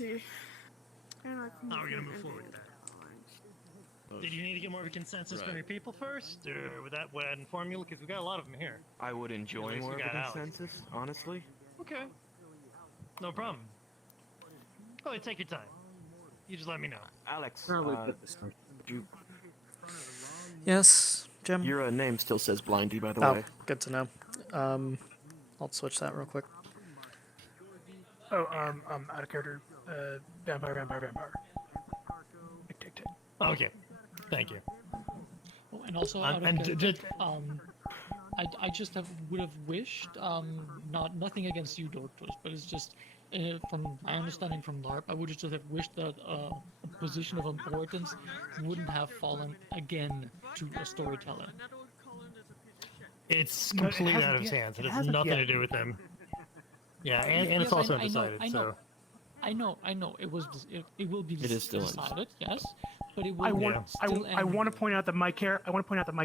See. And I can How are we gonna move forward with that? Did you need to get more of a consensus from your people first, or would that inform you? Because we got a lot of them here. I would enjoy more of a consensus, honestly. Okay. No problem. Go ahead, take your time. You just let me know. Alex, you, Yes, Jim? your name still says Blindy, by the way. Good to know. I'll switch that real quick. Oh, out of character. Vampire. Tick. Okay. Thank you. Oh, and also, out of character, I just would have wished, nothing against you, Doctors, but it's just, from my understanding from LARP, I would just have wished that a position of importance wouldn't have fallen again to a storyteller. It's completely out of his hands. It has nothing to do with him. Yeah, and it's also undecided. So I know. It will be decided. Yes, but it will. I want to point out that my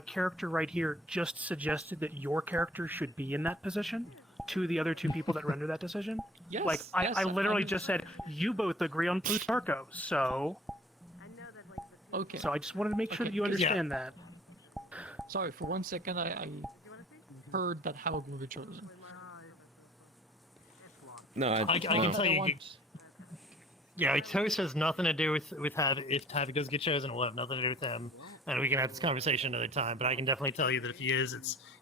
character right here just suggested that your character should be in that position to the other two people that render that decision. Yes. Like I literally just said you both agree on Plutarcho, so. Okay. So I just wanted to make sure that you understand that. Sorry, for 1 second I heard that Howard will be chosen. No, I can tell you. Yeah, Toast has nothing to do with if Havoc does get chosen. It will have nothing to do with him, and we can have this conversation another time. But I can definitely tell you that if he is,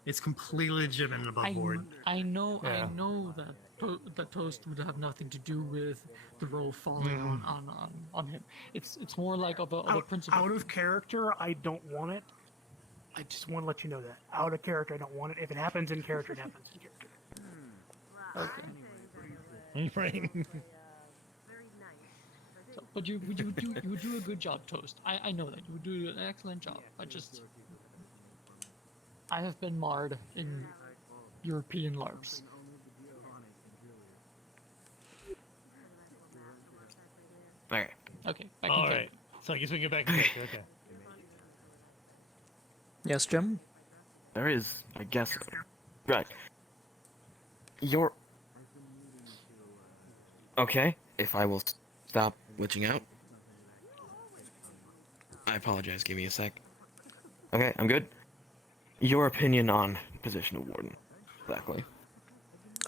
it's completely legitimate and above board. I know that Toast would have nothing to do with the role falling on him. It's more like of a principle. Out of character, I don't want it. I just want to let you know that. Out of character, I don't want it. If it happens in character, it happens in character. Okay. Right. So, but you would do a good job, Toast. I know that you would do an excellent job. I have been marred in European LARPs. Okay. Okay. All right. So I guess we can get back to character. Okay. Yes, Jim? There is, I guess. Right. Okay, if I will stop glitching out. I apologize, give me a sec. Okay, I'm good. Your opinion on position of Warden, exactly.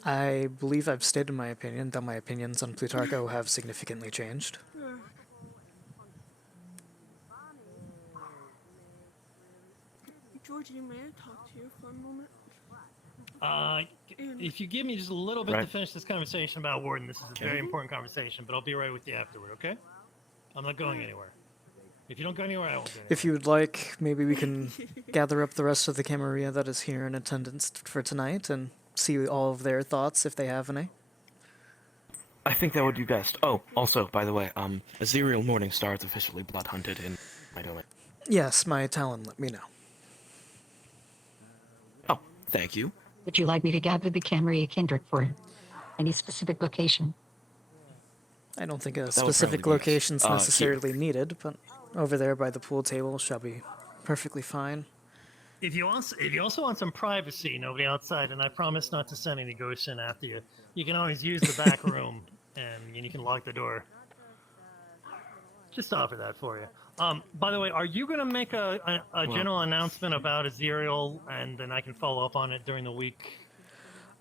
I believe I've stated my opinion, though my opinions on Plutarcho have significantly changed. Georgie, may I talk to you for a moment? If you give me just a little bit to finish this conversation about Warden, this is a very important conversation, but I'll be right with you afterward, okay? I'm not going anywhere. If you don't go anywhere, I won't go anywhere. If you would like, maybe we can gather up the rest of the Camarilla that is here in attendance for tonight and see all of their thoughts, if they have any. I think that would be best. Oh, also, by the way, Azerial Morningstar is officially blood hunted in my domain. Yes, my Talon let me know. Oh, thank you. Would you like me to gather the Camarilla Kindred for any specific location? I don't think a specific location's necessarily needed, but over there by the pool table shall be perfectly fine. If you also want some privacy, nobody outside, and I promise not to send any ghosts in after you, you can always use the back room, and you can lock the door. Just offer that for you. By the way, are you going to make a general announcement about Azerial, and then I can follow up on it during the week?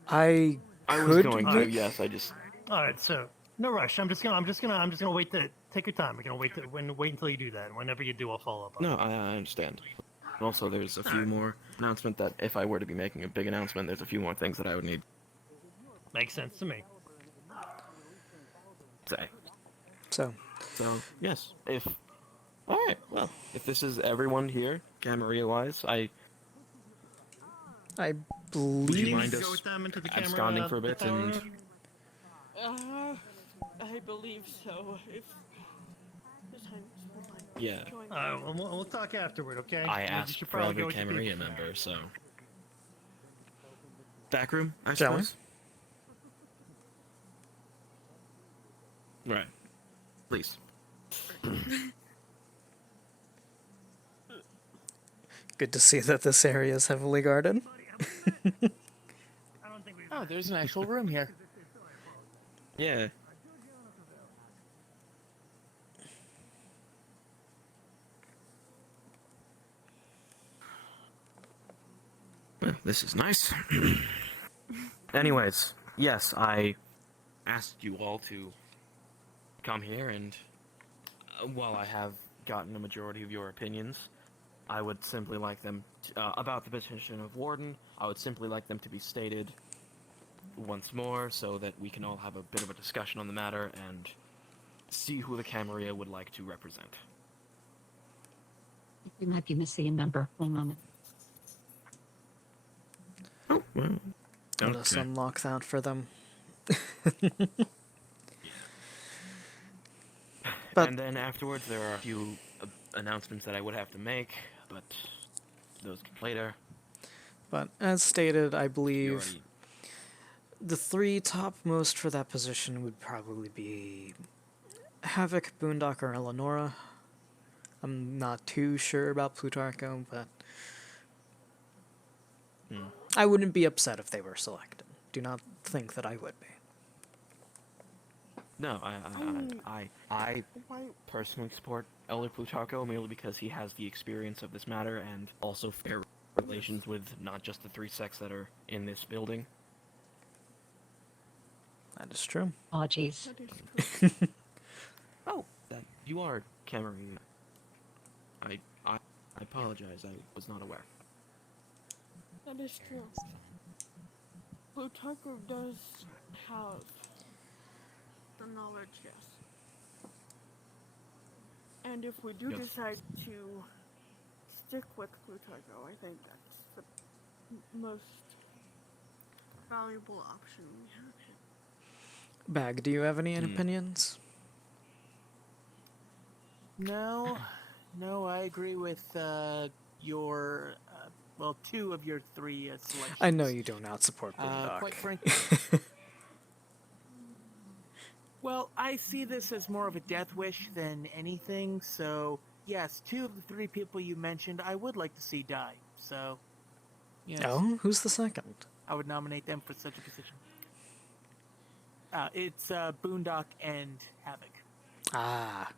I was going to, yes. I just. All right, so no rush. I'm just gonna wait to take your time. We're gonna wait until you do that. And whenever you do, I'll follow up. No, I understand. Also, there's a few more announcement that if I were to be making a big announcement, there's a few more things that I would need. Makes sense to me. Say. So, yes. Alright, well, if this is everyone here, Camarilla-wise, I believe... Would you mind us absconding for a bit and... I believe so. If Yeah. We'll talk afterward, okay? I asked for every Camarilla member, so... Back room, I suppose? Right. Please. Good to see that this area is heavily guarded. Oh, there's an actual room here. Yeah. Well, this is nice. Anyways, yes, I asked you all to come here, and while I have gotten a majority of your opinions, I would simply like them about the position of Warden. I would simply like them to be stated once more, so that we can all have a bit of a discussion on the matter and see who the Camarilla would like to represent. We might be missing a member. One moment. Oh, well, Let us unlock that for them. But- And then afterwards, there are a few announcements that I would have to make, but those later. But as stated, I You believe already- the three topmost for that position would probably be Havoc, Boondock, or Eleonora. I'm not too sure about Plutarcho, but I wouldn't be upset if they were selected. Do not think that I would be. No, I Why? personally support Elder Plutarcho merely because he has the experience of this matter and also fair relations with not just the three sects that are in this building. That is true. Apologies. That is true. Oh, that you are Cameron. I apologize. I was not aware. That is true. Plutarcho does have the knowledge, yes. And if we do Yes. decide to stick with Plutarcho, I think that's the most valuable option we have here. Bag, do you have any opinions? No, I agree with your, well, two of your three selections. I know you do not support Boondock. Quite frankly, well, I see this as more of a death wish than anything, so yes, two of the three people you mentioned, I would like to see die, so yes, Oh, who's the second? I would nominate them for such a position. It's Boondock and Havoc. Ah,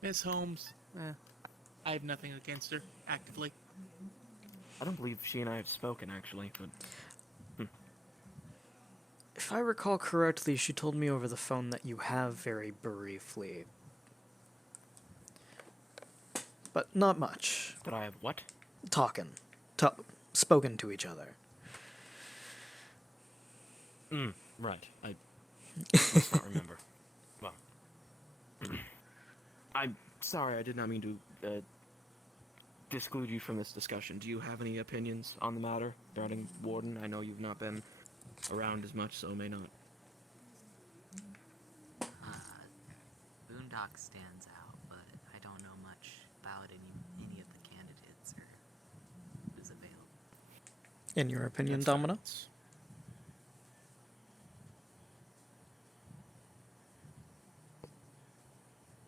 Miss Holmes, I have nothing against her, actively. I don't believe she and I have spoken actually, but if I recall correctly, she told me over the phone that you have very briefly. But not much. I have what? Spoken to each other. Right. I must not remember. Well, I'm sorry. I did not mean to disclude you from this discussion. Do you have any opinions on the matter regarding Warden? I know you've not been around as much, so may not. Boondock stands out, but I don't know much about any of the candidates or who's available. In your opinion, That's Domino? fine.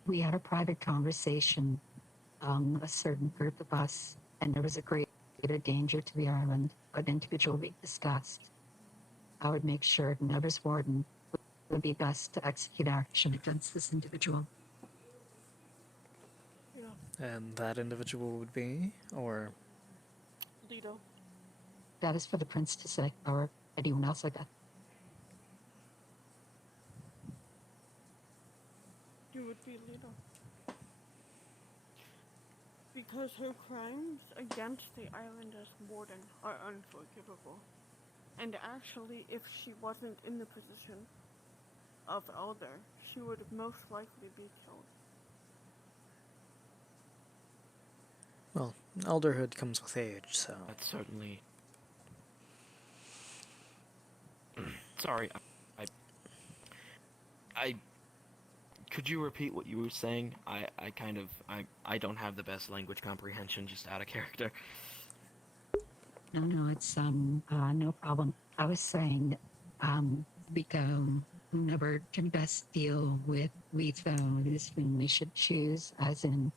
We had a private conversation, a certain group of us, and there was a great danger to the island, an individual we discussed. I would make sure whoever's warden would be best to execute action against this individual. Yeah, And that individual would be? Or. Lido. That is for the prince to say, or anyone else, I guess. You would be Lido. Because her crimes against the island as warden are unforgivable. And actually, if she wasn't in the position of elder, she would most likely be killed. Well, elderhood comes with age, so. That's certainly. Sorry, I. Could you repeat what you were saying? I don't have the best language comprehension, just out of character. No, it's no problem. I was saying, we go whomever can best deal with Vito is whom we should choose, as in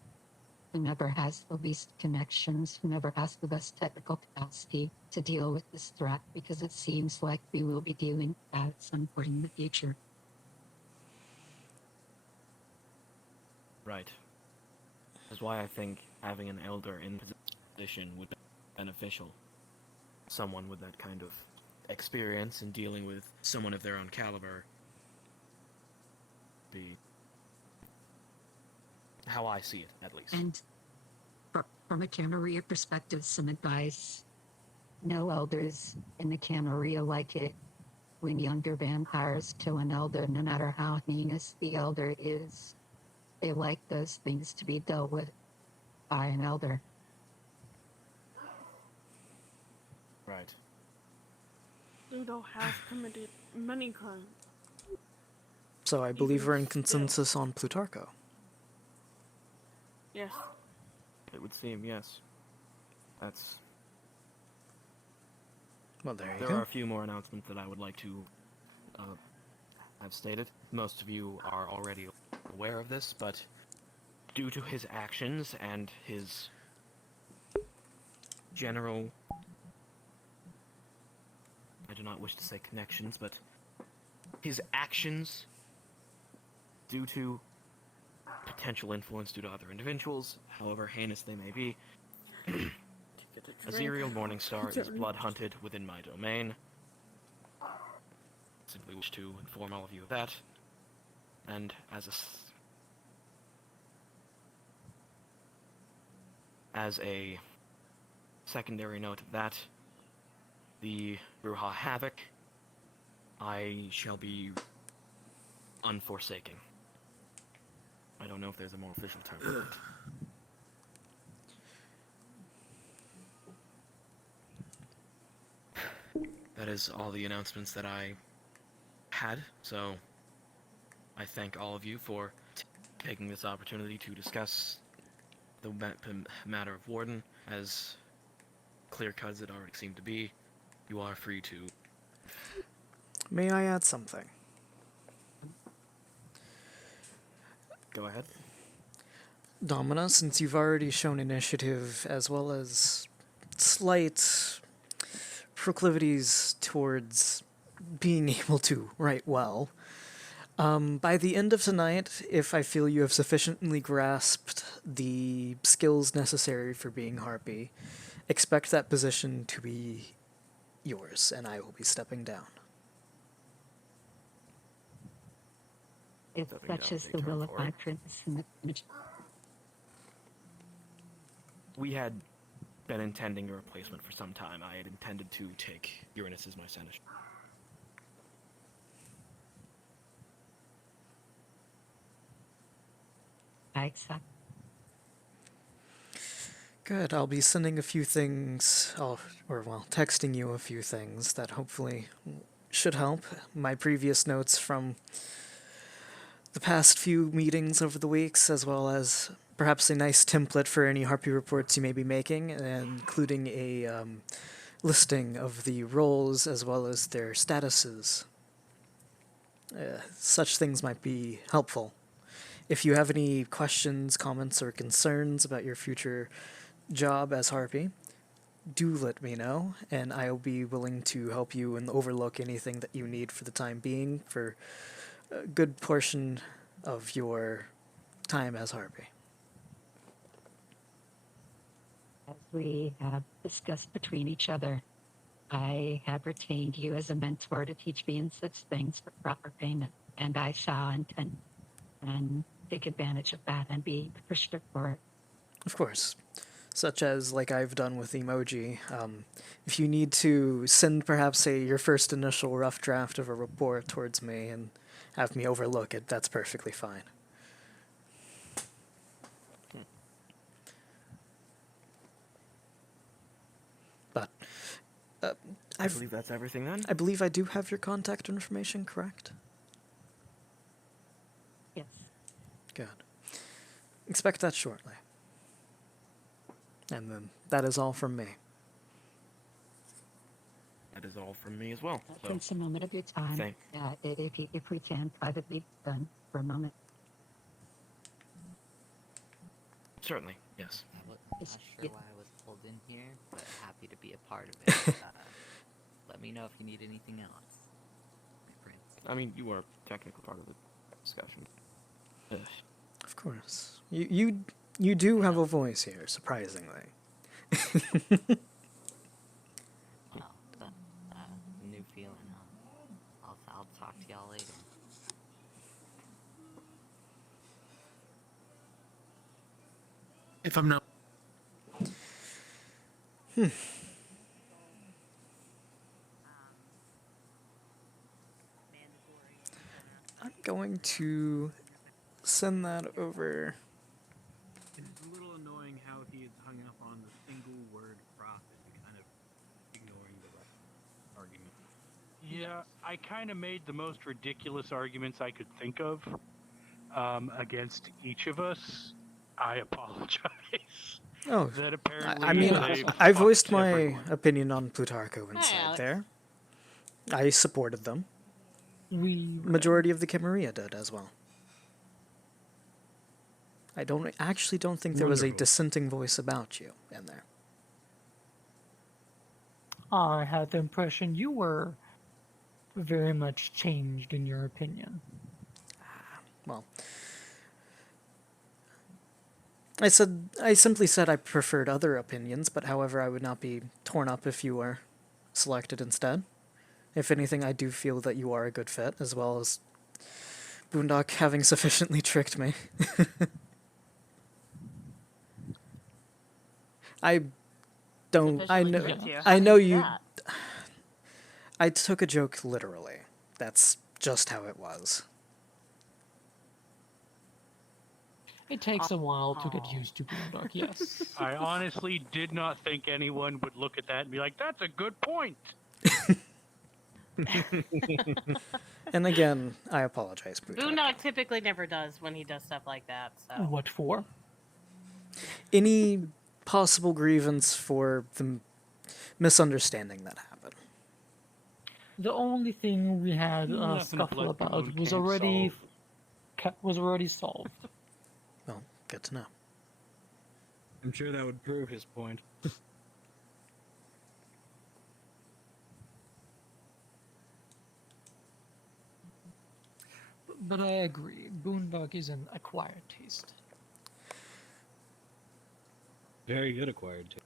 whomever has the least connections, whomever has the best technical capacity to deal with this threat, because it seems like we will be dealing with that at some point in the future. Right. That's why I think having an elder in position would beneficial. Someone with that kind of experience in dealing with someone of their own caliber. How I see it, at least. And from a Camarilla perspective, some advice. No elders in the Camarilla like it when younger vampires kill an elder, no matter how heinous the elder is. They like those things to be dealt with by an elder. Right. Ludo has committed many crimes. So I believe we're in consensus on Plutarcho. Yes. It would seem, yes. That's... Well, there you There go. are a few more announcements that I would like to have stated. Most of you are already aware of this, but due to his actions and his general... I do not wish to say connections, but his actions due to potential influence due to other individuals, however heinous they may be, Azerial Morningstar is blood hunted within my domain. Simply wish to inform all of you of that. And as a secondary note of that, the Bruja Havoc, I shall be unforsaking. I don't know if there's a more official term for it. That is all the announcements that I had, so I thank all of you for taking this opportunity to discuss the matter of Warden. As clear-cut as it already seemed to be, you are free to... May I add something? Go ahead. Domina, since you've already shown initiative as well as slight proclivities towards being able to write well, by the end of tonight, if I feel you have sufficiently grasped the skills necessary for being Harpy, expect that position to be yours, and I will be stepping down. If such is the will of my prince and the... We had been intending a replacement for some time. I had intended to take Uranus as my senator. I accept. Good, I'll be sending a few things, texting you a few things that hopefully should help. My previous notes from the past few meetings over the weeks, as well as perhaps a nice template for any Harpy reports you may be making, including a listing of the roles as well as their statuses. Such things might be helpful. If you have any questions, comments, or concerns about your future job as Harpy, do let me know, and I'll be willing to help you and overlook anything that you need for the time being for a good portion of your time as Harpy. As we have discussed between each other, I have retained you as a mentor to teach me in such things for proper payment, and I shall intend and take advantage of that and be appreciative for it. Of course. Such as, like I've done with Emoji, if you need to send perhaps your first initial rough draft of a report towards me and have me overlook it, that's perfectly fine. But I believe that's everything then. I believe I do have your contact information, correct? Yes. Good. Expect that shortly. And then that is all from me. That is all from me as well. So, Takes a moment of your time. If we can privately done for a moment. certainly, yes. Not sure why I was pulled in here, but happy to be a part of it. Let me know if you need anything else, my friends. I mean, you are technically part of the discussion. Of course. You do have a voice here, surprisingly. If I'm not. I'm going to send that over. It's a little annoying how he is hung up on the single word profit, kind of ignoring the rest argument. Yeah, I kind of made the most ridiculous arguments I could think of against each of us. I apologize. Oh, That apparently I mean, they I voiced fucked my everyone. opinion on Plutarcho Hi, inside Alex. there. I supported them. We Majority of the Camarilla did as well. I actually don't think there was a Wonderful. dissenting voice about you in there. I had the impression you were very much changed in your opinion. Well, I simply said I preferred other opinions, but however, I would not be torn up if you were selected instead. If anything, I do feel that you are a good fit, as well as Boondock having sufficiently tricked me. I don't. I Officially know. tricked you. I How know do you. that? I took a joke literally. That's just how it was. It takes a while to get used to Boondock, yes. I honestly did not think anyone would look at that and be like, "That's a good point." And again, I apologize, Boondock. Boondock typically never does when he does stuff like that. So What for? Any possible grievance for the misunderstanding that happened? The only thing we had a Nothing to scuffle let the about boon was king already solve. was already solved. Well, good to know. I'm sure that would prove his point. But I agree, Boondock is an acquired taste. Very good acquired taste.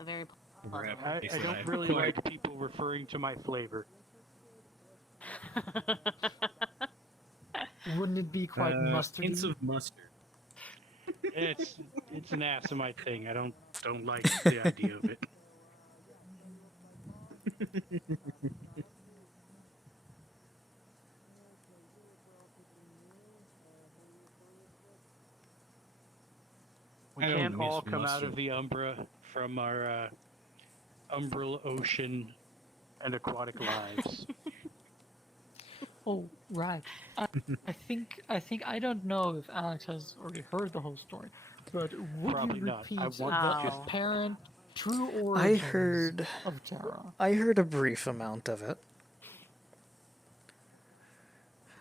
a very Perhaps I they said don't I've really acquired- like people referring to my flavor. Wouldn't it be quite mustardy? Hints of mustard. It's an Assamite thing. I don't like the idea of it. We I don't can't miss all come out mustard. of the Umbra from our umbral ocean and aquatic lives. Oh, right. I think I don't know if Alex has already heard the whole story, but would Probably you not. repeat I the want to. apparent true I origins heard. of Terra? I heard a brief amount of it.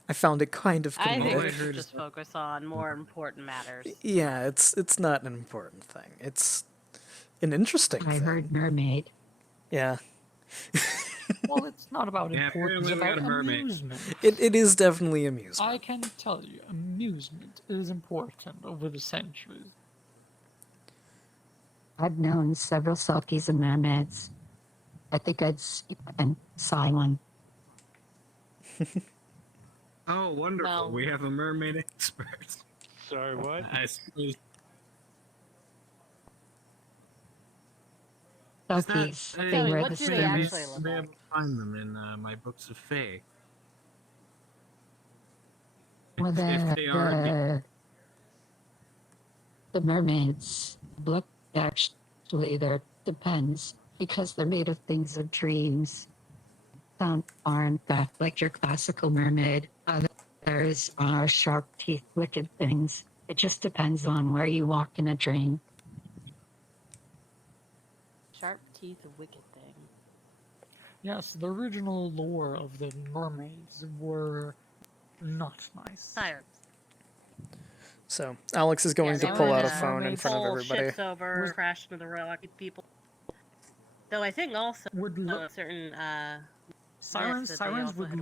I found it kind of I think we comedic. should just focus on more important matters. Yeah, it's not an important thing. It's an interesting I thing. heard mermaid. Yeah, Well, it's not about Yeah, importance, apparently we about got a mermaid. amusement. it is definitely amusing. I can tell you, amusement is important over the centuries. I've known several selkies and mermaids. I think I'd see and saw one. Oh, wonderful. Well- We have a mermaid expert. Sorry, what? I suppose. Selkies. I- They Tell me, were what the do they same. actually look Be like? able to find them in my books of Fae. Well, If they are, the mermaids look actually there depends because they're made of things of dreams. Some are in fact like your classical mermaid. Others are sharp teeth, wicked things. It just depends on where you walk in a dream. Sharp teeth, a wicked thing. Yes, the original lore of the mermaids were not nice. Sirens. So Alex is going Yeah, to they pull were out a the phone in front of whole everybody. Ships over, crashed into the rock people. Though I think also Would lu- certain Sirens, that they sirens also would had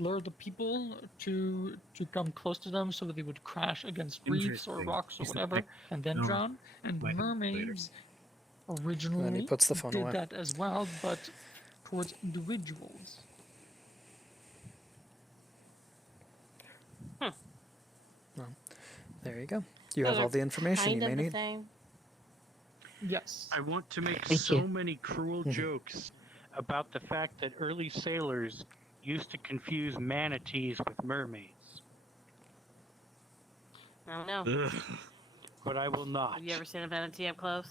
lure the people to come close to them so that they would crash against reefs or Interesting. rocks or Is that whatever, like- and then no. drown. And Wait, mermaids originally puts the phone did away. that as well, but towards individuals. There you go. You have Those all are the information you kind may of the need. same. Yes. I want to make Thank so you. many cruel jokes about the fact that early sailors used to confuse manatees with mermaids, I don't know. Ugh. but I will not. Have you ever seen a manatee up close?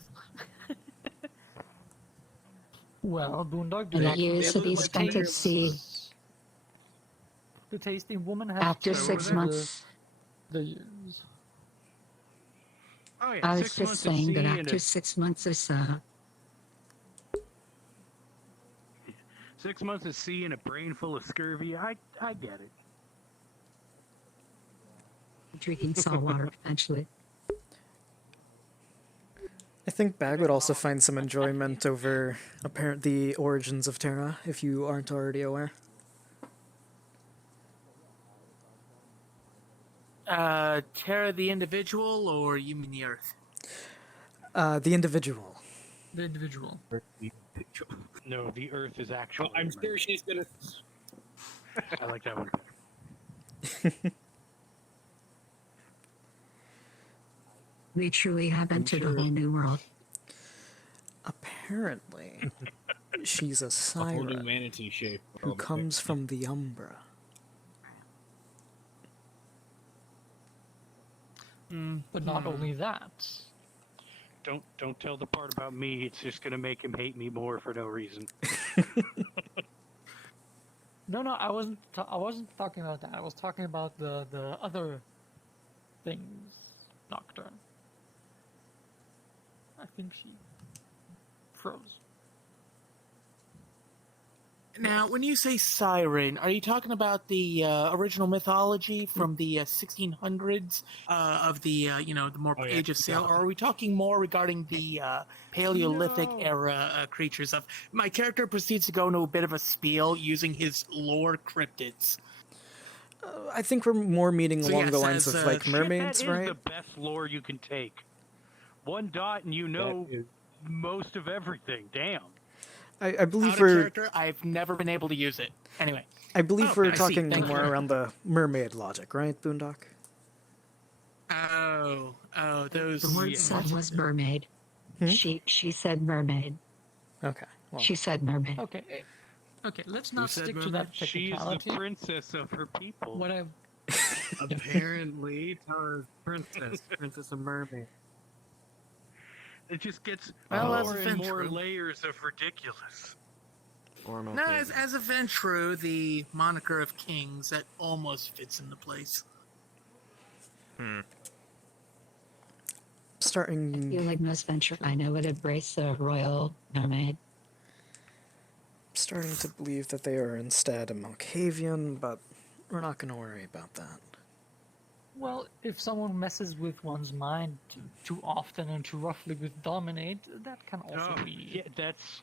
Well, Boondock, And the, the years they that he look like spent at taste- sea the tasting woman has after So what 6 was that? months. the years. Oh yeah, I was 6 just months at saying that sea and after 6 months or so, 6 months at sea and a brain full of scurvy. I get it. drinking salt water eventually. I think Bag would also find some enjoyment over the origins of Terra, if you aren't already aware. Terra the individual, or you mean the Earth? The individual. The individual. No, the Earth is actually. I'm a sure mermaid. she's gonna. I like that one. We truly have entered a whole new world. Apparently, she's a A whole new siren manatee shape. who comes from the Umbra. But not only that. Don't tell the part about me. It's just gonna make him hate me more for no reason. No, I wasn't talking about that. I was talking about the other things. Nocturne. I think she froze. Now, when you say siren, are you talking about the original mythology from the 1600s of the the more Oh, yeah. Age of Sail, or are we talking more regarding the Paleolithic No. era creatures? Of my character proceeds to go into a bit of a spiel using his lore cryptids. I think we're more meeting So along yes, the lines as, of like shit, mermaids, that is right? the best lore you can take. One dot and you know That is- most of everything. Damn. I believe Out of we're character, I've never been able to use it. Anyway, I believe Oh, we're I see. talking Thank more you. around the mermaid logic, right, Boondock? oh, those. The word yeah. said was mermaid. Hmm? She said mermaid. Okay. Well, She said mermaid. Okay. Okay, let's Who not said stick to mermaid? that She's the technicality. princess of her people. What I Apparently, Tara's princess of mermaid. It just gets Well, more as a and more Ventru. layers of ridiculous. Or No, as a Ventru, the moniker of kings, that almost fits into place. I starting feel like most venture I know would embrace a royal mermaid. starting to believe that they are instead a Malkavian, but we're not going to worry about that. Well, if someone messes with one's mind too often and too roughly with dominate, that can also be. Yeah, that's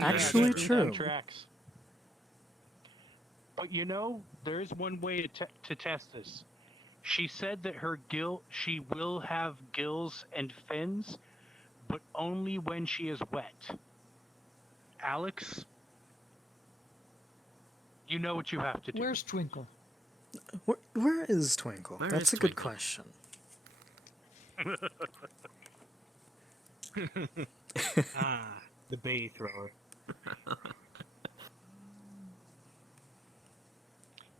Actually that true. tracks. But there's one way to test this. She said that she will have gills and fins, but only when she is wet. Alex, you know what you have to do. Where's Twinkle? Where is Twinkle? Where That's is a good Twinkle? question. The bay thrower.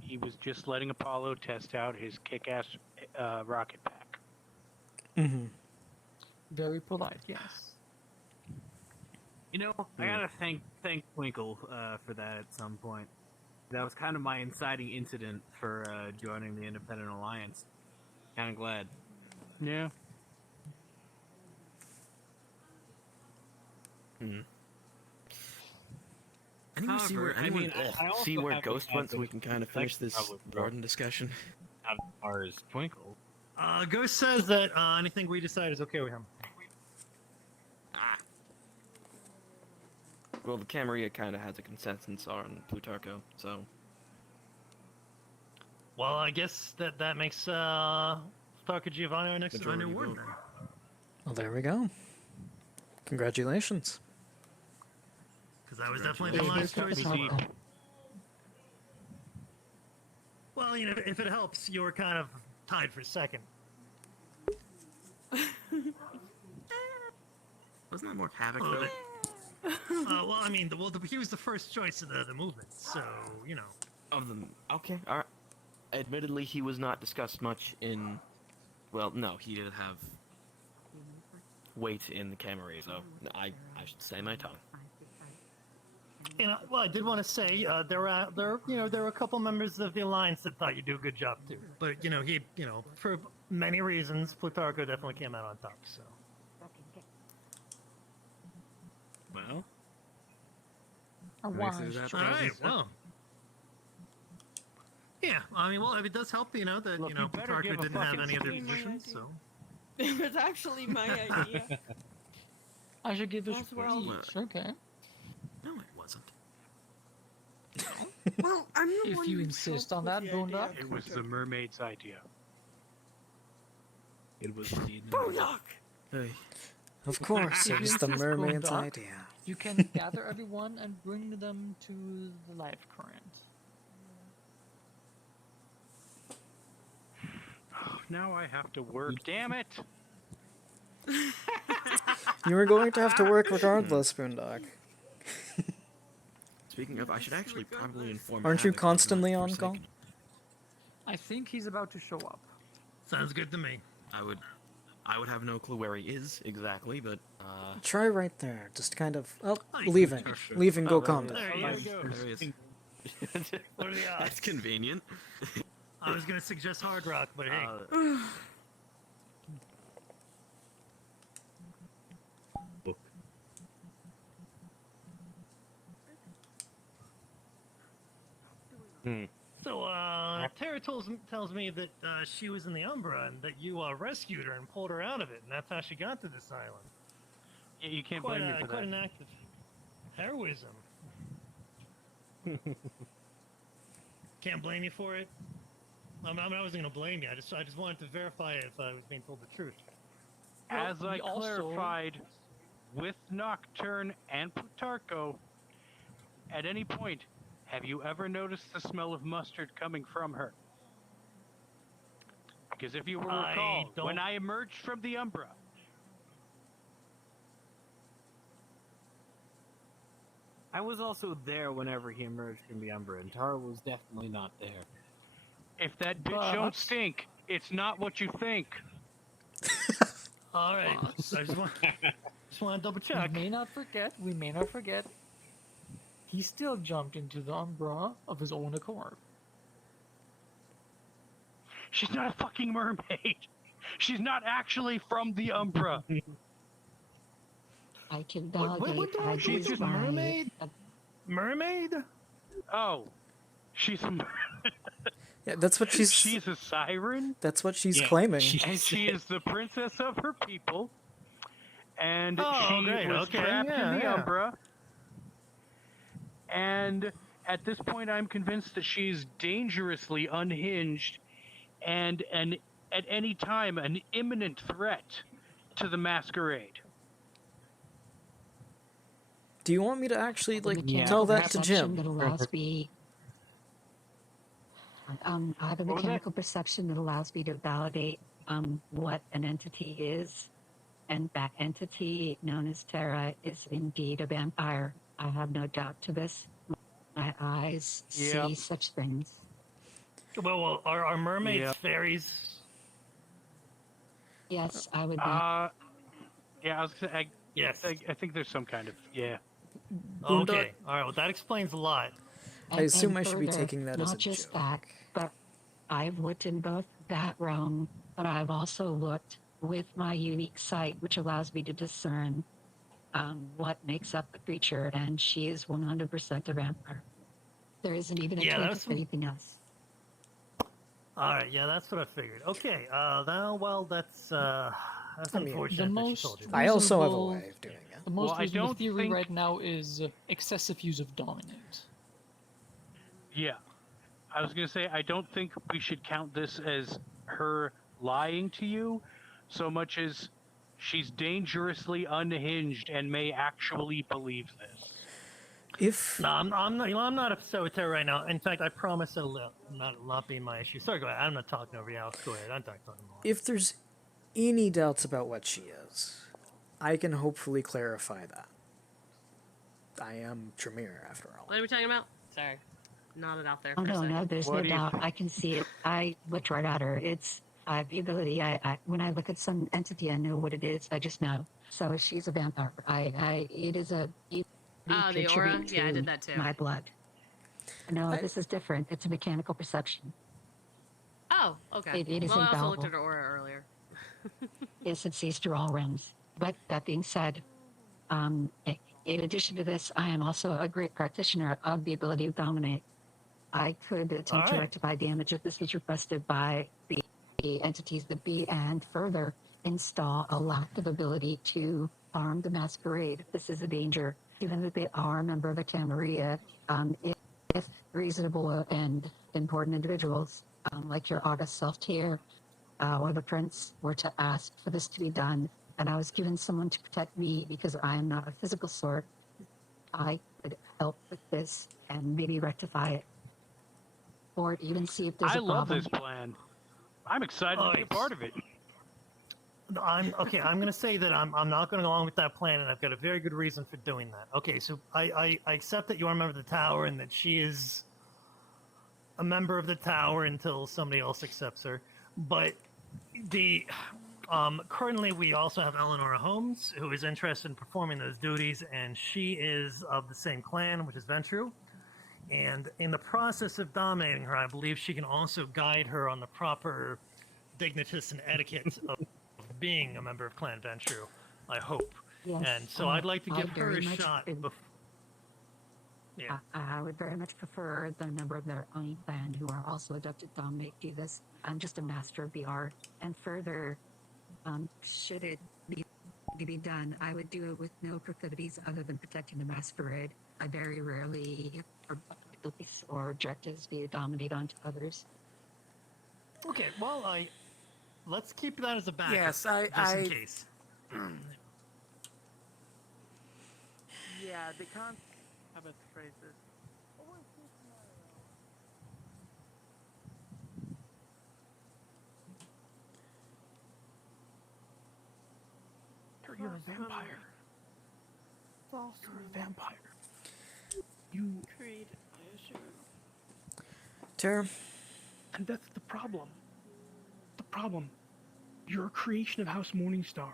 He was just letting Apollo test out his kick-ass rocket pack. Mm-hmm. Very polite, yes. I gotta thank Twinkle for that at some point. That was kind of my inciting incident for joining the Independent Alliance. Kind of glad. Yeah. Anyone see where, However, I anyone mean, I also see where have to Ghost add went so that we can kind of it's finish this probably Warden discussion? As far as Twinkle. Ghost says that anything we decide is okay with him. Well, the Camarilla kind of has a consensus on Plutarcho, so... Well, I guess that makes Starker Giovanni our next Majority Diviner Warden. vote. Well, there we go. Congratulations. Because that was definitely the last choice. Well, if it helps, you were kind of tied for second. Wasn't that more havoc Well, though? well, I mean, he was the first choice of the movement, so you know. Of them. Okay, all right. Admittedly, he was not discussed much in. Well, no, he did have weight in the Camorra, so I should say my tongue. You know, well, I did want to say there were a couple members of the alliance that thought you do a good job too. But for many reasons, Plutarcho definitely came out on top. So. Well, Or nice why? of that. All right. Well. Yeah, I mean, well, if it does help, that Look, you better Plutarcho give a didn't have fucking any other speech. positions, so. It was actually my idea. I should give a As well. speech. Okay. No, it wasn't. Well, I'm the If one you who insist came on up that, with the idea. Boondock. It was the mermaid's idea. It was indeed. Boondock! Hey. Of course, If it you was the insist, mermaid's Boondock, idea. You can gather everyone and bring them to the life current. Now I have to work. Damn it! You were going to have to work regardless, Boondock. Speaking of, I should actually probably inform. Aren't you Havoc constantly not on call? Forsaken. I think he's about to show up. Sounds good to me. I would have no clue where he is exactly, but Try right there. Just kind of. Oh, Hi, leaving. Patricia. Leave and Oh, go there combat. There he There is. you go. there he is. What are the odds? That's convenient. I was gonna suggest Hard Rock, but hey. So, Tara tells me that she was in the Umbra and that you rescued her and pulled her out of it, and that's how she got to this island. Yeah, you can't Quite, blame me for quite that. an act of heroism. Can't blame you for it. I wasn't gonna blame you. I just wanted to verify if I was being told the truth. As Well, I we also- clarified with Nocturne and Plutarcho, at any point, have you ever noticed the smell of mustard coming from her? Because if you will I recall, when don't- I emerged from the Umbra, I was also there whenever he emerged from the Umbra, and Tara was definitely not there. if that bitch don't stink, it's not what you think. All right. I just want to double check. We may not forget. He still jumped into the Umbra of his own accord. She's not a fucking mermaid. She's not actually from the Umbra. I can What validate. the I heck? She's believe a mermaid? my- Mermaid? Oh, she's a Yeah, that's what she's. she's a siren. That's what she's Yeah, claiming. And she is the princess of her people. And Oh, she great, was okay, trapped yeah, in the yeah. Umbra. And at this point, I'm convinced that she's dangerously unhinged and at any time an imminent threat to the masquerade. Do you want me to actually like mechanical tell that to perception Jim? That allows me. I have a What was that? mechanical perception that allows me to validate what an entity is, and that entity known as Terra is indeed a vampire. I have no doubt to this. My eyes Yep. see such things. Well, are mermaids Yep. fairies? Yes, I would be. Yeah, I was gonna say, Yes. I think there's some kind of Okay. Boondock- All right. Well, that explains a lot. I assume and I should be further, taking that as not a just joke. that, but I've looked in both that realm, but I've also looked with my unique sight, which allows me to discern what makes up the creature, and she is 100% a vampire. There isn't even a Yeah, twinge that's- of anything else. All right. Yeah, that's what I figured. Okay. That's I mean, unfortunate The that she most told you. I also have a reasonable- way of doing it. The most Well, I reasonable don't theory think- right now is excessive use of dominate. Yeah. I was going to say, I don't think we should count this as her lying to you so much as she's dangerously unhinged and may actually believe this. If No, I'm not. I'm not upset with her right now. In fact, I promise it'll not be my issue. Sorry, go ahead. I'm not talking over you. Alex. Go ahead. I'm talking more. if there's any doubts about what she is, I can hopefully clarify that. I am Tremere, after all. What are we talking about? Sorry. Nodded out there Oh for a no, second. no, there's What no do you doubt. think? I can see it. I looked right at her. It's the ability. I when I look at some entity, I know what it is. I just know. So she's a vampire. It is a you Oh, the aura? contribute Yeah, I to did that too. my blood. No, this is different. It's a mechanical perception. Oh, okay. It is Well, I also looked infallible. at her aura earlier. Yes, it sees through all realms. But that being said, in addition to this, I am also a great practitioner of the ability to dominate. I could attempt to Alright. rectify damage if this is requested by the entities that be, and further install a lack of ability to harm the masquerade if this is a danger, given that they are a member of the Camarilla. If reasonable and important individuals, like your august self-tier or the prince, were to ask for this to be done, and I was given someone to protect me because I am not a physical sort, I could help with this and maybe rectify it. Or even see if there's I a love problem. this plan. I'm excited to be a part of it. I'm gonna say that I'm not gonna go along with that plan, and I've got a very good reason for doing that. Okay, so I accept that you are a member of the tower and that she is a member of the tower until somebody else accepts her. But the currently we also have Eleanor Holmes, who is interested in performing those duties, and she is of the same clan, which is Ventru. And in the process of dominating her, I believe she can also guide her on the proper dignitas and etiquette of being a member of Clan Ventru, I hope. Yes, And so I'd like to I give her very a much shot. Yeah. I would very much prefer the member of their own clan who are also adopted to dominate do this. I'm just a master of the art. And further, should it be done, I would do it with no proclivities other than protecting the masquerade. I very rarely beliefs or objectives be to dominate onto others. Okay, well, let's keep that as a backup, Yes, just in case. Yeah, the con. How about the phrase this? You're a vampire. False You're a vampire. You. creed, I assume. Tara? And that's the problem. The problem. You're a creation of House Morningstar,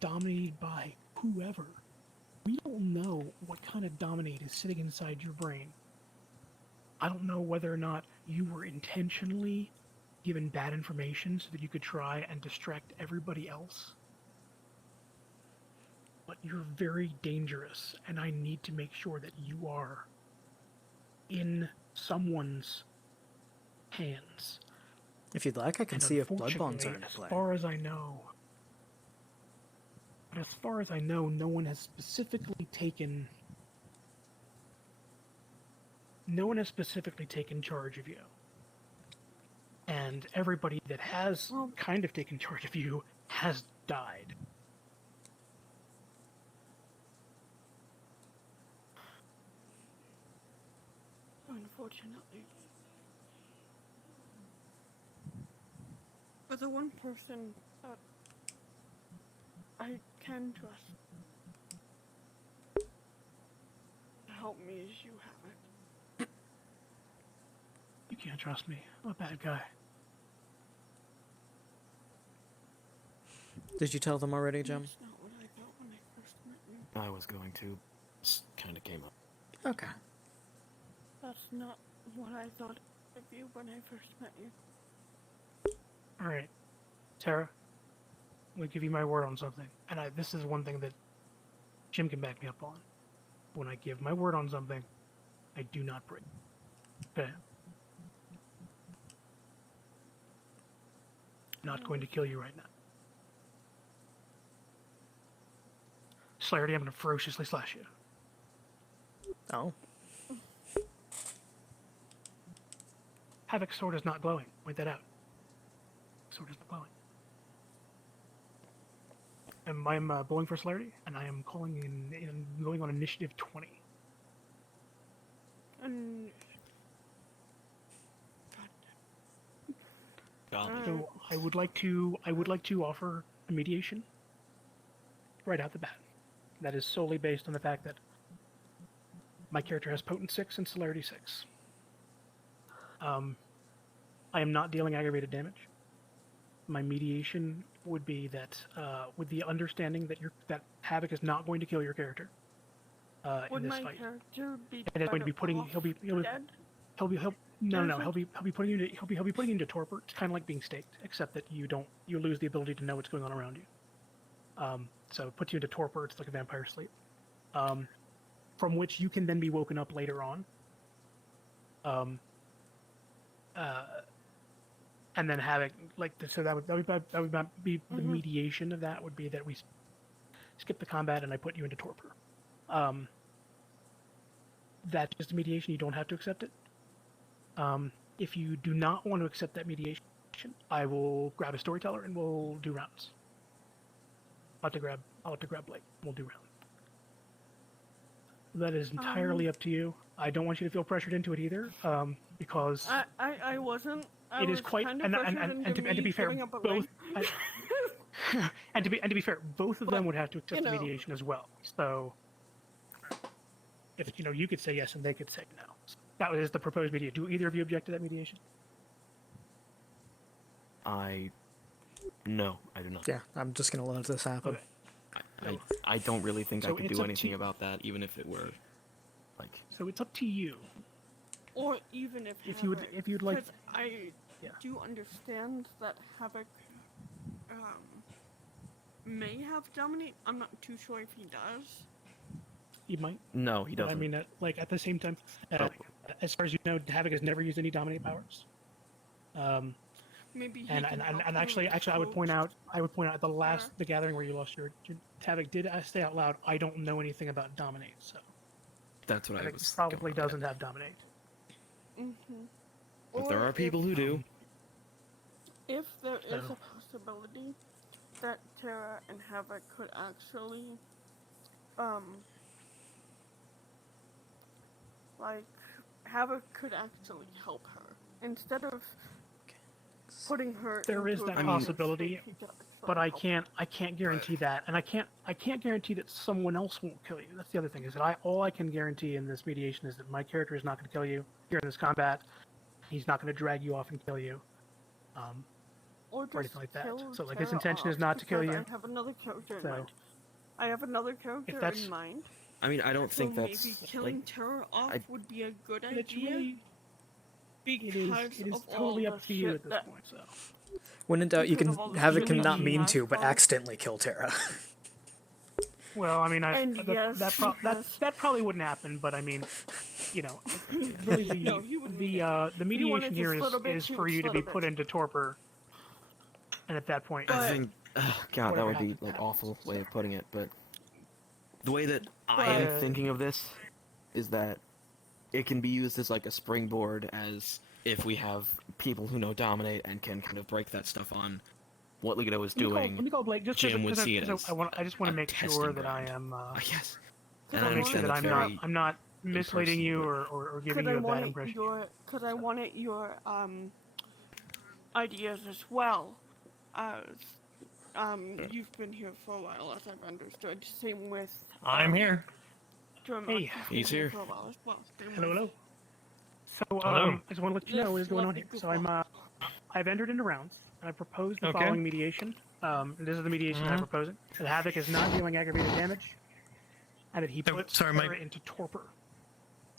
dominated by whoever. We don't know what kind of dominate is sitting inside your brain. I don't know whether or not you were intentionally given bad information so that you could try and distract everybody else. But you're very dangerous, and I need to make sure that you are in someone's hands. If you'd like, I can And see if blood bonds unfortunately, are in play. As far as I know, no one has specifically taken. No one has specifically taken charge of you. And everybody that has kind of taken charge of you has died. Unfortunately. But the one person that I can trust to help me is you, Havoc. You can't trust me. I'm a bad guy. Did you tell them already, Jim? That's not what I thought when I first met you. I was going to. Just kind of came up. Okay. That's not what I thought of you when I first met you. Alright. Tara, I'm going to give you my word on something. And this is one thing that Jim can back me up on. When I give my word on something, I do not break. Okay? Not going to kill you right now. Slarity, I'm going to ferociously slash you. Oh. Havoc's sword is not glowing. Point that out. Sword is not glowing. And I'm bowling for celerity, and I am calling in going on initiative 20. And So I would like to offer a mediation. right out the bat. That is solely based on the fact that my character has Potent 6 and Celerity 6. I am not dealing aggravated damage. My mediation would be that, with the understanding that that Havoc is not going to kill your character in Would this my fight. character be And is going to be putting better he'll be dead? he'll be putting you into torpor. It's kind of like being staked, except that you lose the ability to know what's going on around you. So it puts you into torpor. It's like a vampire sleep, from which you can then be woken up later on. And then Havoc, so that would be the mediation of that would be that we skip the combat and I put you into torpor. That's just a mediation. You don't have to accept it. If you do not want to accept that mediation, I will grab a storyteller and we'll do rounds. I'll have to grab Blake. We'll do rounds. That is entirely up to you. I don't want you to feel pressured into it either, because I wasn't. It is quite and to be fair, both and to be fair, both of them would have to accept the mediation as well. So if you could say yes and they could say no. That was the proposed mediation. Do either of you object to that mediation? No, I do not. Yeah, I'm just gonna let this happen. Okay. I don't really think I So could it's do up to anything you. about that, even if it were like. So it's up to you. Or even if you'd like. Because I do understand that Havoc may have dominate. I'm not too sure if he does. He might. No, he But doesn't. I mean, at the same time, as far as you know, Havoc has never used any dominate powers. Maybe he and can help actually, you I would point out coach. at the gathering where you lost your Havoc did say out loud, "I don't know anything about dominate," so That's what I Havoc was. probably going doesn't have dominate. But there are people who do. If there is a possibility that Terra and Havoc could actually, Havoc could actually help her instead of putting her. There is that possibility, but I can't guarantee that, and I can't guarantee that someone else won't kill you. That's the other thing, is that all I can guarantee in this mediation is that my character is not going to kill you here in this combat. He's not going to drag you off and kill you, or anything like that. So his intention is not to kill you. I have another character in mind. I have another character in mind. I mean, I don't think that's maybe killing Terra off would be a good idea. It is totally up to you at this point. So. When in doubt, you can have it not mean to, but accidentally kill Terra. Well, I mean, that probably wouldn't happen, but I mean, really the mediation here is for you to be put into torpor, and at that point, I think, God, that would be like awful way of putting it, but the way that I am thinking of this is that it can be used as like a springboard, as if we have people who know dominate and can kind of break that stuff on what Ligido is doing. Let me go, Blake. Jim would see it as I just want to make sure that I am. Yes. And I understand that I'm not misleading you or giving you a bad impression. Because I wanted your ideas as well. As you've been here for a while, as I've understood. Same with. I'm here. Hey, he's here. For a while as well. Hello. So Hello. I just want to let you know what is going on here. So I've entered into rounds. I proposed the following mediation. This is the mediation I'm proposing. That Havoc is not dealing aggravated damage, and that he puts her into torpor.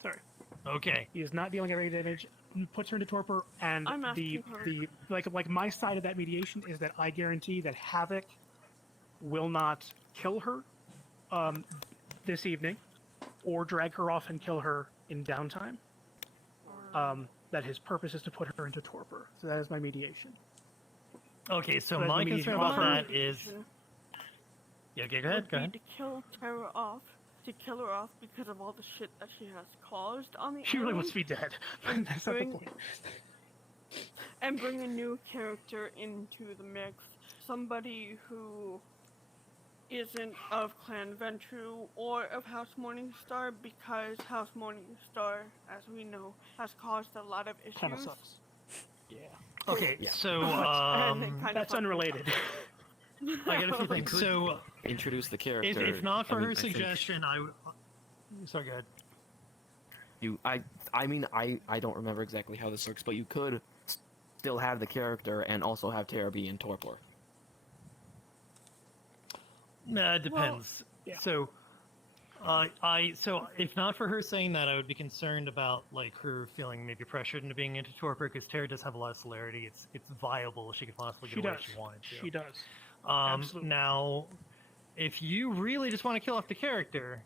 Sorry. Okay. He is not dealing aggravated damage. Puts her into torpor, and like my side of that mediation is that I guarantee that Havoc will not kill her this evening, or drag her off and kill her in downtime. That his purpose is to put her into torpor. So that is my mediation. Okay, so my concern about that is. Yeah, okay, go ahead. To kill Terra off, because of all the shit that she has caused on the She really island, wants to be dead. That's not the point. And bring a new character into the mix. Somebody who isn't of Clan Ventru or of House Morningstar, because House Morningstar, as we know, has caused a lot of issues. Kind of sucks. Yeah. Okay, so that's unrelated. I got a few things. could So, introduce the character. if not for I mean, her I think suggestion, sorry, go ahead. I don't remember exactly how this works, but you could still have the character and also have Tara be in torpor. Nah, it depends. yeah. So, so if not for her saying that, I would be concerned about like her feeling maybe pressured into being into torpor because Tara does have a lot of celerity. It's viable. She could possibly get away if she wanted to. She does. Absolutely. Now, if you really just want to kill off the character,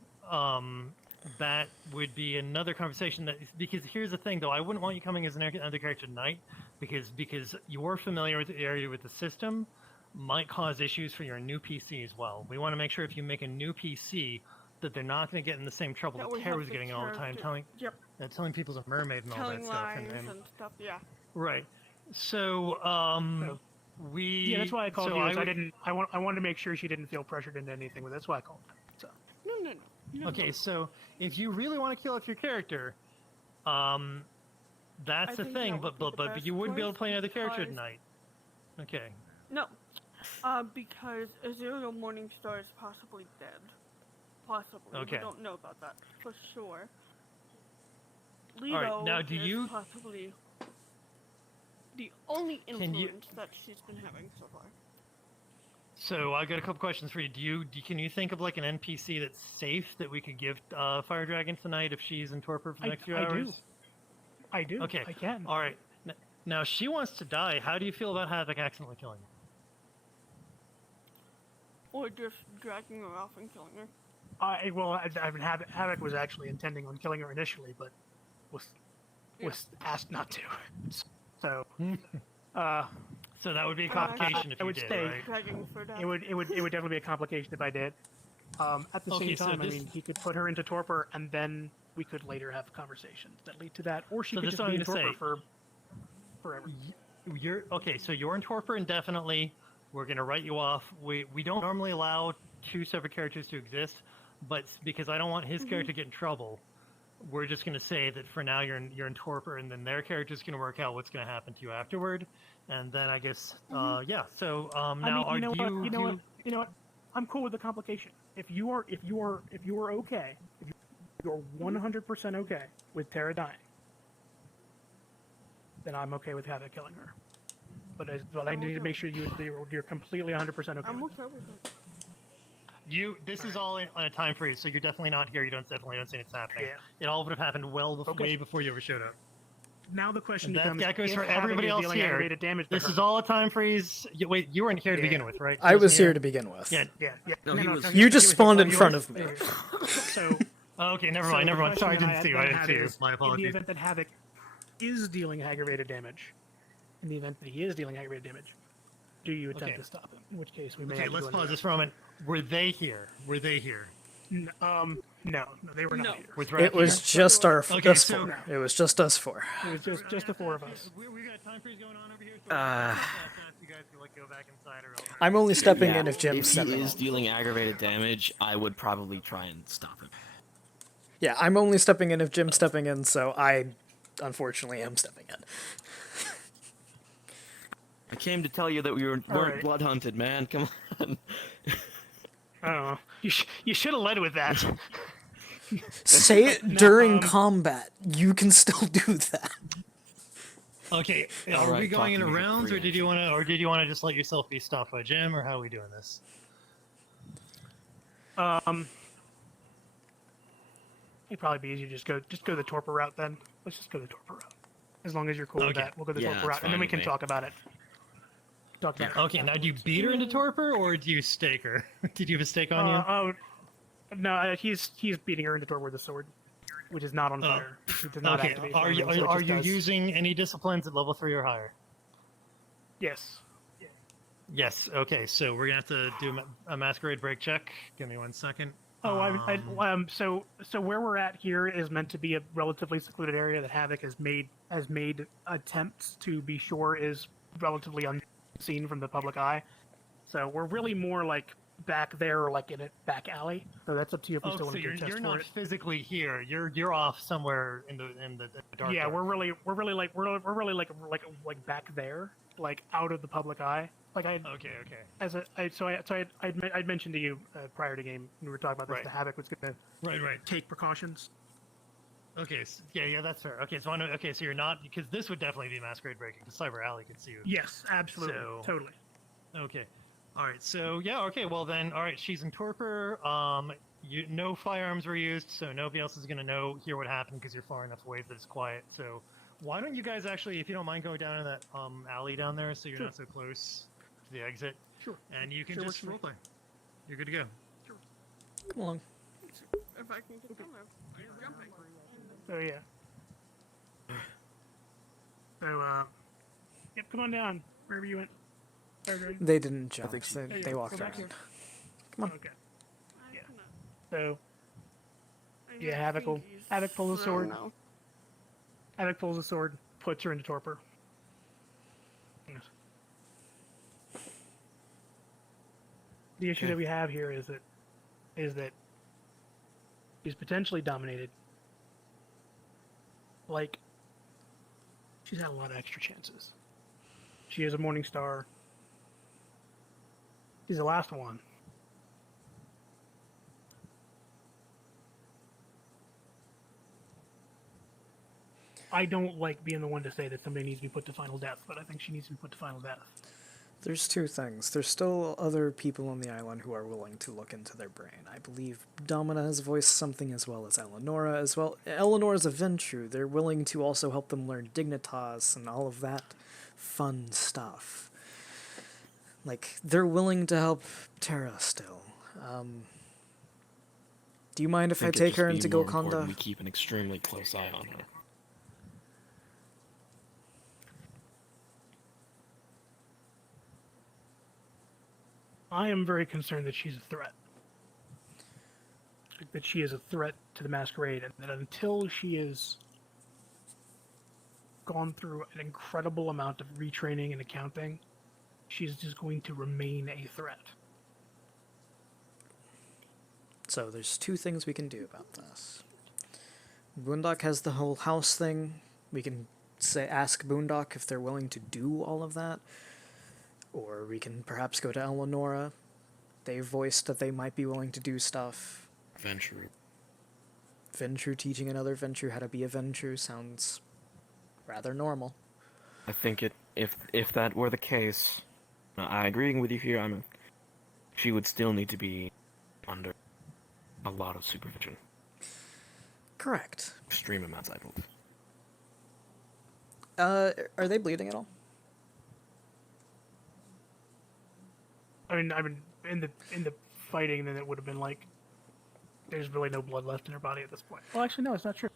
that would be another conversation. Because here's the thing, though, I wouldn't want you coming as another character tonight because you're familiar with the area with the system might cause issues for your new PC as well. We want to make sure if you make a new PC that they're not going to get in the same trouble that Tara was getting all the time, telling people's a mermaid and all that stuff. And stuff, yeah. Right. So, Yeah, that's why I called you. I wanted to make sure she didn't feel pressured into anything, but that's why I called. So. No. Okay, so if you really want to kill off your character, that's the thing. But you wouldn't be able to play another character tonight. Okay. No, because Azuriel Morningstar is possibly dead. Possibly. Okay. We don't know about that for sure. All right. Now, is possibly the only influence that she's been having so far. So I got a couple questions for you. Can you think of like an NPC that's safe that we could give Fire Dragon tonight if she's in torpor for the next few hours? I do. Okay. I can. All right. Now she wants to die. How do you feel about Havoc accidentally killing her? Or just dragging her off and killing her? Havoc was actually intending on killing her initially, but was asked not to. So, so that would be a complication if you did, right? It would definitely be a complication if I did. At the same time, I mean, he could put her into torpor, and then we could later have conversations that lead to that, or she could just be in torpor for forever. So you're in torpor indefinitely. We're gonna write you off. We don't normally allow two separate characters to exist, but because I don't want his character to get in trouble, we're just going to say that for now you're in torpor, and then their character's going to work out what's going to happen to you afterward, and then I guess yeah. So now you know what? I'm cool with the complication. If you are okay, if you're 100% okay with Tara dying, then I'm okay with Havoc killing her. But I need to make sure you're completely 100% okay. I'm okay with it. This is all on a time freeze, so you're definitely not here. Definitely don't see it's happening. Yeah. It all would have happened way before you ever showed up. Now the question becomes: that goes if for Havoc everybody is else dealing here. aggravated damage to This her. is all a time freeze. Wait, you weren't here to begin with, right? I was here to begin with. Yeah. No, you just spawned in front of me. So. Okay, never mind. Sorry, I didn't see you. My apologies. In the event that Havoc is dealing aggravated damage, do you attempt to stop him? In which case we may. Okay, let's pause this for a moment. Were they here? No, they were not here. It was just our okay, us four. It was just us four. It was just the four of us. We got time freeze going on over here. You guys can go back inside or I'm only stepping in if Jim's If stepping he in. is dealing aggravated damage, I would probably try and stop him. Yeah, I'm only stepping in if Jim's stepping in, so I unfortunately am stepping in. I came to tell you that we weren't blood hunted, man. Come on. Oh, you should have led with that. Say it during combat. You can still do that. Okay, are we going into rounds, or did you want to just let yourself be stopped by Jim, or how are we doing this? It'd probably be easier to just go the torpor route then. Let's just go the torpor route. As long as you're cool with that, we'll go the torpor route, and then we can talk about it. Okay, now do you beat her into torpor, or do you stake her? Did you have a stake on you? No, he's beating her into torpor with a sword, which is not on fire. It does not activate are you using any disciplines at level 3 or higher? Yes. Yes. Okay, so we're gonna have to do a masquerade break check. Give me 1 second. So where we're at here is meant to be a relatively secluded area that Havoc has made attempts to be sure is relatively unseen from the public eye. So we're really more like back there, or like in a back alley. So that's up to you if we still want to do a test you're for not it. physically here. You're off somewhere in the dark. Yeah, dark. we're really like back there. like out of the public eye. Like I Okay. I'd mentioned to you prior to game we were talking about this. Right. The Havoc was going to Right. take precautions. Okay. Yeah, that's fair. Okay, so so you're not, because this would definitely be masquerade breaking because Cyber Alley could see you. Yes, absolutely, So- totally. Okay. All right. So yeah. Okay. Well then. All right. She's in torpor. No firearms were used, so nobody else is gonna hear what happened because you're far enough away that it's quiet. So why don't you guys actually, if you don't mind, going down in that alley down there, so you're Sure. not so close to the exit, Sure. and you can Sure, just works for me. roleplay. You're good to go. Come along. If I can get down there, I'm jumping. So yeah. So yep, come on down wherever you went. They didn't jump. think she- They walked Go back around. here. Come on. Okay. Yeah. So yeah, Havoc pulls a sword. No. Havoc pulls a sword, puts her into torpor. Yes. The issue that we have here is that she's potentially dominated. Like, she's had a lot of extra chances. She is a Morning Star. She's the last one. I don't like being the one to say that somebody needs to be put to final death, but I think she needs to be put to final death. There's two things. There's still other people on the island who are willing to look into their brain. I believe Domina has voiced something, as well as Eleonora as well. Eleonora's a Ventru. They're willing to also help them learn Dignitas and all of that fun stuff. Like, they're willing to help Terra still. Do you mind if I Think it'd take her just into be more important Golconda? We keep an extremely close eye on her. I am very concerned that she's a threat. That she is a threat to the Masquerade, and that until she has gone through an incredible amount of retraining and accounting, she's just going to remain a threat. So there's two things we can do about this. Boondock has the whole house thing. We can ask Boondock if they're willing to do all of that. Or we can perhaps go to Eleonora. They voiced that they might be willing to do stuff. Venture. Ventru teaching another Ventru how to be a Ventru sounds rather normal. I think if that were the case, I agree with you here. She would still need to be under a lot of supervision. Correct. Extreme amounts, I believe. Are they bleeding at all? I mean, in the fighting, then it would have been like there's really no blood left in her body at this point. Well, actually, no, it's not true.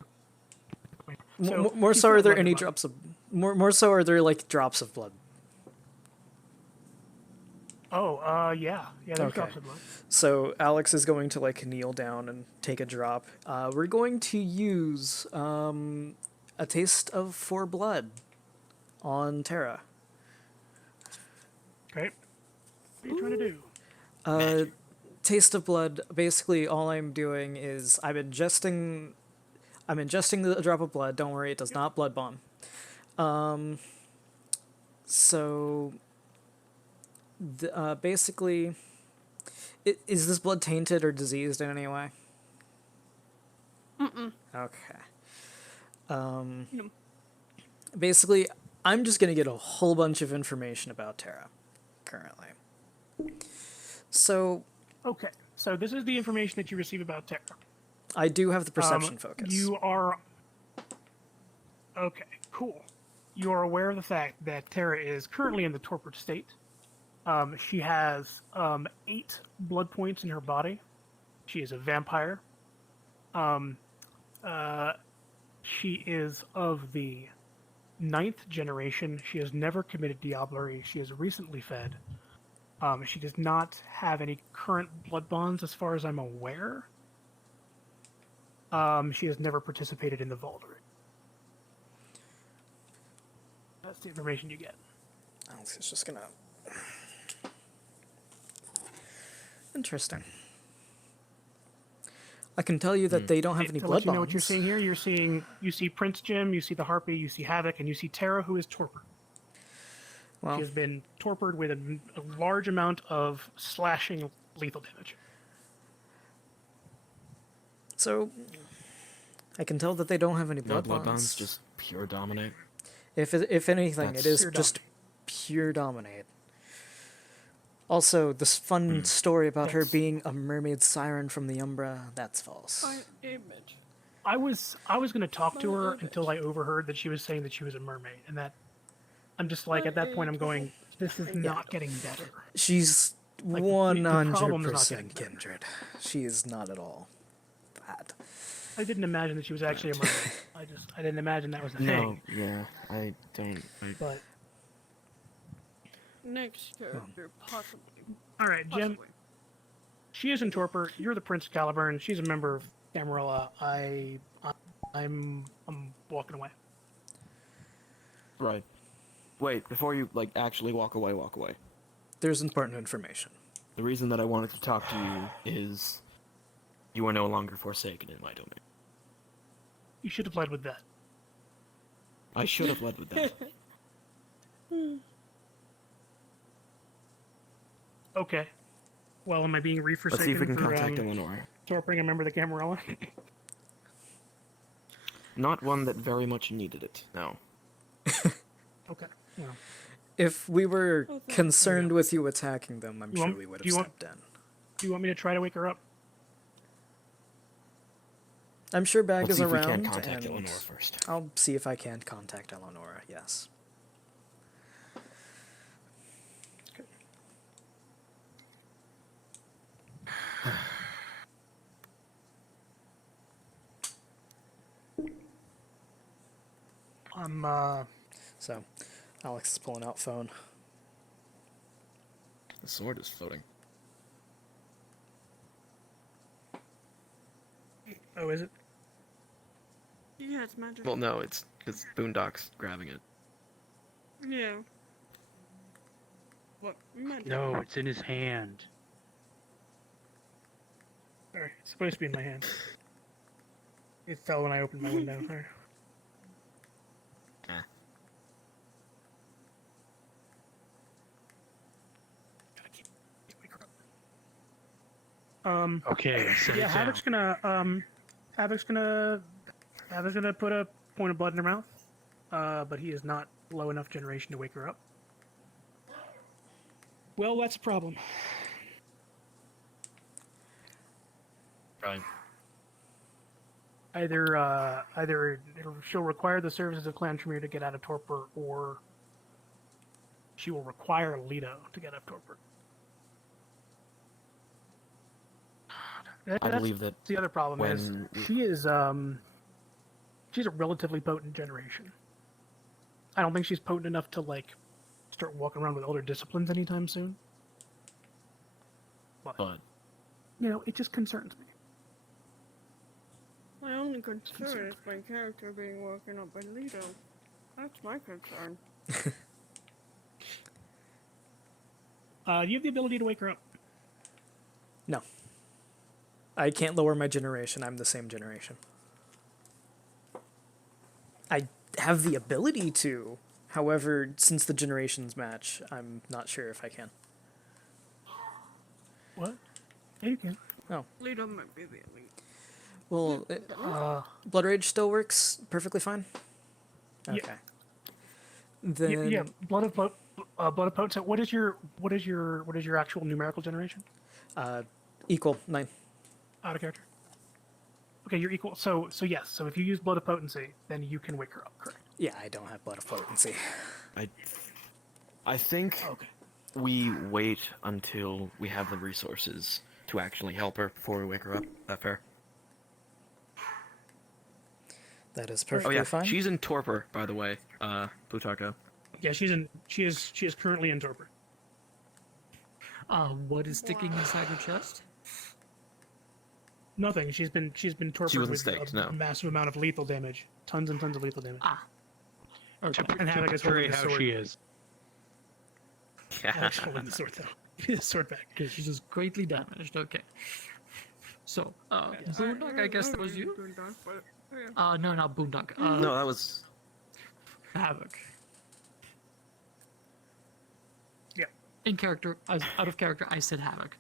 More so, are there any drops of more so? Are there like drops of blood? Oh, yeah, there's Okay. drops of blood. So Alex is going to like kneel down and take a drop. We're going to use a taste of for blood on Terra. Great. What are you trying to do? Taste of blood. Basically, all I'm doing is I'm ingesting the drop of blood. Don't worry, it does not blood bomb. Basically, is this blood tainted or diseased in any way? Mm-mm. Okay. Basically, I'm just gonna get a whole bunch of information about Terra, currently. So. Okay, so this is the information that you receive about Terra. I do have the perception focus. You are... Okay, cool. You are aware of the fact that Terra is currently in the torpor state. She has 8 blood points in her body. She is a vampire. She is of the 9th generation. She has never committed diablerie. She is recently fed. She does not have any current blood bonds as far as I'm aware. She has never participated in the Vauldery. That's the information you get. Alex is just gonna... Interesting. I can tell you that they don't have any To blood let you know bonds. what you're seeing here, you see Prince Jim, you see the Harpy, you see Havoc, and you see Terra, who is torpor. Well, She has been torpid with a large amount of slashing lethal damage. so I can tell that they don't have any No blood blood bonds, bonds. just pure dominate. If anything, That's it is pure just pure dominate. Also, this fun story about her That's- being a mermaid siren from the Umbra, that's false. My image. I was going to talk to My her image. until I overheard that she was saying that she was a mermaid, and that I'm just like, My at that point, I'm image. going, this is not getting better. She's Like, the problem is not 100% getting better. kindred. She is not at all bad. I didn't imagine that she was actually a mermaid. I didn't imagine that was a thing. No, yeah, I don't. But Next character, possibly. all right, Jim. Possibly. She is in torpor. You're the Prince of Caliburn. She's a member of Camarilla. I'm walking away. Right. Wait, before you actually walk away. There's important information. The reason that I wanted to talk to you is you are no longer forsaken in my domain. You should have led with that. I should have led with that. Okay. Well, am I being Let's see if we reforsaken can for contact Eleanor. torping a member of the Camarilla? Not one that very much needed it, no. Okay. Well, If we were Okay. concerned with you attacking them, I'm You sure want- we would do have you want- stepped in. do you want me to try to wake her up? I'm sure Bag Let's is see if we around, can contact and Eleanor first. I'll see if I can contact Eleonora, yes. So, Alex is pulling out phone. The sword is floating. Oh, is it? Yeah, it's magic. Well, no, it's because Boondock's grabbing it. Yeah. What? Magic. No, it's in his hand. Sorry, it's supposed to be in my hand. It fell when I opened my window. Sorry. Gotta keep wake her up. Okay, set Yeah, it down. Havoc's gonna put a point of blood in her mouth, but he is not low enough generation to wake her up. Well, that's a problem. Right. Either she'll require the services of Clan Tremere to get out of torpor, or she will require Leto to get out of torpor. I believe that the other problem is when she's a relatively potent generation. I don't think she's potent enough to start walking around with older disciplines anytime soon. But it just concerns me. My only concern is my character being woken up by Leto. That's my concern. Do you have the ability to wake her up? No. I can't lower my generation. I'm the same generation. I have the ability to. However, since the generations match, I'm not sure if I can. What? Yeah, you can. Oh. Leto might be the elite. Well, Blood Rage still works perfectly fine? Yeah. Okay. Then... Yeah, blood of potency. What is your actual numerical generation? Equal 9. Out of character. Okay, you're equal. So yes. So if you use blood of potency, then you can wake her up. Correct. Yeah, I don't have blood of potency. I think we wait until we have the resources to actually help her before we wake her up. That fair? That is perfectly fine. She's in torpor, by the way. Plutarcho. Yeah, she is currently in torpor. What is sticking inside her chest? Nothing. She's been tortured She wasn't with staked, a no. massive amount of lethal damage, tons and tons of lethal damage. Okay. And Havoc is holding the how sword. she is. Havoc's holding the sword though. Give me the sword back. Okay, she's just greatly damaged. Okay. So, Boondock, I guess that was you? No, not Boondock. No, that was... Havoc. in character, out of character, I said Havoc.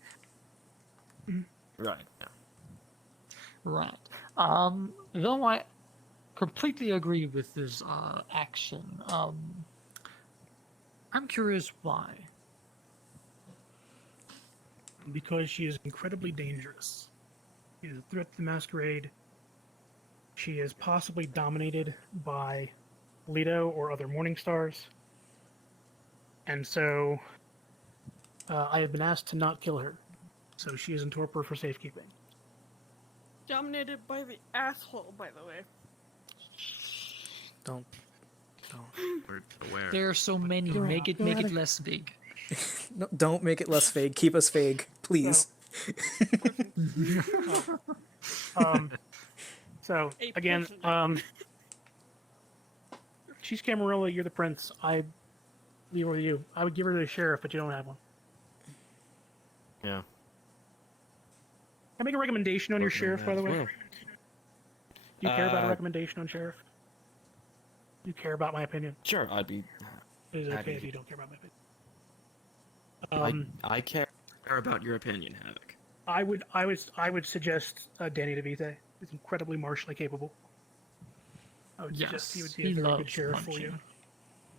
Right. Yeah. Right. Though I completely agree with this action, I'm curious why. Because she is incredibly dangerous. She is a threat to the masquerade. She is possibly dominated by Leto or other Morning Stars. And so I have been asked to not kill her. So she is in torpor for safekeeping. Dominated by the asshole, by the way. Don't. We're aware. There are so many. Make it less big. No, don't make it less vague. Keep us vague, please. So again, she's Camarilla, you're the prince. I leave her with you. I would give her to the sheriff, but you don't have one. Yeah. Can I make a recommendation on your sheriff, by the way? Well. Do you care about a recommendation on sheriff? Do you care about my opinion? Sure, I'd be. Is it happy okay if to- you don't care about my opinion? I care about your opinion, Havoc. I would suggest Danny DeVite. He's incredibly martially capable. I would suggest he would be a very good sheriff for you.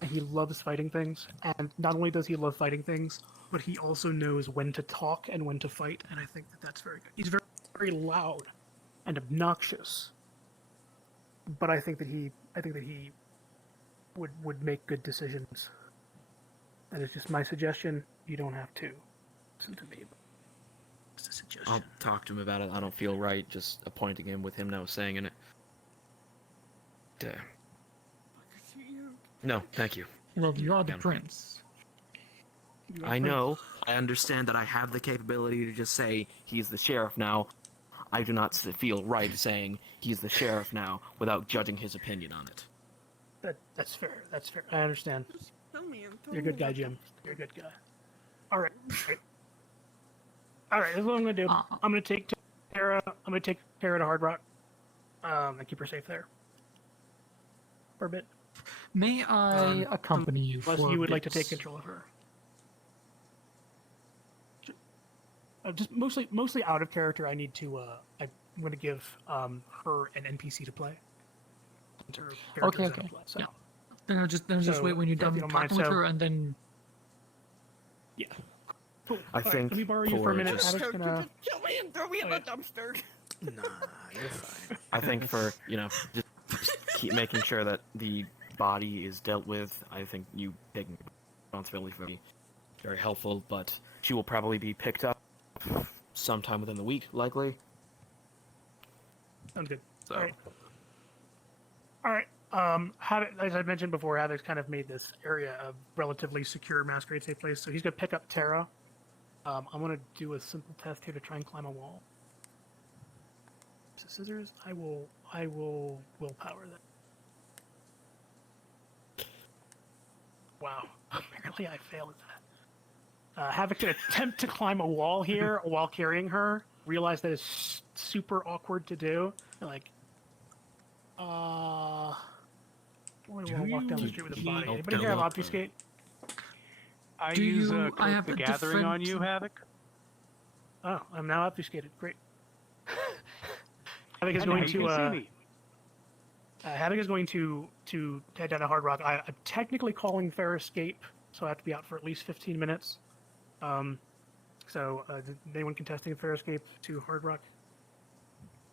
And he loves fighting things, and not only does he love fighting things, but he also knows when to talk and when to fight, and I think that that's very good. He's very, very loud and obnoxious, but I think that he would make good decisions. That is just my suggestion. You don't have to listen to me. But it's a suggestion. I'll talk to him about it. I don't feel right just appointing him with him now saying in it. No, thank you. Well, you are the prince. I know. I understand that I have the capability to just say he's the sheriff now. I do not feel right saying he's the sheriff now without judging his opinion on it. That's fair. That's fair. I understand. Tell me, You're a good guy, Jim. You're a good guy. All right. All right. This is what I'm gonna do. I'm gonna take Tara. I'm gonna take Tara to Hard Rock. And keep her safe there for a bit. May I accompany you? Unless for you a would like to bit? take control of her. Just mostly out of character. I need to. I'm going to give her an NPC to play. Okay. So. Yeah. Then I'll just wait when you're done talking with her, and then. Yeah. Cool. I All right, think let me borrow you for a minute. just- Alex, gonna... Kill me and throw me in the dumpster. Nah, you're fine. I think for, just keep making sure that the body is dealt with. I think you taking responsibility for me very helpful, but she will probably be picked up sometime within the week, likely. Sounds good. So. All right. Havoc, as I mentioned before, Havoc's kind of made this area a relatively secure masquerade safe place. So he's going to pick up Tara. I'm going to do a simple test here to try and climb a wall. So scissors. I will willpower that. Wow. Apparently I failed at that. Havoc's going to attempt to climb a wall here while carrying her. Realize that it's super awkward to do. Like, I want to walk down the street with a body. Anybody here have obfuscate? I Do use you- I have the a gathering on you, different- Havoc. Oh, I'm now obfuscated. Great. Havoc is I know, going you to. can see me. Havoc is going to head down to Hard Rock. I'm technically calling fair escape, so I have to be out for at least 15 minutes. So anyone contesting fair escape to Hard Rock,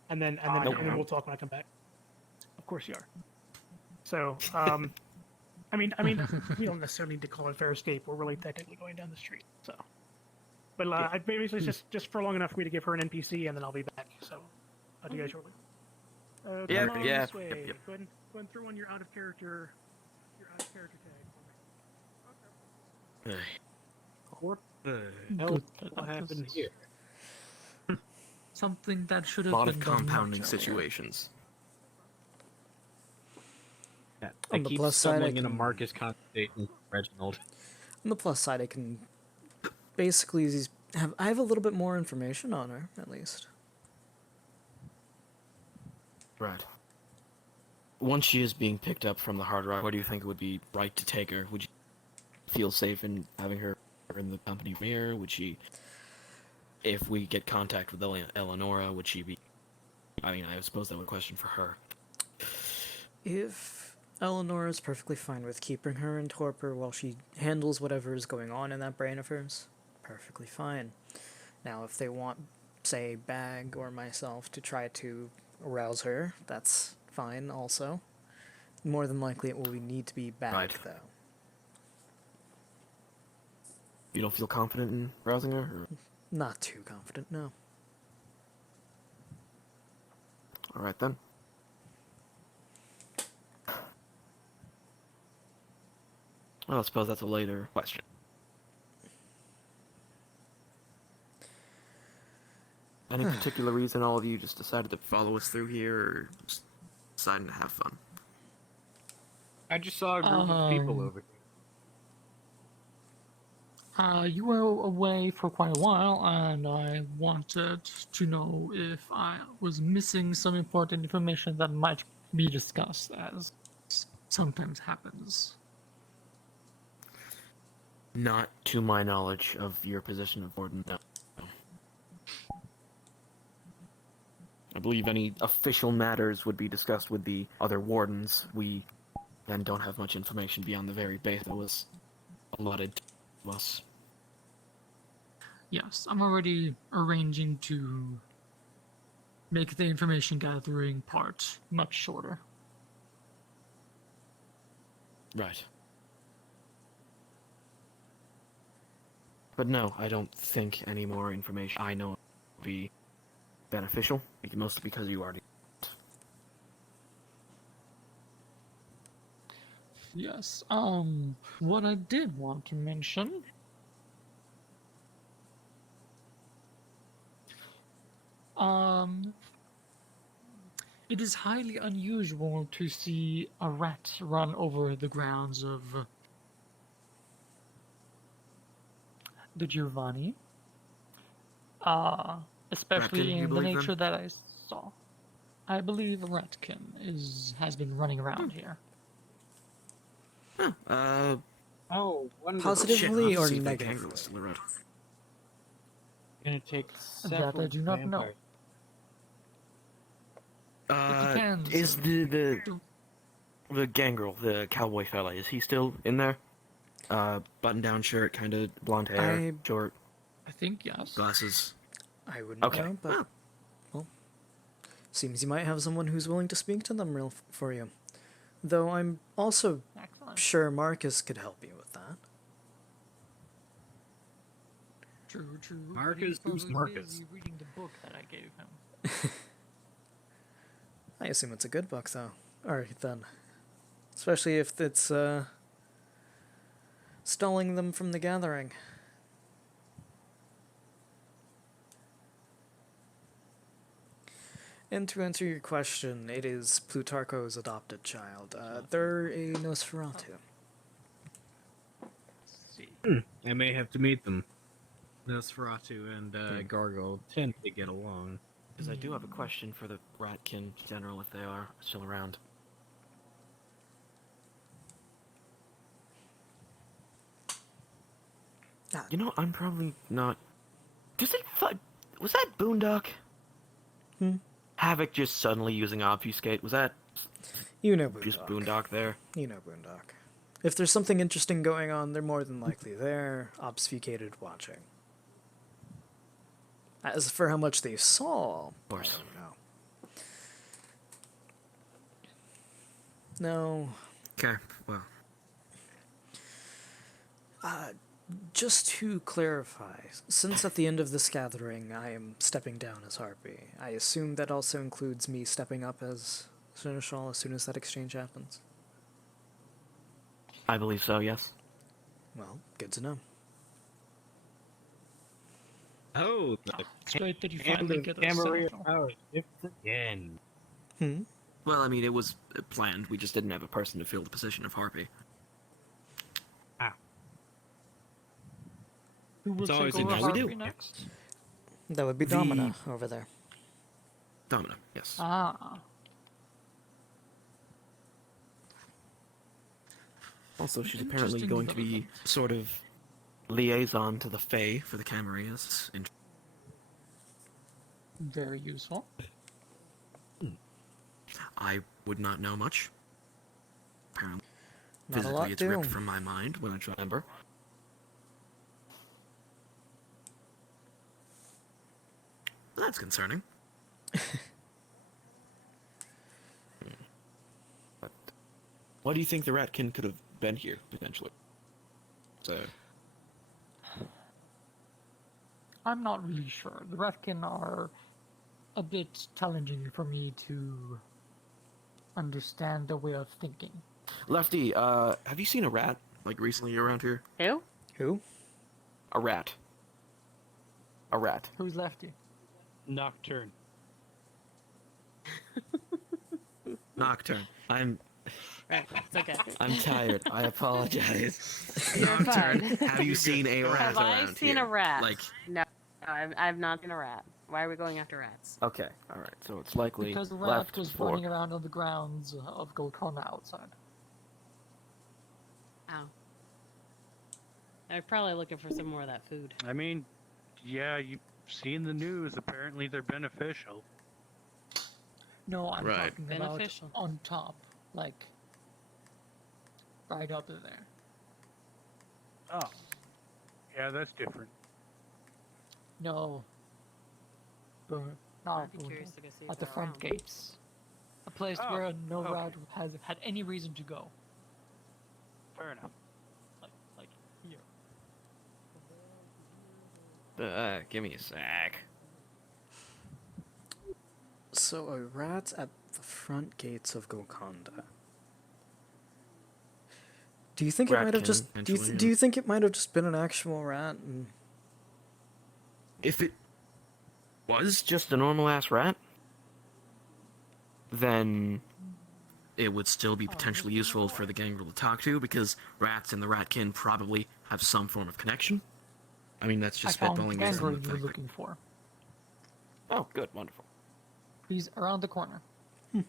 and then we'll talk when I come back. Of course you are. So I mean we don't necessarily need to call it fair escape. We're really technically going down the street. So, but I basically just for long enough for me to give her an NPC, and then I'll be back. So I'll do you guys shortly. Come on this way. Go ahead and throw on your out of character tag. What the hell Good. what happened here? Something that should A have lot been of done compounding much earlier. situations. Yeah, On I the keep plus side, I stumbling into can- Marcus conversation, Reginald. On the plus side, I can basically I have a little bit more information on her, at least. Right. Once she is being picked up from the Hard Rock, where do you think it would be right to take her? Would you feel safe in having her her in the company mirror? Would she, if we get contact with Eleonora, would she be? I mean, I suppose that would be a question for her. If Eleanor is perfectly fine with keeping her in torpor while she handles whatever is going on in that brain of hers, perfectly fine. Now, if they want, say, Bag or myself to try to arouse her, that's fine also. More than likely it will need to be Bag, though. You don't feel confident in rousing her? Or? Not too confident, no. Alright then. Well, I suppose that's a later question. Any particular reason all of you just decided to follow us through here, or just deciding to have fun? I just saw a group of people over here. You were away for quite a while, and I wanted to know if I was missing some important information that might be discussed, as sometimes happens. Not to my knowledge of your position of Warden, no. I believe any official matters would be discussed with the other Wardens. We then don't have much information beyond the very base that was allotted to us. Yes, I'm already arranging to make the information gathering part much shorter. Right. But no, I don't think any more information I know would be beneficial, mostly because you already... Yes, what I did want to mention... it is highly unusual to see a rat run over the grounds of the Giovanni. Especially Ratkin, in the nature that I saw. I believe Ratkin has been running around here. Oh, wonderful. Positively or negatively? negatively? Gonna take That I do not know. It depends. Is the gangrel, the cowboy fella, is he still in there? Button-down shirt, kind of blonde hair, short. I think yes. Glasses. I wouldn't know, but well, seems you might have someone who's willing to speak to them for you. Though I'm also sure Marcus could help you with that. True. Marcus, who's Marcus? Reading the book that I gave him. I assume it's a good book, though. Alright, then. Especially if it's, stalling them from the gathering. And to answer your question, it is Plutarcho's adopted child. They're a Nosferatu. I may have to meet them. Nosferatu and Gargoyle tend to get along. Because I do have a question for the Ratkin General, if they are still around. You know, I'm probably not... Was that Boondock? Havoc just suddenly using Obfuscate? Was that... You know Boondock. Just Boondock there? You know Boondock. If there's something interesting going on, they're more than likely there, obfuscated, watching. As for how much they saw, of course. I don't know. No. Okay, well. Just to clarify, since at the end of this gathering I am stepping down as Harpy, I assume that also includes me stepping up as Seneschal as soon as that exchange happens? I believe so, yes. Well, good to know. Oh, it's great that you finally get a Seneschal. power shifts again. Well, I mean, it was planned. We just didn't have a person to fill the position of Harpy. Who will It's always take over interesting. Harpy next? That would be Domina over there. Domina, yes. Also, she's apparently going to be sort of liaison to the Fae for the Camarillas. Very useful. I would not know much. Apparently, Not a physically, lot it's ripped do. from my mind when I try to remember. That's concerning. But what do you think the Ratkin could have been here, potentially? So, I'm not really sure. The Refkin are a bit challenging for me to understand their way of thinking. Lefty, have you seen a rat, like, recently around here? Who? Who? A rat. A rat. Who's Lefty? Nocturne. Nocturne. I'm Right, it's okay. I'm tired. I apologize. You're Nocturne, fine. have you seen a rat Have I around seen here? a rat? Like, No, I've not seen a rat. Why are we going after rats? okay, alright, so it's likely Because the rat left was for... running around on the grounds of Golconda outside. Oh. They're probably looking for some more of that food. I mean, yeah, you've seen the news. Apparently, they're beneficial. No, I'm Right. talking Beneficial. about on top, like right up in there. Oh. Yeah, that's different. No. Not I'd be curious to go see if at the they're front around. gates. A place Oh, where no okay. rat has had any reason to go. Fair enough. Like here. give me a sec. So a rat at the front gates of Golconda. Do you think it might have Ratkin, just potentially, do you think it might have just been an actual rat? And... If it was just a normal-ass rat, then it would still be potentially useful for the gangrel to talk to, because rats and the Ratkin probably have some form of connection. I mean, that's just I found the spitballing based on gangrel the you were fact that... looking for. Oh, good, wonderful. He's around the corner. There.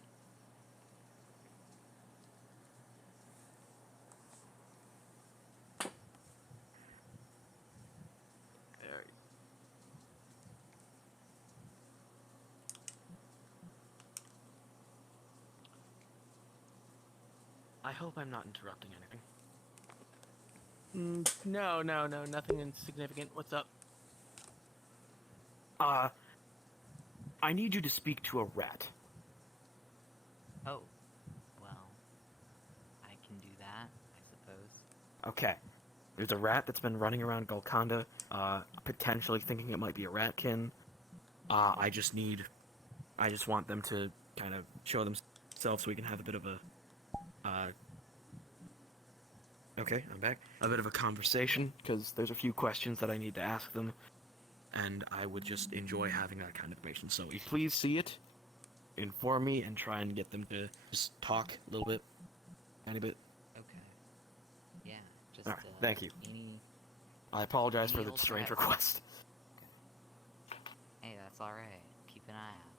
I hope I'm not interrupting anything. No, nothing insignificant. What's up? I need you to speak to a rat. Oh, well, I can do that, I suppose. Okay. There's a rat that's been running around Golconda, potentially thinking it might be a ratkin. I just want them to kind of show themselves so we can have a bit of a, okay, I'm back. A bit of a conversation, because there's a few questions that I need to ask them, and I would just enjoy having that kind of information. So if you please see it, inform me, and try and get them to just talk a little bit, tiny bit. Okay. Yeah, just, Alright, thank you. I apologize for the old strange rat. request. Hey, that's alright. Keep an eye out.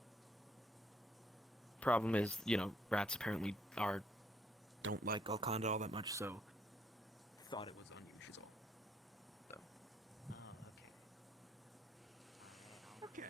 Problem is, you know, rats apparently don't like Golconda all that much, so thought it was unusual. So. Oh, okay. Okay.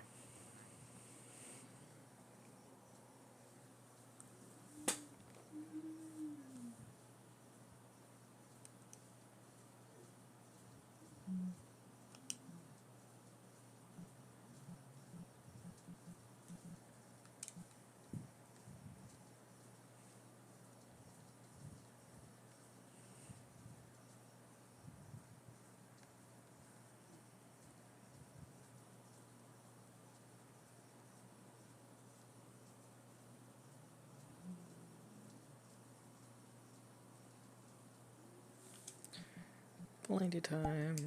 Blindy time.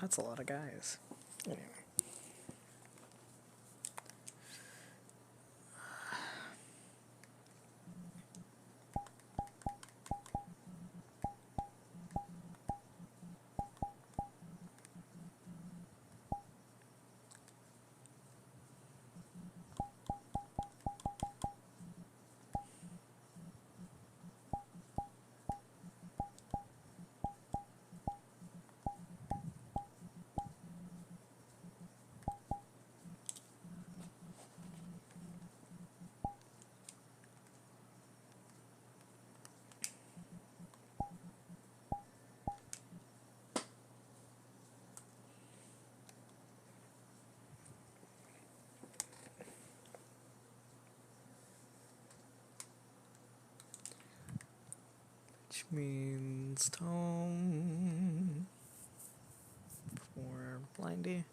That's a lot of guys. Anyway. Which means Tom for Blindy.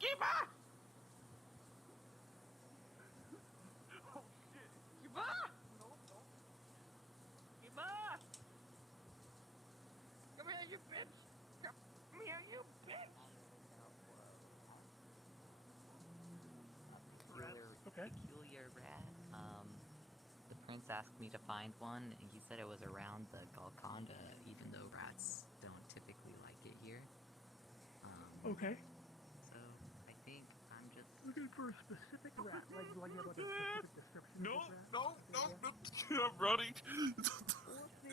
Giba! Giba! Giba! Come here, you bitch! Come here, you bitch! Peculiar rat. The prince asked me to find one, and he said it was around the Golconda, even though rats don't typically like it here. Okay. So I think I'm just looking for a specific rat, like a specific description. No, I'm running. What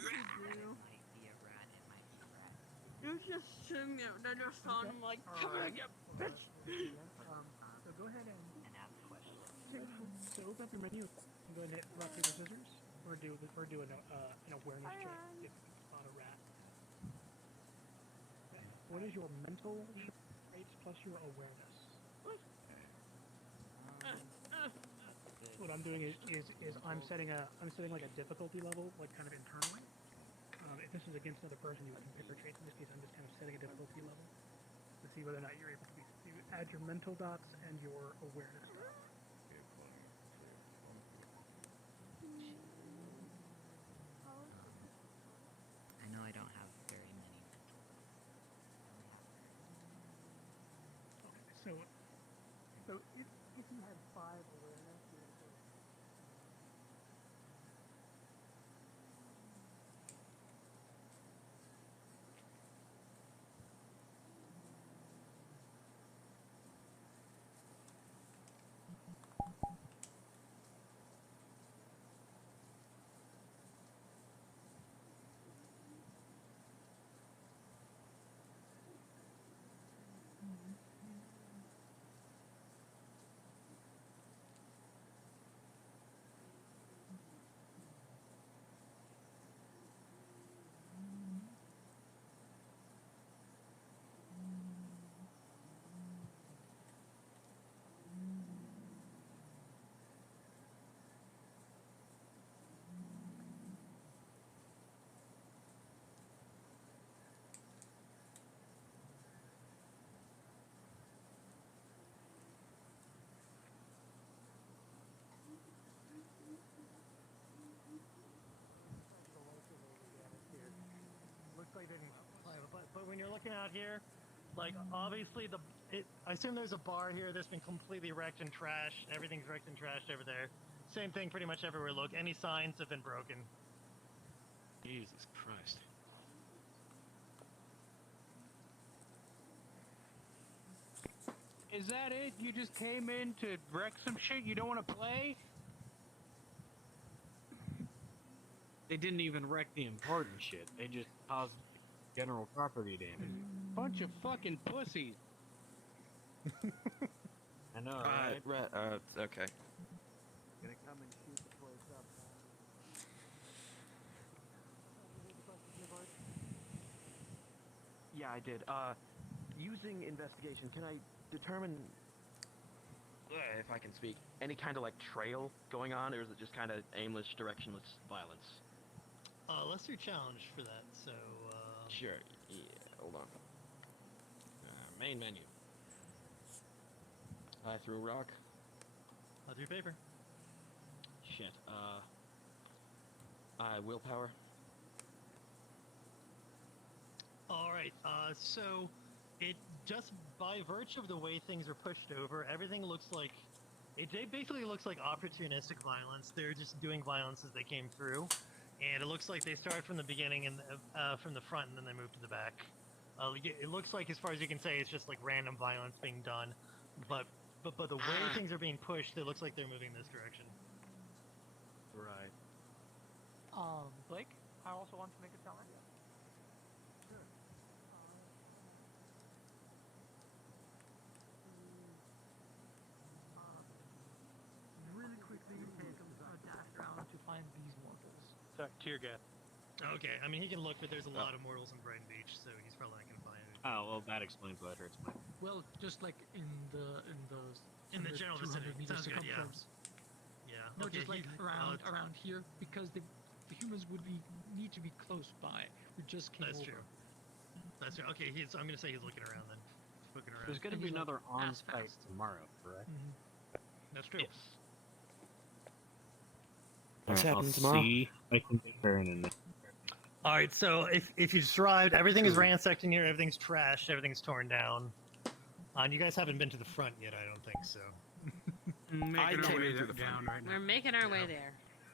did you do? might be a rat. It might be a rat. You just sing it, then your son like, come here, you bitch! So go ahead and ask questions. so open up your menu and go ahead and hit rock, paper, scissors. We're doing an awareness check if you spot a rat. Okay. What is your mental traits plus your awareness? What I'm doing is I'm setting like a difficulty level, like kind of internally. If this is against another person, you would compare traits. In this case, I'm just kind of setting a difficulty level to see whether or not you're able to add your mental dots and your awareness dots. I know I don't have very many mental dots. Okay, so if you had 5 awareness, you would say Looks like they didn't play, but when you're looking out here, like obviously I assume there's a bar here that's been completely wrecked and trashed. Everything's wrecked and trashed over there. Same thing pretty much everywhere. Look, any signs have been broken. Jesus Christ. Is that it? You just came in to wreck some shit? You don't want to play? They didn't even wreck the important shit. They just caused general property damage. Bunch of fucking pussies. I know, right? Okay. Gonna come and shoot the place up. Yeah, I did. Using investigation, can I determine, if I can speak, any kind of like trail going on, or is it just kind of aimless, directionless violence? Let's do challenge for that. So. Sure. Yeah. Hold on. Main menu. I threw a rock. I'll do paper. Shit. Willpower. All right. So, it just by virtue of the way things are pushed over, everything looks like it basically looks like opportunistic violence. They're just doing violence as they came through, and it looks like they start from the beginning and from the front, and then they move to the back. It looks like, as far as you can say, it's just like random violence being done, but the way things are being pushed, it looks like they're moving in this direction. Right. Blake, I also want to make a comment. Really quickly, take a dash around to find these mortals. Sorry, tear gas. Okay, I mean he can look, but there's a lot of mortals in Brighton Beach, so he's probably not gonna find it. Oh well, that explains what hurts me. Well, just like in the general 200 vicinity. meters Sounds good, yeah. circumference. Yeah. No, okay, just like he- around here, because the humans would need to be close by. We just came That's over. true. That's true. Okay, I'm gonna say he's looking around then. Looking around. There's going to And be he's like, another fast, on-site fast. tomorrow, correct? That's true. What's Alright, happening I'll tomorrow? See, I can turn in. All right, so if you've survived, everything is ransacked in here. Everything's trashed. Everything's torn down. And you guys haven't been to the front yet, I don't think so. Making our came way into the down right now. We're making our way there.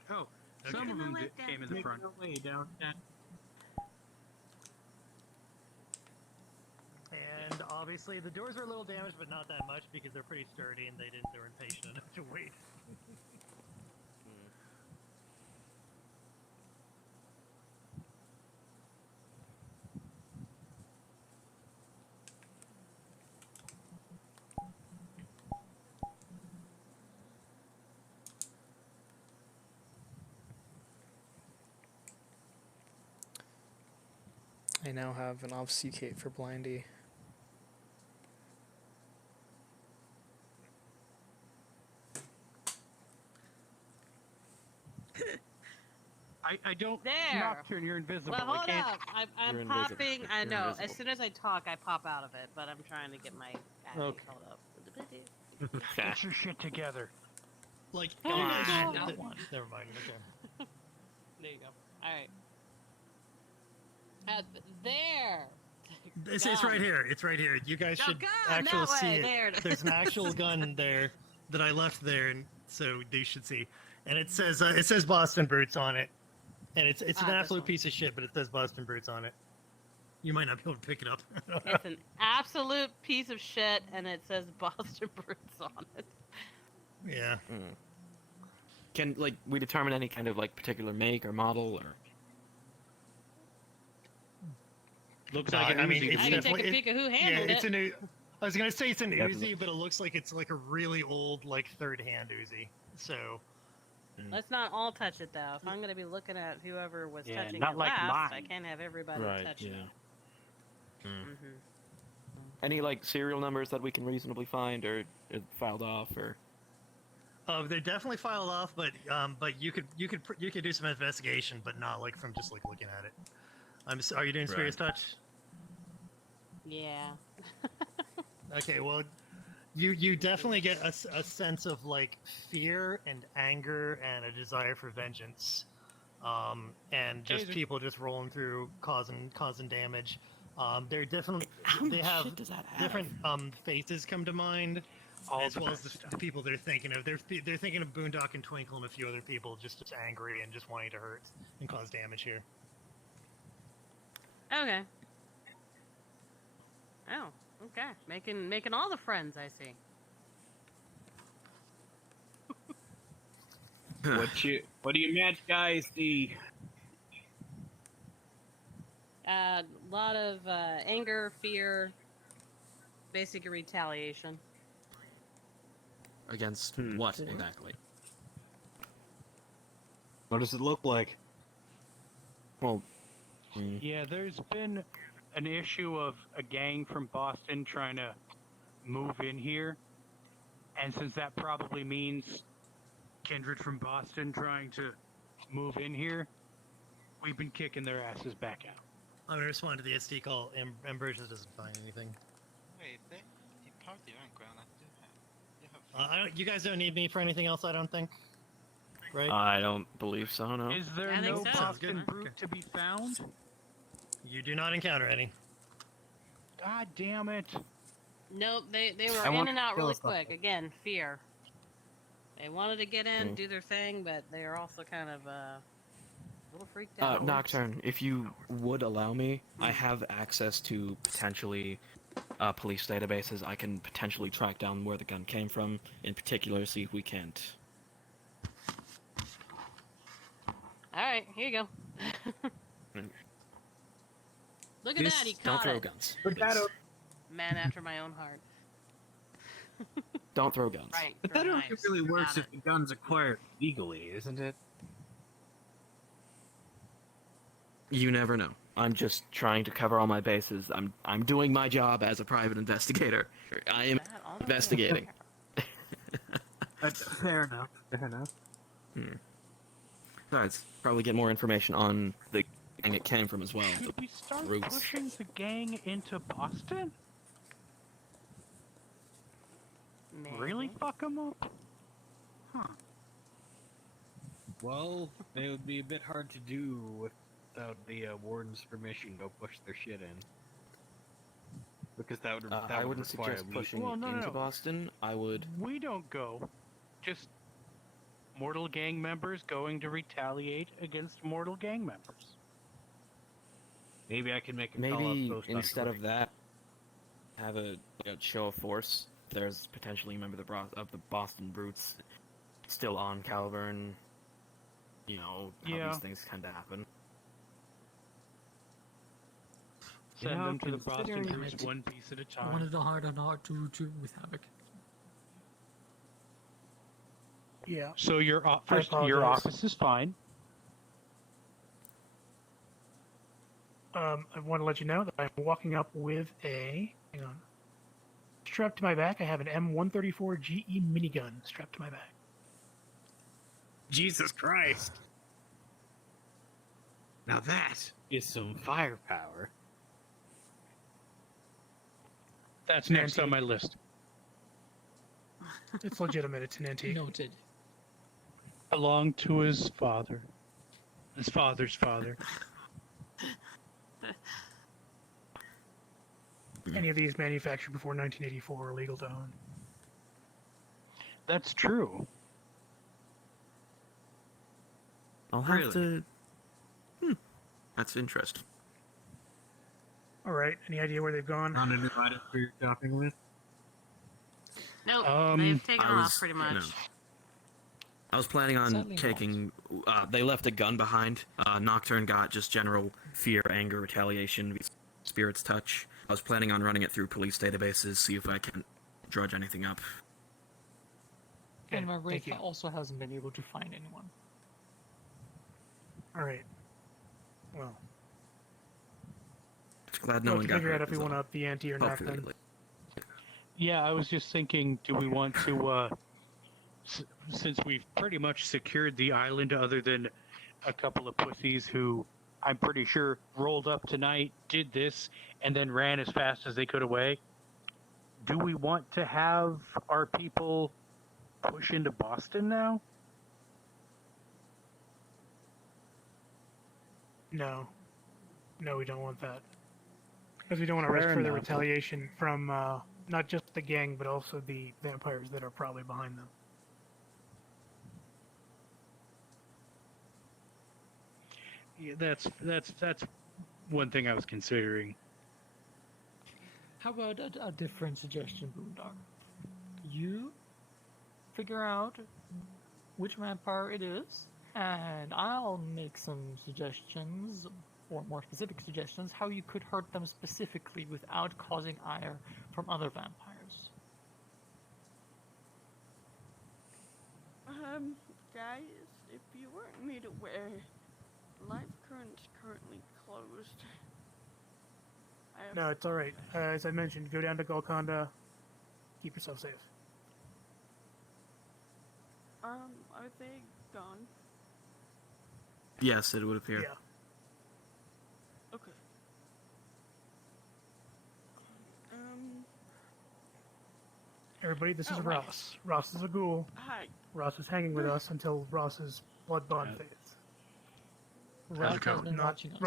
Oh, some of them came in the front. Way down. And obviously the doors are a little damaged, but not that much because they're pretty sturdy and they weren't patient enough to wait. I now have an obfuscate for Blindy. I don't. There. Nocturne, you're invisible. Well, I hold can't. up. I'm You're invisible. popping. I You're know. invisible. As soon as I talk, I pop out of it. But I'm trying to get my. Okay. Hold up. Get your shit together. Like, Oh, you guys no. should- Not one. Never mind. Okay. There you go. All right. There. It's Gone. right here. It's right here. You guys No, should gone actually that see way. it. There it is. There's an actual gun there that I left there, and so they should see. And it says Boston Brutes on it, and it's an this absolute one. piece of shit, but it says Boston Brutes on it. You might not be able to pick it up. It's an absolute piece of shit, and it says Boston Brutes on it. Yeah. Can we determine any kind of particular make or model or? Looks No, like an I mean, Uzi. it's I can take a definitely- peek of who handled it's it. a new. I was gonna say it's an Definitely. Uzi, but it looks like it's like a really old, third-hand Uzi. So. Let's not all touch it though. If I'm gonna be looking at whoever was Yeah, touching not it like last, I mine. can't have everybody Right. touching Yeah. it. Mm-hmm. Any serial numbers that we can reasonably find or filed off or? They're definitely filed off, but you could do some investigation, but not from just looking at it. Are you doing Spurious Touch? Yeah. Okay, well, you definitely get a sense of fear and anger and a desire for vengeance, and just people just rolling through, causing damage. They're definitely they have shit does that have? different faces come to mind. All As the well as best the people they're thinking of. They're thinking of Boondock and Twinkle and a few other people just angry and just wanting to hurt and cause damage here. Okay. Oh, okay. Making all the friends I see. What do you match guys see? A lot of anger, fear, basic retaliation. Against what exactly? What does it look like? Well, Yeah, there's been an issue of a gang from Boston trying to move in here, and since that probably means kindred from Boston trying to move in here, we've been kicking their asses back out. I'm gonna respond to the SD call. Ambrosius doesn't find anything. Wait, they depart the ground. I do have. I don't. You guys don't need me for anything else. I don't think. Right? I don't believe so. No. Is there I think no so. Sounds good. Boston brute to be found? You do not encounter any. God damn it! Nope, they I were in want and out to kill really us all. quick. Again, fear. They wanted to get in, do their thing, but they are also kind of a little freaked out. Nocturne, if you would allow me, I have access to potentially police databases. I can potentially track down where the gun came from, in particular, see if we can't right, here you go. Look at that, he Don't caught throw it. guns. Potato. Man after my own heart. Don't throw guns. Right. But throw that only knives. really works Got if the gun's acquired legally, isn't it? You never know. I'm just trying to cover all my bases. I'm doing my job as a private investigator. I am That all the way investigating. Fair enough. Fair enough. Besides, probably get more information on the gang it came from as well. Should we start roots. pushing the gang into Boston? Maybe. Really fuck them up? Well, it would be a bit hard to do without the Warden's permission to go push their shit in. Because that would I wouldn't require suggest pushing Well, no, into no. Boston. I would. We don't go. Just mortal gang members going to retaliate against mortal gang members. Maybe I can make a call-out Maybe post on instead of Twitter. that, have a show of force. There's potentially a member of the Boston Brutes still on Calvern. You know how Yeah. these things tend to happen. Send them to the considering Boston Bruce it, one piece at a I time. wanted the hard on hard to with Havoc. Yeah. So your apologize. office is fine. I want to let you know that I'm walking up with hang on. Strapped to my back, I have an M134 GE minigun strapped to my back. Jesus Christ! Now that is some firepower. That's next on my list. It's legitimate. It's an antique. Noted. Belonged to his father. His father's father. Any of these manufactured before 1984 are legal to own. That's true. I'll have Really? to. That's interesting. All right. Any idea where they've gone? On a new item for your shopping list? Nope, they've taken I off was- pretty much. no. I was planning on Sadly not. taking. They left a gun behind. Nocturne got just general fear, anger, retaliation, spirit's touch. I was planning on running it through police databases, see if I can drudge anything up. And my thank Wraith you. also hasn't been able to find anyone. All right. Well, Just glad no no one got figure hurt. out if we is want to all. up the ante or not. Hopefully, Then. like- Yeah, I was just thinking, do we want to, since we've pretty much secured the island other than a couple of pussies who I'm pretty sure rolled up tonight, did this, and then ran as fast as they could away, do we want to have our people push into Boston now? No, we don't want that. Because we don't want to risk Fair further enough. retaliation from not just the gang, but also the vampires that are probably behind them. Yeah, that's one thing I was considering. How about a different suggestion, Boondog? You figure out which vampire it is, and I'll make some suggestions, or more specific suggestions, how you could hurt them specifically without causing ire from other vampires. Guys, if you weren't made aware, Life Current's currently closed. No, it's all right. As I mentioned, go down to Golconda. Keep yourself safe. Are they gone? Yes, it would appear. Yeah. Okay. Everybody, this is Oh, right. Ross. Ross is a ghoul. Hi. Ross is hanging with us until Ross's blood bond fades. Ross has been watching us.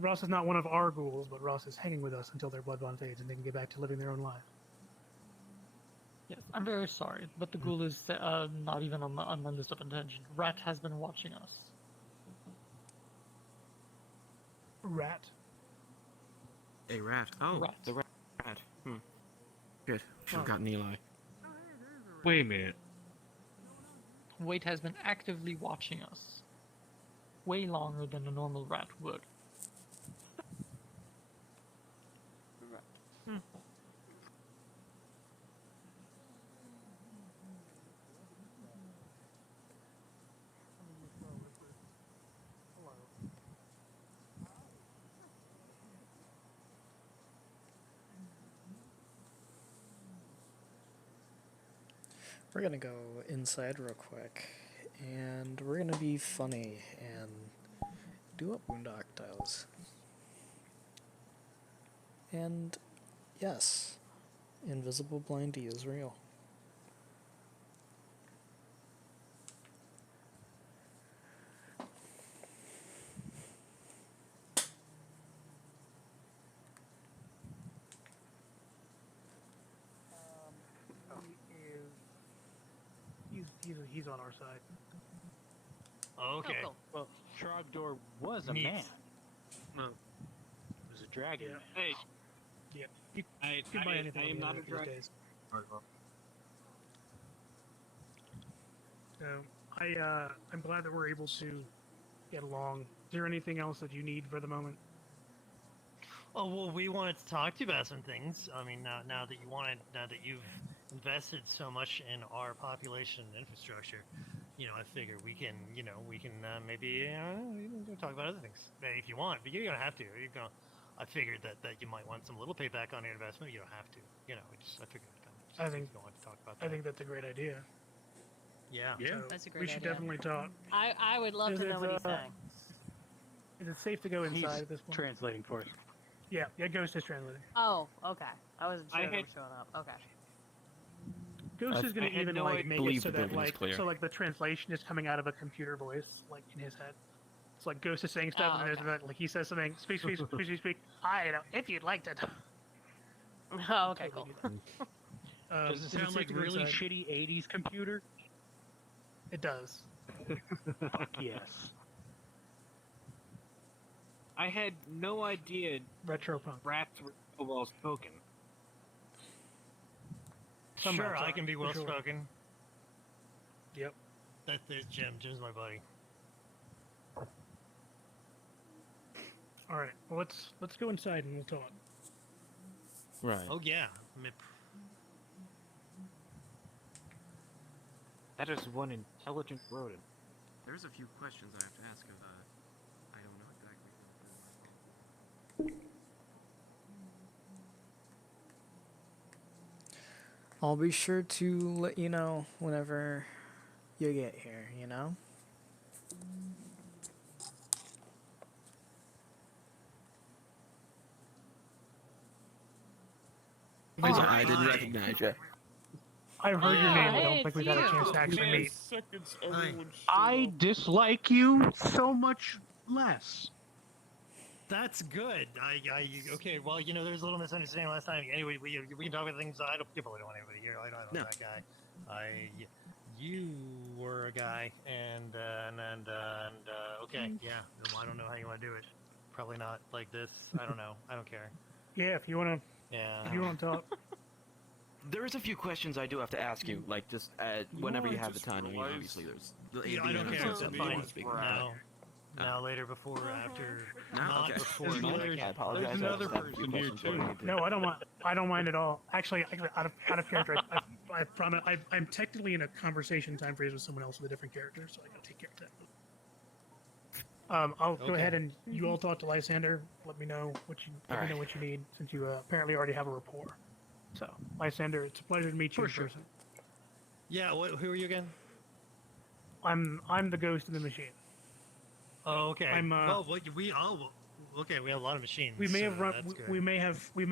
Ross is not one of our ghouls, but Ross is hanging with us until their blood bond fades and they can get back to living their own life. Yes, I'm very sorry, but the ghoul is not even on my list of intention. Rat has been watching us. Rat. A rat. Oh, Rat. the rat. Good. Should have Oh. gotten Eli. Wait a minute. Wade has been actively watching us. way longer than a normal rat would. We're gonna go inside real quick, and we're gonna be funny and do what Boondock does. And yes, invisible blindy is real. He's on our side. Okay. Oh, cool. Well, Trogdor was a Neat. man. No, it was a dragon. Yeah. Man. Hey, Yeah. You I can buy anything am on the not a internet these dragon. days. So I'm glad that we're able to get along. Is there anything else that you need for the moment? Oh well, we wanted to talk to you about some things. I mean, now that you've invested so much in our population and infrastructure, I figure we can maybe we can talk about other things if you want. But you're gonna have to. I figured that you might want some little payback on your investment. You don't have to. I figured I think you want to talk about that. I think that's a great idea. Yeah. So That's a great we should idea. definitely talk. I would love to know what he's saying. Is it safe to go inside He's at this point? translating for us. Yeah, Ghost is translating. Oh, okay. I wasn't sure I they were had- showing up. Okay. Ghost is I gonna had even no like idea- make it believe so the that building is clear. the translation is coming out of a computer voice like in his head. It's like Ghost is saying stuff, Oh, and there's okay. that, like he says something. Speak, speak, speak, speak, speak. I know if you'd like to. Oh, okay, cool. Does it is sound safe like to go really inside? shitty 80s computer? It does. Fuck yes. I had no idea Retro punk. rats were so well spoken. Some Sure, rats I are, can be for well sure. spoken. Yep. There's Jim. Jim's my buddy. All right. Well, let's go inside and we'll talk. Right. Oh yeah. That is one intelligent rodent. There's a few questions I have to ask of, I don't know exactly I'll be sure to let you know whenever you get here, I didn't recognize you. I've heard your name. I hey, don't think we've had a it's chance to actually meet. Seconds, Hi. everyone I dislike you so much less. That's good. Okay. Well, there's a little misunderstanding last time. Anyway, we can talk about things. I don't. You probably don't want anybody here. I don't know No. that guy. You were a guy, and okay, yeah. Well, I don't know how you want to do it. Probably not like this. I don't know. I don't care. Yeah, if you wanna Yeah. talk. There is a few questions I do have to ask you, like just whenever you have the time. I mean, obviously there's the Yeah, I don't care. interviews That's and fine. want to speak. Now, later, before, after, No? not Okay. before. There's not another- yet. I apologize. There's I another just have a few person here, questions what I need to- No, I don't mind at all. Actually, out of character, I promise. I'm technically in a conversation time phase with someone else with a different character, so I gotta take care of that. I'll go Okay. ahead and you all talk to Lysander. Let me know what you need, since you apparently already have a rapport. So, Lysander, it's a pleasure to meet you For in sure. person. Yeah. Who are you again? I'm the ghost in the machine. Oh, okay. I'm, well, okay. We have a lot of machines. We may so have run. that's good. We may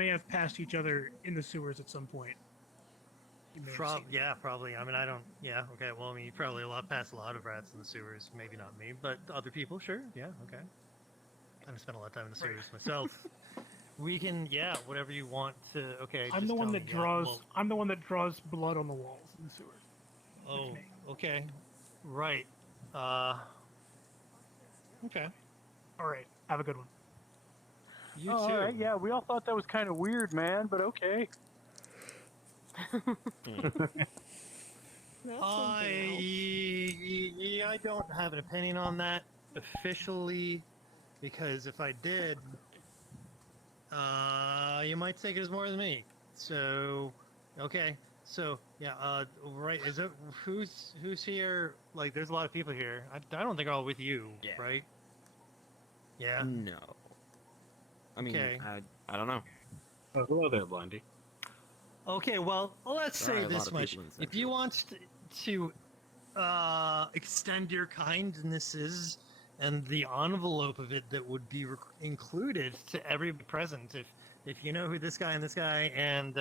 have passed each other in the sewers at some point. You may have seen me. Yeah, probably. I mean, I don't. Yeah, okay. Well, I mean, you probably pass a lot of rats in the sewers. Maybe not me, but other people, sure. Yeah, okay. I spent a lot of time in the sewers myself. We can, whatever you want to. Okay. I'm just the one tell that me, draws. well, I'm the one that draws blood on the walls in the sewers. oh, me. okay. Right. Okay. All right. Have a good one. You Oh, too. all right, yeah, we all thought that was kind of weird, man, but okay. That's something else. I don't have an opinion on that. officially, because if I did, you might take it as more than me. So, okay. So yeah, right. Is it who's here? Like, there's a lot of people here. I don't think all with you, Yeah. right? Yeah. No. I mean, Okay. I don't know. Oh, hello there, Blondie. Okay, well, let's There are say a lot this of much. people in If you want to extend your kindnesses and the envelope of it that would be included to everybody present, if you know who this guy and this guy and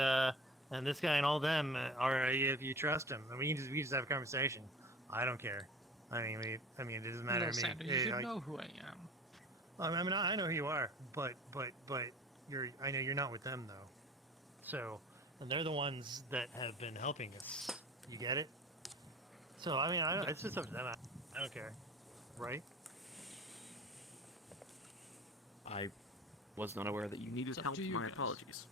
this guy and all them are, if you trust them, I mean, we just have a conversation. I don't care. I mean, it doesn't matter to me. Sandra, you should know who I am. I mean, I know who you are, but I know you're not with them though. So, and they're the ones that have been helping us. You get it? So, I mean, it's just up to them. I don't care, right? I was not aware that you needed It's up help. to you My guys. apologies.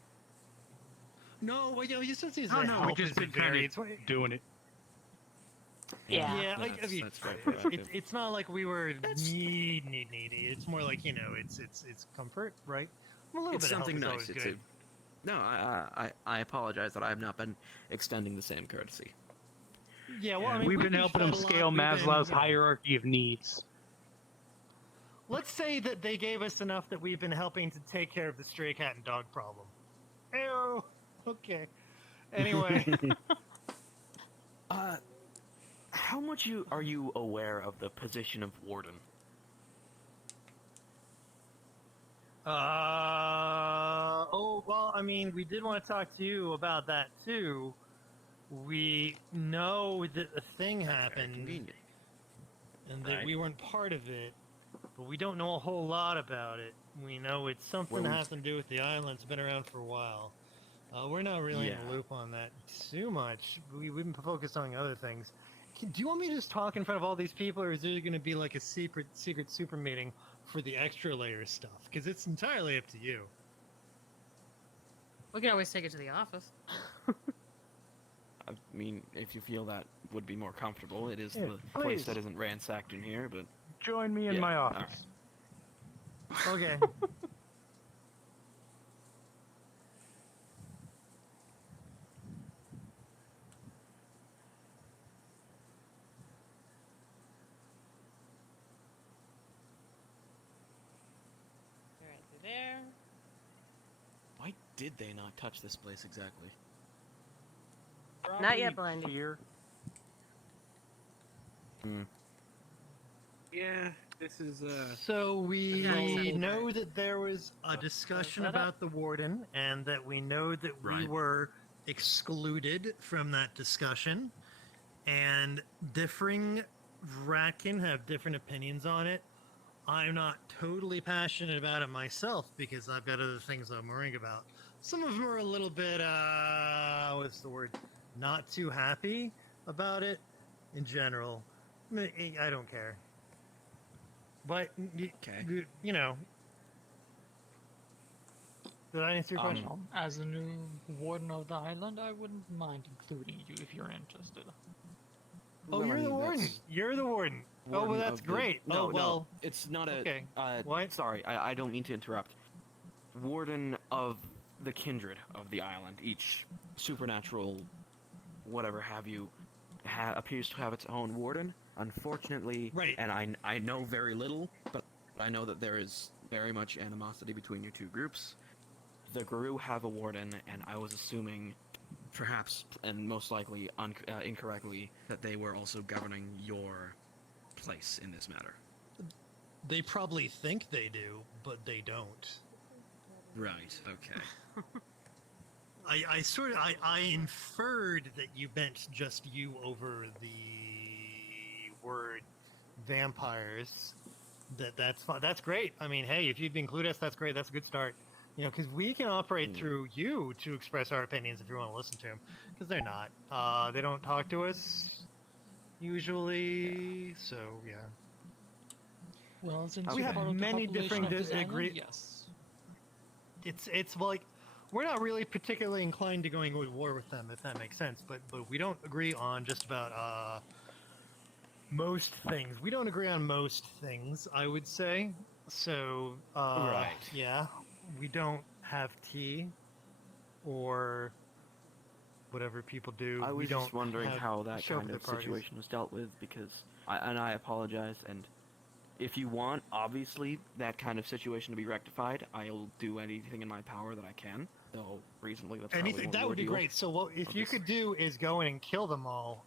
No, well, you just see Oh no, we just been kind of doing it. Yeah. Like, I mean, that's very proactive. it's not like we were needy. It's more like, it's comfort, right? A little It's bit of help something is nice. always It's good. no, I apologize that I have not been extending the same courtesy. Yeah, well, I mean, We've been helping them scale Maslow's hierarchy of needs. Let's say that they gave us enough that we've been helping to take care of the stray cat and dog problem. Ew. Okay. Anyway. How much are you aware of the position of Warden? Well, I mean, we did want to talk to you about that too. We know that the thing happened, and that we weren't part of it, but we don't know a whole lot about it. We know it's something that has to do with the island. It's been around for a while. We're not really in the loop on that too much. We've been focused on other things. Do you want me to just talk in front of all these people, or is there going to be like a secret super meeting for the extra layer stuff? Because it's entirely up to you. We can always take it to the office. I mean, if you feel that would be more comfortable, it is Yeah, the place please. that isn't ransacked in here, but... Join me in my office. Okay. Alright, so there. Why did they not touch this place exactly? Not yet, Blondie. Here. Yeah, this is So we Yeah, know that there was a discussion that up. about the warden, and that we know that we Right. were excluded from that discussion, and differing Ratkin have different opinions on it. I'm not totally passionate about it myself because I've got other things I'm worrying about. Some of them are a little bit, what's the word? Not too happy about it in general. I don't care. But, you know. Did I answer your question? As the new warden of the island, I wouldn't mind including you if you're interested. Oh, you're the warden. You're the warden. Oh, well, that's great. No, oh, well. no, it's not a... Okay. What? Sorry, I don't mean to interrupt. Warden of the kindred of the island. Each supernatural, whatever have you, appears to have its own warden. Unfortunately, Right. And I know very little, but I know that there is very much animosity between your two groups. The Guru have a warden, and I was assuming, perhaps, and most likely incorrectly, that they were also governing your place in this matter. They probably think they do, but they don't. Right, okay. I inferred that you meant just you over the word vampires. That's fine. That's great. I mean, hey, if you'd include us, that's great. That's a good start. You know, because we can operate through you to express our opinions if you want to listen to them. Because they're not. They don't talk to us usually. So yeah. Well, since We you're have part of the many population different of this island, agree. yes. It's like we're not really particularly inclined to going to war with them, if that makes sense. But we don't agree on just about most things. We don't agree on most things, I would say. So, Right. yeah, we don't have tea or whatever people do. I We was don't just wondering have how that show up kind at of their parties. situation was dealt with, because I apologize, and if you want, obviously, that kind of situation to be rectified, I'll do anything in my power that I can. Though reasonably, that's probably Anything more that your would be deal. great. So, what if I'll you just- could do is go in and kill them all?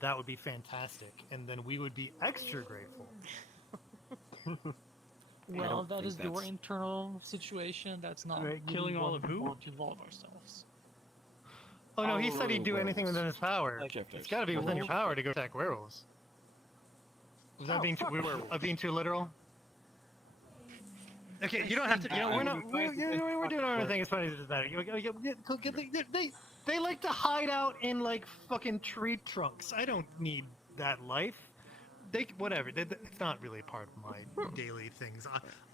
That would be fantastic, and then we would be extra grateful. Well, don't that think is your that's- internal situation. That's not Right, killing really all one of we who? want to involve ourselves. Oh no, he said he'd do anything werewolves. within his power. Like It's got to be within your power to go attack werewolves. Was that being too, being too literal? Okay, you don't have to. You know, we're not. We're doing our own thing as funny as it matters. They like to hide out in like fucking tree trunks. I don't need that life. Whatever. It's not really part of my daily things.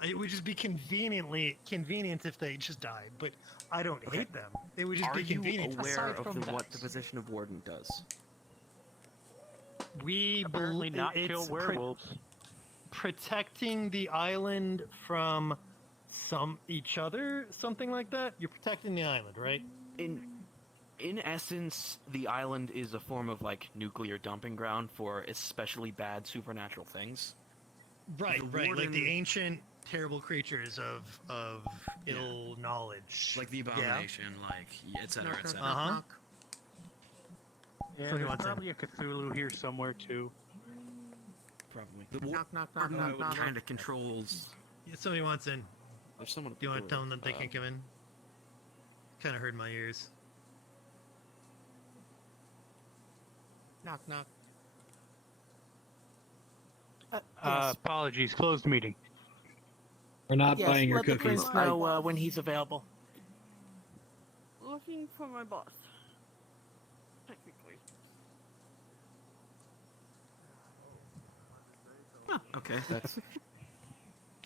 It would just be convenient if they just died. But I don't hate them. It would just Are be you convenient. aware Aside from of what that. the position of Warden does? We Apparently not kill it's werewolves. protecting the island from each other, something like that. You're protecting the island, right? In essence, the island is a form of like nuclear dumping ground for especially bad supernatural things. Right, The right. Like the warden- ancient, terrible creatures of ill knowledge. Like the abomination, like etc. etc. Uh-huh. Yeah, Somebody there's wants in. probably a Cthulhu here somewhere too. Probably. The Knock, knock, knock, knock, knock. kind of controls. Yeah, somebody wants in. There's someone. Do you want to tell them that they can't come in? Kind of hurt my ears. Knock, knock. Apologies, closed meeting. We're not Yes, buying your let the cookies. prince know when he's available. Looking for my boss. Technically. Okay, that's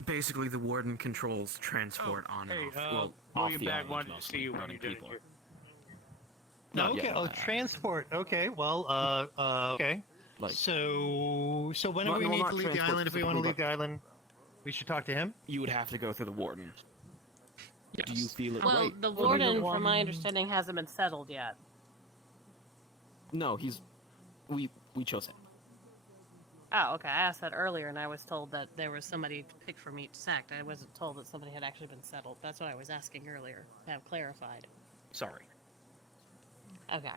basically the warden controls transport on and Hey, off. Well, off William the Bag island wanted to mostly, see you when running you did it people. here. No, Not okay. yet. Oh, transport. Okay. Well, okay. Like, So when Well, do we no, need not to leave the transport island? If we want to specifically, leave the island, we should talk to him. you would have to go through the warden. Yes. Do you feel it Well, right? the Well, the warden, one- from my understanding, hasn't been settled yet. No, we chose him. Oh, okay. I asked that earlier, and I was told that there was somebody to pick from each sect. I wasn't told that somebody had actually been settled. That's what I was asking earlier to have clarified. Sorry. Okay.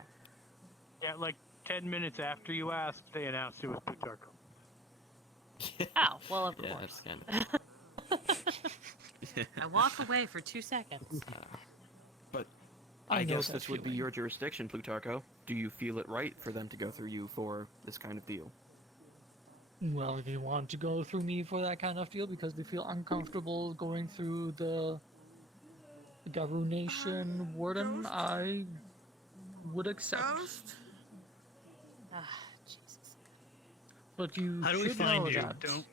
Yeah, like 10 minutes after you asked, they announced it was Plutarcho. Oh, well, of Yeah, course. that's kind of. I walk away for 2 seconds. But I I know guess that this would be feeling. your jurisdiction, Plutarcho. Do you feel it right for them to go through you for this kind of deal? Well, if you want to go through me for that kind of deal because they feel uncomfortable going through the Garu Nation Warden, I would accept. Ah, Jesus. But you How do we should find know you? that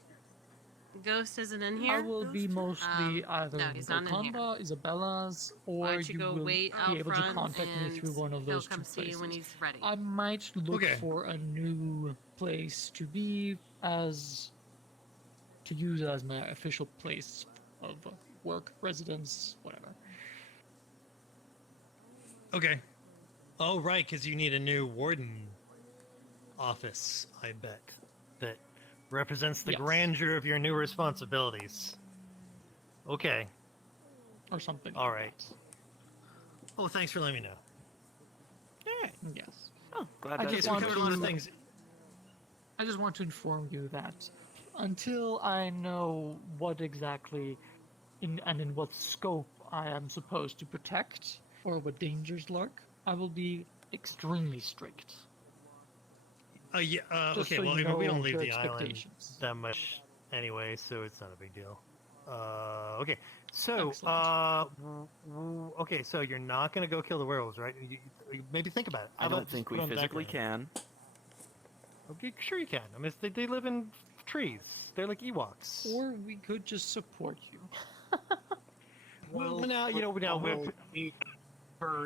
Ghost isn't in here? I will be mostly either no, he's not in here. Wakanda, Isabella's, or Why don't you go will wait be out able to front contact me through and one of he'll those come two see you places. when he's ready. I might look Okay. for a new place to be to use as my official place of work, residence, whatever. Okay. Oh, right, because you need a new warden office, I bet, that represents the Yes. grandeur of your new responsibilities. Okay. Or something. All right. Oh, thanks for letting me know. Yes. Oh, glad I that's just So we want covered a lot of to- things. I just want to inform you that until I know what exactly and in what scope I am supposed to protect or what dangers lurk, I will be extremely strict. Yeah. Just Okay. so Well, you I mean, we know don't leave your the island expectations. that much anyway, so it's not a big deal. Okay. So, okay. So you're not gonna go kill the werewolves, right? You maybe think about it. How I about don't just think put we on the physically background? can. Okay, sure you can. I mean, they live in trees. They're like Ewoks. Or we could just support you. Well, now you know. Now You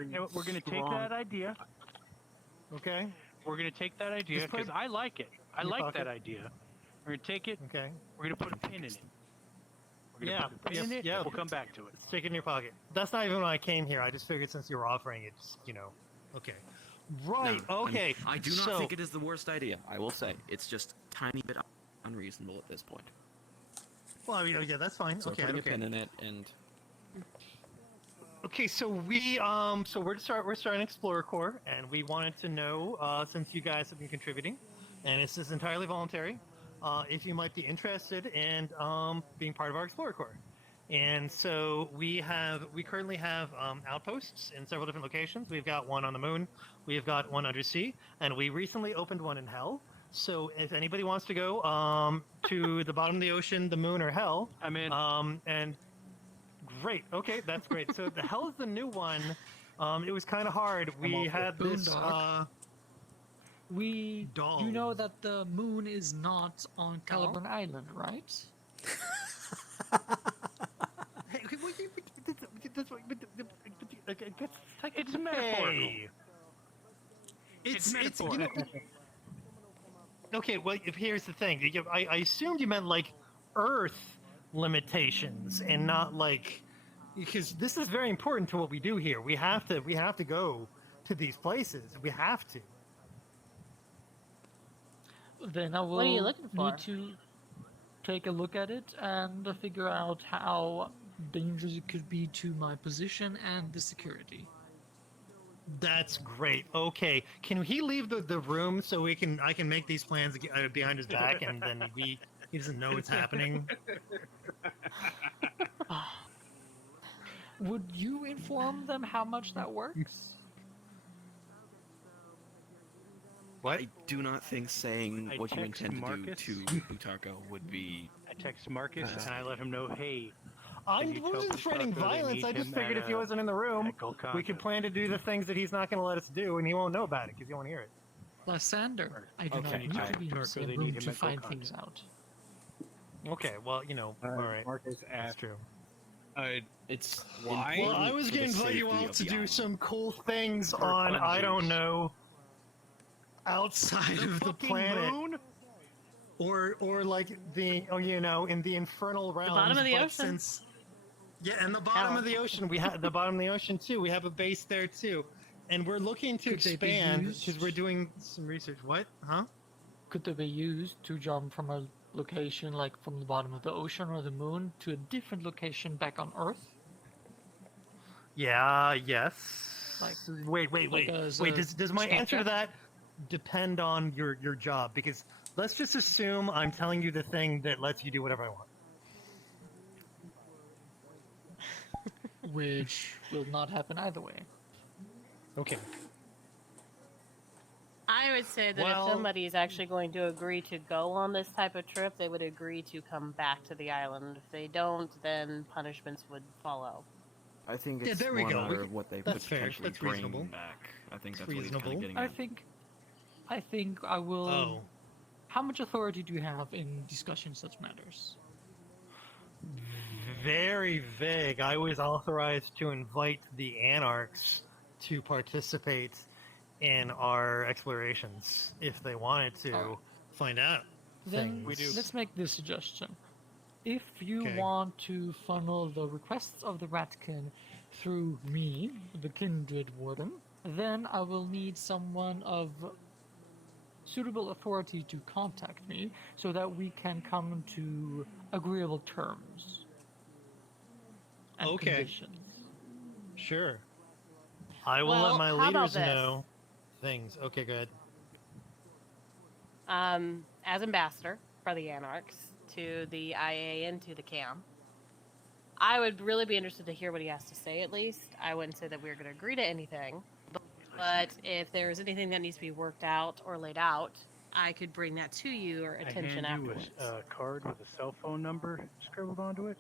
know what, we're going to take that idea. Okay. We're going to take that idea Just put- because I like it. I in your like pocket. that idea. We're gonna take it. Okay. We're gonna put a pin in it. We're gonna Yeah. put a pin in it. Yeah. We'll come back to it. Stick it in your pocket. That's not even why I came here. I just figured since you were offering it, okay. Right. No, Okay. I do not so, think it is the worst idea. I will say it's just a tiny bit unreasonable at this point. Well, I mean, yeah, that's fine. So okay. putting Okay. a pin in it and. Okay, so we're starting Explorer Corps, and we wanted to know since you guys have been contributing, and this is entirely voluntary, if you might be interested in being part of our Explorer Corps. And so we currently have outposts in several different locations. We've got one on the moon, we've got one undersea, and we recently opened one in hell. So if anybody wants to go to the bottom of the ocean, the moon, or hell, I'm in. And great. Okay, that's great. So the hell is the new one. It was kind of hard. We had this. We Dog. You know that the moon is not on Caliburn Island, right? It's metaphorical. It's metaphorical. Okay, well, here's the thing. I assumed you meant like Earth limitations and not like, because this is very important to what we do here. We have to go to these places. We have to. Then I will What are you looking for? need to take a look at it and figure out how dangerous it could be to my position and the security. That's great. Okay, can he leave the room so I can make these plans behind his back, and then he doesn't know what's happening. Would you inform them how much that works? What? I do not think saying I what you text intend Marcus. to do to Butarko would be. I text Marcus and I let him know, hey. I Can you tell wasn't threatening Butarko they violence. I need just him figured at, if he wasn't in the room, at Golconda. we could plan to do the things that he's not going to let us do, and he won't know about it because he won't hear it. Lysander, I do not Okay, need to alright. be in the Butarko, same they room need him to at find Golconda. things out. Okay, well, all right. Marcus That's asked, true. It's Why? Well, I was going to invite you all to do some cool things on, I don't know, outside of the planet. Moon? Or like in the infernal realms. bottom of the but ocean. And the bottom Hell. of the ocean. We have the bottom of the ocean too. We have a base there too, and we're looking to Could they be expand used? because we're doing some research. What? Huh? Could they be used to jump from a location like from the bottom of the ocean or the moon to a different location back on Earth? Yeah. Yes. Like- wait. as Wait. a Does my spot answer to check? that depend on your job? Because let's just assume I'm telling you the thing that lets you do whatever I want. Which will not happen either way. Okay. I would say that Well- if somebody is actually going to agree to go on this type of trip, they would agree to come back to the island. If they don't, then punishments would follow. I think Yeah, it's there we one go. matter of what they That's could fair. potentially That's bring reasonable. back. I think That's that's what he's kind reasonable. of getting I at. think I will. Oh. How much authority do you have in discussing such matters? Very vague. I was authorized to invite the Anarchs to participate in our explorations if they wanted to Alright. find out Then things. let's make this suggestion. If you Okay. want to funnel the requests of the Ratkin through me, the Kindred Warden, then I will need someone of suitable authority to contact me so that we can come to agreeable terms and Okay. conditions. Sure. I will Well, let my how about leaders this? know things. Okay, good. As ambassador for the Anarchs to the IA and to the CAM, I would really be interested to hear what he has to say, at least. I wouldn't say that we're going to agree to anything, but if there's anything that needs to be worked out or laid out, I could bring that to your attention I hand you afterwards. a card with a cell phone number scribbled onto it.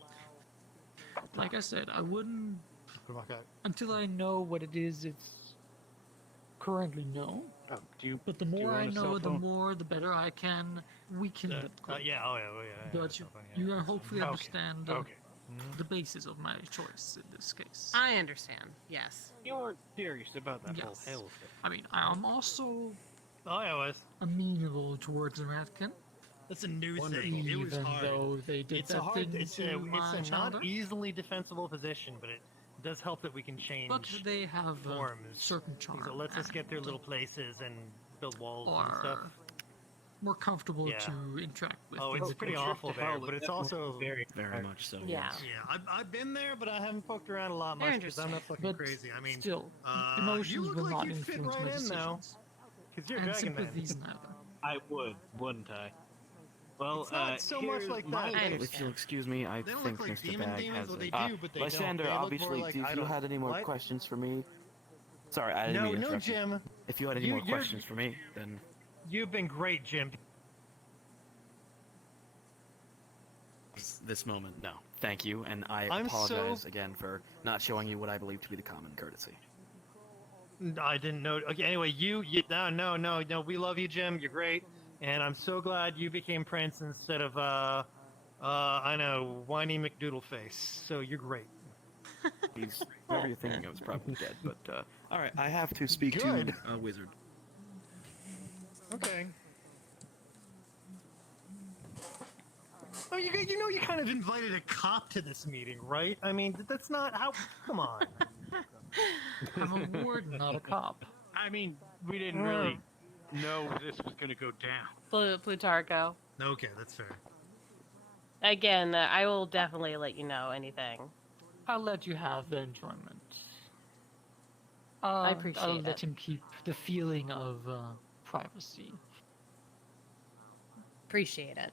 Like I said, I wouldn't Okay. until I know what it is it's currently known. Oh, do you? But the do you more I own a cell know, the phone? more the better I can weaken it. Yeah. Oh yeah. But you hopefully Okay, understand okay. the basis of my choice in this case. I understand, yes. You weren't serious about that whole Yes. hell thing. I mean, I'm also Oh, yeah, it was. amenable towards Ratkin. That's a new Wonderful. thing. It was Even hard. though they did it's that a hard. thing It's to a. my It's a chowder. not easily defensible position, but it does help that we can change But they have forms. certain Because it charm lets us get through and little places and build walls and stuff. are more comfortable Yeah. to interact with. Oh, it's pretty awful there, but it's also very much so. Yeah. Yes. Yeah, I've been there, but I haven't poked around a lot Very much because I'm not fucking But crazy. I mean, still, you emotions look will like not you'd fit influence right my in, though. decisions. Because you're And Dragon Man. sympathies neither. I would, wouldn't I? Well, It's not so much here's like my- that. If you'll excuse me, I They don't think look like Mr. demon Bag demons, has well, a- they do, but they don't. Lysander, They look obviously, more like, if I you don't- had any more what? questions for me... Sorry, I didn't mean to No, interrupt you. Jim. If you had any more You're- questions for me, then... You've been great, Jim. This moment, no. Thank you, and I I'm apologize so- again for not showing you what I believe to be the common courtesy. I didn't know. Okay, anyway, you no. We love you, Jim. You're great, and I'm so glad you became Prince instead of I know, whiny McDoodleface. So you're great. He's whoever you're thinking of is probably dead, but all right, I have to speak Good. to a wizard. Okay. Oh, you know you kind of invited a cop to this meeting, right? I mean, that's not how. Come on. I'm a warden, not a cop. I mean, we didn't really know this was going to go down. Plutarcho. Okay, that's fair. Again, I will definitely let you know anything. I'll let you have the enjoyment. I appreciate I'll it. let him keep the feeling of privacy. Appreciate it.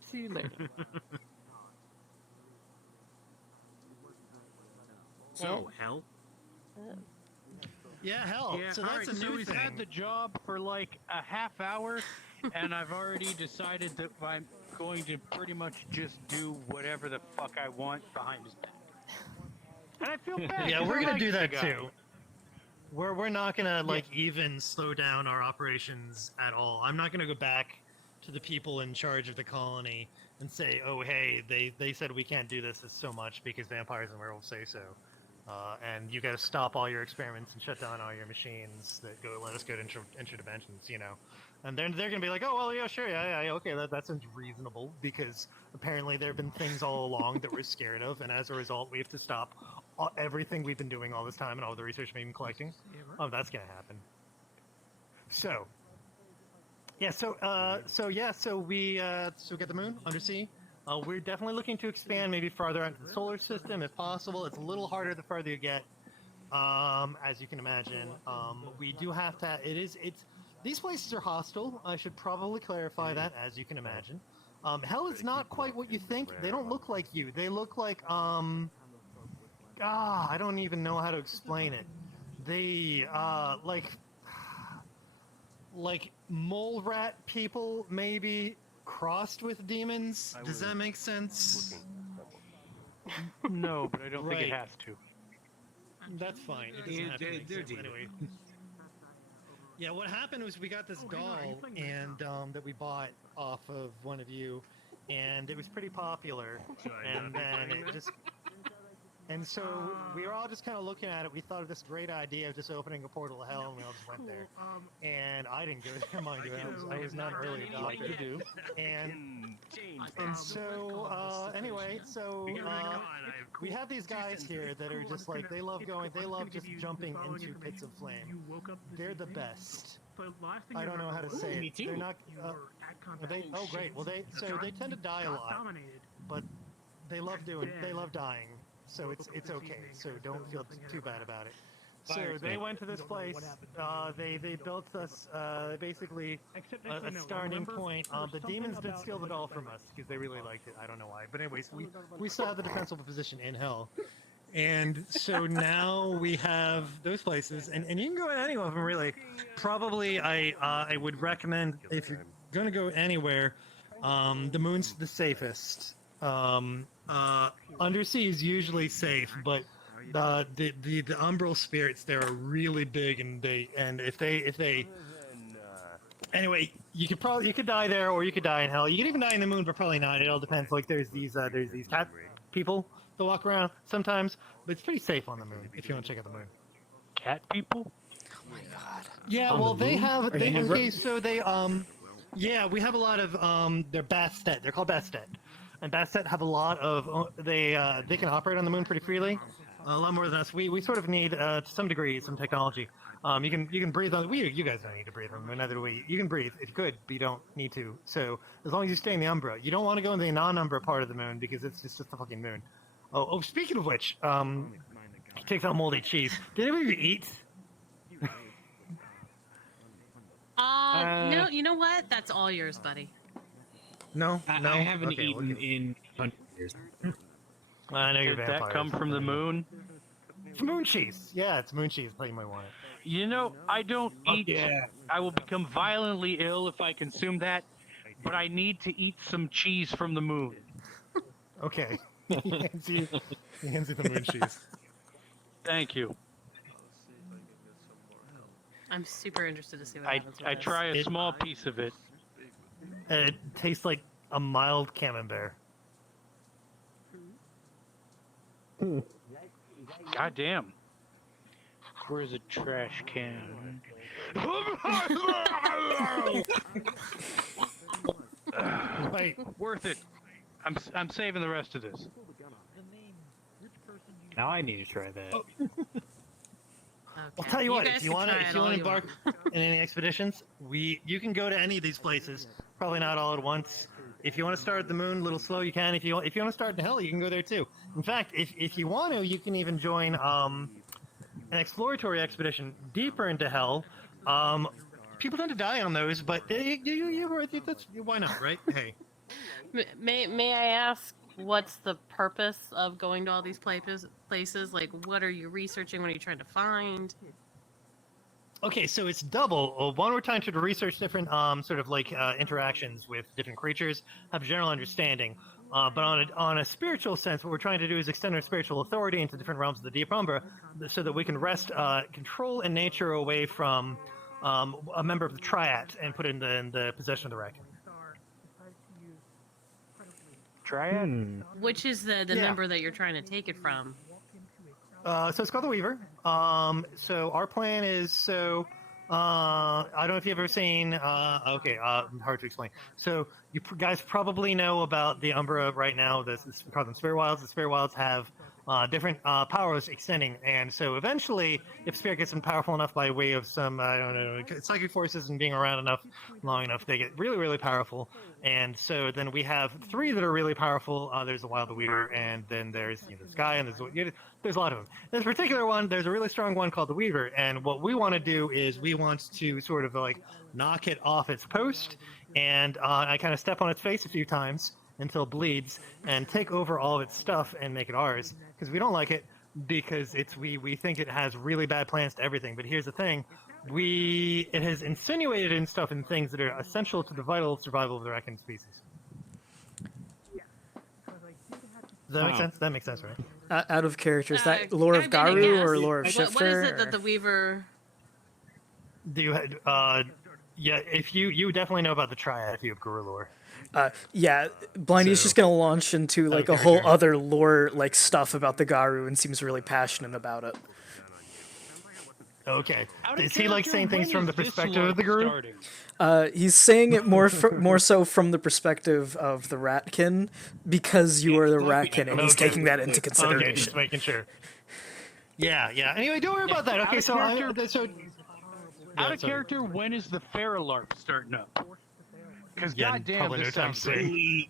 See you later. So, hell? Yeah, hell. Yeah, so all that's right, a new he's thing. had the job for like a half hour, and I've already decided that I'm going to pretty much just do whatever the fuck I want behind his back. And I feel bad. Yeah, 'cause we're I gonna like do the that guy. too. We're not gonna like even slow down our operations at all. I'm not gonna go back to the people in charge of the colony and say, "Oh, hey, they said we can't do this so much because vampires and werewolves say so, and you got to stop all your experiments and shut down all your machines that let us go to interdimensions," you know. And then they're gonna be like, "Oh, well, yeah, sure, yeah, okay, that sounds reasonable," because apparently there have been things all along that we're scared of, and as a result, we have to stop everything we've been doing all this time and all the research we've been collecting. Oh, that's gonna happen. So, yeah, so we get the moon undersea. We're definitely looking to expand maybe farther out into the solar system if possible. It's a little harder the farther you get, as you can imagine. We do have to. These places are hostile. I should probably clarify that, as you can imagine. Hell is not quite what you think. They don't look like you. They look like I don't even know how to explain it. They like mole rat people, maybe crossed with demons. Does that make sense? No, but I don't think Right. it has to. That's fine. It doesn't Yeah, have to make they're sense demons. anyway. Yeah, what happened was we got this doll and that we bought off of one of you, and it was pretty popular. And then it just. And so we were all just kind of looking at it. We thought of this great idea of just opening a portal to hell, and we all just went there. And I didn't go there, mind you. I was not an early adopter. And so anyway, so we have these guys here that are just like they love just jumping into pits of flame. They're the best. I don't know how to say it. They're not. Oh great. Well they tend to die a lot, but they love dying. So it's okay. So don't feel too bad about it. So they went to this place. They built us basically a starting point. The demons did steal the doll from us because they really liked it. I don't know why, but anyways, we still have the defensible position in hell, and so now we have those places, and you can go in any of them really. Probably I would recommend if you're gonna go anywhere, the moon's the safest. Undersea is usually safe, but the umbral spirits there are really big, and if they anyway, you could die there, or you could die in hell. You could even die in the moon, but probably not. It all depends. Like there's these cat people that walk around sometimes, but it's pretty safe on the moon if you want to check out the moon. Cat people? Yeah, On well, the they moon? have. Are you Okay, so they yeah, we have a lot of they're Bastet. They're called Bastet, and Bastet have a lot of they can operate on the moon pretty freely, a lot more than us. We sort of need to some degree some technology. You can breathe on. You guys don't need to breathe on the moon. Neither do we. You can breathe if you could, but you don't need to. So as long as you stay in the Umbra, you don't want to go in the non-Umbra part of the moon because it's just the fucking moon. Oh, speaking of which, he takes out moldy cheese. Did anybody of you eat? No, you know what? That's all yours, buddy. No, no. I haven't Okay, eaten look at- in 100 years. I know you're Did vampires. that come from the moon? It's moon cheese. Yeah, it's moon cheese. But you might want it. You know, I don't eat. yeah. I will become violently ill if I consume that, but I need to eat some cheese from the moon. Okay. he hands you the moon cheese. Thank you. I'm super interested to see what I happens with I this. try a small piece of it. It tastes like a mild camembert. God damn. Where's a trash can? Wait, worth it. I'm saving the rest of this. Now I need to try that. I'll tell you what. guys If you can want try to, it all you embark in any expeditions, you can go to any of these places. Probably not all at once. If you want to start at the moon, a little slow, you can. If you want to start in hell, you can go there too. In fact, if you want to, you can even join an exploratory expedition deeper into hell. People tend to die on those, but why not, right? Hey. May I ask, what's the purpose of going to all these places? Like, what are you researching? What are you trying to find? Okay, so it's double. One, we're trying to research different sort of like interactions with different creatures, have a general understanding. But on a spiritual sense, what we're trying to do is extend our spiritual authority into different realms of the Deep Umbra, so that we can wrest control and nature away from a member of the Triad and put it in the possession of the Reckon. Triad? Which is the member that you're trying to take it from? So it's called the Weaver. So our plan is I don't know if you've ever seen. Hard to explain. So you guys probably know about the Umbra right now. We call them Spirit Wilds. The Spirit Wilds have different powers extending, and so eventually, if Spirit gets them powerful enough by way of some psychic forces and being around long enough, they get really, really powerful. And so then we have three that are really powerful. There's the Wild, the Weaver, and then there's the Sky, and there's a lot of them. This particular one, there's a really strong one called the Weaver, and what we want to do is we want to sort of like knock it off its post, and I kind of step on its face a few times until it bleeds, and take over all of its stuff and make it ours, because we don't like it, because we think it has really bad plans to everything. But here's the thing, it has insinuated in stuff and things that are essential to the vital survival of the Reckon species. Does that make sense? That makes sense, right? Out of character, is that lore of Garu or lore of Shifter? What is it that the Weaver... Do you yeah, if you definitely know about the Triad if you have Guru lore. Yeah, Blindy's just gonna launch into like a whole other lore like stuff about the Garu and seems really passionate about it. Okay. Is he like saying things from the perspective of the Guru? He's saying it more so from the perspective of the Ratkin, because you are the Ratkin, and he's taking that into consideration. Okay, just making sure. Yeah. Anyway, don't worry about that. Okay, Out of character, when is the LARP starting up? Because goddamn, probably this no time sounds soon. really...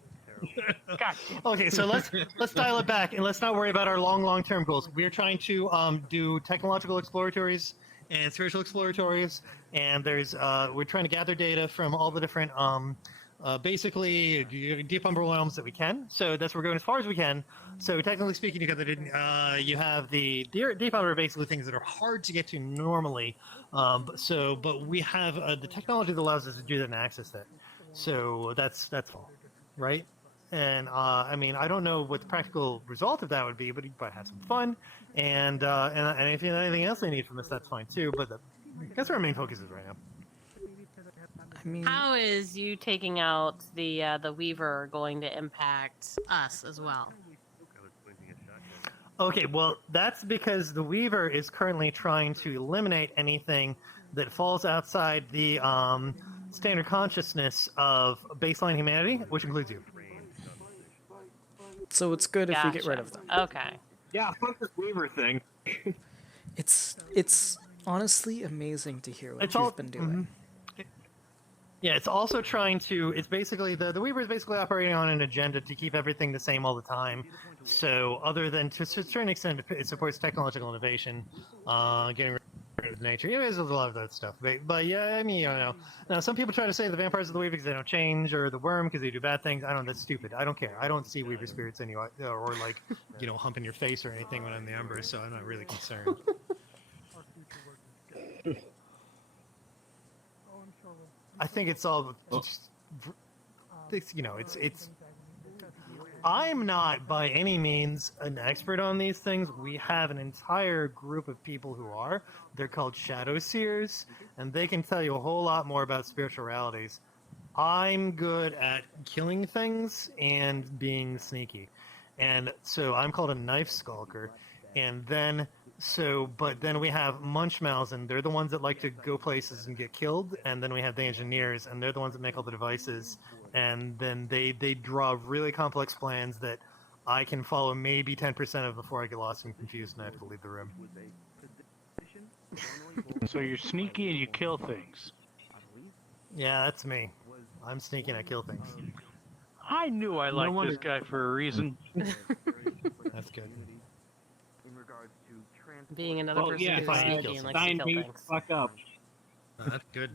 Okay, so let's dial it back and let's not worry about our long-term goals. We're trying to do technological exploratories and spiritual exploratories, and we're trying to gather data from all the different basically deep Umbra realms that we can. So that's we're going as far as we can. So technically speaking, you have the deep Umbra, basically things that are hard to get to normally. But we have the technology that allows us to do that and access that. So that's all, right? And I mean, I don't know what the practical result of that would be, but you might have some fun. And if you have anything else they need from us, that's fine too. But that's where our main focus is right now. I mean, how is you taking out the Weaver going to impact us as well? Okay, well, that's because the Weaver is currently trying to eliminate anything that falls outside the standard consciousness of baseline humanity, which includes you. So it's good if we get rid Gotcha. of them. Okay. Yeah, fuck this Weaver thing. It's honestly amazing to hear what It's you've all been doing. Yeah, it's also trying to. It's basically the Weaver is basically operating on an agenda to keep everything the same all the time. So, other than to a certain extent, it supports technological innovation, getting rid of nature. Yeah, there's a lot of that stuff. But yeah, I mean, you know, now some people try to say the vampires of the Weaver because they don't change, or the worm because they do bad things. I don't know. That's stupid. I don't care. I don't see Weaver spirits anyway, or like, you know, humping your face or anything when I'm in the Ember. So I'm not really concerned. I think it's all just, you know, it's. I'm not by any means an expert on these things. We have an entire group of people who are. They're called Shadow Seers, and they can tell you a whole lot more about spiritual realities. I'm good at killing things and being sneaky. And so I'm called a knife skulker. And then but then we have Munchmouths, and they're the ones that like to go places and get killed. And then we have the engineers, and they're the ones that make all the devices. And then they draw really complex plans that I can follow maybe 10% of before I get lost and confused and I have to leave the room. So you're sneaky and you kill things. Yeah, that's me. I'm sneaky and I kill things. I knew I liked this guy for a reason. That's good. Being another person yeah, who's fine. sneaky and likes to Sign kill me things. fuck up. That's good.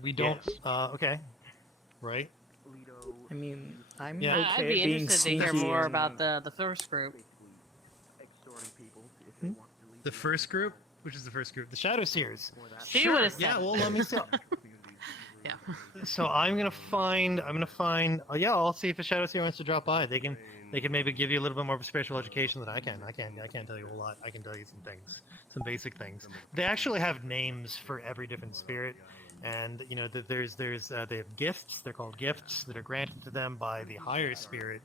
We don't. Okay. Right. I mean, I'm Yeah. okay I'd be being interested to hear sneaky more and- about the first group. The first group, which is the first group, the Shadow Seers. She Sure. would've said Yeah. it. Well, let me see. Yeah. So I'm gonna find. Yeah, I'll see if a Shadow Seer wants to drop by. They can maybe give you a little bit more of a spiritual education than I can. I can't tell you a whole lot. I can tell you some things, some basic things. They actually have names for every different spirit, and you know that they have gifts. They're called gifts that are granted to them by the higher spirit.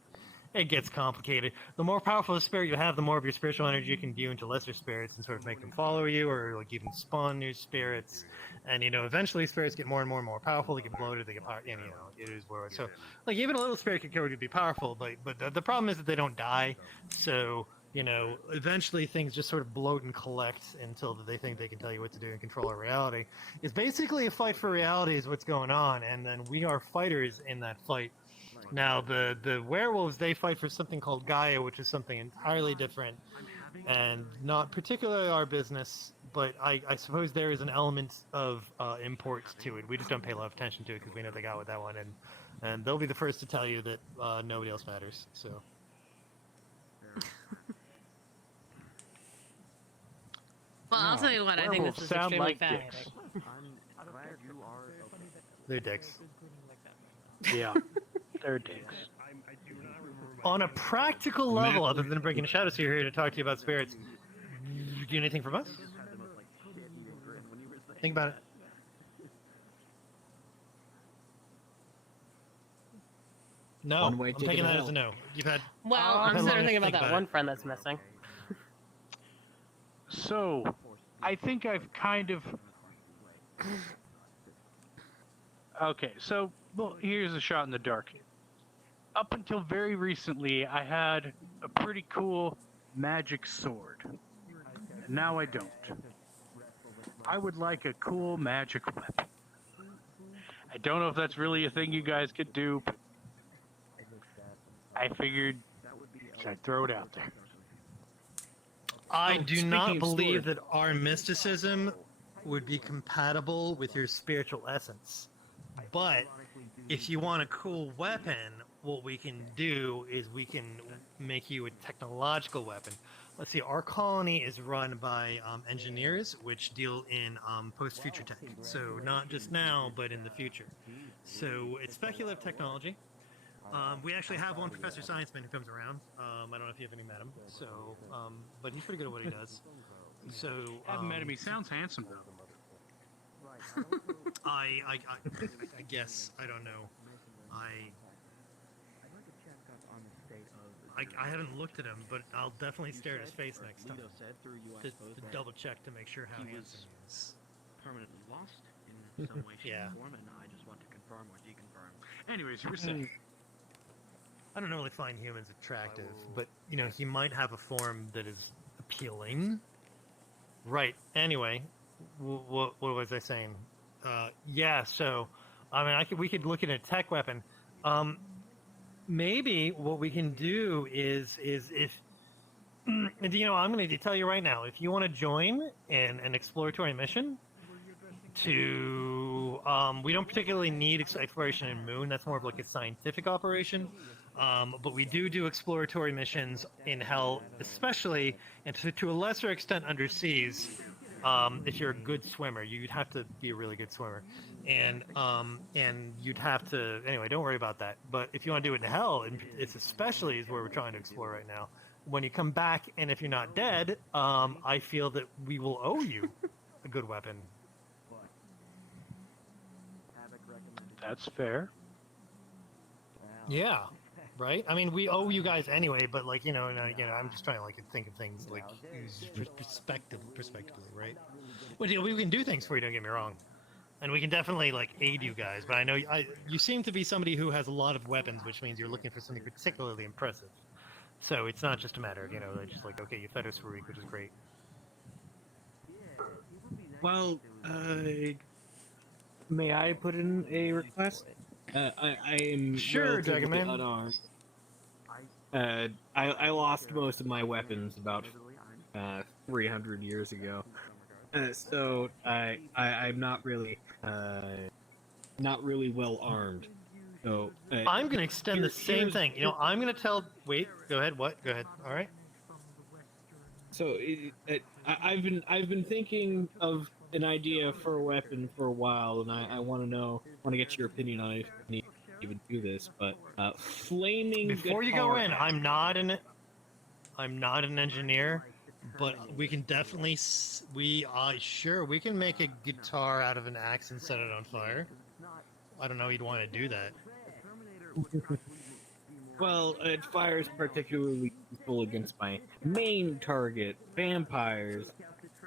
It gets complicated. The more powerful the spirit you have, the more of your spiritual energy you can view into lesser spirits and sort of make them follow you, or like even spawn new spirits. And you know, eventually spirits get more and more and more powerful. They get bloated. They get power. You know, it is what it is. So, like even a little spirit can go to be powerful, but the problem is that they don't die. So you know, eventually things just sort of bloat and collect until they think they can tell you what to do and control our reality. It's basically a fight for reality is what's going on, and then we are fighters in that fight. Now, the werewolves, they fight for something called Gaia, which is something entirely different and not particularly our business, but I suppose there is an element of import to it. We just don't pay a lot of attention to it because we know they got with that one, and they'll be the first to tell you that nobody else matters, so... Well, I'll tell you what, I think this is extremely like fascinating. dicks. They're dicks. Yeah, they're dicks. On a practical level, other than breaking the shadows, you're here to talk to you about spirits. Do you need anything from us? Think about it. No, One way I'm ticket taking to that hell. as a no. You've had. Well, I've I'm had sort long of thinking to about that think one it. friend that's missing. So, I think I've kind of... Okay, so, well, here's a shot in the dark. Up until very recently, I had a pretty cool magic sword. Now I don't. I would like a cool magic weapon. I don't know if that's really a thing you guys could do, but I figured I'd throw it out there. I do not speaking of believe sword. that our mysticism would be compatible with your spiritual essence. But if you want a cool weapon, what we can do is we can make you a technological weapon. Let's see, our colony is run by engineers, which deal in post-future tech. So not just now, but in the future. So it's speculative technology. We actually have one Professor Scienceman who comes around. I don't know if you have any met him. So, but he's pretty good at what he does. So Haven't met him. He sounds handsome though. I guess I don't know. I haven't looked at him, but I'll definitely stare at his face next time. Lito said through you, I To suppose, that double check to make sure how he handsome was he is. permanently lost in some way, shape, Yeah. or form, and I just want to confirm or deconfirm. Anyways, you were saying. I don't really find humans attractive, but you know, he might have a form that is appealing. Right. Anyway, what was I saying? Yeah. So, I mean, we could look at a tech weapon. Maybe what we can do is if you know, I'm going to tell you right now, if you want to join in an exploratory mission, we don't particularly need exploration in Moon. That's more of like a scientific operation. But we do exploratory missions in Hell, especially, and to a lesser extent underseas. If you're a good swimmer, you'd have to be a really good swimmer, and you'd have to. Anyway, don't worry about that. But if you want to do it in Hell, it's especially is where we're trying to explore right now. When you come back, and if you're not dead, I feel that we will owe you a good weapon. That's fair. Yeah, right. I mean, we owe you guys anyway, but like you know, I'm just trying to like think of things like perspectively, right? Well, we can do things for you. Don't get me wrong, and we can definitely like aid you guys. But I know you seem to be somebody who has a lot of weapons, which means you're looking for something particularly impressive. So it's not just a matter of just like okay, you fed us for a week, which is great. Well, may I put in a request? I am sure, relatively Dragonman. unarmed. I lost most of my weapons about 300 years ago, so I'm not really well armed. So I'm gonna extend the same thing. You know, I'm gonna tell. Wait, go ahead. What? Go ahead. All right. So I've been thinking of an idea for a weapon for a while, and I want to get your opinion on it if you even do this. But flaming. Before you go in, I'm not an engineer, but we can definitely we can make a guitar out of an axe and set it on fire. I don't know you'd want to do that. Well, it fires particularly useful against my main target, vampires,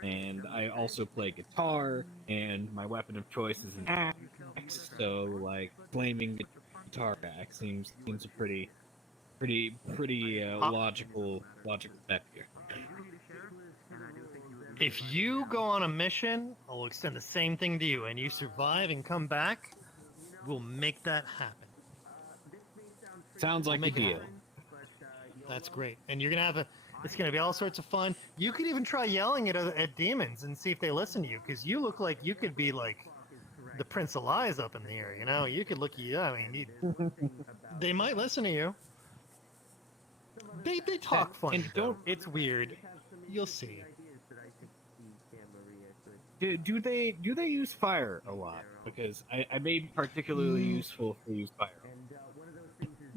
and I also play guitar, and my weapon of choice is an axe, so, like, flaming guitar axe seems a pretty logical step here. If you go on a mission, I'll extend the same thing to you, and you survive and come back, we'll make that happen. Sounds like a deal. That's great. And you're gonna it's gonna be all sorts of fun. You could even try yelling at demons and see if they listen to you, because you look like you could be like the Prince of Lies up in the air. You know, you could look. They might listen to you. They talk funny. And it's weird. You'll see. Do they use fire a lot? Because I may be particularly useful if they use fire.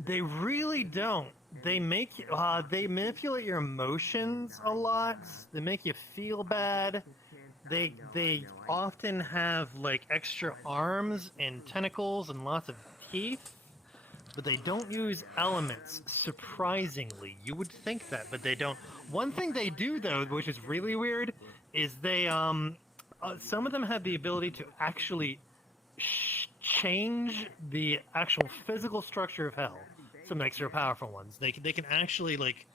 They really don't. They manipulate your emotions a lot. They make you feel bad. They often have like extra arms and tentacles and lots of teeth, but they don't use elements. Surprisingly, you would think that, but they don't. One thing they do though, which is really weird, is they some of them have the ability to actually change the actual physical structure of hell. Some extra powerful ones. They can actually like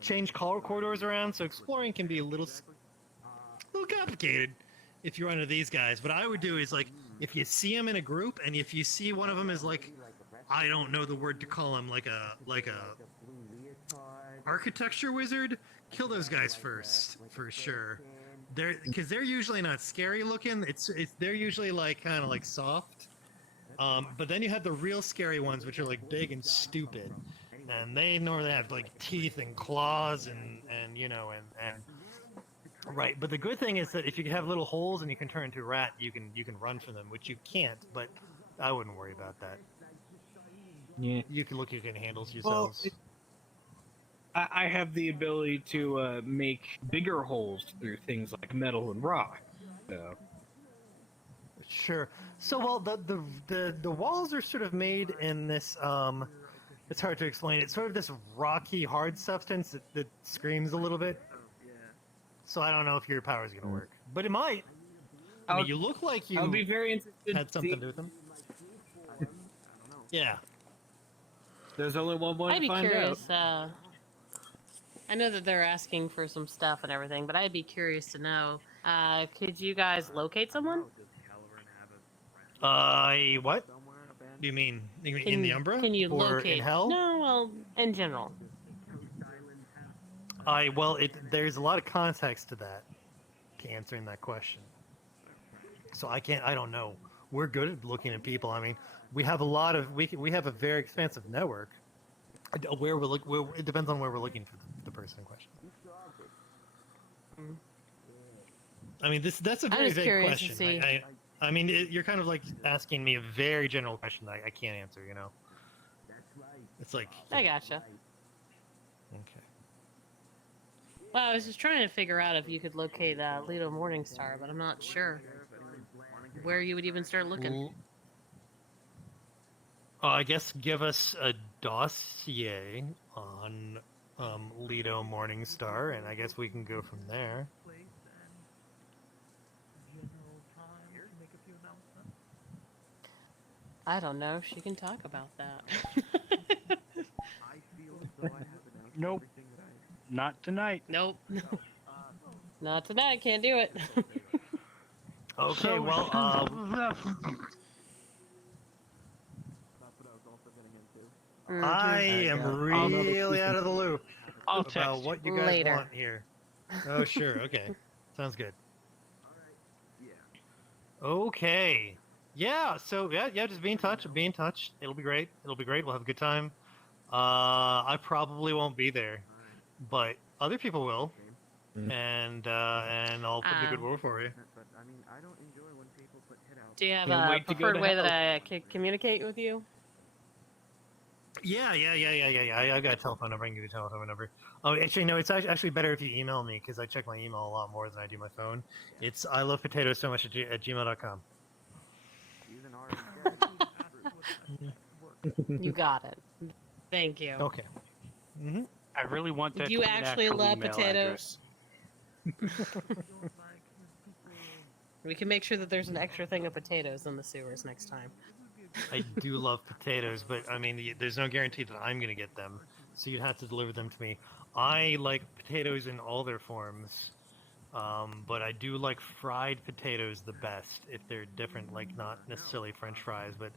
change corridors around. So exploring can be a little complicated if you're under these guys. What I would do is like if you see them in a group, and if you see one of them is like, I don't know the word to call him, like a architecture wizard, kill those guys first for sure. Because they're usually not scary looking. They're usually like kind of like soft. But then you have the real scary ones, which are like big and stupid, and they normally have like teeth and claws and right. But the good thing is that if you have little holes and you can turn into a rat, you can run from them, which you can't. But I wouldn't worry about that. Yeah, you can look. You can handle yourselves. Well, I have the ability to make bigger holes through things like metal and rock. So. Sure. So, well, the walls are sort of made in this It's hard to explain. It's sort of this rocky, hard substance that screams a little bit. So I don't know if your power is going to work, but it might. I mean, you look like you I'll be very interested had to something see. to do with them. Yeah. There's only one way I'd to be find curious. out. I know that they're asking for some stuff and everything, but I'd be curious to know. Could you guys locate someone? What? Do you mean in the Umbra? Can you or locate? in Hell? No, well, in general. There's a lot of context to that, to answering that question. So I don't know. We're good at looking at people. I mean, we have we have a very expansive network. It depends on where we're looking for the person in question. I mean, that's a very vague question. I mean, you're kind of like asking me a very general question that I can't answer. You know, it's like. I gotcha. Okay. Well, I was just trying to figure out if you could locate Lido Morningstar, but I'm not sure where you would even start looking. I guess give us a dossier on Lido Morningstar, and I guess we can go from there. I don't know if she can talk about that. Nope. Not tonight. Nope. Not tonight. Can't do it. Okay, So- well, I am really out of the loop I'll about text what you you guys later. want here. Oh, sure. Okay. Sounds good. Okay. Yeah, so, yeah, just be in touch. Be in touch. It'll be great. It'll be great. We'll have a good time. I probably won't be there, but other people will. And I'll put in a good word for you. Do you have Can't a wait to go preferred to way that hell. I could communicate with you? Yeah. I've got a telephone number. I can give you a telephone number. Oh, actually, no. It's actually better if you email me because I check my email a lot more than I do my phone. It's I love potatoes so much at gmail.com. You got it. Thank you. Okay. Mm-hmm. I really want that. Do you to be an actually actual love email potatoes? address. We can make sure that there's an extra thing of potatoes in the sewers next time. I do love potatoes, but I mean, there's no guarantee that I'm going to get them, so you'd have to deliver them to me. I like potatoes in all their forms, but I do like fried potatoes the best if they're different, like not necessarily French fries, but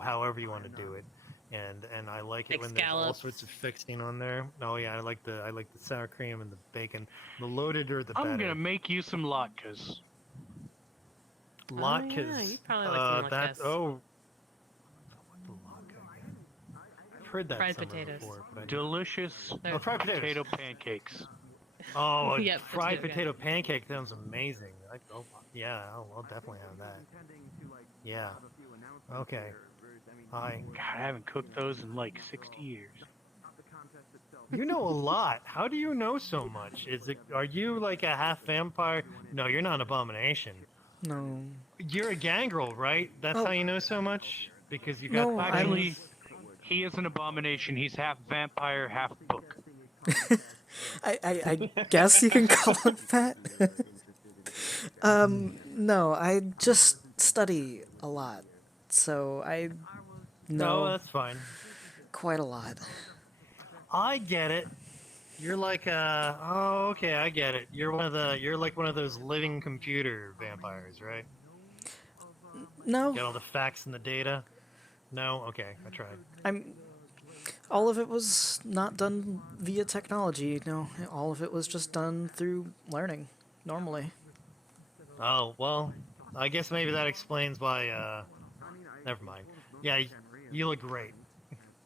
however you want to do it. And I like it Like when there's all scallops. sorts of fixing on there. Oh yeah, I like the sour cream and the bacon. The loaded the I'm better. gonna make you some latkes. Latkes. Oh, yeah, you'd probably like some that. latkes. Oh. I've heard that Fried somewhere potatoes. before, but I Delicious They're- fried potatoes. potato pancakes. Oh, a Yep, fried potato potato pancake sounds amazing. Yeah, I'll definitely have that. Yeah. Okay. Hi. God, I haven't cooked those in like 60 years. You know a lot. How do you know so much? Are you like a half vampire? No, you're not an abomination. No. You're a gangrel, right? That's Oh. how you know so much? Because you got No, I'm- Actually, he is an abomination. He's half vampire, half book. I guess you can call it that. No, I just study a lot, so I No, know that's fine. quite a lot. I get it. You're like okay, I get it. You're like one of those living computer vampires, right? No, Get all the facts and the data? No? Okay, I tried. all of it was not done via technology. No, all of it was just done through learning, normally. Oh, well, I guess maybe that explains why, never mind. Yeah, you look great.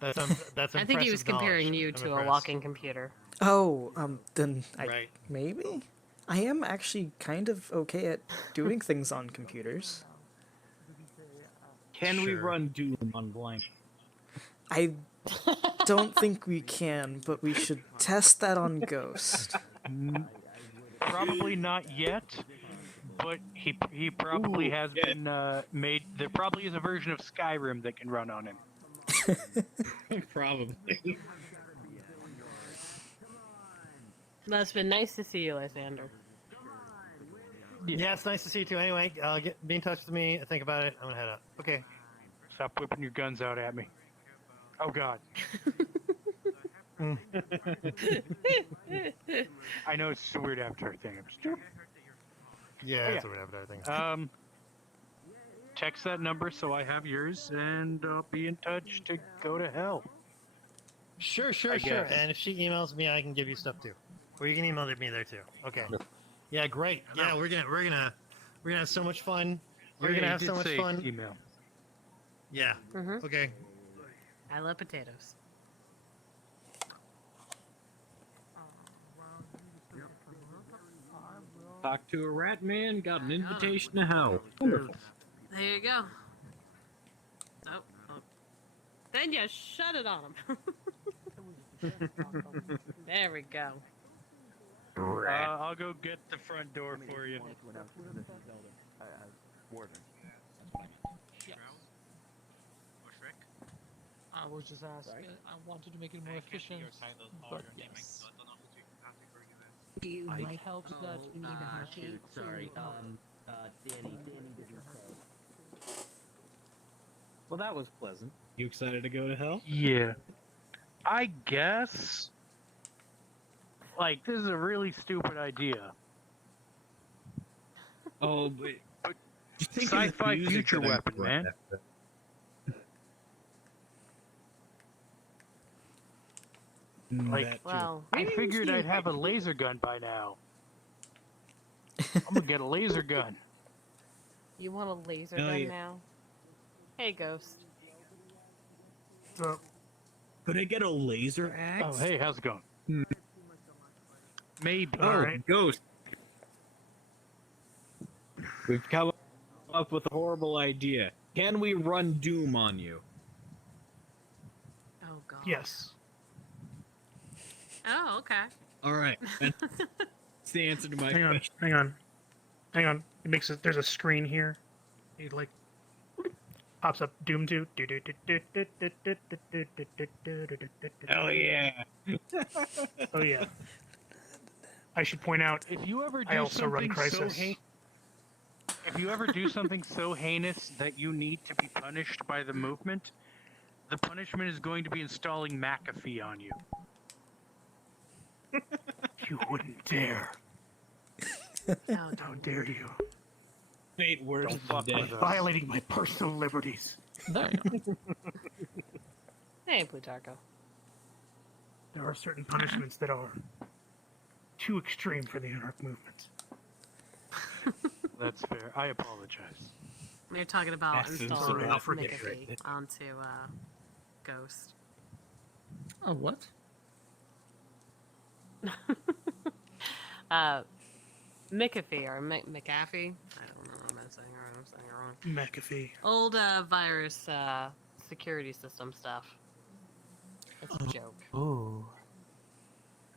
That's I think he was impressive comparing knowledge. you I'm to a impressed. walking computer. Oh, then Right. maybe? I am actually kind of okay at doing things on computers. Can we Sure. run Doom on blank? I don't think we can, but we should test that on Ghost. Probably not yet, but he probably has been made. There probably is a version of Skyrim that can run on him. Probably. Well, it's been nice to see you, Lysander. Yeah, it's nice to see you too. Anyway, be in touch with me. Think about it. I'm gonna head up. Okay. Stop whipping your guns out at me. Oh God. I know it's a weird avatar thing. I'm just joking. Yeah, Oh, it's a weird avatar thing. Text that number so I have yours, and I'll be in touch to go to hell. Sure. I guess. And if she emails me, I can give you stuff too, or you can email me there too. Okay. Yeah, great. Yeah, we're gonna have so much fun. You're gonna have so much fun. Email. Yeah. Mm-hmm. Okay. I love potatoes. Talked to a rat man, got an invitation to hell. There you go. Oh. Then you shut it on him. There we go. I'll go get the front door for you. Warden. Yes. I was just asking. I wanted to make it more efficient, but yes. Do you It like helps that we need a happy. Shoot, sorry. Danny didn't say. Well, that was pleasant. You excited to go to hell? Yeah. I guess. Like, this is a really stupid idea. Oh, but sci-fi future weapon, man. Like, well, I figured I'd have a laser gun by now. I'm gonna get a laser gun. You want a laser Hell gun yeah. now? Hey, Ghost. Could I get a laser axe? Oh, hey, how's it going? Maybe. Oh, Ghost. We've come up with a horrible idea. Can we run Doom on you? Oh, God. Yes. Oh, okay. All right. That's the answer to my question. Hang on. It makes it. There's a screen here. It like pops up Doom 2. Oh yeah. Oh yeah. I should point out. If you ever do I also run something Crisis. if you ever do something so heinous that you need to be punished by the movement, the punishment is going to be installing McAfee on you. You wouldn't dare. Oh, How dare you? Fate worse Don't fuck than with death. us. Violating my personal liberties. There you go. Hey, Plutarcho. There are certain punishments that are too extreme for the anarch movement. That's fair. I apologize. You're talking about Essence installing of Alfred McAfee Dick. onto Ghost. Oh, what? McAfee or McAfee? I don't know. I'm saying it wrong. McAfee. Old virus security system stuff. It's a joke. Oh.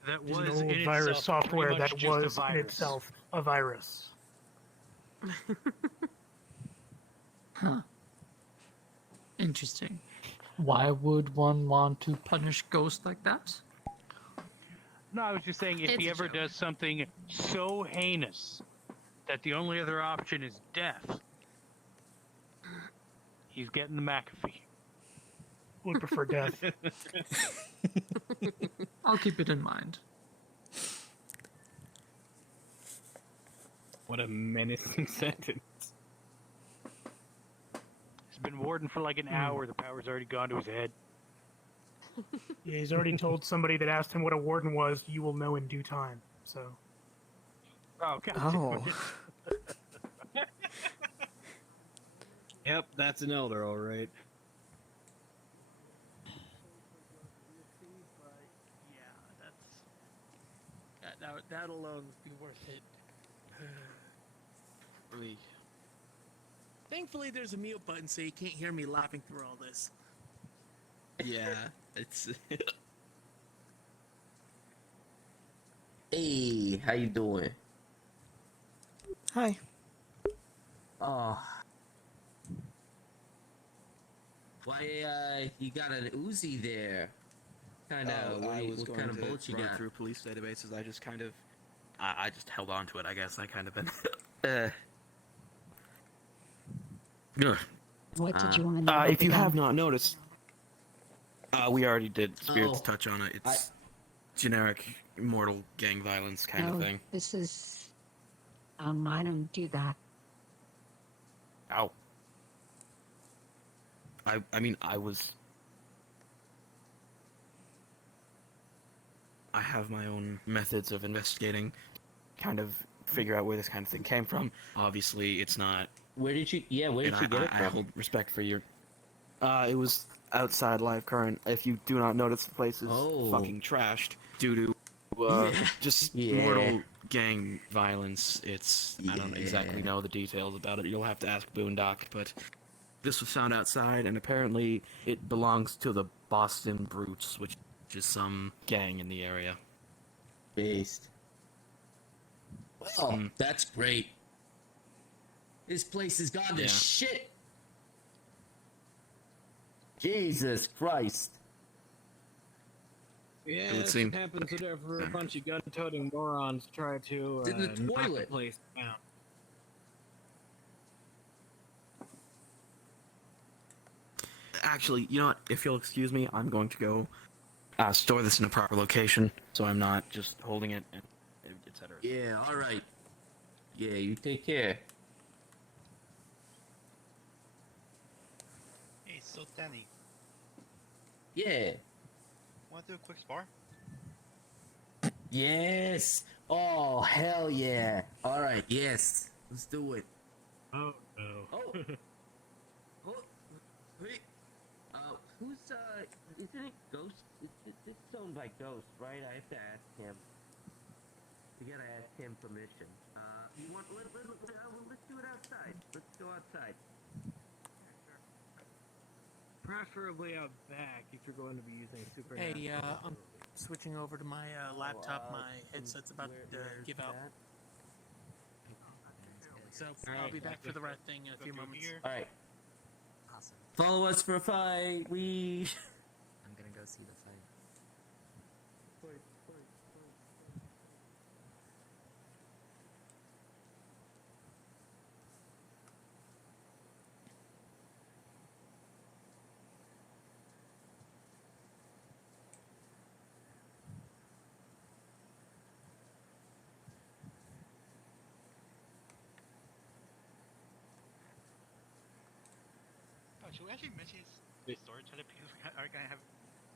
That It's was an in old virus itself software pretty much that just a was in virus. itself a virus. Huh. Interesting. Why would one want to punish Ghost like that? No, I was just saying if It's he a ever joke. does something so heinous that the only other option is death, he's getting the McAfee. Would prefer death. I'll keep it in mind. What a menacing sentence. He's been warden for like an hour. The power's already gone to his head. Yeah, he's already told somebody that asked him what a warden was, you will know in due time. So. Oh, God. Oh. Yep, that's an elder, all right. That alone would be worth it. Really. Thankfully, there's a mute button so you can't hear me laughing through all this. Yeah, it's. Hey, how you doing? Hi. Oh. Why, you got an Uzi there? What kind of bullets you run got? through police databases. I just kind of, I just held on to it. I guess I kind of been. Good. What did you want to know? If you have not noticed, we already did Spirit's Oh, touch on it. It's generic mortal gang violence kind of thing. This is. I don't do that. Ow. I mean, I have my own methods of investigating, kind of figure out where this kind of thing came from. Obviously, it's not. Where did you get it from? I hold respect for your. It was outside Live Current. If you do not notice, the place is fucking trashed due to just mortal gang violence. I don't exactly know the details about it. You'll have to ask Boondock, but this was found outside, and apparently it belongs to the Boston Brutes, which is some gang in the area. Based. Well, that's great. This place has gone to shit. Jesus Christ. Yeah, It it seemed- happens whenever a bunch of gun-toting morons try to It's in the knock the toilet. place down. Actually, you know what? If you'll excuse me, I'm going to go store this in a proper location, so I'm not just holding it, and etc. Yeah, alright. Yeah, you take care. Hey, so Danny, Yeah. wanna do a quick spar? Yes. Oh, hell yeah. Alright, yes. Let's do it. Oh, no. Oh. Oh. Wait. Who's, isn't it Ghost? It's owned by Ghost, right? I have to ask him. We gotta ask him permission. You want, let's do it outside. Let's go outside. Preferably out back if you're going to be using supernatural. Hey, I'm switching over to my laptop. My headset's about to give out. So I'll be back for the rat thing in a few moments. Alright. Awesome. Follow us for a fight. We. I'm gonna go see the fight. Oh, should we actually mention the storyteller people are gonna have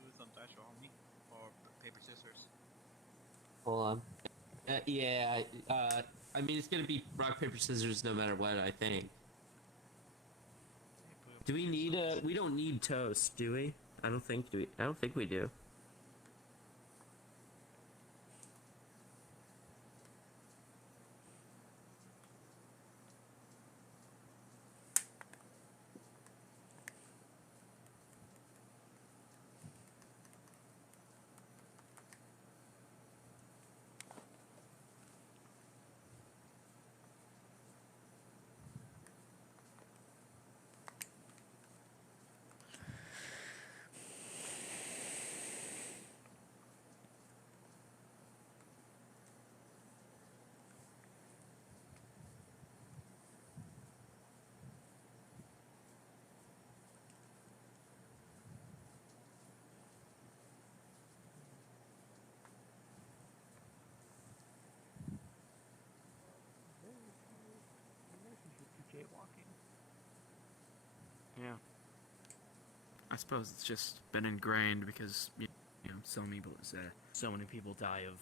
do some dice roll on me or paper scissors? Hold on. Yeah. I mean, it's gonna be rock paper scissors no matter what. I think. Do we need we don't need toast, do we? I don't think we do. Yeah. I suppose it's just been ingrained because so many people die of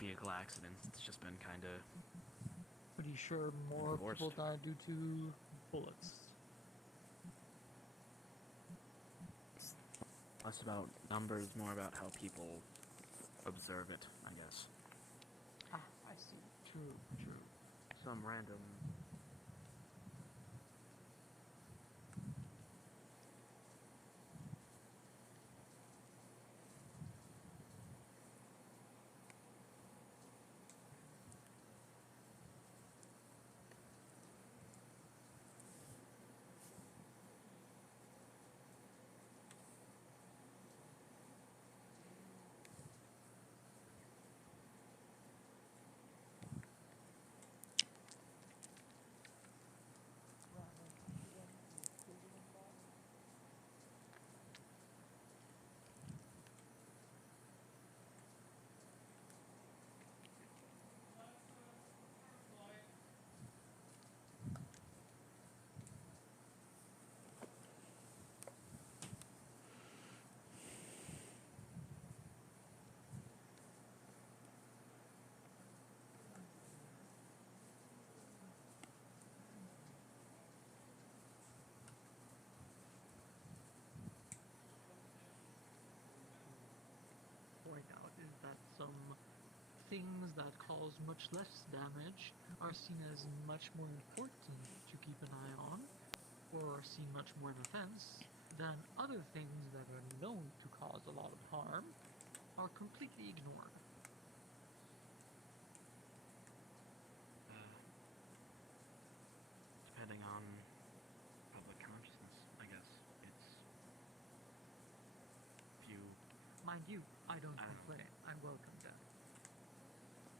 vehicle accidents. It's just been kind of. Pretty sure more Divorced. people die due to bullets. Less about numbers, more about how people observe it, I guess. Ah, I see. True. Some random. things that cause much less damage are seen as much more important to keep an eye on, or are seen much more defense, than other things that are known to cause a lot of harm are completely ignored. Depending on public consciousness, I guess. It's... If you... Mind you, I don't complain. I welcome that.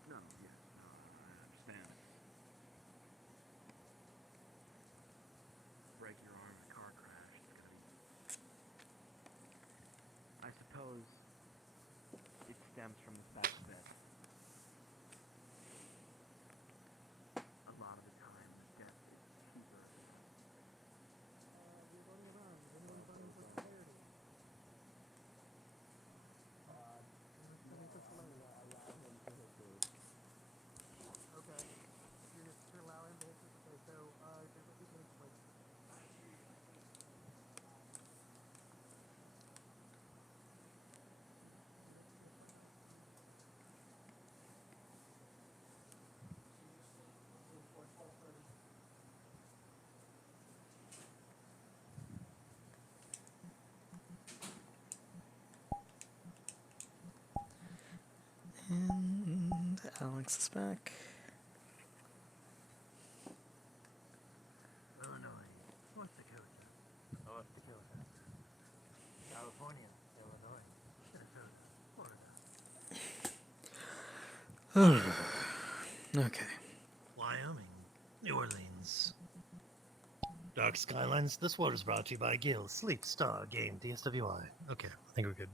No, yeah, no, I understand. Break your arm in a car crash, it's gonna be... I suppose it stems from the fact that a lot of the time the death is cheaper. You're running around. Is anyone running for clarity? Okay. You're allowing this? Okay, so, there's a few minutes break. And Alex is back. Illinois, North Dakota, North Dakota, California, Illinois, Minnesota, Florida. Okay. Wyoming, New Orleans. Dark Skylines. This water is brought to you by Gil, Sleep, Star, Game, DSWI. Okay, I think we're good.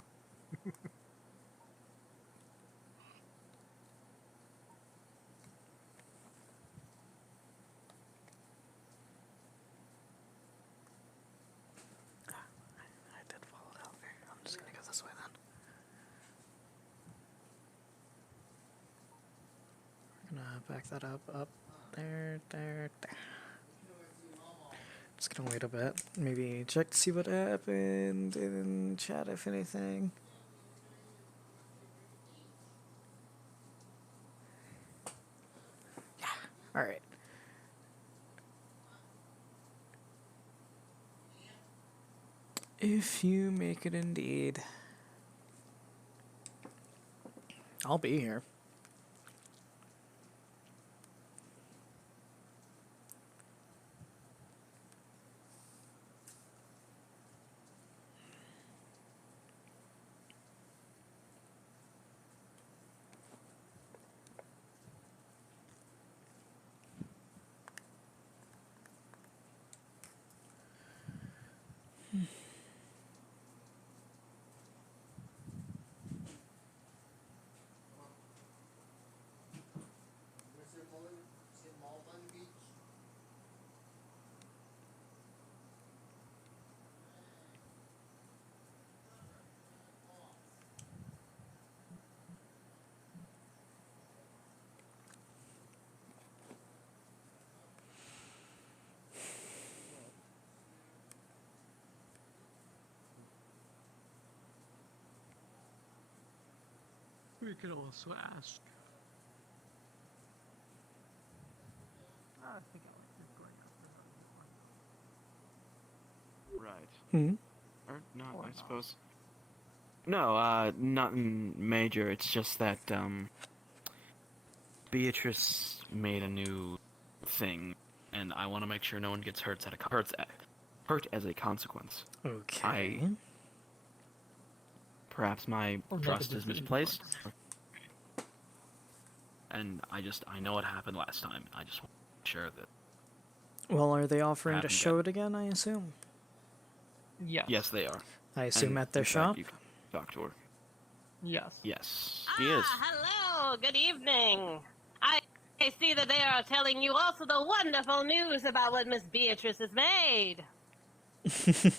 I did follow it over. I'm just gonna go this way then. We're gonna back that up, there. Just gonna wait a bit. Maybe check to see what happened in chat, if anything. Yeah, alright. If you make it indeed, I'll be here. We could also ask. I think Alex is going after that. Right. Hmm? Or not, Or I not. suppose. No, nothing major. It's just that, Beatrice made a new thing, and I want to make sure no one gets hurt as a consequence. Okay. Perhaps my Or trust is negative misplaced. And I know what happened last time. I just want to make sure that... Well, are they offering to Happened show it again, I assume? Yes. Yes, they are. I assume And at their in fact, shop? You can talk to her. Yes. Yes, she is. Hello, good evening. I see that they are telling you also the wonderful news about what Miss Beatrice has made. It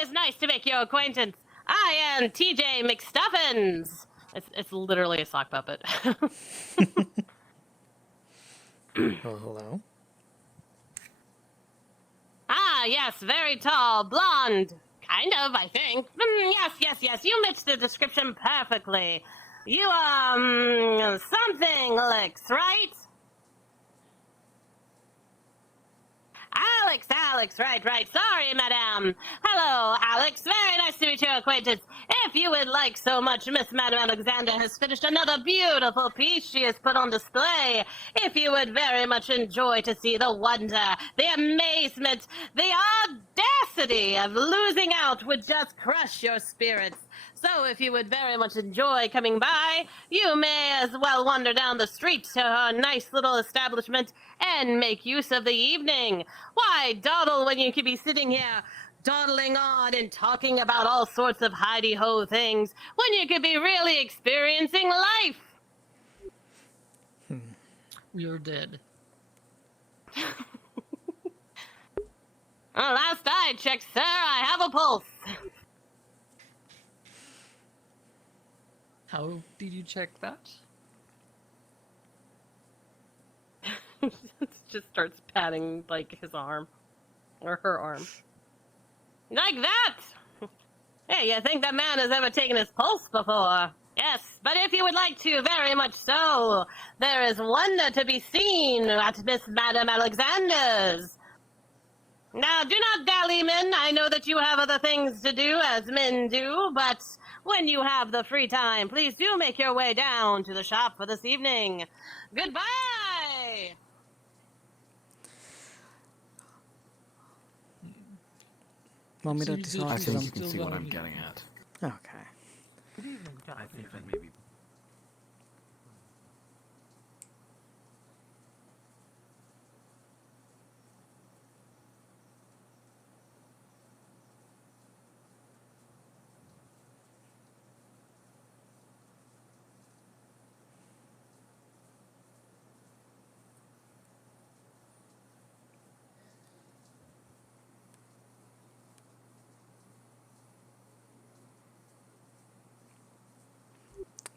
is nice to make your acquaintance. I am TJ McStuffins. It's literally a sock puppet. Oh, hello. Ah, yes, very tall, blonde. Kind of, I think. Yes, you match the description perfectly. You, something, Alex, right? Alex, right. Sorry, madame. Hello, Alex. Very nice to meet your acquaintance. If you would like so much, Miss Madame Alexander has finished another beautiful piece she has put on display. If you would very much enjoy to see the wonder, the amazement, the audacity of losing out would just crush your spirits. So if you would very much enjoy coming by, you may as well wander down the street to her nice little establishment and make use of the evening. Why dawdle when you could be sitting here dawdling on and talking about all sorts of hidey-ho things when you could be really experiencing life? We are dead. Well, last I checked, sir, I have a pulse. How did you check that? Just starts patting, like, his arm. Or her arm. Like that! Hey, you think that man has ever taken his pulse before? Yes, but if you would like to, very much so, there is wonder to be seen at Miss Madame Alexander's. Now, do not dally, men. I know that you have other things to do, as men do, but when you have the free time, please do make your way down to the shop for this evening. Goodbye! Want me to So talk I to think them? you can see what I'm getting at. Okay. Good evening, I think that maybe.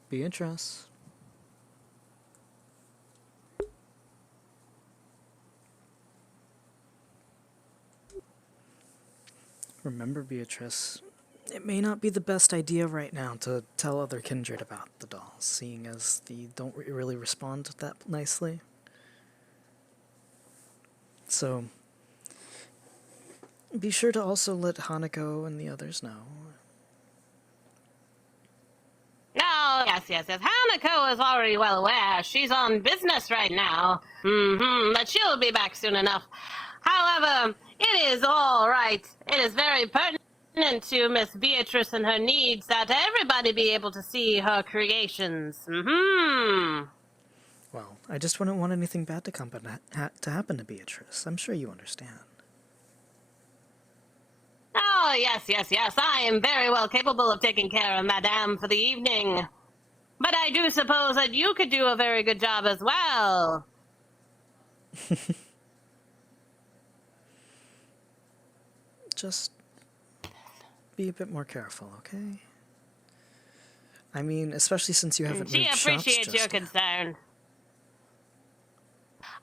Beatrice. Remember, Beatrice, it may not be the best idea right now to tell other kindred about the dolls, seeing as they don't really respond that nicely. So, be sure to also let Hanako and the others know. Oh, yes. Hanako is already well aware. She's on business right now. But she'll be back soon enough. However, it is all right. It is very pertinent to Miss Beatrice and her needs that everybody be able to see her creations. Well, I just wouldn't want anything bad to happen to Beatrice. I'm sure you understand. Oh, yes. I am very well capable of taking care of Madame for the evening. But I do suppose that you could do a very good job as well. Just be a bit more careful, okay? I mean, especially since you haven't She moved shops appreciates just your yet. concern.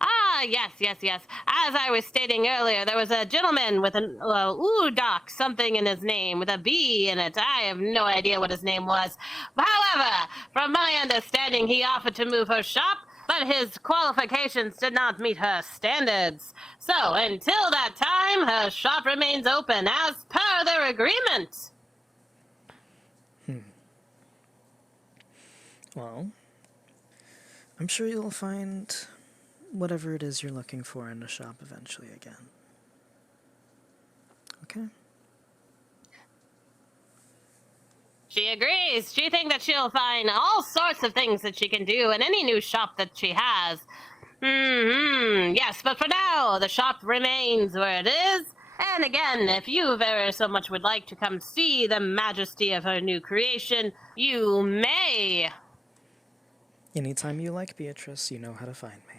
Ah, yes. As I was stating earlier, there was a gentleman with an Udoc something in his name, with a B in it. I have no idea what his name was. However, from my understanding, he offered to move her shop, but his qualifications did not meet her standards. So, until that time, her shop remains open as per their agreement. Well, I'm sure you'll find whatever it is you're looking for in the shop eventually again. Okay? She agrees. She thinks that she'll find all sorts of things that she can do in any new shop that she has. Yes, but for now, the shop remains where it is. And again, if you very so much would like to come see the majesty of her new creation, you may. Anytime you like, Beatrice, you know how to find me.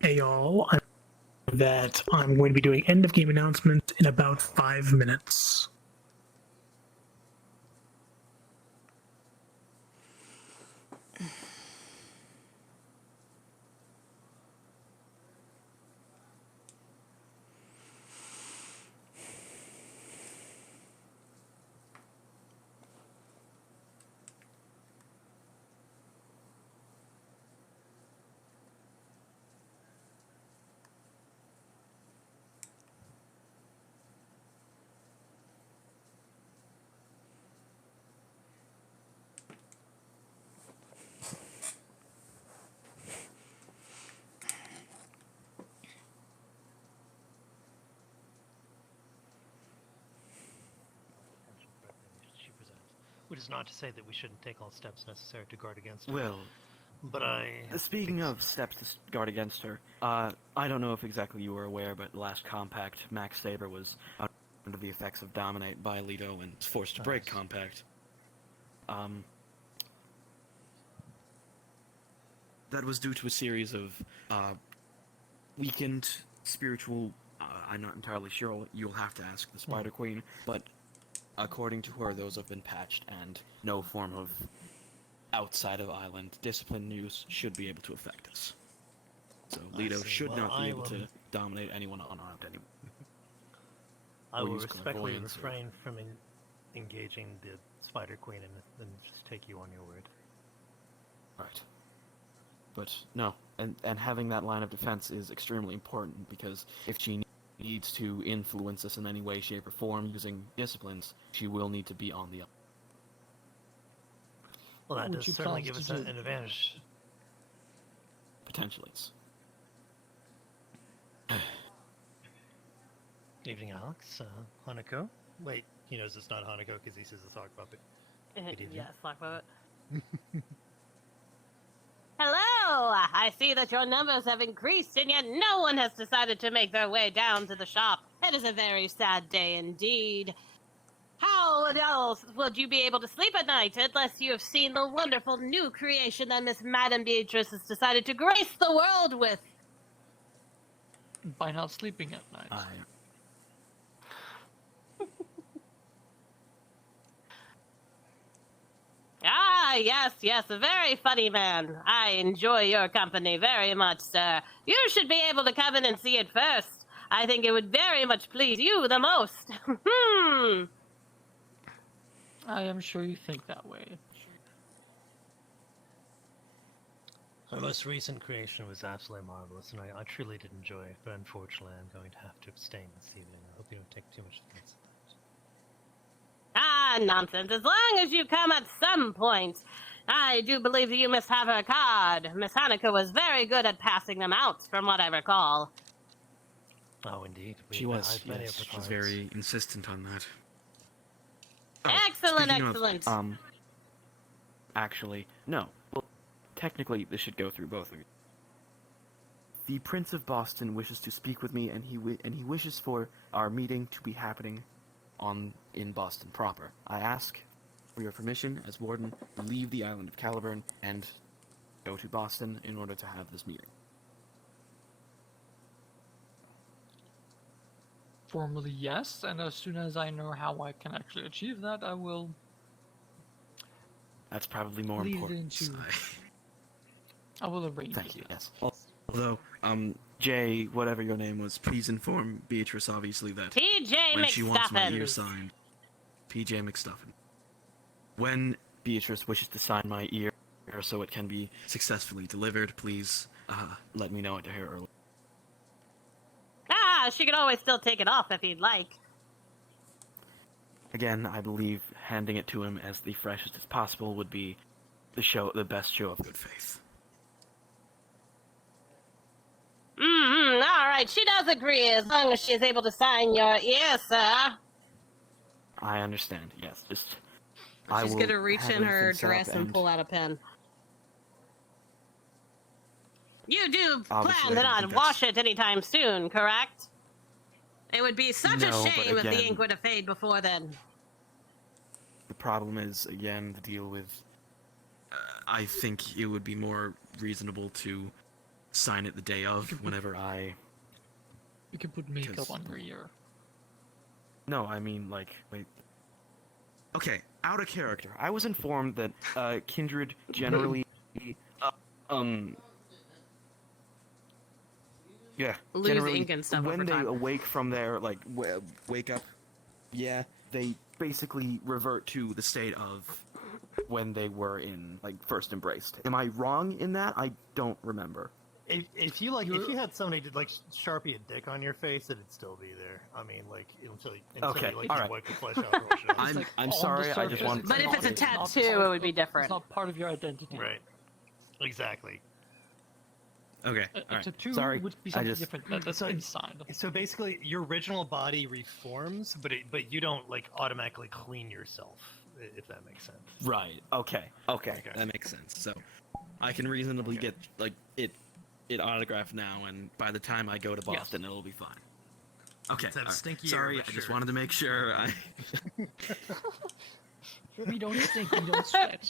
Hey y'all, I'm going to be doing end of game announcements in about 5 minutes. Which is not to say that we shouldn't take all steps necessary to guard against her. Well, but speaking of steps to guard against her, I don't know if exactly you were aware, but last compact, Max Saber was under the effects of Dominate by Leto and was forced to break compact. That was due to a series of weakened spiritual. I'm not entirely sure. You'll have to ask the Spider Queen, but according to her, those have been patched, and no form of outside of island discipline news should be able to affect us. So Leto should not be able to dominate anyone unarmed anymore. I will respectfully refrain from engaging the Spider Queen and just take you on your word. Right. But no, and having that line of defense is extremely important, because if she needs to influence us in any way, shape, or form using disciplines, she will need to be on the. Well, that does certainly give us an advantage. Potentially. Evening, Alex. Hanako? Wait, he knows it's not Hanako because he says the sock puppet. Yes, sock puppet. Hello! I see that your numbers have increased, and yet no one has decided to make their way down to the shop. It is a very sad day indeed. How else would you be able to sleep at night unless you have seen the wonderful new creation that Miss Madame Beatrice has decided to grace the world with? By not sleeping at night. Ah, yes, a very funny man. I enjoy your company very much, sir. You should be able to come in and see it first. I think it would very much please you the most. I am sure you think that way. Our most recent creation was absolutely marvelous, and I truly did enjoy it, but unfortunately I'm going to have to abstain this evening. I hope you don't take too much offense. Ah, nonsense. As long as you come at some point. I do believe that you must have her card. Miss Hanako was very good at passing them out, from what I recall. Oh, indeed. She was, yes. She was very insistent on that. Excellent. Actually, no. Well, technically, this should go through both of you. The Prince of Boston wishes to speak with me, and he wishes for our meeting to be happening in Boston proper. I ask for your permission as Warden to leave the island of Caliburn and go to Boston in order to have this meeting. Formally, yes, and as soon as I know how I can actually achieve that, I will. That's probably more lead important. Into... I will arrange. Thank you. Yes. Although, Jay, whatever your name was, please inform Beatrice, obviously, that PJ when she wants my ear McStuffins. signed, PJ McStuffin. When Beatrice wishes to sign my ear so it can be successfully delivered, please let me know it to her early. Ah, she could always still take it off if you'd like. Again, I believe handing it to him as the freshest as possible would be the best show of good faith. All right, she does agree as long as she's able to sign your ear, sir. I understand, yes. She's gonna reach in her dress and pull out a pen. You do plan to not wash it anytime soon, correct? It would be such a shame if the ink would have faded before then. The problem is, again, the deal with... I think it would be more reasonable to sign it the day of, whenever I... You can put makeup on your ear. No, I mean, like, wait. Okay, out of character. I was informed that Kindred generally... Yeah, lose generally, ink and stuff when over they time. awake from their, like, wake up, yeah, they basically revert to the state of when they were in, like, first embraced. Am I wrong in that? I don't remember. If you had somebody to like Sharpie a dick on your face, it'd still be there. I mean, like until you all right. wipe the flesh out. And wash it out. I'm sorry. I just wanted. But if it's a tattoo, it would be different. It's not part of your identity. Right. Exactly. Okay. A All right. tattoo Sorry. would be something different. That's inside. So basically, your original body reforms, but you don't like automatically clean yourself. if that makes sense. Right. Okay. That makes sense. So I can reasonably get like it autographed now, and by the time I go to Boston, it'll be fine. Okay. It's that stinky Sorry, air, I just sure. wanted to make sure. We don't stink, we don't sweat.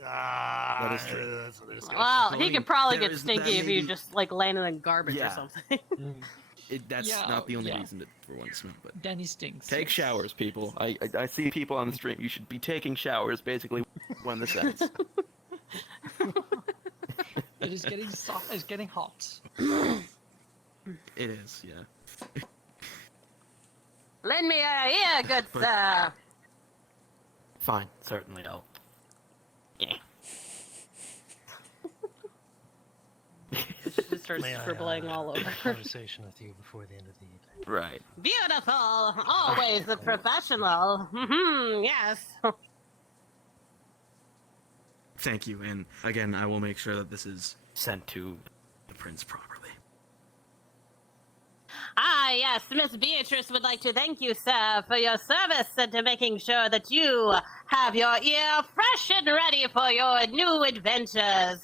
That is true. Well, he could probably there get is- stinky that if may you be- just like landed in garbage or Yeah. something. That's Yeah, not the only yeah. reason for one to smell, but Danny stinks. take yes. showers, people. I see people on the stream. You should be taking showers basically when this ends. It is getting soft. It's getting hot. It is, yeah. Lend me a ear, good But- sir. Fine, certainly I'll. Yeah. Just starts May I, scribbling all have a over. conversation with you before the end of the evening. Right. Beautiful. Always a professional. Yes. Thank you, and again, I will make sure that this is sent to the prince properly. Ah, yes, Miss Beatrice would like to thank you, sir, for your service and to making sure that you have your ear fresh and ready for your new adventures.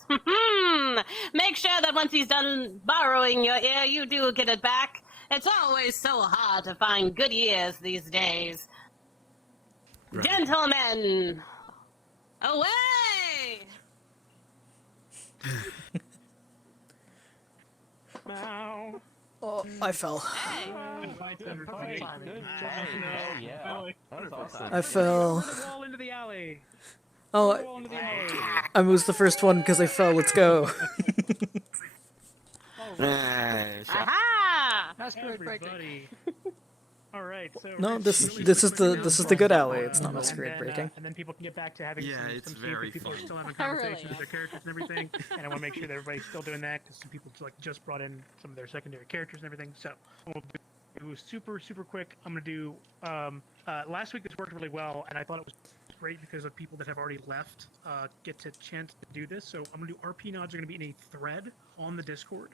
Make sure that once he's done borrowing your ear, you do get it back. It's always so hard to find good ears these days. Right. Gentlemen, away! Wow. Oh, I fell. I fell. Wall into the alley. Oh, Wall into the alley. I was the first one because I fell. Let's go. Aha! Masquerade breaking. Everybody. All right. So No, Rich, this really is quick the announcement, good alley. It's not and masquerade then, breaking. And then people can get back to having Yeah, some it's sleep very if people are fun. still having I really conversations with am. their characters and everything. And I want to make sure that everybody's still doing that because some people just brought in some of their secondary characters and everything. So we'll do super quick. I'm gonna do. Last week this worked really well, and I thought it was great because of people that have already left get to chance to do this. So I'm gonna do RP nods are gonna be in a thread on the Discord.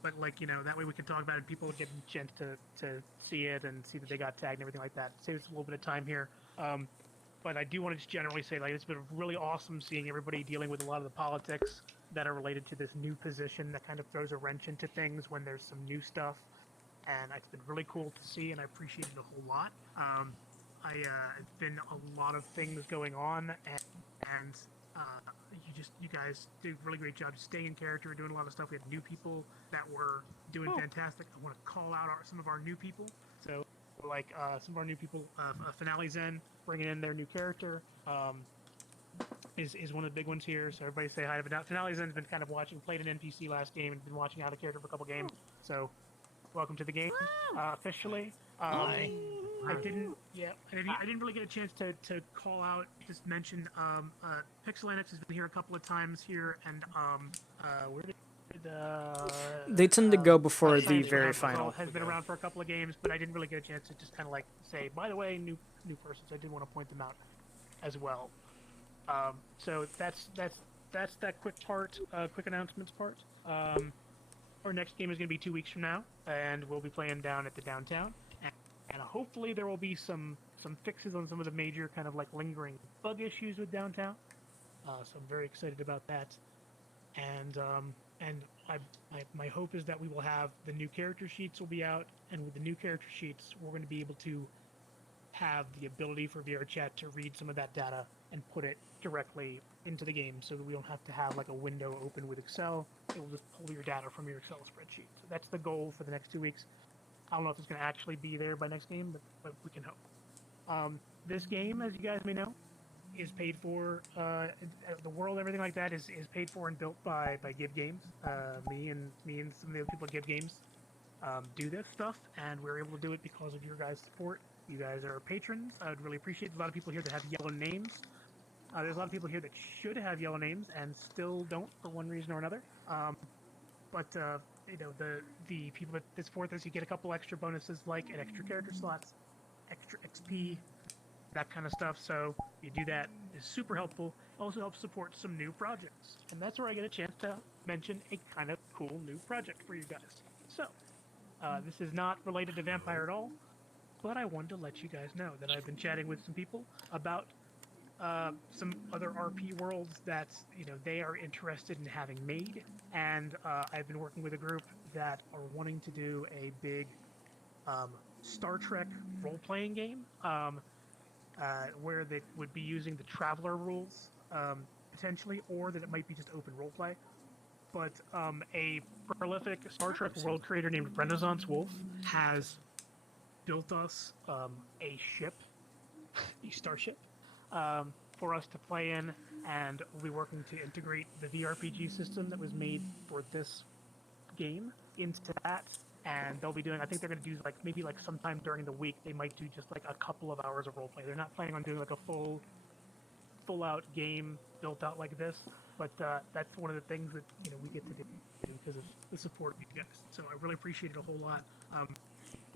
But like, you know, that way we can talk about it. People get a chance to see it and see that they got tagged and everything like that. Saves us a little bit of time here. But I do want to just generally say, like, it's been really awesome seeing everybody dealing with a lot of the politics that are related to this new position that kind of throws a wrench into things when there's some new stuff. And it's been really cool to see, and I appreciate it a whole lot. It's been a lot of things going on, and you guys did a really great job staying in character and doing a lot of stuff. We had new people that were doing fantastic. I want to call out some of our new people. So, like some of our new people, Finale Zen, bringing in their new character, is one of the big ones here. So everybody say hi to Finale Zen's been kind of played an NPC last game, and been watching out a character for a couple games. So, welcome to the game officially. I didn't really get a chance to call out, just mention, Pixelanix has been here a couple of times here, and, where did, They tend to go before the very final. Has been around for a couple of games, but I didn't really get a chance to just kind of like say, by the way, new persons, I did want to point them out as well. So that's that quick part, quick announcements part. Our next game is going to be 2 weeks from now, and we'll be playing down at the downtown. And hopefully there will be some fixes on some of the major kind of like lingering bug issues with downtown. So I'm very excited about that. And my hope is that we will have the new character sheets will be out, and with the new character sheets, we're going to be able to have the ability for VR chat to read some of that data and put it directly into the game, so that we don't have to have like a window open with Excel. It will just pull your data from your Excel spreadsheet. So that's the goal for the next 2 weeks. I don't know if it's going to actually be there by next game, but we can hope. This game, as you guys may know, is paid for. The world, everything like that, is paid for and built by GIB Games. Me and some of the other people at GIB Games do this stuff, and we're able to do it because of your guys' support. You guys are patrons. I would really appreciate it. A lot of people here that have yellow names. There's a lot of people here that should have yellow names and still don't for one reason or another. You know, the people that support this, you get a couple extra bonuses like an extra character slots, extra XP, that kind of stuff. So you do that is super helpful. Also helps support some new projects, and that's where I get a chance to mention a kind of cool new project for you guys. So this is not related to Vampire at all. but I wanted to let you guys know that I've been chatting with some people about some other RP worlds that they are interested in having made, and I've been working with a group that are wanting to do a big Star Trek role-playing game where they would be using the Traveler rules potentially, or that it might be just open roleplay. But a prolific Star Trek world creator named Renaissance Wolf has built us a ship, a starship, for us to play in, and we'll be working to integrate the VRPG system that was made for this game into that. And they'll be doing, I think they're going to do maybe sometime during the week, they might do just a couple of hours of roleplay. They're not planning on doing a full out game built out like this, but that's one of the things that we get to do because of the support of you guys. So I really appreciate it a whole lot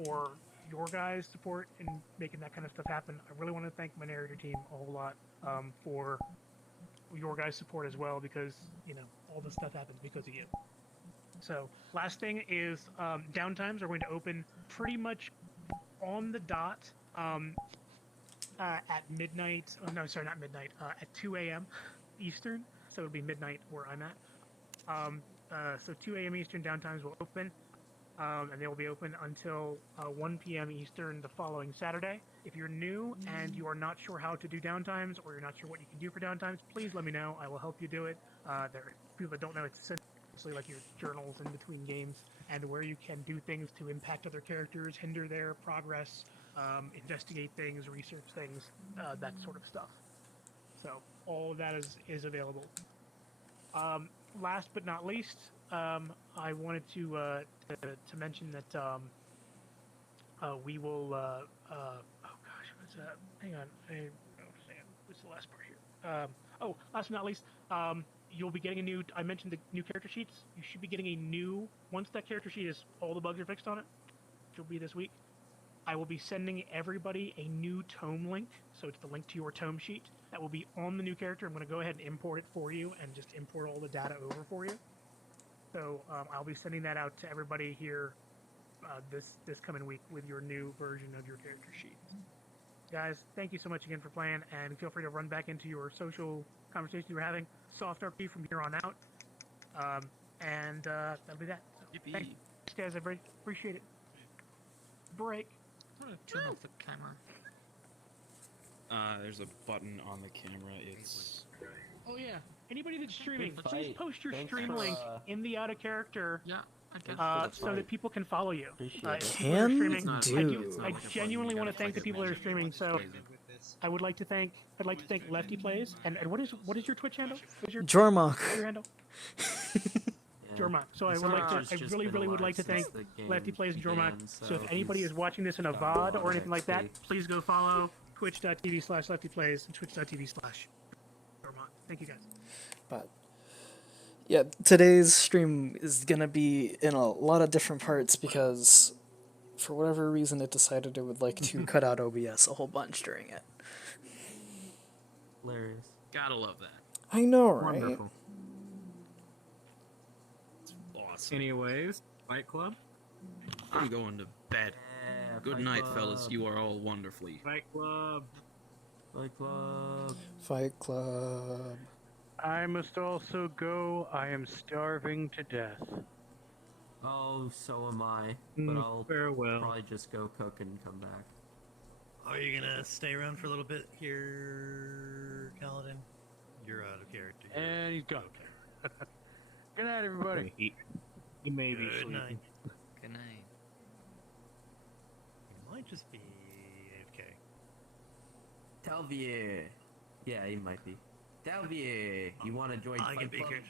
for your guys' support in making that kind of stuff happen. I really want to thank my narrator team a whole lot for your guys' support as well, because all this stuff happens because of you. So last thing is downtimes are going to open pretty much on the dot at midnight. Oh no, sorry, not midnight. At 2 a.m. Eastern. So it'll be midnight where I'm at. So 2 a.m. Eastern downtimes will open, and they will be open until 1 p.m. Eastern the following Saturday. If you're new and you are not sure how to do downtimes, or you're not sure what you can do for downtimes, please let me know. I will help you do it. There are people that don't know it's essentially like your journals in between games, and where you can do things to impact other characters, hinder their progress, investigate things, research things, that sort of stuff. So all of that is available. Last but not least, I wanted to mention that we will. Oh gosh, what's that? Hang on. What's the last part here? Last but not least, you'll be getting a new. I mentioned the new character sheets. You should be getting a new. Once that character sheet is all the bugs are fixed on it, which will be this week. I will be sending everybody a new tome link, so it's the link to your tome sheet that will be on the new character. I'm going to go ahead and import it for you and just import all the data over for you. So I'll be sending that out to everybody here this coming week with your new version of your character sheet. Guys, thank you so much again for playing, and feel free to run back into your social conversation you were having. Soft RP from here on out, and that'll be that. So, thanks, guys. I very appreciate it. Break. I'm gonna turn off the camera. There's a button on the camera. It's. Oh yeah. Anybody that's streaming, Good please fight. post your Thanks stream for, link in the out of character. Yeah. So that people can follow you. Can do. I genuinely want to thank the people that are streaming. So I'd like to thank Lefty Plays. And what is your Twitch handle? What is your Jormok. What's your handle? Jormok. So I really would like to thank Lefty Plays and Jormok. So if anybody is watching this in a VOD or anything like that, please go follow twitch.tv/LeftyPlays and twitch.tv/Jormok. Thank you guys. But yeah, today's stream is gonna be in a lot of different parts because for whatever reason it decided it would like to cut out OBS a whole bunch during it. Hilarious. Gotta love that. I know, right? Wonderful. Awesome. Anyways, Fight Club? I'm going to bed. Good Fight night, Club. fellas. You are all wonderfully. Fight Club. Fight Club. Fight Club. I must also go. I am starving to death. Oh, so am I. But I'll farewell. probably just go cook and come back. Are you gonna stay around for a little bit here, Kaladin? You're out of character. And he's gone. Good night, everybody. He may be Good sleeping. night. Good night. He might just be AFK. Talvier. Yeah, he might be. Talvier, you want to join I Fight can be Club? here.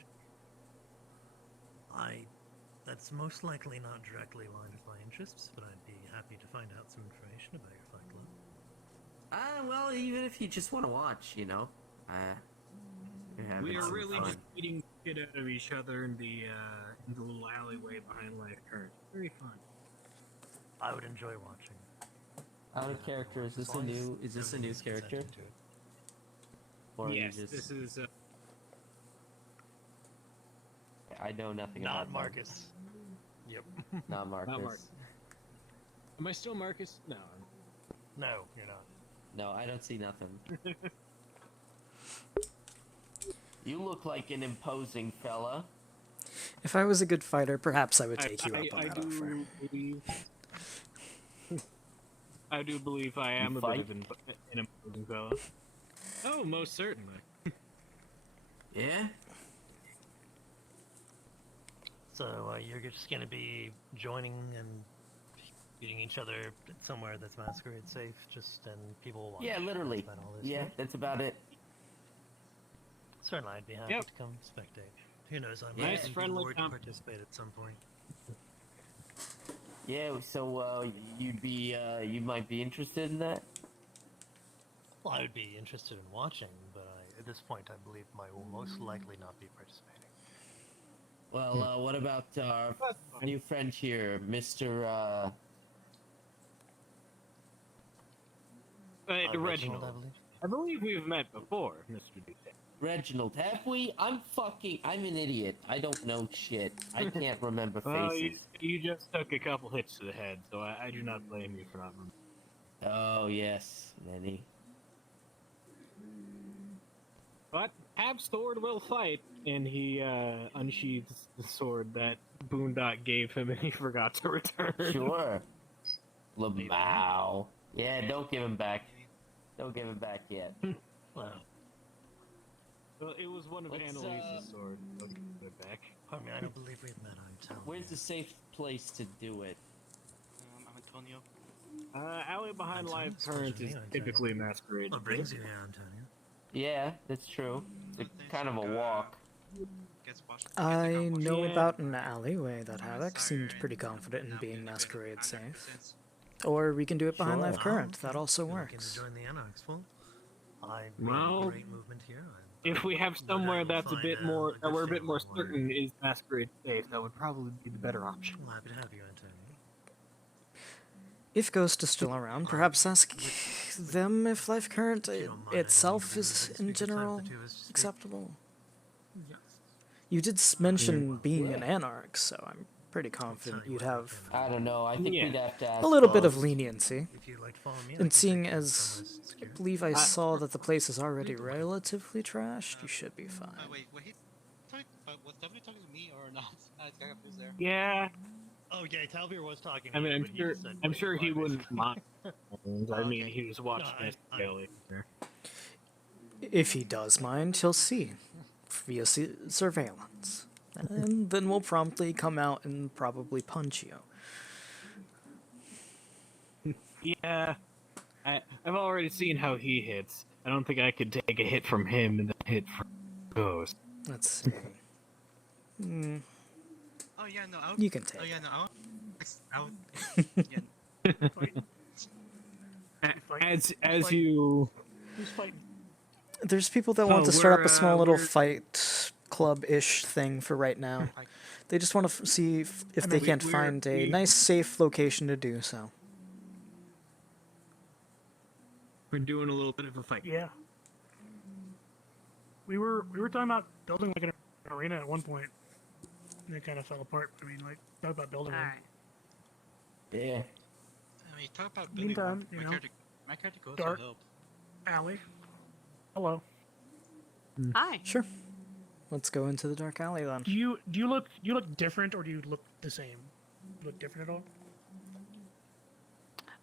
That's most likely not directly aligned with my interests, but I'd be happy to find out some information about your Fight Club. Well, even if you just want to watch, you know. We are really fun. just beating shit out of each other in the little alleyway behind Life Current. Very fun. I would enjoy watching. Out of character, is this a new character? Or yes, you just... this is. I know nothing Not about Marcus. Yep. Not Marcus. Not Marcus. Am I still Marcus? No. No, you're not. No, I don't see nothing. You look like an imposing fella. If I was a good fighter, perhaps I would take you up on that offer. I do believe I am a bit of an imposing fella. Oh, most certainly. Yeah? So you're just gonna be joining and beating each other somewhere that's masquerade safe, just and people will watch. Yeah, literally. That's about all this, Yeah, right? that's about it. Certainly, I'd be happy Yep. to come spectate. Who knows? I Nice, might friendly be to participate at some point. Yeah, so you might be interested in that? Well, I would be interested in watching, but at this point, I believe I will most likely not be participating. Well, what about our new friend here, Mr. Reginald. I believe we've met before, Mr. D. Reginald, have we? I'm an idiot. I don't know shit. I can't remember Well, faces. you just took a couple hits to the head, so I do not blame you for not remembering. Oh, yes, many. But Hab's sword will fight, and he unsheathes the sword that Boondock gave him, and he forgot to return. Sure. Lamau. Yeah, don't give him back. Don't give him back yet. Well, it was one of Annalise's sword. Don't give it back. I mean, I don't believe we've met. I'm telling Where's the safe place to do it? I'm Antonio. Alley behind Antonio, Live it's a pleasure Current to is meet you, Antonio. typically masquerade. What brings you here, Antonio? Yeah, that's true. It's kind of a walk. I know about an alleyway that Havoc seemed pretty confident in being masquerade safe. Or we can do it behind Live Current. That also works. Join the Anarchs, well, I Well, great movement here. if we have somewhere that's a bit more, that we're a bit more certain is masquerade safe, that would probably be the better option. I'm happy to have you, Antonio. If Ghost is still around, perhaps ask them if Life Current itself is in general acceptable. You did mention being an Anarch, so I'm pretty confident you'd have I don't know. I think we'd have to ask a little bit of Ghost. leniency. And seeing as I believe I saw that the place is already relatively trashed, you should be fine. Wait, he was definitely talking to me or not? I got confused there. Yeah. Oh yeah, Talbir was talking. I mean, to you, but I'm sure he wouldn't mind. I mean, Okay. he was watching No, us daily. If he does mind, he'll see via surveillance. And then we'll promptly come out and probably punch you. Yeah, I've already seen how he hits. I don't think I could take a hit from him and then hit from Ghost. Let's see. Oh yeah, no. You can take Oh yeah, no. As you. Who's fighting? There's people that want to start up a small little fight club-ish thing for right now. They just want to see if they can't find a nice, safe location to do so. We're doing a little bit of a fight. Yeah. We were talking about building like an arena at one point, and it kind of fell apart. I mean, like talk about building one. Yeah. I mean, talk about building Meantime, one. you know, My character goes dark to help. alley. Hello. Hi. Sure. Let's go into the dark alley then. Do you look different or do you look the same? You look different at all?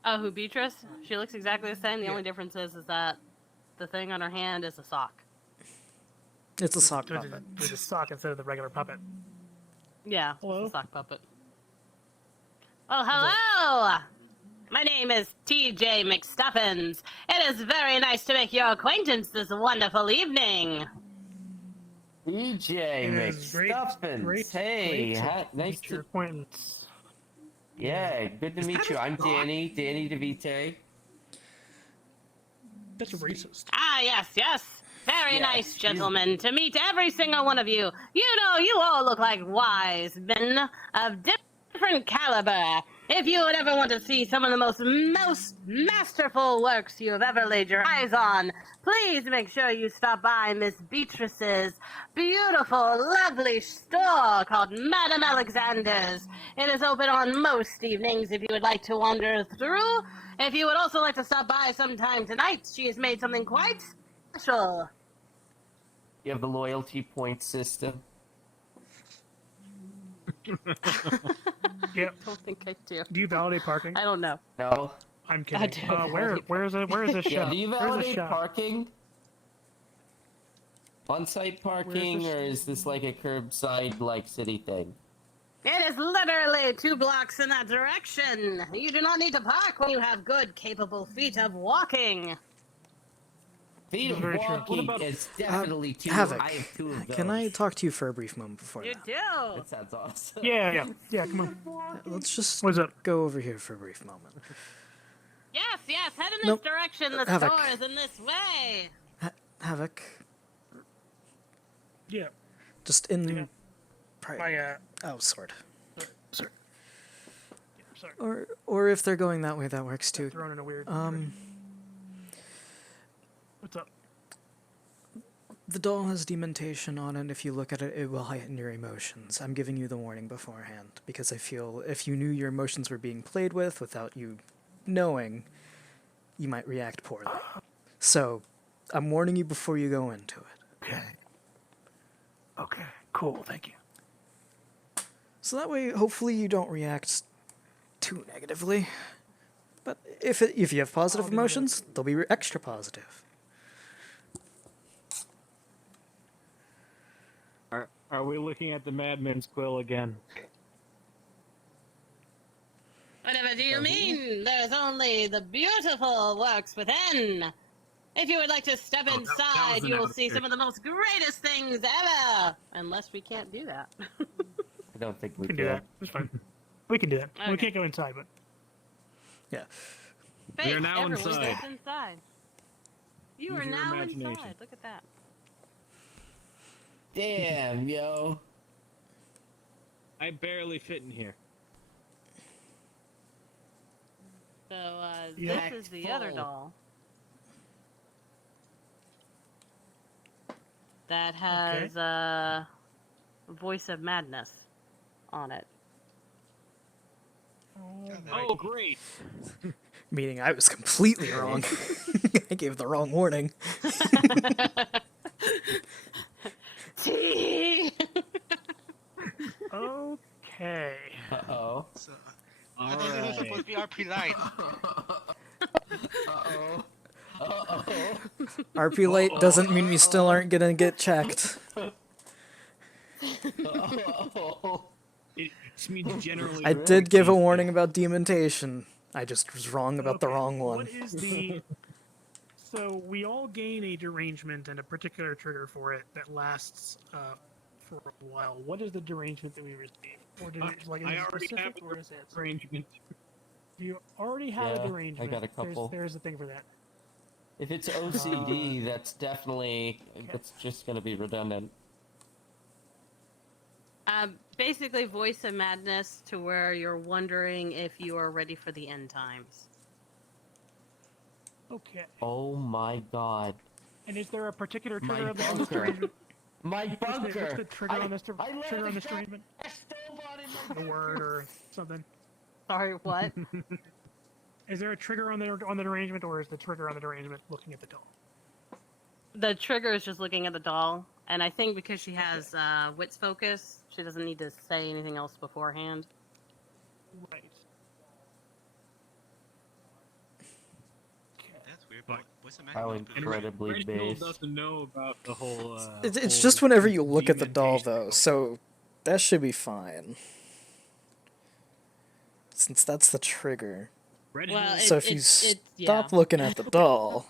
Oh, who, Beatrice? She looks exactly the same. The only difference is that the thing on her hand is a sock. It's a sock There's puppet. There's a sock instead of the regular puppet. Yeah, Hello? it's a sock puppet. Oh, hello! My name is TJ McStuffins. It is very nice to make your acquaintance this wonderful evening. DJ McStuffins. Hey, nice to your acquaintance. Yeah, good to meet you. I'm Danny DeVite. That's racist. Ah, yes, yes. Very Yes, nice, gentlemen, to meet every single one of you. You know, you all look like wise men of different caliber. If you would ever want to see some of the most masterful works you have ever laid your eyes on, please make sure you stop by Miss Beatrice's beautiful, lovely store called Madame Alexander's. It is open on most evenings if you would like to wander through. If you would also like to stop by sometime tonight, she has made something quite special. You have the loyalty point system. Yep. Don't think I do. Do you validate parking? I don't know. No. I'm I kidding. do Where is this shop? Yeah, do you Where's this validate shop? parking? On-site parking, this- or is this like a curbside, like, city thing? It is literally 2 blocks in that direction. You do not need to park when you have good, capable feet of walking. Feet of Very true. walking is definitely two. Havoc, I have 2 of those. can I talk to you for a brief moment before You that? do. That sounds awesome. Yeah, come on. Let's just What's up? go over here for a brief moment. Yes, head in this Nope. direction. The Havoc. store is in this way. Havoc, Yeah. just in. Yeah. My Oh, sword. sorry. Yeah, sorry. Or if they're going that way, that works too. Thrown in a weird. What's up? The doll has dementation on it. If you look at it, it will heighten your emotions. I'm giving you the warning beforehand because I feel if you knew your emotions were being played with without you knowing, you might react poorly. So, I'm warning you before you go into it. Okay. Cool. Thank you. So that way, hopefully, you don't react too negatively. But if you have positive emotions, they'll be extra positive. Are we looking at the Madman's Quill again? Whatever do you mean? There's only the beautiful works within. If you would like to step inside, you will see some of the most greatest things ever. Unless we can't do that. I don't think We can do that. It's fine. We can do that. We Okay. can't go inside, but Yeah. We are now Everyone inside. gets inside. You Use are your now imagination. inside. Look at that. Damn, yo. I barely fit in here. So Yeah. this is the other doll. That has Voice of Madness on it. Oh, great. Meaning I was completely wrong. I gave the wrong warning. okay. Uh-oh. I thought it was supposed to be RP Light. Uh-oh. Uh-oh. RP late doesn't mean we still aren't gonna get checked. Uh-oh. It just means generally. I did give a warning about dementation. I just was wrong about the wrong one. What is the... So we all gain a derangement and a particular trigger for it that lasts for a while. What is the derangement that we receive? Or did it, like, is I it already specific, have or is it... arrangement. You already have Yeah, a derangement. I got a couple. There's a thing for that. If it's OCD, that's definitely... That's just gonna be redundant. Basically, Voice of Madness to where you're wondering if you are ready for the end times. Okay. Oh my god. And is there a particular My trigger on this bunker. derangement? My bunker! What's the trigger on this, I left trigger on the this cat- derangement? I stole one in my The word or something? Sorry, what? Is there a trigger on the derangement, or is the trigger on the derangement looking at the doll? The trigger is just looking at the doll, and I think because she has wits focus, she doesn't need to say anything else beforehand. Right. That's weird. But What's the How matter? incredibly Reginald base. doesn't know about the whole. It's whole just whenever you look at the doll, dementation. though, so that should be fine. Since that's the trigger. Well, So if you yeah. stop looking at the doll,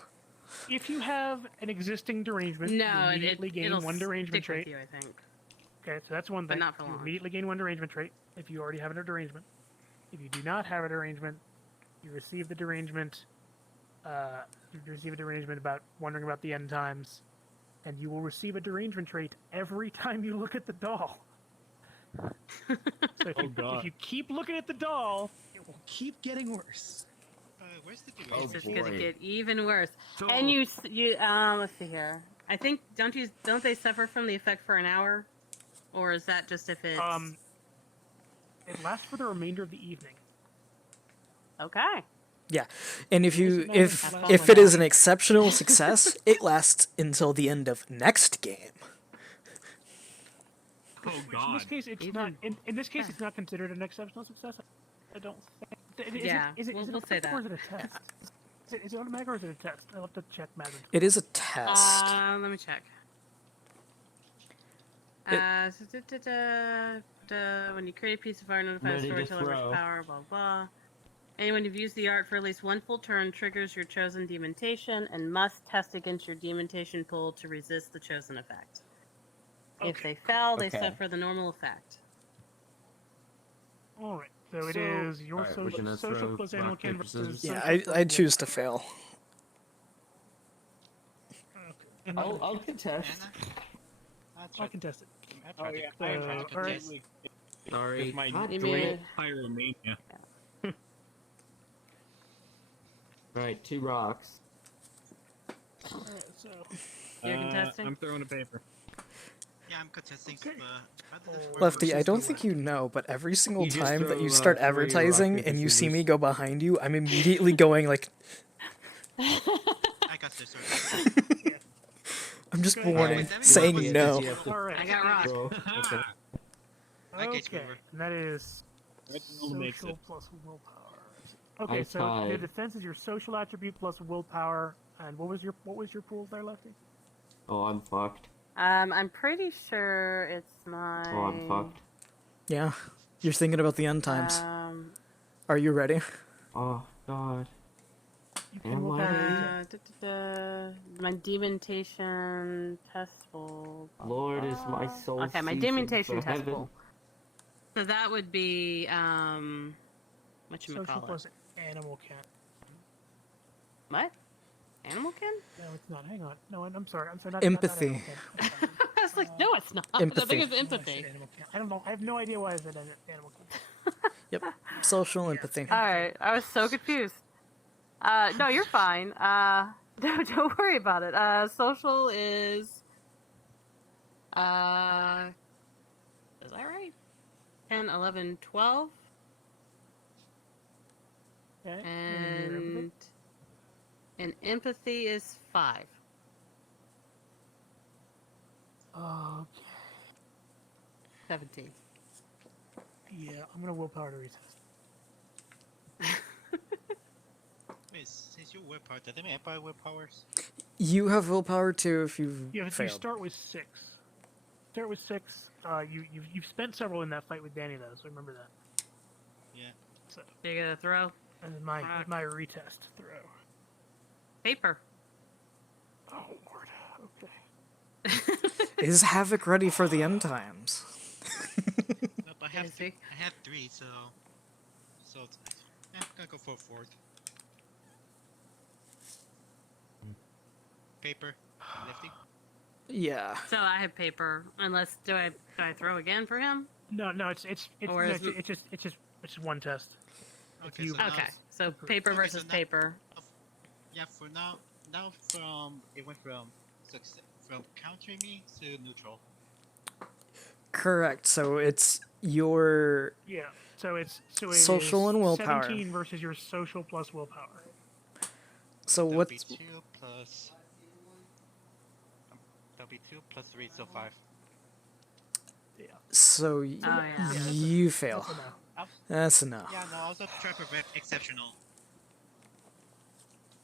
If you have an existing derangement, No, you it- immediately gain it'll one derangement stick with trait. you, I think. Okay, so that's one But thing. not for You long. immediately gain one derangement trait if you already have a derangement. If you do not have a derangement, you receive the derangement. You receive a derangement about wondering about the end times, and you will receive a derangement trait every time you look at the doll. So if, if you keep looking at the doll, it will keep getting worse. Where's the Oh, It's just boy. gonna get even worse. So- And you let's see here. I think don't they suffer from the effect for an hour, or is that just if it's It lasts for the remainder of the evening. okay? Yeah, and if Doesn't matter if if it if lasts it long is an enough. exceptional success, it lasts until the end of next game. Oh In God. this case, it's not. In this case, it's not considered an exceptional success. I don't think. Yeah, Is it we'll say automatic or that. is it a test? Is it automatic or is it a test? I'll have to check Madden. It is a test. Let me check. When you create a piece of art, notify the Ready to storyteller which throw. power, blah blah. Anyone who's used the art for at least one full turn triggers your chosen demontation and must test against your demontation pool to resist the chosen effect. If they fail, they Okay. suffer the normal effect. All right. So it is your Alright, we're gonna social throw plus animal rock, can paper, versus scissors. Yeah, social plus I choose to fail. and I'll contest. I'll contest it. Oh yeah, I am trying to all right. contest. Sorry. With my God dual damn it. pyromania. Alright, 2 rocks. Alright, so You're contesting? I'm throwing a paper. Yeah, I'm contesting. How does this work? Lefty, I don't think you know, but every single You just time that throw, you start 3 rock, advertising paper, and you see scissors. me go behind you, I'm immediately going like, I got this. Sorry. I'm just Okay. warning, Wait, that means saying what was no. this? all right. I got rock. Roll. Okay. I gauge Okay, mover. and that is Reginald makes social it. plus willpower. Okay, I so tied. the defense is your social attribute plus willpower. And what was your pools there, Lefty? Oh, I'm fucked. I'm pretty sure it's my. Oh, I'm fucked. Yeah, you're thinking about the end times. Are you ready? Oh, God. You can Am willpower I? My demontation test pool. Lord is my soul. Okay, my season demontation for test heaven. pool. So that would be social whatchamacallit? plus animal can. What? Animal can? No, it's not. Hang on. No, I'm sorry. I'm sorry. Not Empathy. animal can. I was like, no, it's not. I Empathy. think it's I said empathy. animal can. I don't know. I have no idea why I said animal can. Yep, social empathy. All right, I was so confused. No, you're fine. Don't worry about it. Social is. Is that right? 10, 11, 12. Okay. And empathy is 5. Okay. 17. Yeah, I'm gonna willpower to retest. Wait, since you willpower, does that mean everybody willpowers? You have willpower too if you've Yeah, if you failed. start with 6. Start with 6. You've spent several in that fight with Danny though, so remember that. Yeah. So You gotta throw and then my retest throw. paper. Oh Lord. Okay. Is Havoc ready for the end times? Nope, I have 3, so I'm gonna go for a 4th. Paper, Lefty. Yeah. So I have paper. Unless do I throw again for him? No, it's Or no, is it- it's just one test. Okay, you- so now Okay, so paper Okay, versus so now- paper. yeah, for now from it went from countering me to neutral. Correct. So it's your Yeah. So it social is and willpower. 17 versus your social plus willpower. So That'll what's be 2 plus. That'll be 2 plus 3, so 5. so yeah. you fail. That's enough. That's enough. Yeah, no, I was trying to prevent exceptional.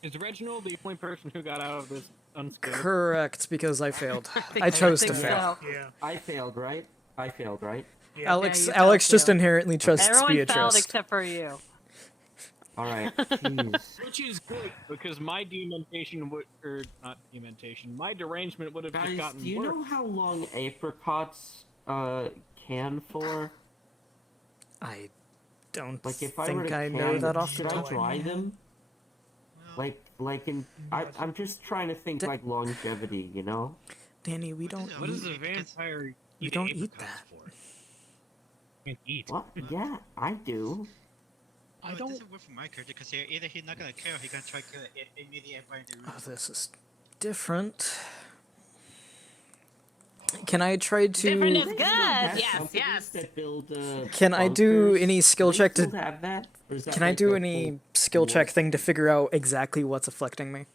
Is Reginald the only person who got out of this unscathed? Correct, because I failed. think I chose to think fail. so. Yeah. I failed, right? I failed, right? Yeah. Alex you Alex failed just too. inherently trusts Everyone failed Beatrice. except for you. All right. Jeez. Which is good because my dementation would, or not dementation, my derangement would have just Guys, gotten do you worse. know how long apricots can for? I don't Like if I were think to I can, know that off the should I top of my dry head. them? Like in, I'm just trying to think like longevity, you know? Danny, we don't What does eat. a vampire We eat don't eat apricots that. for? Can't eat. What? Yeah, I do. No, it doesn't work for my character because either he's not gonna kill or he's gonna try to kill immediately everybody in the room. Oh, this is different. Can I try Different is to? good. Yes, yes. That build, Can I do bunkers. any skill Do they check still to? have that? Or is that Can I like do a any full skill reward? check thing to figure out exactly what's afflicting me?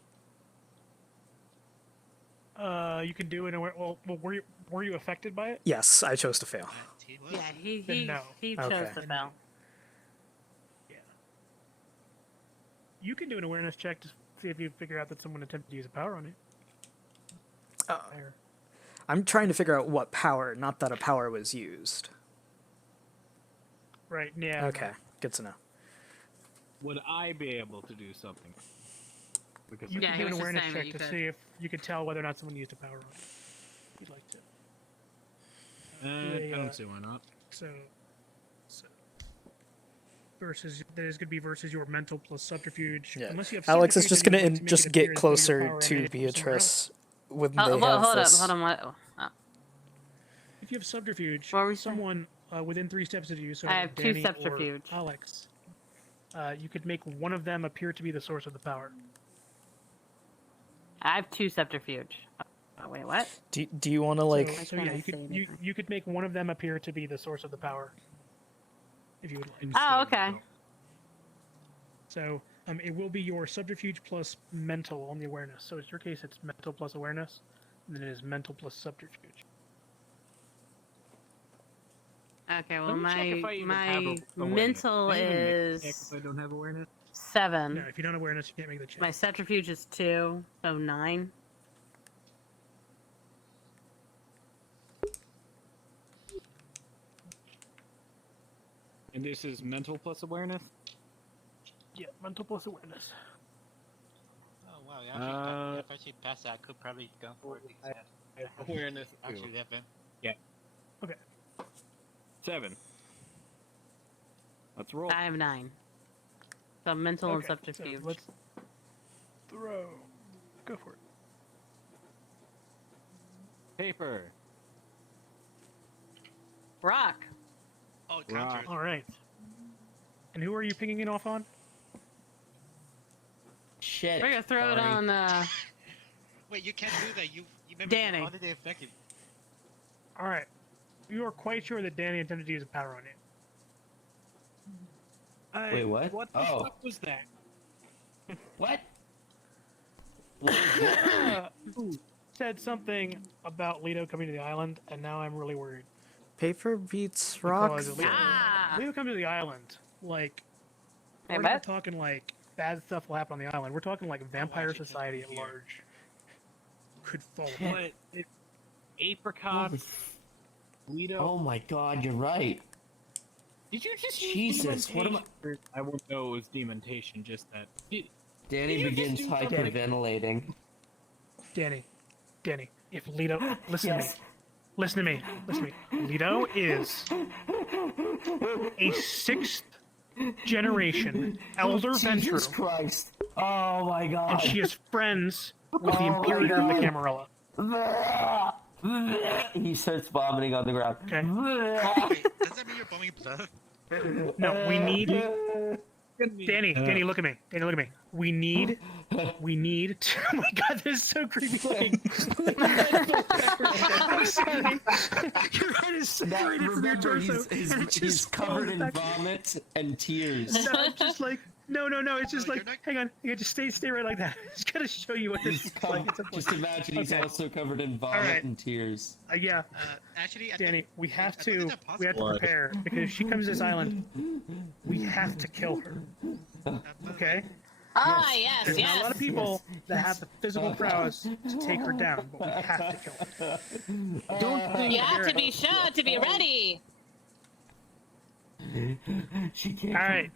You can do it. Well, were you affected by it? Yes, I chose to fail. Yeah, Then no. he Okay. chose to fail. Yeah. You can do an awareness check to see if you figure out that someone attempted to use a power on you. There. I'm trying to figure out what power, not that a power was used. Right. Yeah. Okay, good to know. Would I be able to do something? Because You Yeah, can he do an was just awareness saying that check you to could. see if you could tell whether or not someone used a power on you. If you'd like to. I don't see why not. So versus that is going to be versus your mental plus subterfuge. Yeah. Unless you have Alex is subterfuge, just then you gonna need to make just it appear get as though your closer power to emanated from somewhere Beatrice when Oh, they have hold this. up, hold on. What? If you have subterfuge, What were you someone within 3 steps of you, so I have two Danny subterfuge. or Alex, you could make one of them appear to be the source of the power. I have 2 subterfuge. Oh, wait, what? Do you want to like? So yeah, you could make one of them appear to be the source of the power. If you would like. Oh, okay. So it will be your subterfuge plus mental on the awareness. So in your case, it's mental plus awareness, and then it is mental plus subterfuge. Okay, well, Let me check if I even have my awareness. mental Can I even make a is check if I don't have awareness? 7. No, if you don't have awareness, you can't make the check. My subterfuge is 2, so 9. And this is mental plus awareness? Yeah, mental plus awareness. Oh wow, yeah, if I actually pass that, I could probably go for it. Awareness. Actually, yeah, Ben. Yeah. Okay. 7. Let's roll. I have 9. So mental and Okay, so subterfuge. let's throw. Go for it. Paper. Rock. Oh, Rock. counter. All right. And who are you pinging it off on? Shit. We're gonna throw it sorry. on. Wait, you can't do that. You remember Danny. how did they affect you? All right. You are quite sure that Danny intended to use a power on you. Wait, what? What the Oh. fuck was that? What? Said something about Leto coming to the island, and now I'm really worried. Paper beats rock. Because Leto comes to the island, like, Hey, we're not Beth? talking like bad stuff will happen on the island. We're talking like vampire society at large could fall apart. But apricots, Lido. Oh my god, you're right. Did you just Jesus, what am I? I won't know it was dementation, just that. Danny begins hyperventilating. Danny, if Leto, listen to me. Leto is a 6th generation elder venturer. Jesus Christ. Oh my god. And she is friends with the Oh my Imperator of the God. Camarilla. He starts vomiting on the ground. Okay. Wait, does that mean you're bumming blood? No, we need Danny, look at me. We need oh my god, this is so creepy looking. I'm sorry. Your head is separated from your Remember, torso. and it he's just covered falls in back. vomit and tears. No, it's just like no, it's just like hang on, you just stay right like that. I just gotta show you what this is like. It's Just imagine he's Okay. also covered in vomit Alright. and tears. Yeah, Actually, Danny, we have I think to that's possible. prepare because if she comes to this island, we have to kill her. Okay? Ah, yes, There's yes. not a lot of people that have the physical prowess to take her down, but we have to kill her. Don't think You have to be sure to be ready. She can't. All right.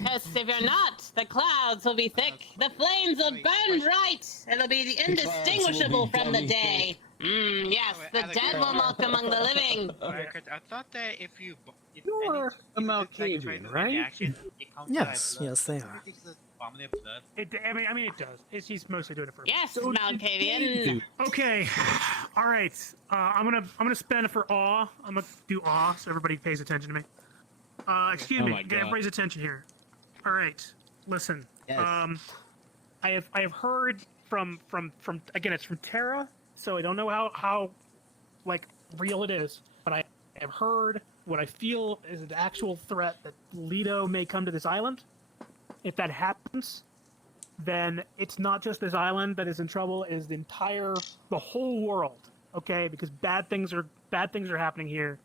Yes, if you're not, the clouds will be thick. The flames will burn bright. It'll be indistinguishable from the day. Yes, the dead will walk among the living. I thought that if you You're a Malkavian, right? Yes, yes, they are. I mean, it does. He's mostly doing it for. Yes, Malkavian. Okay. All right. I'm gonna spend for awe. I'm gonna do awe so everybody pays attention to me. Excuse Oh me. my Get God. everybody's attention here. All right. Listen. Yes. I have heard from again, it's from Terra, so I don't know how like real it is, but I have heard what I feel is an actual threat that Lido may come to this island. If that happens, then it's not just this island that is in trouble; it is the whole world. Okay, because bad things are happening here.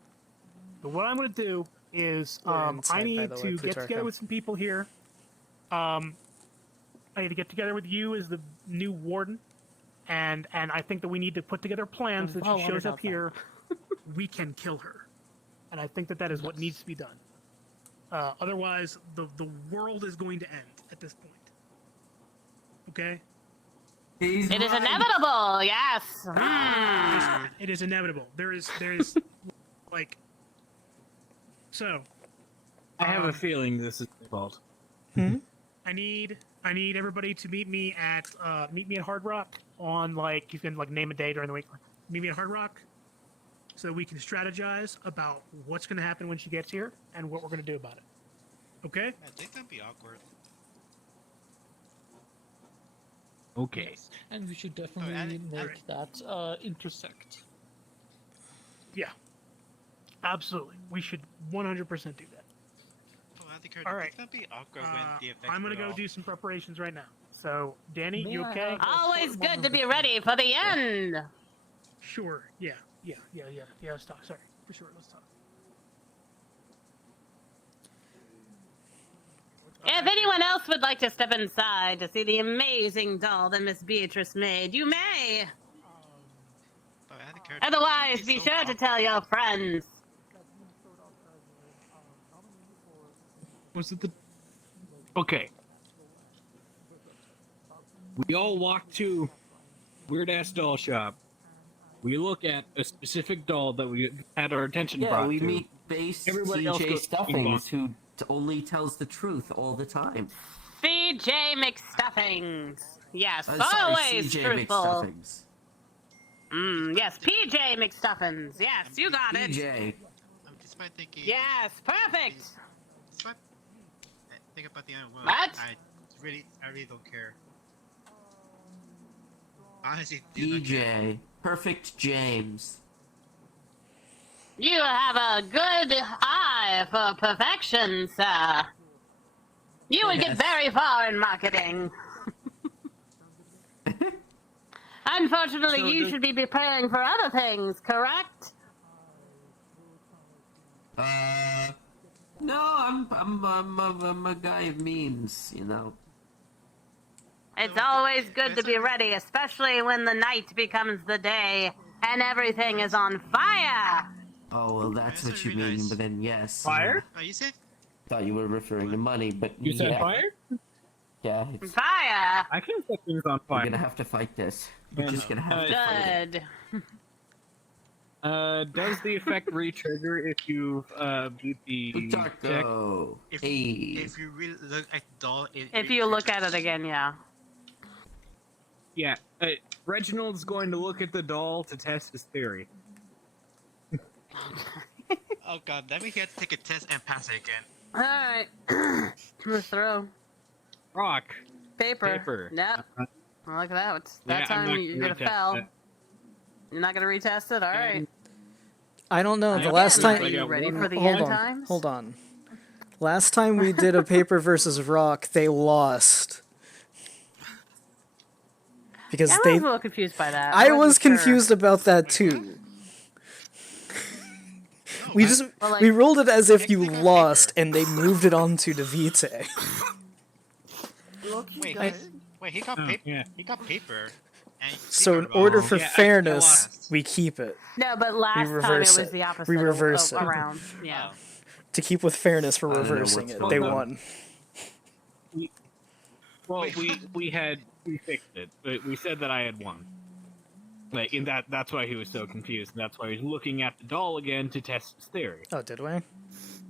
But what I'm going to do is I need to get together with some people here. I need to get together with you as the new warden, and I think that we need to put together plans that she shows up here. We can kill her, and I think that is what needs to be done. Otherwise, the world is going to end at this point. Okay? It is inevitable, yes. It is inevitable. There is like, so. I have a feeling this is the fault. I need everybody to meet me at Hard Rock on, like, you can like name a day during the week. Meet me at Hard Rock, so that we can strategize about what's going to happen when she gets here and what we're going to do about it. Okay? I think that'd be awkward. Okay. And we should definitely make that intersect. Yeah. Absolutely. We should 100% do that. All right. That'd be awkward when the effects I'm going to were go off. do some preparations right now. So, Danny, you okay? Always good to be ready for the end. Sure. Yeah. Let's talk. Sorry. For sure. Let's talk. If anyone else would like to step inside to see the amazing doll that Miss Beatrice made, you may. Otherwise, be sure to tell your friends. Was it the... Okay. We all walk to Weird Ass Doll Shop. We look at a specific doll that we had our attention brought Yeah, we to. meet base Everybody else CJ goes Stuffings, who only tells the truth all the time. CJ McStuffings. Yes, Sorry, always CJ truthful. McStuffings. Yes, PJ McStuffins. Yes, you got it. PJ. Despite thinking... Yes, perfect. Despite think about the end world, What? I really don't care. Honestly, do not care. PJ. Perfect James. You have a good eye for perfection, sir. You would get Yes. very far in marketing. Unfortunately, So you does- should be preparing for other things, correct? No, I'm a guy of means, you know. It's always good to be ready, especially when the night becomes the day and everything is on fire. Oh, well, that's what you mean, but then yes. Fire? Oh, you said... Thought you were referring to money, but You said yeah. fire? Yeah, it's, Fire! I can set things on we're fire. gonna have to fight this. We're just gonna have to fight it. Good. Does the effect re-trigger if you beat the check? Butarko. If, Hey. if you really look at the doll, If you look at it again, yeah. Yeah, Reginald's going to look at the doll to test his theory. Oh god, let me take a test and pass it again. Alright. Let's throw. Rock. Paper. Yep. Well, look at that. That Yeah, I'm time not you're gonna gonna retest fail. it. You're not gonna retest it? Alright. I don't know. The Again, last time. are you ready for the hold end on. times? Hold on. Last time we did a paper versus rock, they lost. Because Yeah, I they. was a little confused by that. I wasn't was sure. confused about that too. We just Well, like- we rolled it as if you lost, and they moved it onto the Vitae. Wait, he got Oh, paper. yeah. He got paper. And So in secret order roll. for Yeah, I fairness, lost. we keep it. No, but last time it reverse was it. the opposite. We reverse it. around. Yeah. To keep with fairness, we're I don't know reversing what's it. going They on. won. Well, we fixed it, but we said that I had won. Like, in that's why he was so confused. And that's why he's looking at the doll again to test his theory. Oh, did we?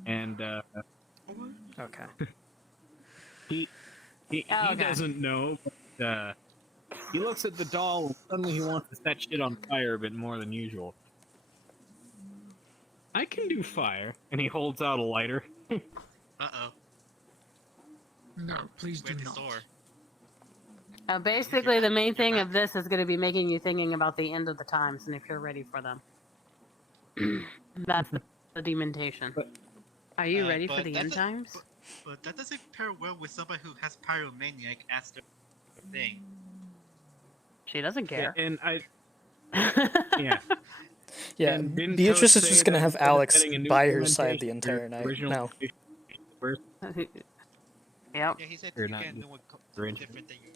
And Okay. he Oh, okay. doesn't know. But, he looks at the doll and suddenly he wants to set shit on fire a bit more than usual. I can do fire, and he holds out a lighter. Uh-oh. No, please do Where's the not. door? Basically, the main thing of this is going to be making you thinking about the end of the times and if you're ready for them. That's the The demontation. Are you ready for but the that's end a- times? But that doesn't pair well with somebody who has pyromaniac as their thing. She doesn't care. Yeah, and yeah. Yeah, And didn't Beatrice Toast is say just gonna that have instead of Alex getting a new by her side the implementation, your entire night original now. implementation was worse? Yep. Yeah, he said Or you not get a new- new one original. different than you.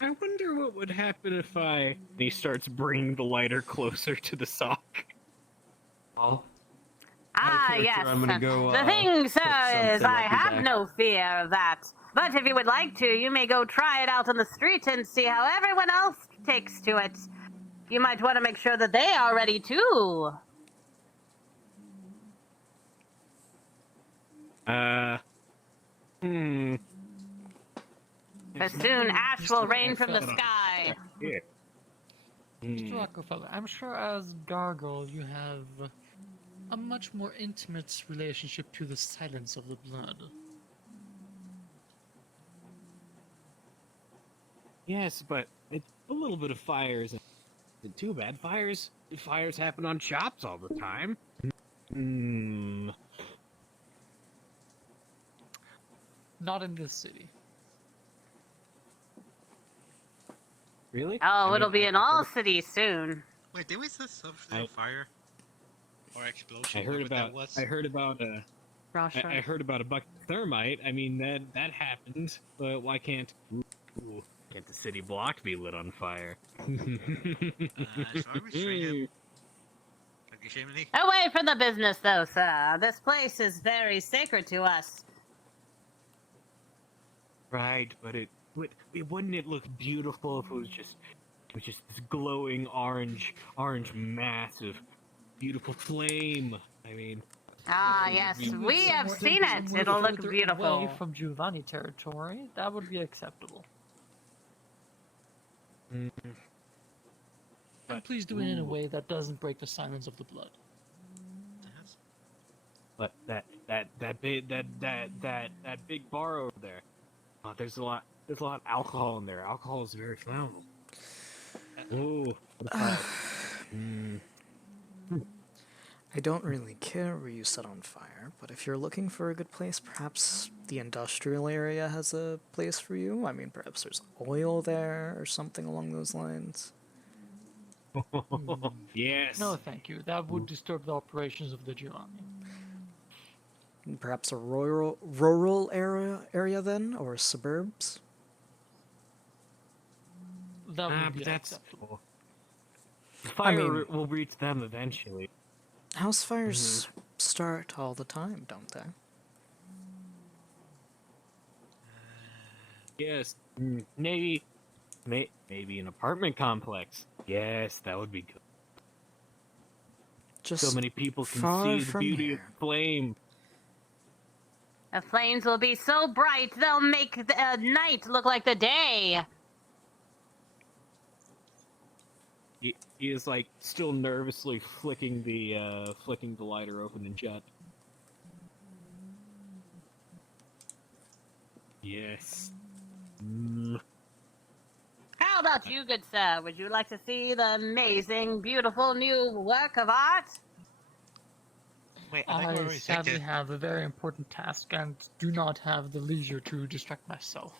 I wonder what would happen if and he starts bringing the lighter closer to the sock. Well, Ah, character, yes. I'm gonna go, the thing, cook sir, is something. I I'll be have back. no fear of that. But if you would like to, you may go try it out on the street and see how everyone else takes to it. You might want to make sure that they are ready too. But soon ash will rain from the sky. Yeah. Mr. Rockefeller, I'm sure as Gargoyle you have a much more intimate relationship to the silence of the blood. Yes, but it's a little bit of fire isn't too bad. Fires happen on shops all the time. Not in this city. Really? Oh, it'll be in all cities soon. Wait, did we set something on fire? Or explosion? I heard whatever that about. was? I heard about. I heard about a bucket of thermite. I mean that happened. But why can't the city block be lit on fire? Shall we restrain him? Okay, Shamini? Away from the business, though, sir. This place is very sacred to us. Right, but wouldn't it look beautiful if it was just this glowing orange mass of beautiful flame? I mean. Ah, yes, we have seen it. It'll look beautiful. Away from Giovanni territory, that would be acceptable. And please do it in a way that doesn't break the silence of the blood. But that big bar over there. There's a lot of alcohol in there. Alcohol is very flammable. Ooh. I don't really care where you set on fire, but if you're looking for a good place, perhaps the industrial area has a place for you. I mean, perhaps there's oil there or something along those lines. Yes. No, thank you. That would disturb the operations of the Giovanni. Perhaps a rural area then, or suburbs. That would be that's acceptable. Fire will reach them eventually. House fires start all the time, don't they? Yes, maybe an apartment complex. Yes, that would be good. Just so many people can far see the from beauty here. of flame. The flames will be so bright, they'll make the night look like the day. He is like still nervously flicking the lighter open and shut. Yes. How about you, good sir? Would you like to see the amazing, beautiful new work of art? Wait, I think we're I already sadly second. have a very important task and do not have the leisure to distract myself.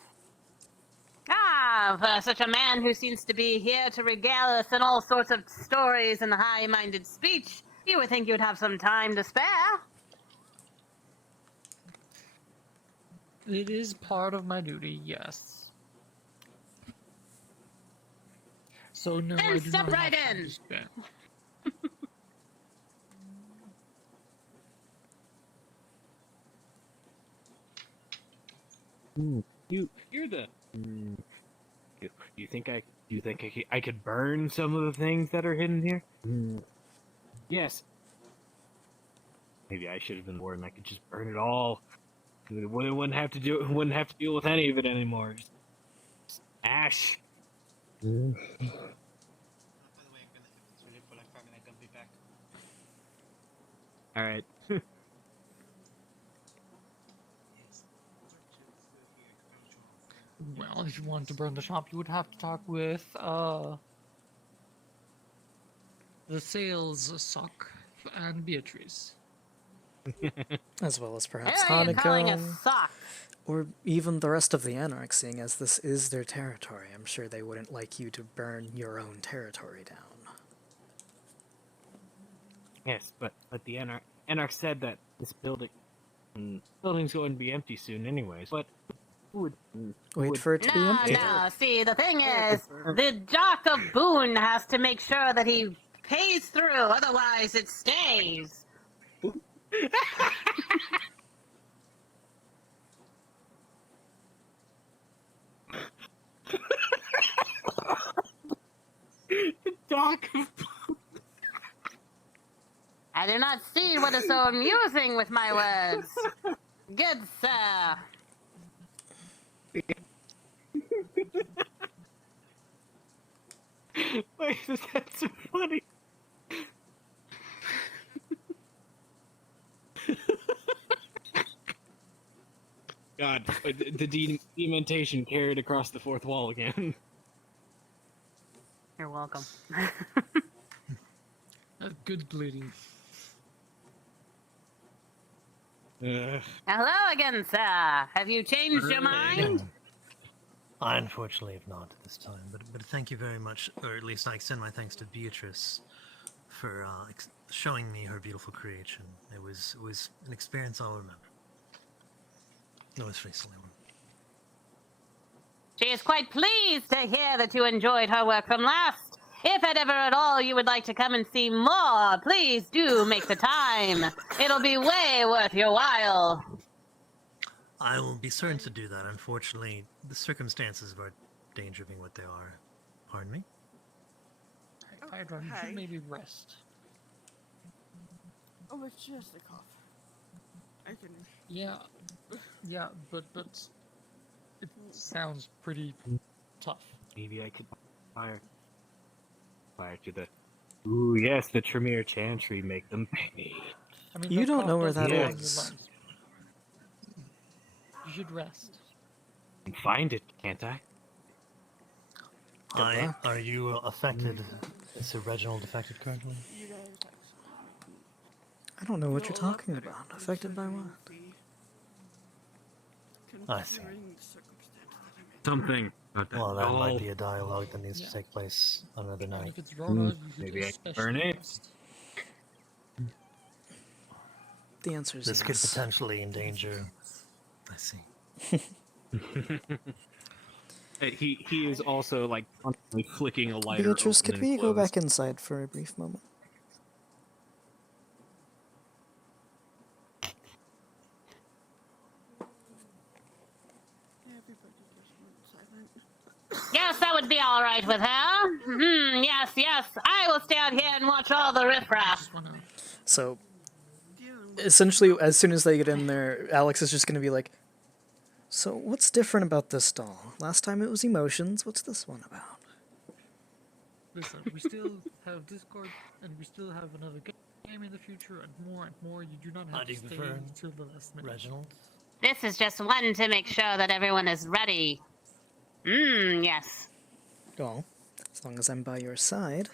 Ah, for such a man who seems to be here to regale us in all sorts of stories and high-minded speech, you would think you'd have some time to spare. It is part of my duty, yes. So no, Then I do step not right have time in. to spare. You're the. You think I could burn some of the things that are hidden here? Yes. Maybe I should have been warned. I could just burn it all. Wouldn't have to deal with any of it anymore. Just ash. By the way, I'm gonna have this ready for like 5 minutes. I'll be back. All right. Well, if you want to burn the shop, you would have to talk with, the sales suck, and Beatrice. As well as perhaps Who are you calling a Hanako, sock? or even the rest of the Anarchs, seeing as this is their territory. I'm sure they wouldn't like you to burn your own territory down. Yes, but the Anarch said that this building's going to be empty soon, anyways. But Wait for it to be No, empty. no. See, the thing is, the Jock of Boone has to make sure that he pays through, otherwise it stays. Doc. I do not see what is so amusing with my words. Good sir. Why is that so funny? God, the dementation carried across the fourth wall again. You're welcome. Good bleeding. Hello again, sir. Have you changed your mind? I unfortunately have not at this time, but thank you very much, or at least I extend my thanks to Beatrice for showing me her beautiful creation. It was an experience I'll remember. Most recently one. She is quite pleased to hear that you enjoyed her work from last. If ever at all you would like to come and see more, please do make the time. It'll be way worth your while. I will be certain to do that. Unfortunately, the circumstances of our danger being what they are. Pardon me? Hydron, you should maybe rest. Oh, it's just a cough. I can. Yeah, but it sounds pretty tough. Maybe I could fire to the. Ooh, yes, the Tremere Chantry, make them pay. I mean, You that don't cough know where does that go along your is. lungs. You should rest. I can find it, can't I? Are you affected? Is Sir Reginald affected currently? I don't know what you're talking about. Affected by what? I see. Something. Well, that might be a dialogue that needs to take place another night. If it's Rona, you should Maybe I can especially burn it. rest. The answer is This yes. could potentially endanger. I see. He is also like constantly flicking a lighter. Beatrice, open could and we go closed. back inside for a brief moment? Yes, that would be all right with her. Yes, yes. I will stay out here and watch all the riffraff. So, essentially, as soon as they get in there, Alex is just going to be like, so what's different about this doll? Last time it was emotions, what's this one about? Listen, we still have Discord, and we still have another game in the future, and more. You do not have to stay until the last minute. Reginald? This is just one to make sure that everyone is ready. Yes. Well, as long as I'm by your side,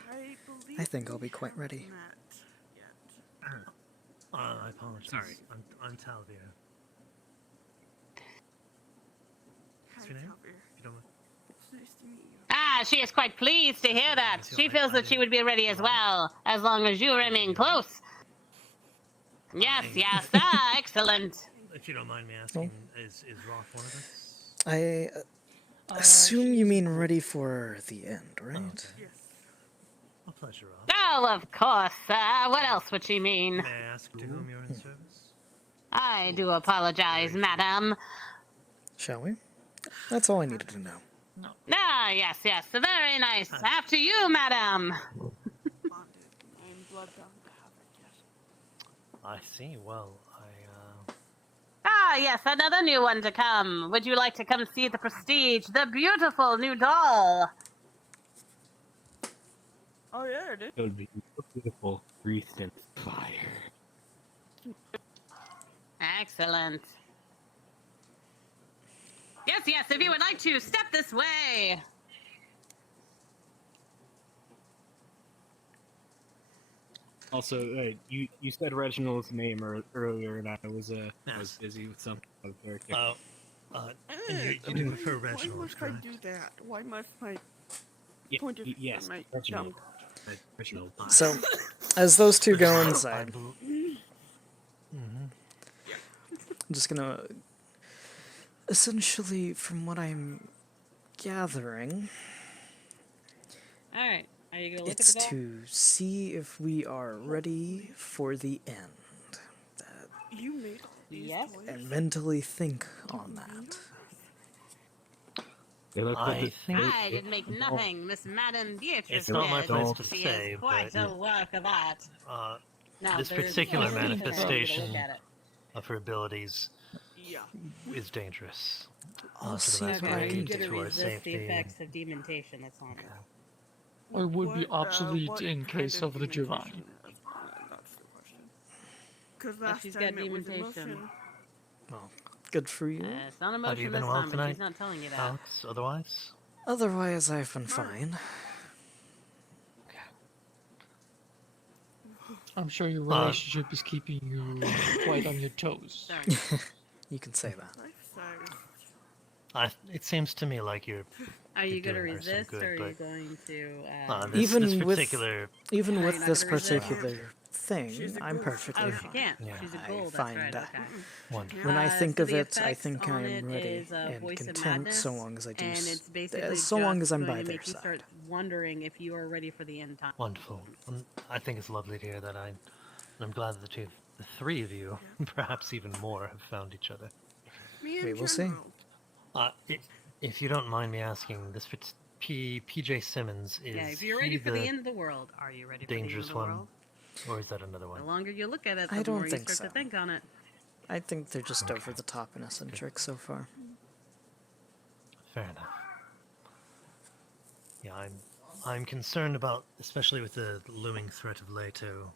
I think I'll be quite ready. I apologize. Sorry. I'm Talvier. What's your name? If you don't mind. It's nice to meet you. Ah, she is quite pleased to hear that. She feels that she would be ready as well, as long as you remain close. Yes, yes. Ah, excellent. If you don't mind me asking, is Roth one of us? I assume you mean ready for the end, right? A pleasure, Roth. Oh, of course. What else would she mean? May I ask to whom you're in service? I do apologize, madam. Shall we? That's all I needed to know. Ah, yes, yes. Very nice. After you, madam. I see. Well, Ah, yes, another new one to come. Would you like to come see the Prestige, the beautiful new doll? Oh yeah, it is. It would be beautiful, wreathed in fire. Excellent. Yes, yes, if you would like to, step this way. Also, you said Reginald's name earlier, and I was busy with something. You do prefer Why Reginald, must correct? I do that? Why must my point of yes, my Reginald. dumb... Reginald. So, as those two go inside, Mm-hmm. I'm just gonna. Essentially, from what I'm gathering, Alright, are you gonna look it's at the door? to see if we are ready for the end. You made all these Yes. toys? And mentally think on that. I did make nothing, Miss Madame Beatrice It's not my did. place to She say, is quite but a work of art. No, this there is particular no reason for her to manifestation look at it. of her abilities Yeah. is dangerous. I'll to see the what I masquerade, can You're do. gonna to our resist the safety. effects of demontation, that's on you. Or would be What obsolete in kind case of the demonstration? Giovanni. That's the question. Because Oh, last she's time got it was demontation. emotion. Well, good for you. It's not Have emotion you been this well time, but tonight, she's not telling you that. Alex? Otherwise? Otherwise, I've been fine. I'm sure your relationship is keeping you quite on your toes. You can say that. It seems to me like you're. Are you you're gonna doing her some resist, good, or are you but- going to? This particular. even Are with you not this gonna resist? particular thing, I'm perfectly Oh, fine. she can't. Yeah. She's a I gold. find That's right. that Okay. Wonderful. when I think so of the it, I effects think on I'm it ready is, and Voice of content Madness, so long as I do. and it's basically So long just as I'm going by to their make you side. start wondering if you are ready for the end time. Wonderful. I think it's lovely to hear that. I'm glad that the three of you, perhaps even more, have found each other. We will see. If you don't mind me asking, this PJ Simmons is Yeah, if you're ready for the end of the world, are you ready for the end of dangerous the one, world? or is that another one? The longer you look at it, I the don't more you think start to so. think on it. I think they're just over the top and eccentric so far. Fair enough. Yeah, I'm concerned about, especially with the looming threat of Leto,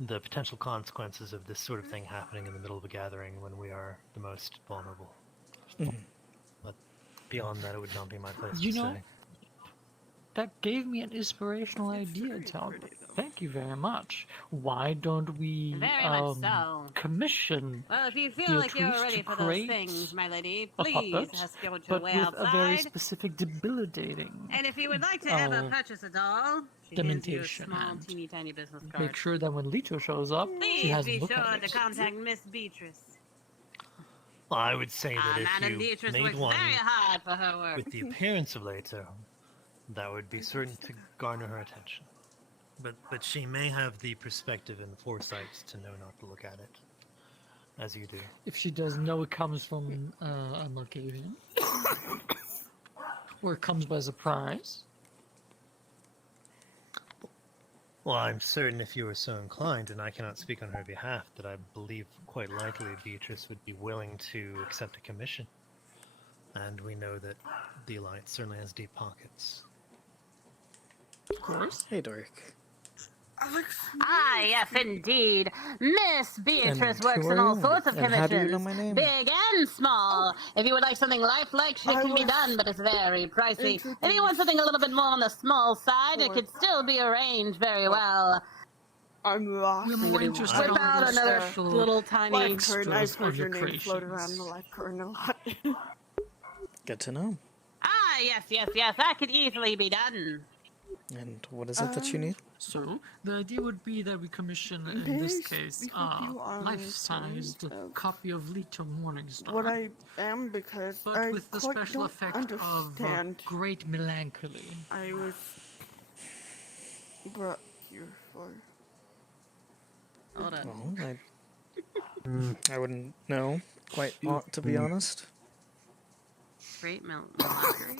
the potential consequences of this sort of thing happening in the middle of a gathering when we are the most vulnerable. But beyond that, it would not be my place You to know, say. that gave me an inspirational idea, Talbot. Thank you very much. Why don't we Very much so. commission Well, if you feel like you're Beatrice ready to for those create things, my lady, a please puppet, escort your but way with a very outside. specific debilitating And if you would like to ever purchase a doll, she hands you a dementation small, and teeny tiny business card. make sure that when Leto shows up, she Please has be a look sure at to it. contact Miss Beatrice. Well, I would say that if Madam you Beatrice made works one very hard for her work. with the appearance of Leto, that would be certain to garner her attention. But she may have the perspective and the foresight to know not to look at it, as you do. If she doesn't know it comes from a Markavian, or it comes by surprise. Well, I'm certain if you were so inclined, and I cannot speak on her behalf, that I believe quite likely Beatrice would be willing to accept a commission. And we know that the Alliance certainly has deep pockets. Of course. Hey, Doric. Ah, yes, indeed. Miss Beatrice And works who in are all you? sorts of And how do you know commissions, my name? big and small. If you would like something lifelike, it can be done, but it's very pricey. If you want something a little bit more on the small side, it could still be arranged very well. I'm lost. We're more interested Whip in out the another special little tiny life curtain. I've extras heard of your your name float around in the creations. life curtain a lot. Good to know. Ah, yes, that could easily be done. And what is it that you need? So, the idea would be that we commission, in this case, a life-sized copy of Leto Morningstar. What I am, because but I with the quite special don't effect understand. of great melancholy. I was brought here for. Hold on. Well, I wouldn't know quite, to be honest. Great melancholy.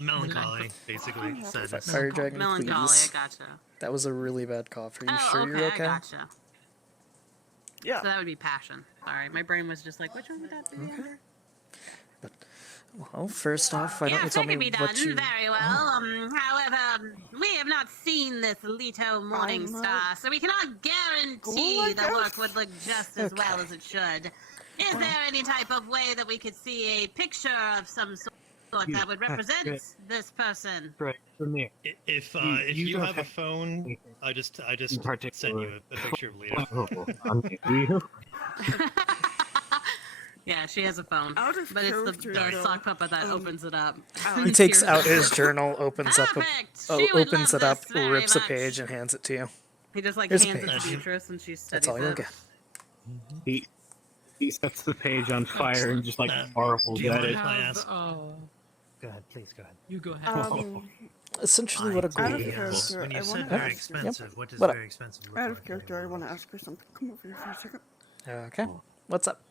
Melancholy, basically. Sadness. Fire Dragon, Melancholy, please. I gotcha. That was a really bad cough. Are you Oh, sure okay, you're okay? I gotcha. Yeah. So that would be passion. Sorry, my brain was just like, which one would that be? Okay. Well, first off, why don't you Yes, tell that me could be done what you... very well. However, we have not seen this Leto Morningstar, so we cannot guarantee the work would look just as well as it should. Is there any type of way that we could see a picture of some sort? that would represent this person. Right, from there. If You you don't have a phone, I just sent particular. you a picture of Lita. Do you? Yeah, she has a phone, Out of but it's character, the though, sock puppet that opens it up. He takes out his journal, opens Perfect! She would opens love it up, this very rips a much. page, and hands it to you. He just like Here's a hands it page. to Beatrice, and she studies That's all you'll it. get. He sets the page on fire and just like marvels Do you at want it. to have, Go ahead, please go ahead. you go ahead. Essentially, what a out goal of is. character, When I you want said to very ask her. expensive, what does What? very expensive look Out like? of character, I want to ask her something. Come over here for a second. Okay. What's up?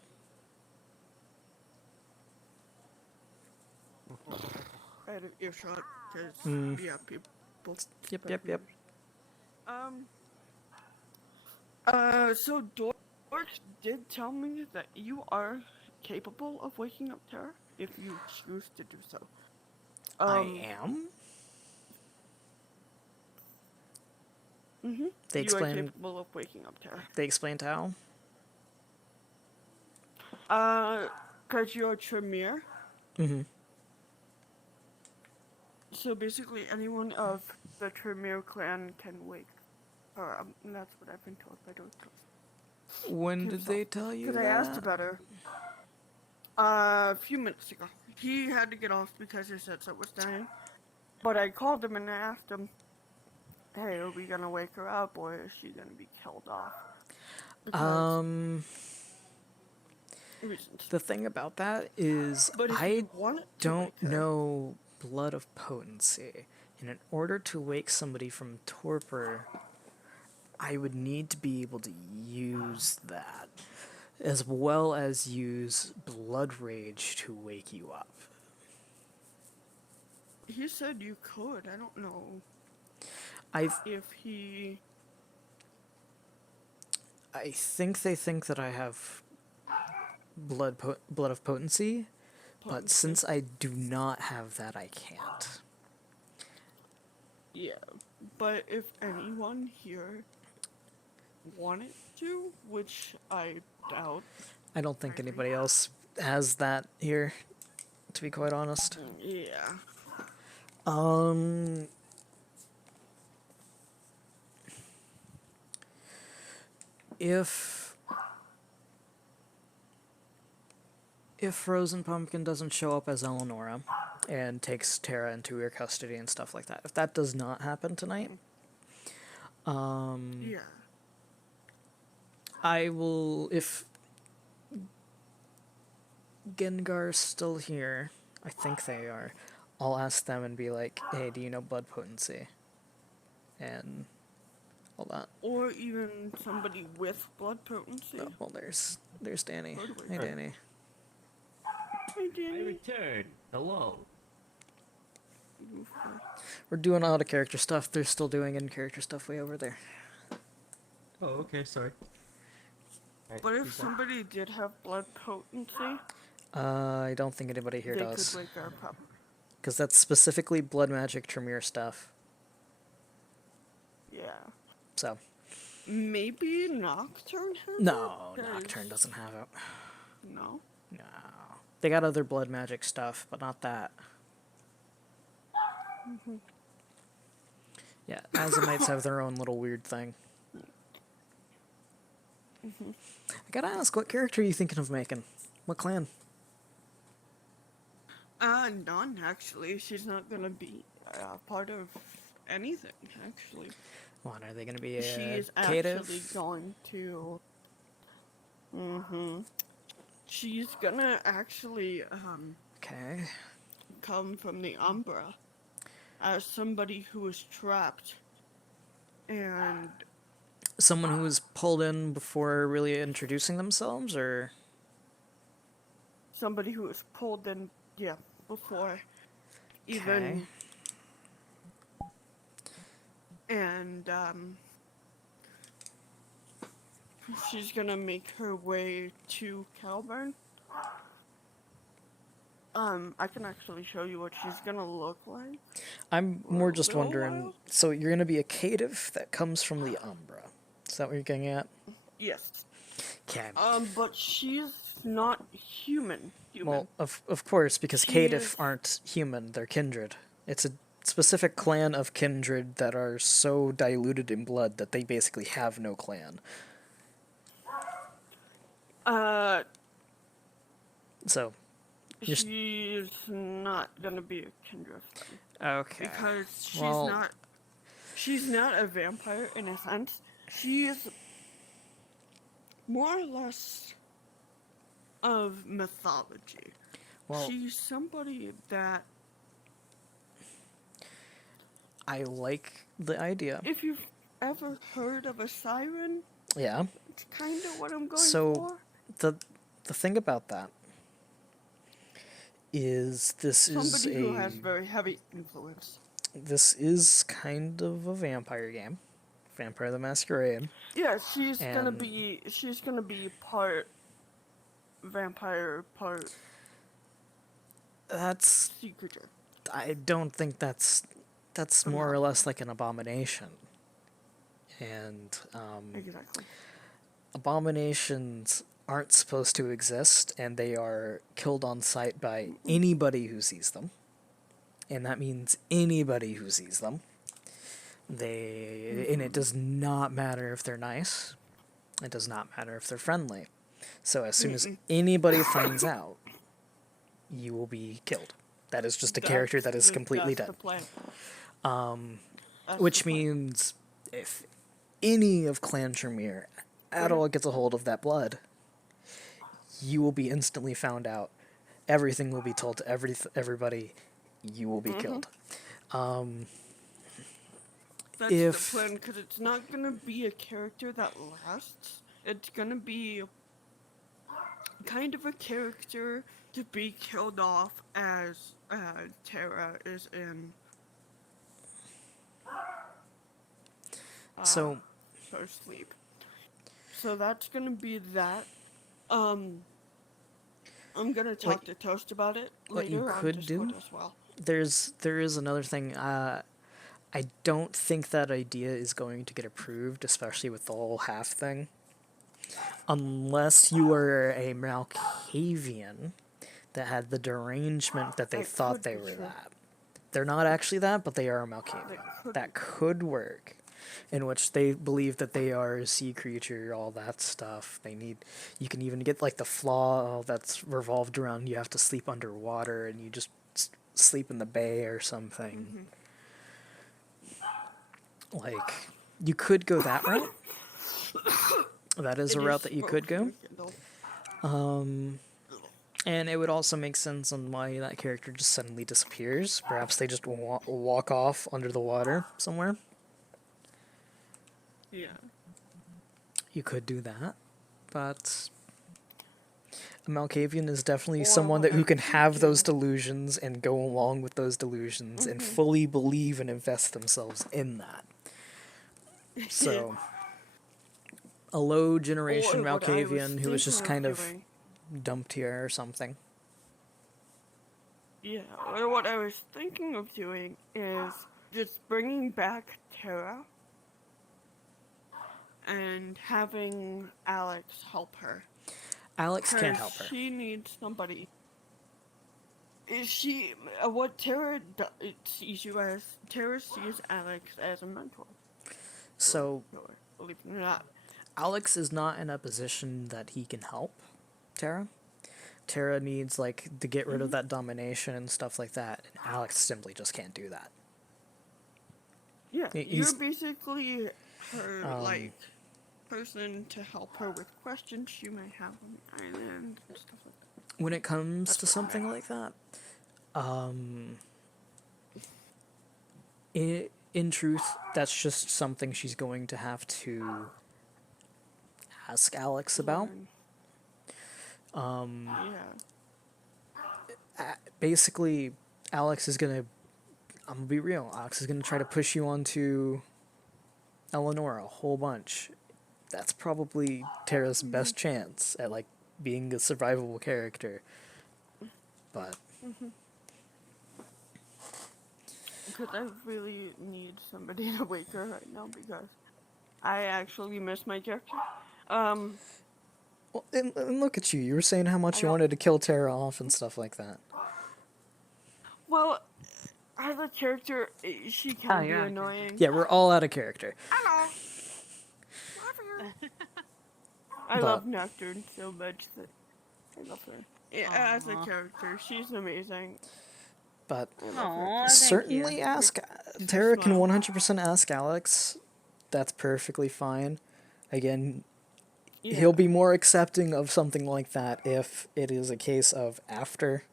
Out of earshot, because yeah, people. Yep. So Dork did tell me that you are capable of waking up Terra if you choose to do so. I am? Mm-hmm. They You are explain. capable of waking up Terra. They explained how. Cause you're a Tremere. Mm-hmm. So basically, anyone of the Tremere clan can wake her up, and that's what I've been told by Dork. When did they tell you Because that? I asked about her a few minutes ago. He had to get off because his headset was dying. But I called him and I asked him, hey, are we going to wake her up or is she going to be killed off? Reasons. The thing about that is But if I you wanted to don't wake her, know blood of potency. And in order to wake somebody from torpor, I would need to be able to use that, as well as use blood rage to wake you up. he said you could. I don't know if he... I think they think that I have blood of potency, but since I do not have that, I can't. Yeah, but if anyone here wanted to, which I doubt. I don't think anybody else has that here, to be quite honest. Yeah. If Frozen Pumpkin doesn't show up as Eleonora and takes Terra into her custody and stuff like that, if that does not happen tonight, Yeah. I will, if Gengar's still here, I think they are, I'll ask them and be like, hey, do you know blood potency? And all that. Or even somebody with blood potency. Oh, well, there's Danny. Totally. Hey, Danny. Hey, Danny. I returned. Hello. We're doing out of character stuff. They're still doing in character stuff way over there. Oh, okay, sorry. But if somebody did have blood potency, I don't think anybody here they does. could wake our pup. Because that's specifically blood magic Tremere stuff. Yeah. So. Maybe Nocturne has No, it? 'Cause- Nocturne doesn't have it. No? No. They got other blood magic stuff, but not that. Mm-hmm. Yeah, Azamites have their own little weird thing. Mm-hmm. I gotta ask, what character are you thinking of making? What clan? None, actually. She's not gonna be part of anything, actually. What, are they gonna be She is cative? actually going to... She's gonna actually, Okay. come from the Umbra as somebody who was trapped and Someone who was pulled in before really introducing themselves, or? somebody who was pulled in, yeah, before even... And, she's gonna make her way to Calburn. I can actually show you what she's gonna look like. I'm more just little wondering, while? so you're gonna be a cative that comes from the Umbra. Is that what you're getting at? Yes. Okay. But she's not human. Well, of course, because She Caitiff is- aren't human, they're kindred. It's a specific clan of kindred that are so diluted in blood that they basically have no clan. So, she's not gonna be a kindred then. okay. Because she's Well- not. She's not a vampire in a sense. She's more or less of mythology. Well- She's somebody that, I like the idea. if you've ever heard of a siren, Yeah. it's kind of what I'm going So, for. the thing about that is Somebody who has very heavy influence. this is kind of a vampire game. Vampire the Masquerade. Yeah, she's gonna And- be part vampire, part That's sea creature. I don't think that's more or less like an abomination. And Exactly. abominations aren't supposed to exist, and they are killed on sight by anybody who sees them. And that means anybody who sees them. And it does not matter if they're nice. It does not matter if they're friendly. So as soon as anybody finds out, you will be killed. That is just a character that is completely that's dead. the plan. That's Which the plan. means if any of Clan Tremere at all gets a hold of that blood, you will be instantly found out. Everything will be told to everybody. You will be killed. That's if- the plan, because it's not gonna be a character that lasts. It's gonna be kind of a character to be killed off as Tara is in. So- her sleep. So that's gonna be that. I'm gonna talk to Toast about it what later you on could Discord do- as well. there is another thing. I don't think that idea is going to get approved, especially with the whole half thing. Unless you are a Malkavian that had the derangement that they That thought could they be were true. that. They're not actually that, but they are a Malkavian. could That could work. In which they believe that they are a sea creature, all that stuff. You can even get like the flaw that's revolved around you have to sleep underwater and you just sleep in the bay or something. Like, you could go that route. That is a It route that you spoke could to go. me, Kindle. And it would also make sense on why that character just suddenly disappears. Perhaps they just walk off under the water somewhere. Yeah. You could do that, but a Malkavian is definitely Or someone what who I can could have do- those delusions and go along with those delusions and fully believe and invest themselves in that. So, a low generation Or what I was Malkavian who was just thinking kind of doing. dumped here or something. Yeah, or what I was thinking of doing is just bringing back Tara and having Alex help her. Alex can't 'Cause help her. She needs somebody. Is she what sees you as? Tara sees Alex as a mentor. So, Believe it or not. Alex is not in a position that he can help Tara. Tara needs to get rid of that domination and stuff like that, and Alex simply just can't do that. Yeah, He's- you're basically her Um, person to help her with questions she may have on the island and stuff like that. When it comes to something like that, in truth, that's just something she's going to have to ask Alex about. Yeah. Basically, Alex is gonna. I'm gonna be real. Alex is gonna try to push you onto Eleanor a whole bunch. That's probably Tara's best chance at being a survivable character. But Because I really need somebody to wake her right now because I actually miss my character. Well, and look at you. You were saying how much you wanted to kill Tara off and stuff like that. Well, as a character, she can be annoying. Yeah, we're all out of character. Hello. I love Nocturne so much that I love her. Yeah, as a character, she's amazing. But Aw, thank certainly you. ask Makes me Tara can smile. 100% ask Alex. That's perfectly fine. Again, Yeah. he'll be more accepting of something like that if it is a case of after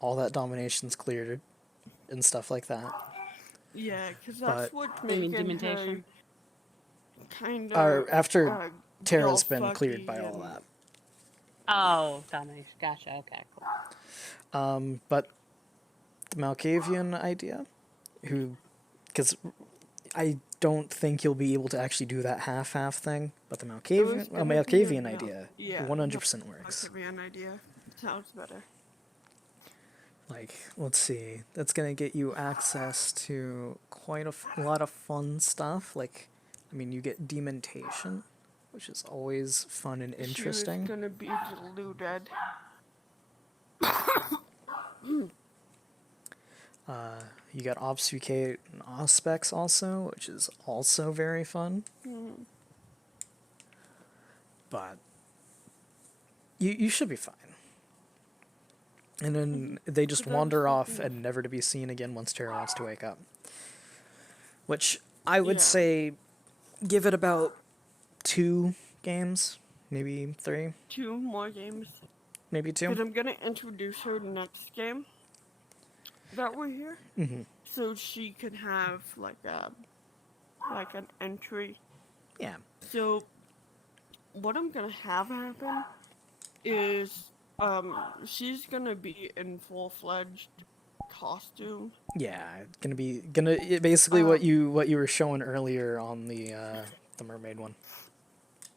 all that domination's cleared and stuff like that. Yeah, because But that's what's You mean making her demontation? kind or of after Tara's girl been cleared fucky by all and- that. Oh, domination. Gotcha. Okay, cool. But the Malkavian idea, because I don't think you'll be able to actually do that half-half thing, but the Malkavian idea 100% works. Malkavian idea sounds better. Like, let's see, that's gonna get you access to quite a lot of fun stuff. Like, I mean, you get demontation, which is always fun and interesting. She was gonna be deluded. You got obfuscate and auspex also, which is also very fun. Mhm. But you should be fine. And then they just But I'm wander off thinking- and never to be seen again once Tara wants to wake up. Which I would Yeah. say give it about 2 games, maybe 3, 2 more games. maybe 2. Because I'm gonna introduce her next game that we're here, Mhm. so she can have like an entry. Yeah. So what I'm gonna have happen is she's gonna be in full-fledged costume. Yeah, basically what you were showing earlier on the mermaid one.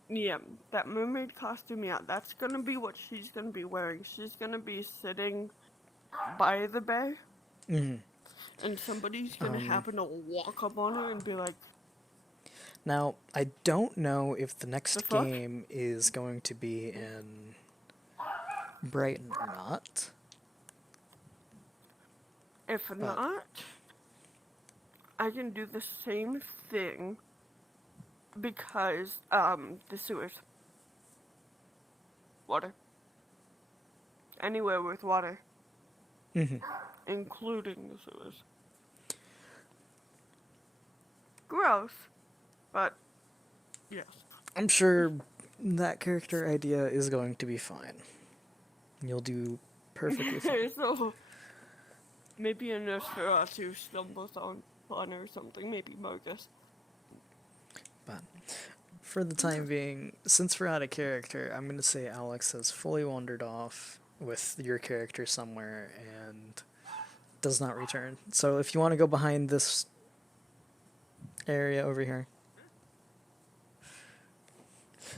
Yeah, that mermaid costume, yeah, that's gonna be what she's gonna be wearing. She's gonna be sitting by the bay, Mhm. and somebody's gonna happen to walk up on her and be like, Now, I don't know if the next The fuck? game is going to be in Brighton or not. if not, I can do the same thing because, the sewers. Water. Anywhere with water. Mhm. Including the sewers. Gross, but yes. I'm sure that character idea is going to be fine. You'll do perfectly fine. So, maybe a Nosferatu stumbles on her or something, maybe Mogus. But for the time being, since we're out of character, I'm going to say Alex has fully wandered off with your character somewhere and does not return. So if you want to go behind this area over here,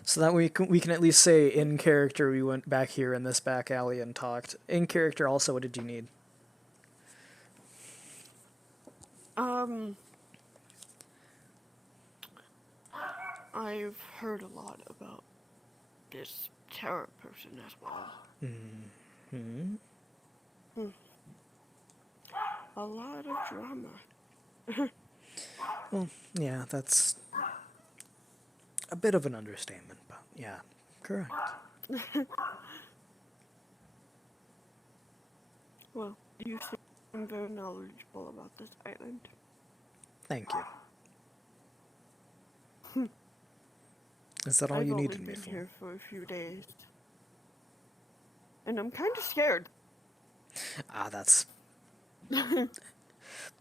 so that we can at least say in character we went back here in this back alley and talked. In character also, what did you need? I've heard a lot about this terror person as well. Hmm. A lot of drama. Well, yeah, that's a bit of an understatement, but yeah, correct. Well, you seem very knowledgeable about this island. Thank you. Is that all I've you only needed me been for? here for a few days. And I'm kind of scared. Ah, that's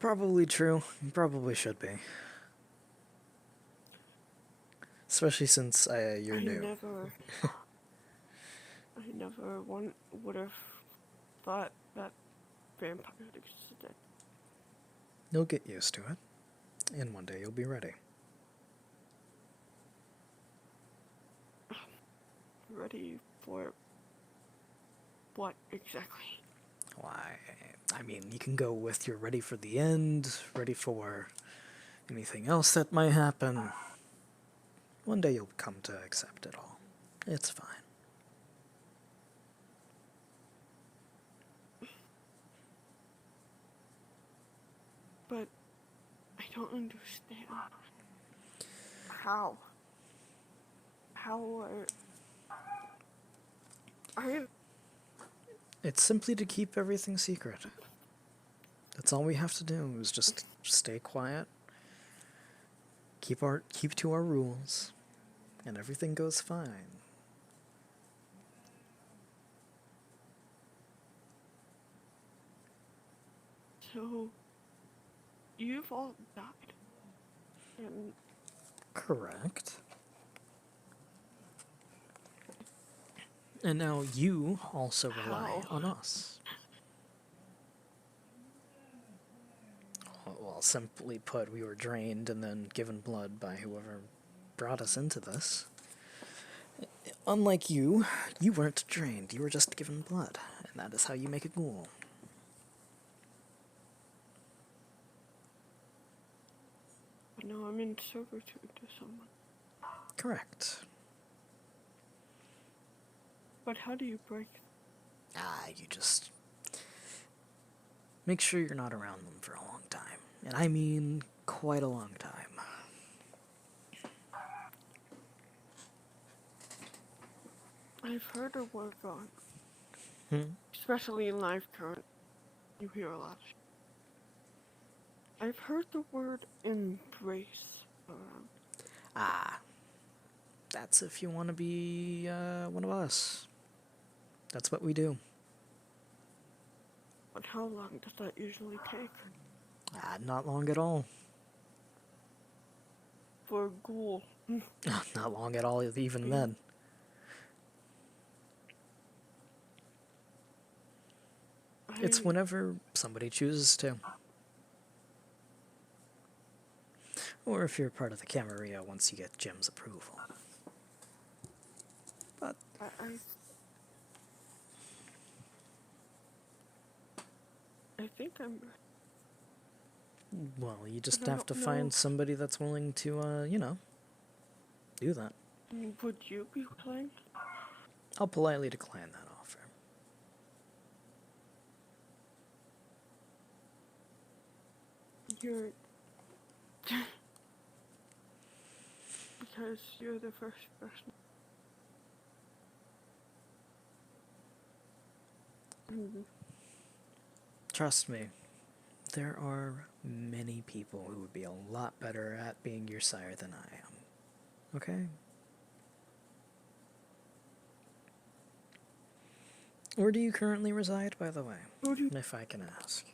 probably true. You probably should be. Especially since you're new. I never would have thought that vampires existed. You'll get used to it. And one day you'll be ready. Ready for what exactly? Why, I mean, you can go with you're ready for the end, ready for anything else that might happen. One day you'll come to accept it all. It's fine. But I don't understand. How? How are It's simply to keep everything secret. That's all we have to do, is just stay quiet, keep to our rules, and everything goes fine. So, you've all died. And Correct. And now you also rely on us. Well, simply put, we were drained and then given blood by whoever brought us into this. Unlike you, you weren't drained, you were just given blood, and that is how you make a ghoul. But now I'm in servitude to someone. Correct. But how do you break? You just make sure you're not around them for a long time. And I mean quite a long time. I've heard a word on. Especially in live current. You hear a lot. I've heard the word embrace around. That's if you want to be one of us. That's what we do. But how long does that usually take? Not long at all. For a ghoul. Not long at all, even then. It's whenever somebody chooses to. Or if you're part of the Camarilla once you get Jim's approval. But I think I'm... Well, you just But I have to don't find know. somebody that's willing to, do that. Would you be willing? I'll politely decline that offer. You're... because you're the first person. Trust me, there are many people who would be a lot better at being your sire than I am. Okay? Where do you currently reside, by the way? If I can ask.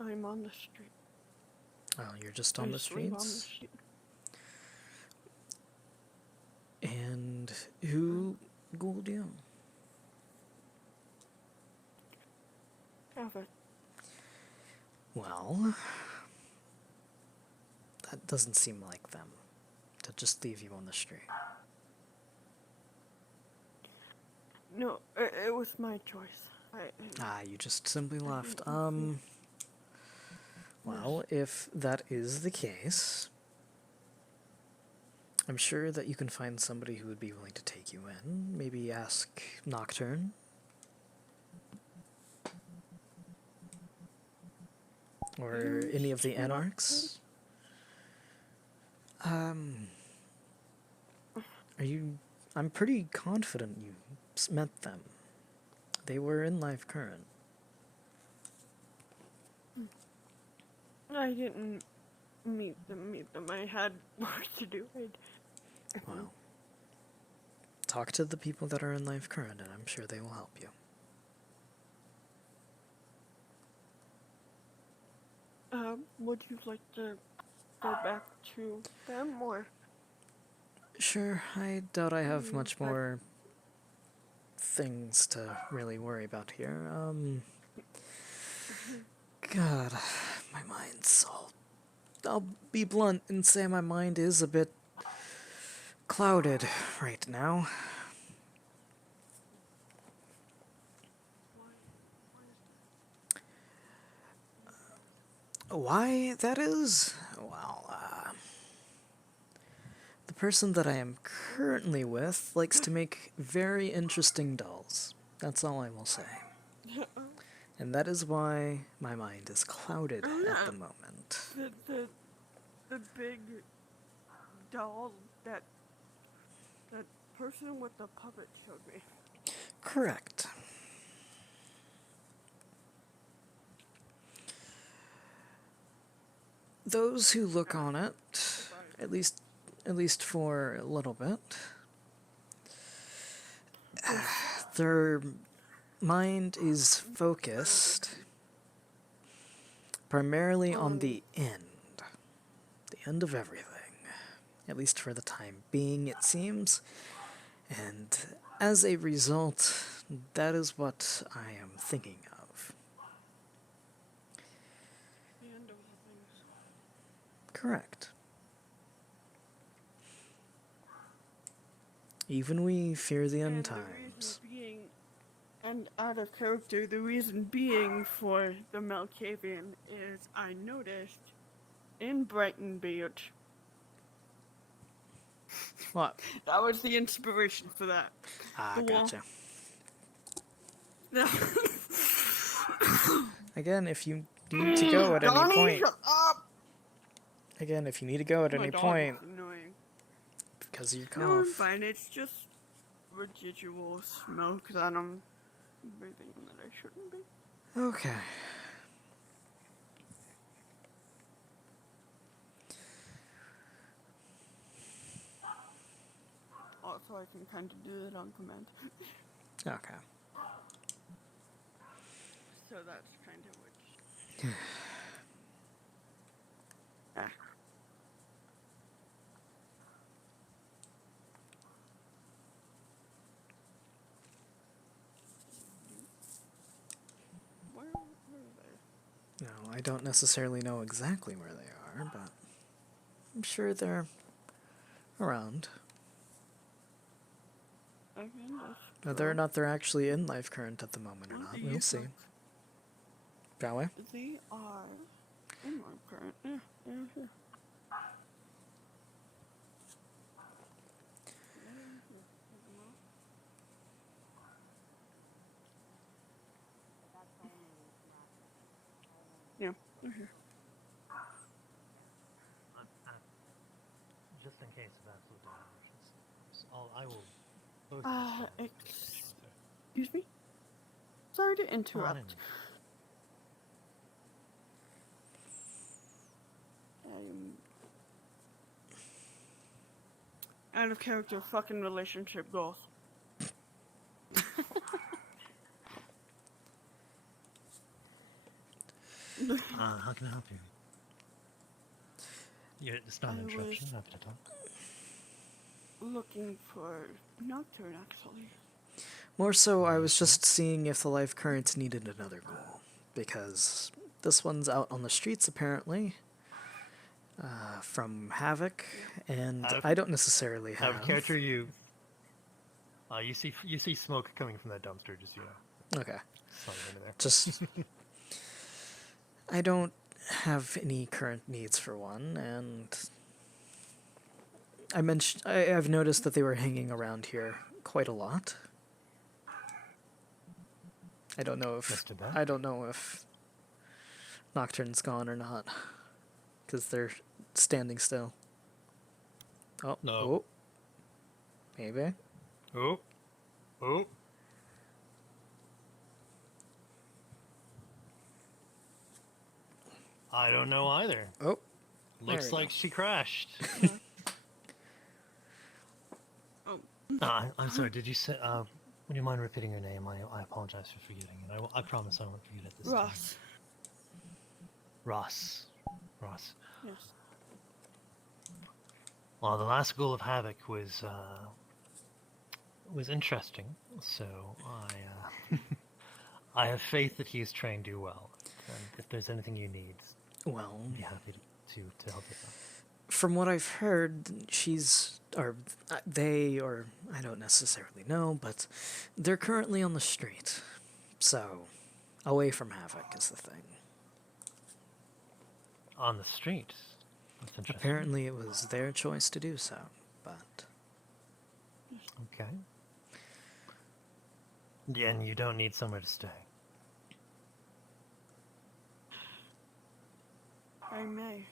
I'm on the street. Oh, you're just on the sleep on the streets? street. And who ghouled you? Have it. Well, that doesn't seem like them. To just leave you on the street. No, it was my choice. You just simply left. Well, if that is the case, I'm sure that you can find somebody who would be willing to take you in. Maybe ask Nocturne. Or any of the Anarchs. Are you... I'm pretty confident you met them. They were in Live Current. I didn't meet them. I had work to do. Well, talk to the people that are in Live Current, and I'm sure they will help you. Would you like to go back to them, or? Sure, I doubt I have much more things to really worry about here. God, my mind's all... I'll be blunt and say my mind is a bit clouded right now. Why that is? Well, the person that I am currently with likes to make very interesting dolls. That's all I will say. And that is why my mind is clouded at the moment. The big doll that person with the puppet showed me. Correct. Those who look on it, at least for a little bit, their mind is focused primarily on the end of everything, at least for the time being, it seems. And as a result, that is what I am thinking of. The end of the things. Correct. Even we fear the end times. And out of character, the reason being for the Malkavian is I noticed in Brighton Beach. What? That was the inspiration for that. Ah, gotcha. Again, if you need to go at any point. Again, if you need to go at any point. Because of your cough. No, I'm fine. It's just residual smoke that I'm breathing that I shouldn't be. Okay. Also, I can kind of do it on command. Okay. So that's kind of what... Where are they? No, I don't necessarily know exactly where they are, but I'm sure they're around. Whether or not they're actually in Life Current at the moment or not, we'll see. Shall we? They are in Life Current. Yeah, yeah. Yeah, they're here. Just in case of absolute emergency, I will. Excuse me? Sorry to interrupt. Out of character fucking relationship goals. How can I help you? It's not an interruption. Happy to talk. Looking for Nocturne, actually. More so, I was just seeing if the Life Current needed another goal. Because this one's out on the streets, apparently. From Havoc, and I don't necessarily have... Out of character, you see smoke coming from that dumpster, just, you know. Okay. There. Just... I don't have any current needs for one, and I've noticed that they were hanging around here quite a lot. I don't know if Nocturne's gone or not, because they're standing still. Oh no! Oh, maybe. Oh. I don't know either. Oh. Looks like she crashed. I'm sorry, did you say, would you mind repeating your name? I apologize for forgetting it. I promise I won't forget it this time. Ross. Yes. Well, the last goal of Havoc was interesting, so I have faith that he's trained you well. And if there's anything you need, well, I'd be happy to help you out. From what I've heard, they, I don't necessarily know, but they're currently on the street. So, away from Havoc is the thing. On the street? That's interesting. Apparently it was their choice to do so, but... Okay. Yeah, and you don't need somewhere to stay. I may.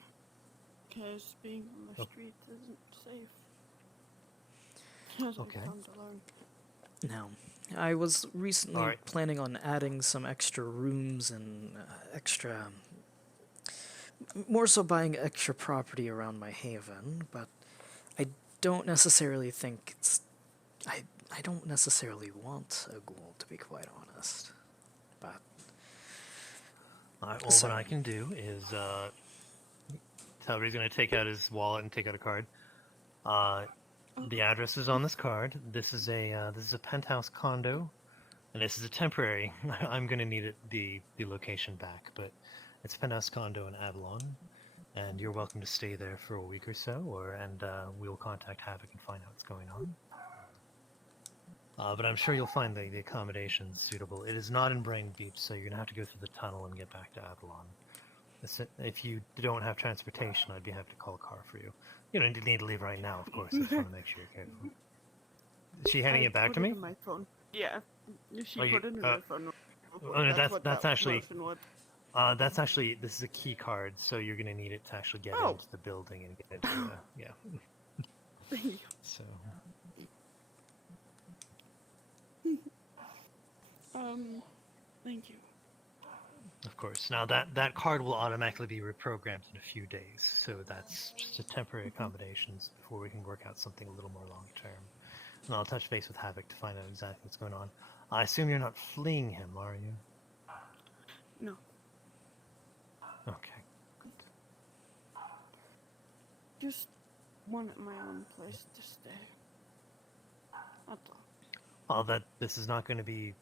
Because being on the Oh. streets isn't safe. As Okay. I found alone. Now, I was recently Alright. planning on adding some extra rooms and extra. More so buying extra property around my haven, but I don't necessarily think it's. I don't necessarily want a ghoul, to be quite honest. But. Alright, well, what I can do is. Talby's going to take out his wallet and take out a card. The address is on this card. This is a penthouse condo, and this is a temporary. I'm going to need the location back, but it's a penthouse condo in Avalon, and you're welcome to stay there for a week or so, and we'll contact Havoc and find out what's going on. But I'm sure you'll find the accommodations suitable. It is not in Brain Beach, so you're going to have to go through the tunnel and get back to Avalon. If you don't have transportation, I'd be happy to call a car for you. You don't need to leave right now, of course. I just want to make sure you're careful. Is she handing it back to me? In my phone. Yeah. She Oh, put it in my phone. Oh, no, what that's that actually. motion was. That's actually. This is a key card, so you're gonna need it to actually get into the building and get into the. Yeah. Thank you. So. Thank you. Of course. Now that card will automatically be reprogrammed in a few days, so that's just a temporary accommodations before we can work out something a little more long term. And I'll touch base with Havoc to find out exactly what's going on. I assume you're not fleeing him, are you? No. Okay. Just want my own place to stay. That's all. Well, this is not going to be.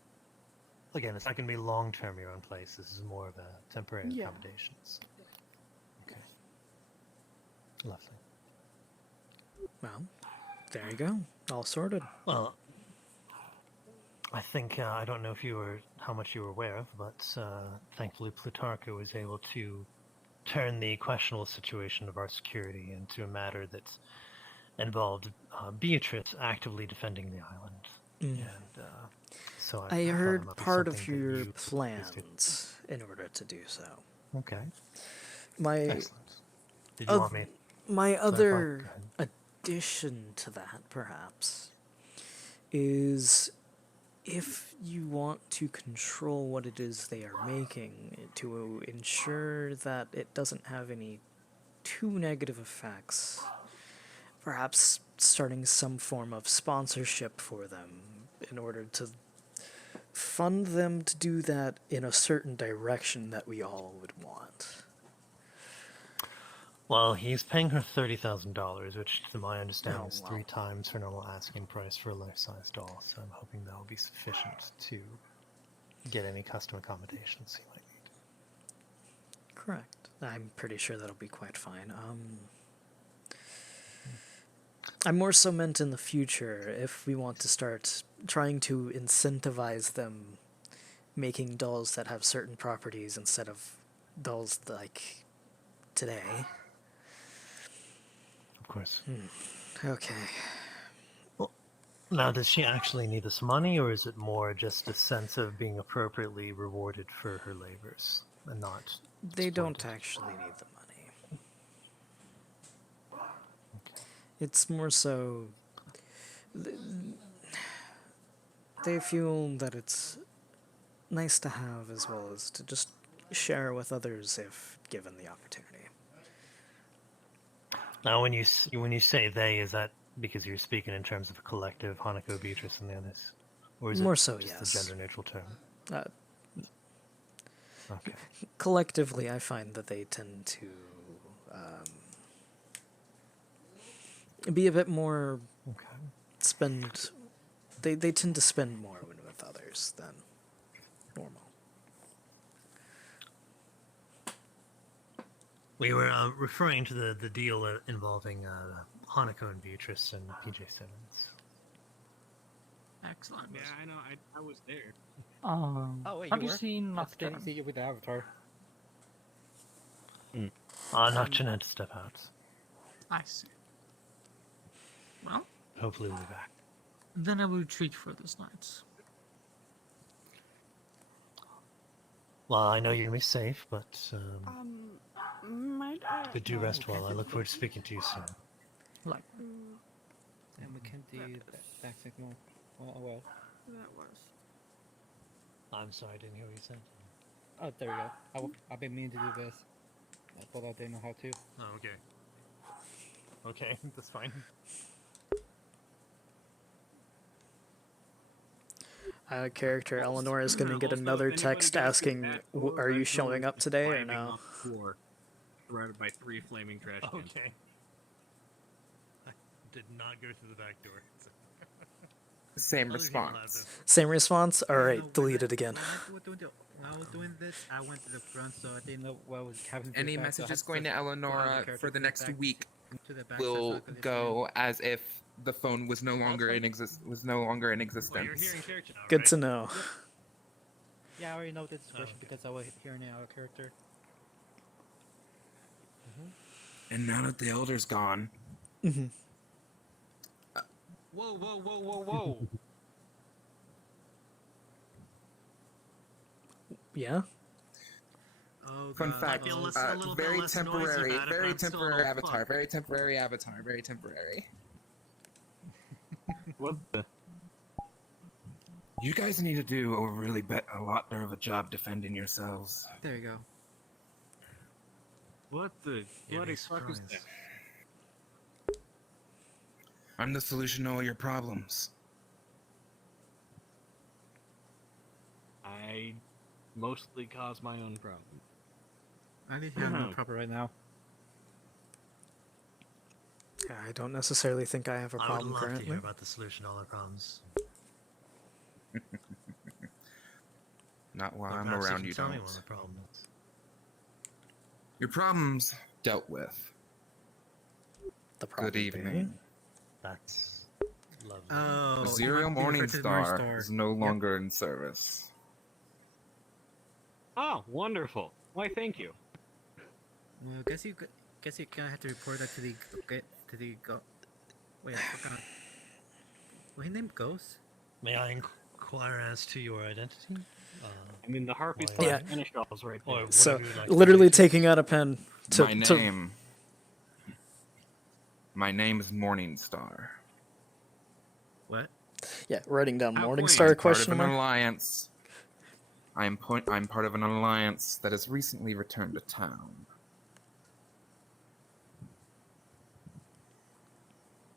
Again, it's not going to be long-term your own place. This is more of a temporary accommodations. Okay. Lovely. Well, there you go. All sorted. Well, I think, I don't know how much you were aware of, but thankfully Plutarcho was able to turn the questionable situation of our security into a matter that involved Beatrice actively defending the island. And so I heard part of your plans in order to do so. Okay. Excellent. Did you want me? My other addition to that, perhaps, is if you want to control what it is they are making to ensure that it doesn't have any too negative effects, perhaps starting some form of sponsorship for them in order to fund them to do that in a certain direction that we all would want. Well, he's paying her $30,000, which, to my understanding, is 3 times her normal asking price for a life-size doll. So I'm hoping that will be sufficient to get any custom accommodations he might need. Correct. I'm pretty sure that'll be quite fine. I'm more so meant in the future if we want to start trying to incentivize them making dolls that have certain properties instead of dolls like today. Of course. Okay. Well, now, does she actually need this money, or is it more just a sense of being appropriately rewarded for her labors and not? They don't actually need the money. Okay. It's more so they feel that it's nice to have as well as to just share with others if given the opportunity. Now, when you say they, is that because you're speaking in terms of a collective, Hanako, Beatrice, and the others? Or is More it so, just yes. a gender-neutral term? Okay. Collectively, I find that they tend to be a bit more spend. They tend to spend more with others than normal. We were referring to the deal involving Hanako and Beatrice and PJ Simmons. Excellent. Yeah, I know. I was there. Oh, wait, have you you were? seen That's Nocturne? good to see you with the avatar. Nocturne had to step out. I see. Well, Hopefully we'll be back. then I will retreat for this night. Well, I know you're gonna be safe, but Might I? do rest well. I look forward to speaking to you soon. Like, And we can do back signal. Oh well. That was. I'm sorry, I didn't hear what you said. Oh, there we go. I've been meaning to do this, but I didn't know how to. Oh, okay. Okay, that's fine. Character Eleanor is going to get Also, another if anybody text got asking, that "Are you door, showing up today or climbing no?" off the floor, surrounded by 3 flaming trash cans. Okay. I did not go through the back door. Same Other people have response. them. Same response. All right, No, delete it again. When I was doing this, I went to the front, so I didn't know what was happening. to Any the back, so I had messages to going to switch one of the Eleonora characters for the to next back- week to the back, so will I could go as if the phone was no longer in existence. Well, you're existence. hearing character now, Good right? to know. Yeah, I already know the situation okay. because I was hearing it out of character. And now that the elder's gone, Mm-hmm. Whoa, whoa, whoa, whoa, whoa! Yeah. Oh, fun God. fact, Might be a little bit very less noisy temporary, about it, but very I'm still an temporary old avatar, fuck. very temporary avatar, very temporary. What the? You guys need to do a lot better of a job defending yourselves. There you go. What the You'd bloody be fuck is that? surprised. I'm the solution to all your problems. I mostly cause my own problem. I need to have no problem right now. Yeah, I don't necessarily think I have a I would problem love to currently. hear about the solution to all our problems. Not while Or I'm perhaps around can you, tell me don't. what the problem is. Your problems dealt with. The problem Good evening. being- That's lovely. Oh, Zero Morning Morningstar is no longer in service. Oh, wonderful. Why, thank you. Well, guess you're gonna have to report that to the Wait, I forgot. What his name? Ghost? May I inquire as to your identity? I mean, the harpies Why- Yeah. finish is right Or there. what So, have you like to literally do? taking out a pen to. My name is Morningstar. What? Yeah, writing down How Morningstar I'm question part of an mark. alliance. I'm part of an alliance that has recently returned to town.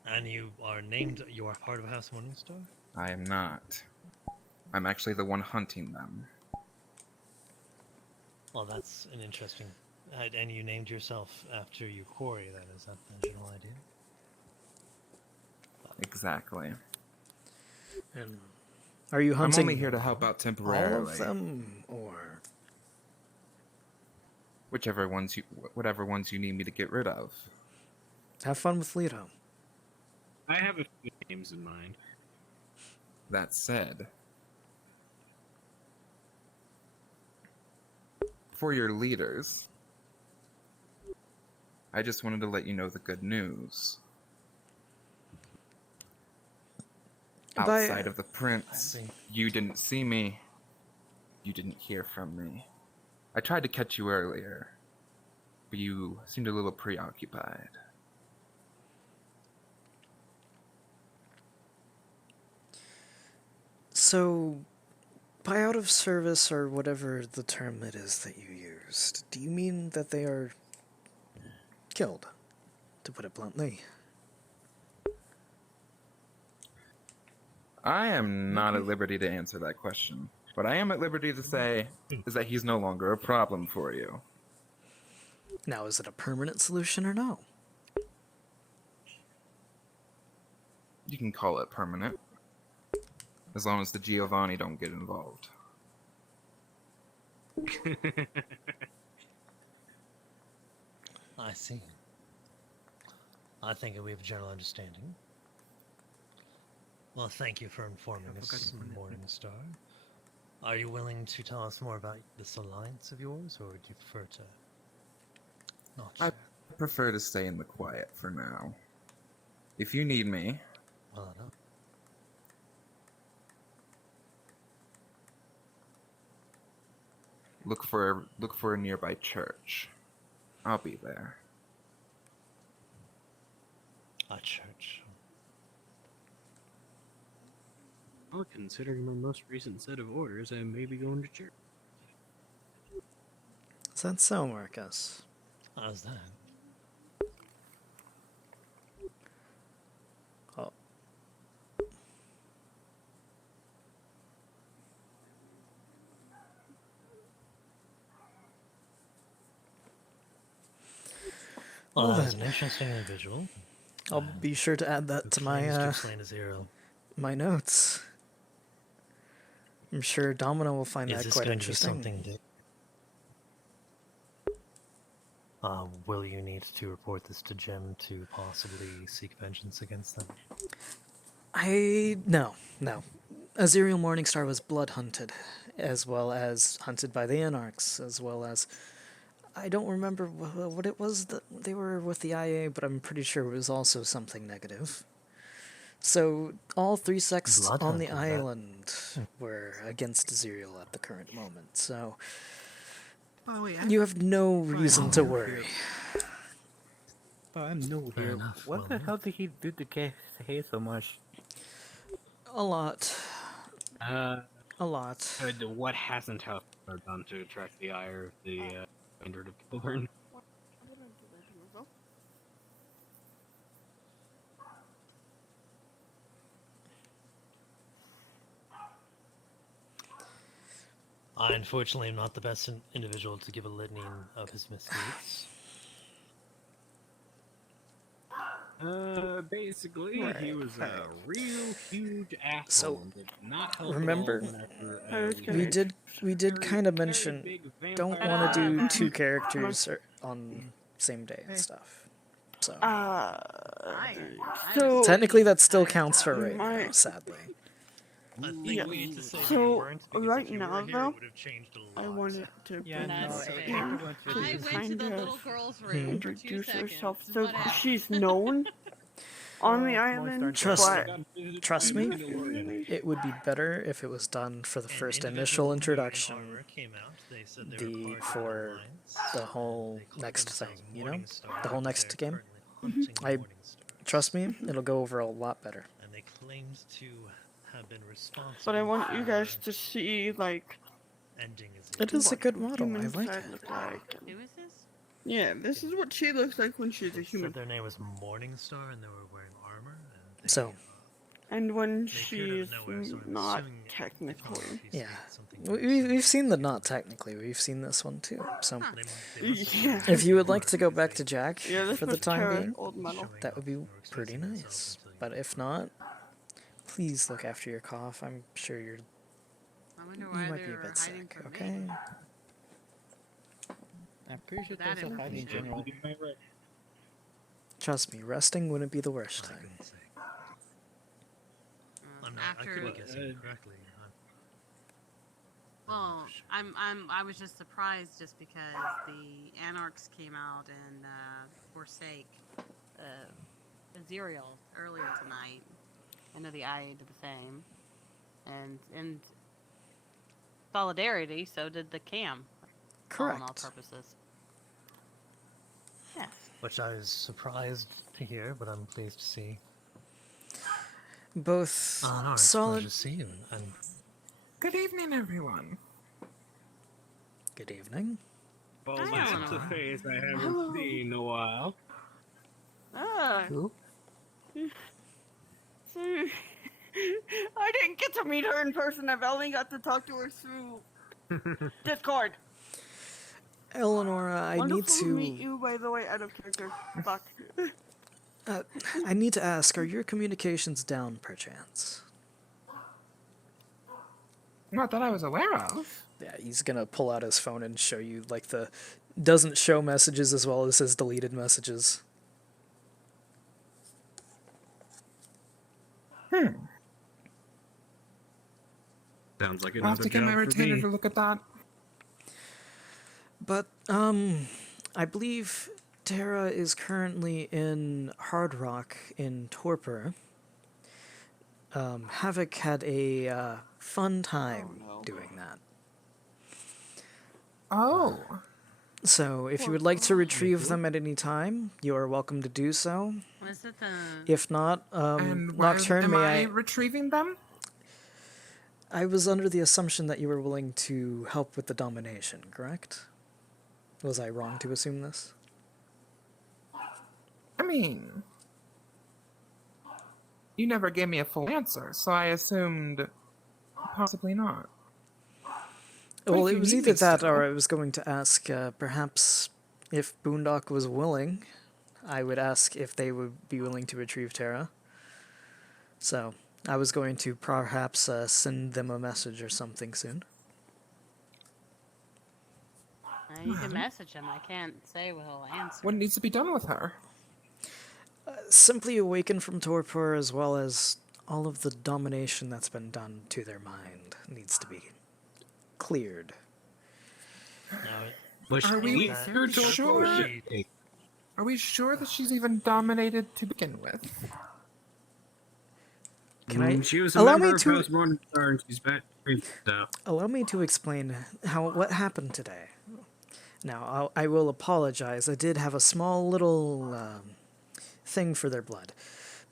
And you are named. You are part of House Morningstar. I am not. I'm actually the one hunting them. Well, that's an interesting. And you named yourself after your quarry. Then is that the general idea? Exactly. And are you I'm hunting only here to help out temporarily. all of them, or whatever ones you need me to get rid of. have fun with Leto? I have a few names in mind. That said, for your leaders, I just wanted to let you know the good news. Outside of the prince, you didn't see me. You didn't hear from me. I tried to catch you earlier, but you seemed a little preoccupied. So, by out of service or whatever the term it is that you used, do you mean that they are killed, to put it bluntly? I am not at liberty to answer that question. What I am at liberty to say is that he's no longer a problem for you. Now, is it a permanent solution or no? You can call it permanent, as long as the Giovanni don't get involved. I see. I think we have a general understanding. Well, thank you for informing us, Morningstar. Are you willing to tell us more about this alliance of yours, or would you prefer to not share? I prefer to stay in the quiet for now. If you need me, Well enough. look for a nearby church. I'll be there. A church. Well, considering my most recent set of orders, I may be going to church. Is that so, Marcus? How's that? Oh. Well, Well that's then. an interesting individual. I'll be sure to add that to claims to my have slain a zero. my notes. I'm sure Domino will find Is that this quite going to be interesting. something will you need to report this to Jim to possibly seek vengeance against them? No. Azerial Morningstar was blood hunted, as well as hunted by the Anarchs, as well as... I don't remember what it was that they were with the IA, but I'm pretty sure it was also something negative. So, all 3 sects Blood on the hunted, that- island were against Azerial at the current moment, so... Oh, wait, You have no reason to worry. Oh, I'm new Fair here. enough, What well the then. hell did he do to Kay so much? A lot. A lot. What hasn't Huffler done to attract the ire of the Kindred of Kilburn? I unfortunately am not the best individual to give a litany of his misdeeds. Basically, he Right, was a alright. real huge asshole. So, and did not help remember, at all whenever, we did kind of mention big don't vampire want to do vampire. 2 characters on same day and stuff. So So technically that still counts for right my- now, sadly. Yeah. So right now, though, I wanted to Yeah, bring no, her it in went to through I went to kind the of little girl's room for 2 introduce seconds. herself. and So what happened? she's known on the island, Trust but me, it would be better if it was done for the first initial introduction, for the whole next thing, you know? The whole next game. Trust me, it'll go over a lot better. And they claimed to have been responsible. but I want you guys to see like ending his It is a what good model, I human like side it. look like. Who is this? Yeah, this is what she looks like when she's a They human. said their name was Morningstar and they were wearing armor. And they, So, And when they appeared she's out of nowhere, so I'm not assuming technically. yeah. We've seen the not technically, we've seen this one too, so... Yeah. If you would like to go back to Jack Yeah, this for the was time Terra being, Old Metal. that would be pretty nice. But if not, please look after your cough. I'm sure I wonder you why might they be a were bit hiding sick, from okay? me. I'm pretty sure That that's a hiding information. general. Trust me, resting wouldn't be the worst thing. I'm not, I could be guessing correctly. Well, I was just surprised just because the Anarchs came out and forsake Azerial earlier tonight. I know the IA did the same, and in solidarity, so did the CAM. All in all Correct. purposes. Yes. Which I was surprised to hear, but I'm pleased to see. Both No, it's a solid. pleasure to see you. And Good evening, everyone. Good evening. Well, that's a face I haven't seen in a while. Ah. Who? So, I didn't get to meet her in person. I've only got to talk to her through Discord. Eleonora, I need Wonderful to to. meet you, by the way, out of character. Fuck. I need to ask: are your communications down, perchance? Not that I was aware of. Yeah, he's gonna pull out his phone and show you like the doesn't show messages as well as his deleted messages. Sounds like I'll have another to get my job for retainer me. to look at that. But I believe Terra is currently in Hard Rock in Torpor. Havoc had a fun time doing that. Oh. So, if you would like to retrieve them at any time, you are welcome to do so. Was it the... If not, And where Nocturne, am may I I... retrieving them? I was under the assumption that you were willing to help with the domination, correct? Was I wrong to assume this? I mean, you never gave me a full answer, so I assumed possibly not. Well, if it you was need either me that still. or I was going to ask, perhaps, if Boondock was willing, I would ask if they would be willing to retrieve Terra. So, I was going to perhaps send them a message or something soon. You can message him. I can't say what he'll answer. What needs to be done with her? Simply awaken from torpor, as well as all of the domination that's been done to their mind needs to be cleared. Are we sure? Are we sure that she's even dominated to begin with? Can I She was a allow member me of to House Morningstar and she's back now. allow me to explain what happened today? Now, I will apologize. I did have a small little thing for their blood.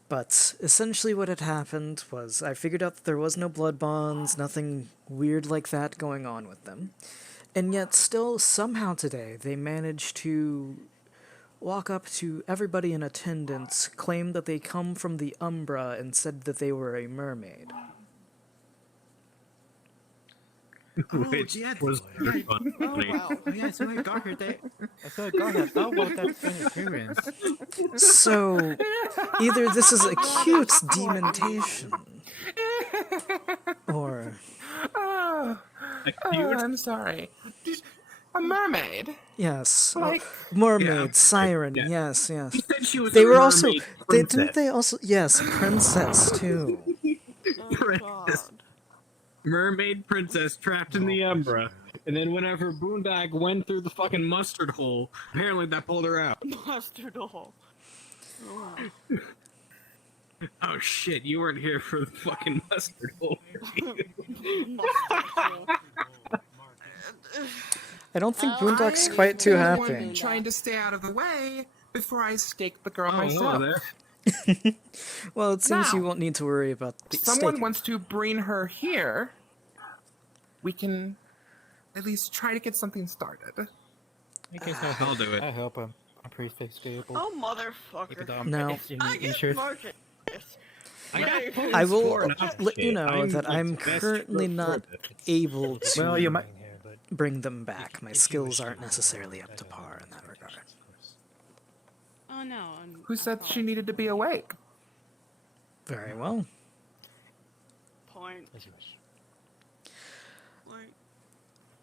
But essentially what had happened was I figured out that there was no blood bonds, nothing weird like that going on with them. And yet still, somehow today, they managed to walk up to everybody in attendance, claim that they come from the Umbra, and said that they were a mermaid. Which was very funny. Oh, wow. Oh, yeah, so I got her there. So I got her. How about that kind of appearance? So, either this is acute dementation, or... I'm sorry. A mermaid? Yes. Like... mermaid, siren, yeah. yes. She said she was They a were also... mermaid Didn't princess. they also... Yes, princess, too. Princess. Mermaid princess trapped in the Umbra. And then whenever Boondock went through the fucking mustard hole, apparently that pulled her out. Mustard hole. Oh. Oh shit, you weren't here for the fucking mustard hole. I don't think Boondock's quite too happy. I'm trying to stay out of the way before I stake the girl Oh, hello myself. there. Well, it seems you Now, won't need to worry about the Someone staking. wants to bring her here. We can at least try to get something started. Okay, so I'll do it. I'll help him. I'm pretty stable. Oh, motherfucker. No. I get Marcus. I will let you know that I'm currently not able to Well, you might... bring them back. My skills aren't necessarily up to par in that regard. Oh no. Who said she needed to be awake? Very well. Point.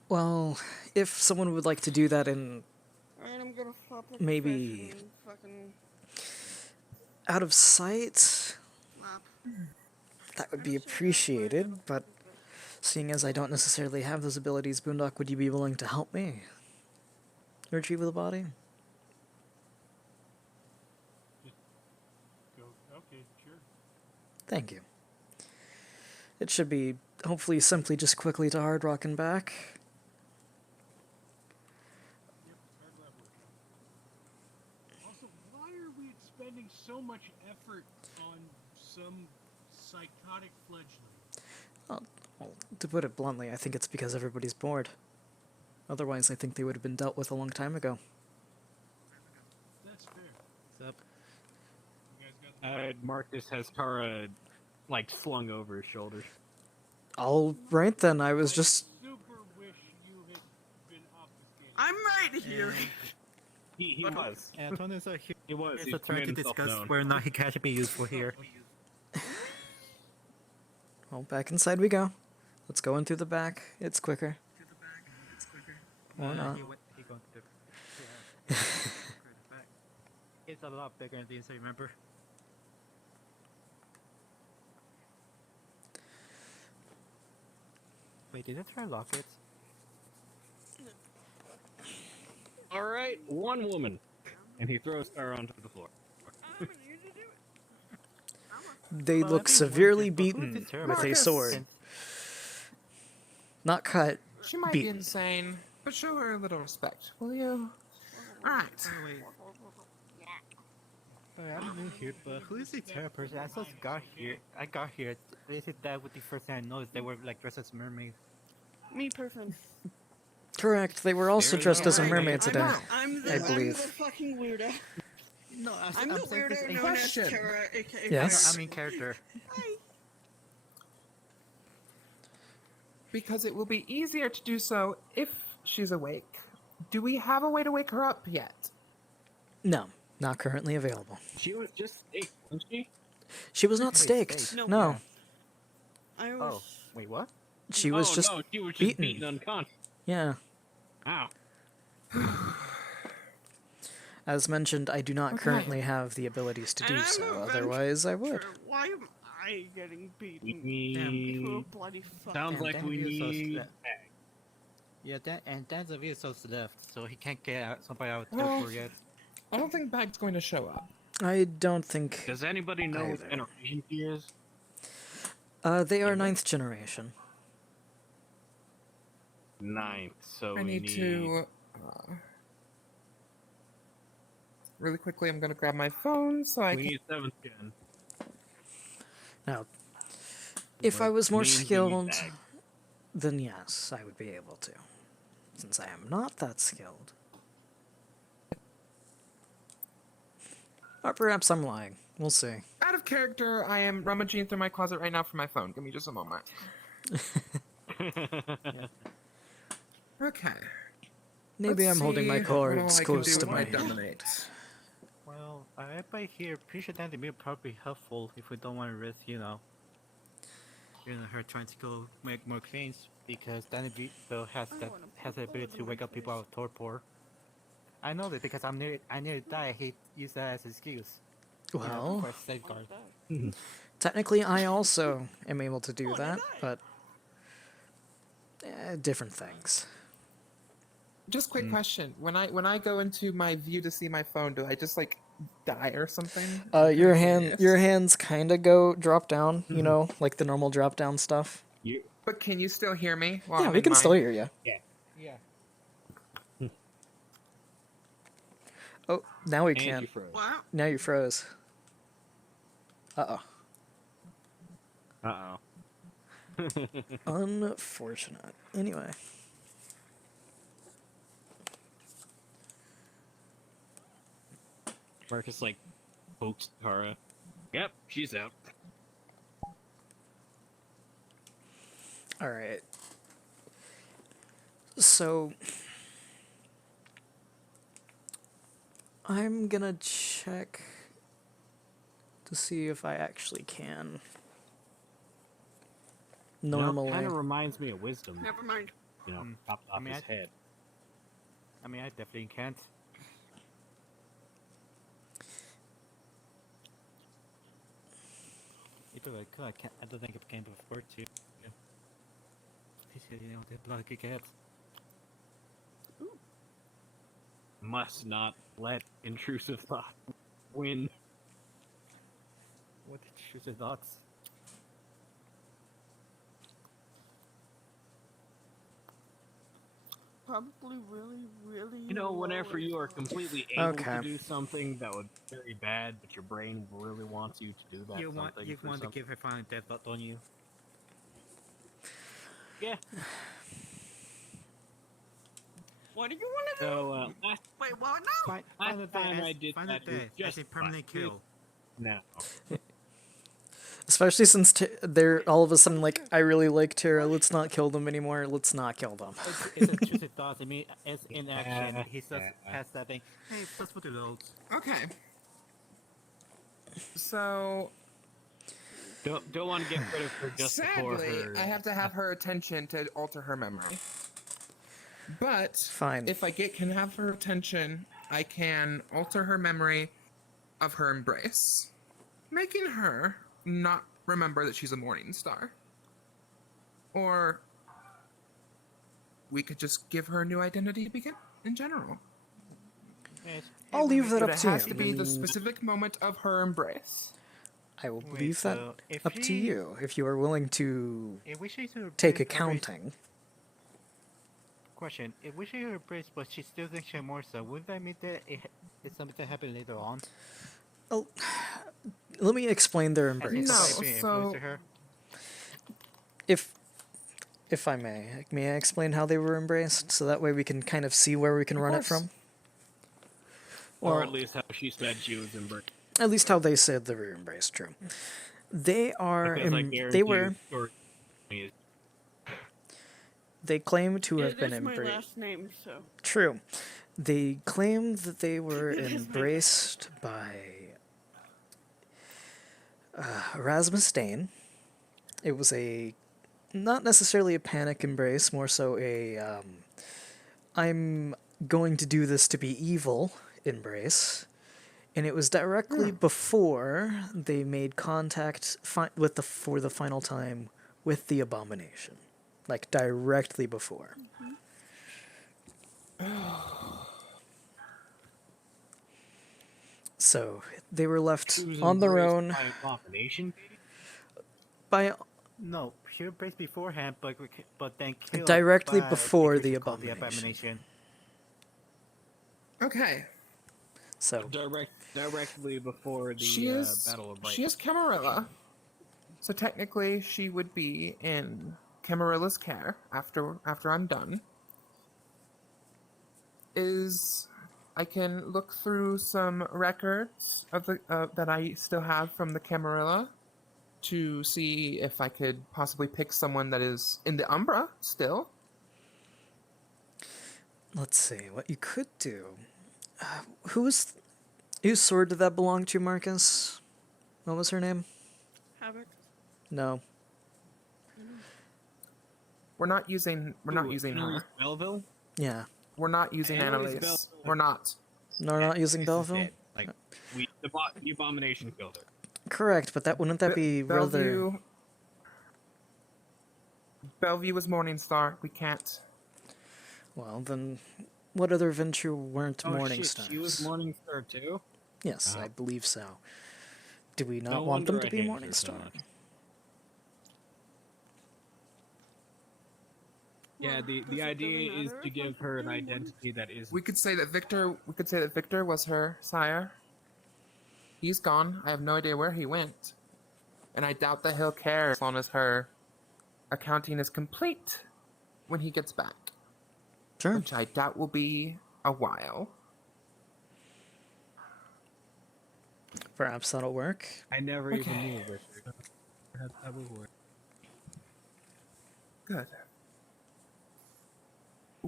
Well, if someone would like to do that in Alright, I'm gonna flop up maybe fucking out of sight, that would be appreciated, but seeing as I don't necessarily have those abilities, Boondock, would you be willing to help me retrieve the body? Okay, sure. Thank you. It should be, hopefully, simply just quickly to Hard Rock and back. Also, why are we expending so much effort on some psychotic fledgling? Well, to put it bluntly, I think it's because everybody's bored. Otherwise, I think they would have been dealt with a long time ago. That's fair. What's up? Marcus has Tara, like, slung over his shoulders. All right then, I was just... Super wish you had been obfuscated. I'm right here. He was. Antonio's here. He was. He's He's trying to made himself discuss known. whether or not he can be useful here. Well, back inside we go. Let's go in through the back. It's quicker. Or not. He going to the back. It's a lot bigger than this, remember? Wait, did I try lockets? Alright, one woman. And he throws Tara onto the floor. They look severely beaten with a sword. Not cut, She might be beaten. insane. But show her a little respect, will you? Alright. I'm new here, but who is the terror person? I just got here. I got here. They said that with the first thing I noticed, they were like dressed as mermaids. Me person. Correct. They were also dressed as a mermaid today, I'm I the believe. fucking weirdo. No, I'm the weirdo known as Tara, aka Yes. I mean character. Hi. Because it will be easier to do so if she's awake. Do we have a way to wake her up yet? No, not currently available. She was just staked, wasn't she? She was not staked. No. No. I Oh, was. wait, what? She was just no, she was just beaten. beaten unconscious. Yeah. Ow. As mentioned, I do not Okay. currently have the abilities to do And I'm so, a otherwise I would. venture. Why am I getting beaten? We To a bloody fuck. sounds like we need. Yeah, and Dan's is so left, so he can't get out, somebody out of the Well, door yet. I don't think Bag's going to show up. I don't think Does anybody know what either. generation she is? They are 9th generation. 9th, so I we need to... really quickly, I'm going to grab my phone so I We can... need 7th gen. Now, if I was more Means we need skilled, Bag. then yes, I would be able to. Since I am not that skilled. Or perhaps I'm lying. We'll see. Out of character, I am rummaging through my closet right now for my phone. Give me just a moment. Okay. Maybe Let's I'm holding my see cards what all I can close do to with my dominate. Well, everybody here, pretty sure that would be probably helpful if we don't want to risk, her trying to go make more claims, because Danny Vito has the ability to wake up people out of torpor. I know that because I nearly died. He used that as an excuse. Well, for a safeguard. technically I also am able to do that, but different things. Just quick question: when I go into my view to see my phone, do I just like die or something? Your hands kind of drop down, you know, like the normal drop down stuff. But can you still hear me? While Yeah, I'm we in can my- still hear you. Yeah. Yeah. Oh, now we And can. you froze. Wow. Now you froze. Uh-oh. Unfortunate. Anyway. Marcus like pokes Tara. Yep, she's out. Alright. So... I'm gonna check to see if I actually can. Normally. Kind of reminds me of Wisdom. Never mind. Chopped off his head. I mean, I definitely can't. I don't think it can afford to. The bloody cats. Must not let intrusive thought win. What intrusive thoughts? Probably really. Whenever you are completely able Okay. to do something that would be very bad, but your brain really wants you to do that. You want something for to something. give her final death thought, don't you? Yeah. What do you want to do? So Wait, what now? last time I did that, it was just as a permanent fine. kill. No. Especially since they're all of a sudden like, I really like Tara, let's not kill them anymore, let's not kill them. It's intrusive thoughts. I mean, it's in action. He just has that thing. Hey, let's put the loads. Okay. So Don't want to get rid of her just for sadly, her. I have to have her attention to alter her memory. But Fine. if I can have her attention, I can alter her memory of her embrace, making her not remember that she's a morning star. Or we could just give her a new identity to begin in general. I'll leave that But up it to has you. to be the specific moment of her embrace. I will Wait, leave that so if up to she- you if you are willing to If we should take embrace accounting. question. If we should embrace, but she still thinks she's more so, wouldn't that mean that it's something that happened later on? Oh, let me explain their Has embrace. somebody been influenced to her? If I may I explain how they were embraced, so that way we can kind of see where we can run it from? Or at least how she said she was embraced. At least how they said they were embraced, true. They are, Because I they guarantee were, you, or- they claim to have It been is my embraced. last name, so. True. They claim that they were It is my embraced by Erasmus Dane. It was not necessarily a panic embrace, more so a I'm going to do this to be evil embrace. And it was directly before they made contact for the final time with the Abomination. Like, directly before. So, they were left on their own. By Abomination? No, she was embraced beforehand, but then killed Directly by before a the creature called Abomination. Okay. So directly before the She is Battle of Bright. she is Camarilla, so technically she would be in Camarilla's care after I'm done. I can look through some records of the that I still have from the Camarilla to see if I could possibly pick someone that is in the Umbra still. Let's see, what you could do. Whose sword did that belong to, Marcus? What was her name? Havoc. No. We're not using Annalise her. Belleville? Yeah. We're not using Annalise Annalise. Belleville. We're not. No, we're not using This is Belleville? it. Like, the Abomination killed her. Correct, but wouldn't that be rather... Bellevue was Morningstar. We can't. Well, then, what other venture weren't Oh, Morningstar? shit, she was Morningstar too? Yes, I believe so. Do we not No want them wonder to I be hated her so Morningstar? much. Yeah, the idea is to give her an identity that is. We could say that Victor was her sire. He's gone. I have no idea where he went. And I doubt that he'll care as long as her accounting is complete when he gets back. Sure. Which I doubt will be a while. Perhaps that'll work. I never even knew Richard. That would work. Good.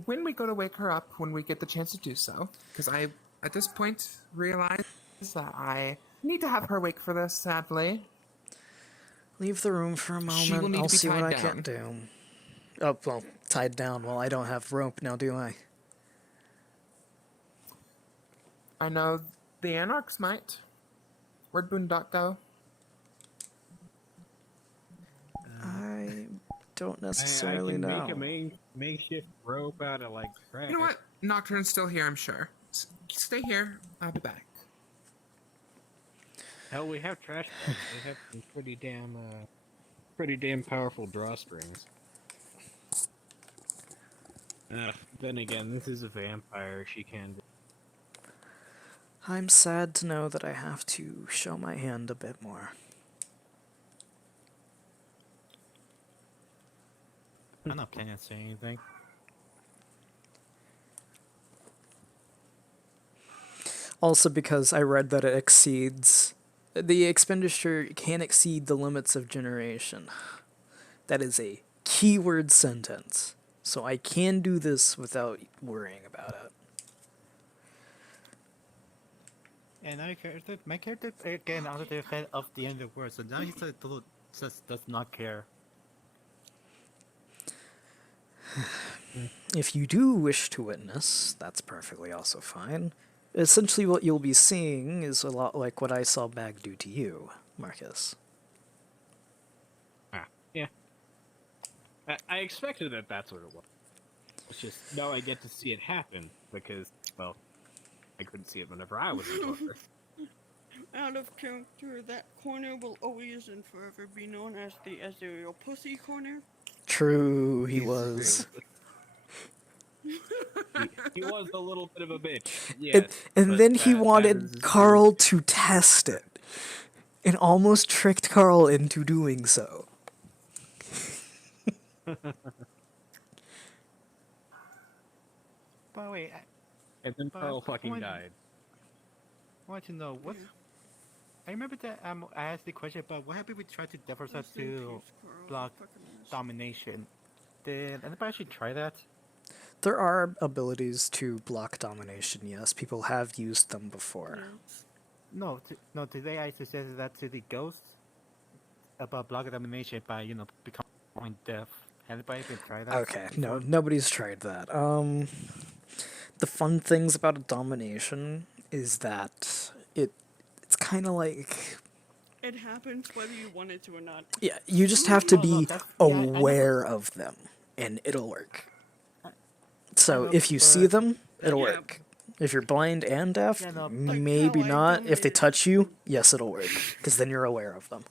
When we go to wake her up, when we get the chance to do so, because I, at this point, realize that I need to have her wake for this, sadly. Leave the room for a She will moment. need I'll to be see what I tied can do. Oh, well, tied down. Well, I don't have rope now, do I? I know the Anarchs might. Where'd Boondock go? I don't necessarily I can know. make a makeshift rope out of like crap. You know what? Nocturne's still here, I'm sure. Stay here. I'll be back. Hell, we have trash bags. They have some pretty damn powerful drawstrings. Then again, this is a vampire. She can. I'm sad to know that I have to show my hand a bit more. I'm not planning on saying anything. Also because I read that it exceeds... The expenditure can exceed the limits of generation. That is a keyword sentence. So I can do this without worrying about it. And my character again out of the effect of the end of the world, so now he just does not care. If you do wish to witness, that's perfectly also fine. Essentially what you'll be seeing is a lot like what I saw Bag do to you, Marcus. Yeah. I expected that that's what it was. It's just, now I get to see it happen, because, well, I couldn't see it whenever I was in torture. Out of character, that corner will always and forever be known as the Azuriel Pussy Corner. True, he was. He was a little bit of a bitch. And, Yes, and but then he that is wanted his Carl to test it, and almost tricked Carl into doing so. By the way, And then but Carl I fucking want- died. I want to know what's. I remember that I asked the question about what happened if we tried to divorce us to block domination. Did anybody actually try that? There are abilities to block domination, yes. People have used them before. No, no. Today I suggested that to the ghosts about block domination by becoming deaf. Anybody been try that? Okay, no, before? nobody's tried that. The fun things about a domination is that it's kind of like, It happens whether you want it to or not. yeah, you just have to No, be that's- yeah, I know, but- aware of them, and it'll work. So know, if you see but- them, it'll Yeah. work. If you're blind and deaf, Yeah, no, maybe how I not. If they dominated- touch you, yes, it'll work, because then you're aware of them.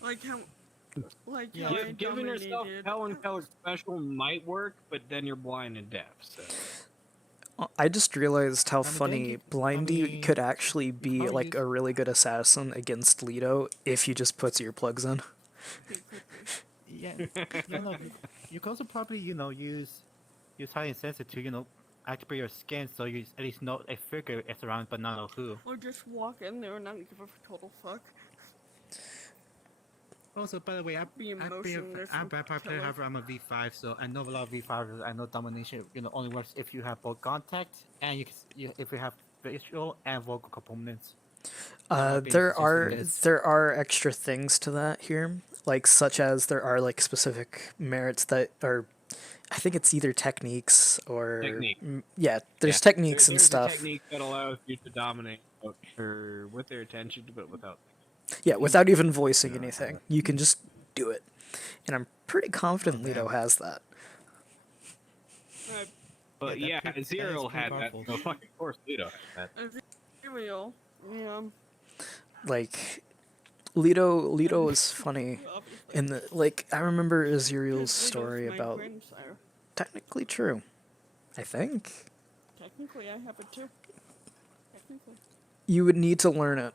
Like how I Giving yourself dominated. Helen Keller special might work, but then you're blind and deaf. So I just realized how then funny you- Blindy could actually be probably like a really good assassin against Leto if he just puts earplugs in. Yeah, you can also probably use high sensor to activate your skin so you at least know a figure is around but not know who. Or just walk in there and not give a total fuck. Also, by the way, Be I'm emotionless a and vampire player. tell However, I'm a V5, so I know a lot of V5s. I know domination, only works if you have both contact and if you have visual and vocal components. There are extra things to that here, like such as there are like specific merits that are, I think it's either techniques or Technique. Yeah, there's Yeah. techniques and there's stuff. a technique that allows you to dominate with their attention, but without. Yeah, without even voicing anything, you can just do it, and I'm pretty confident Leto has that. But yeah, Zero pretty had that. powerful. No fucking course, Ludo had that. Real. Yeah. Like, Leto is funny, in the I remember Azriel's story my about grandsire. technically true, I think. Technically, I have it too. Technically. You would need to learn it.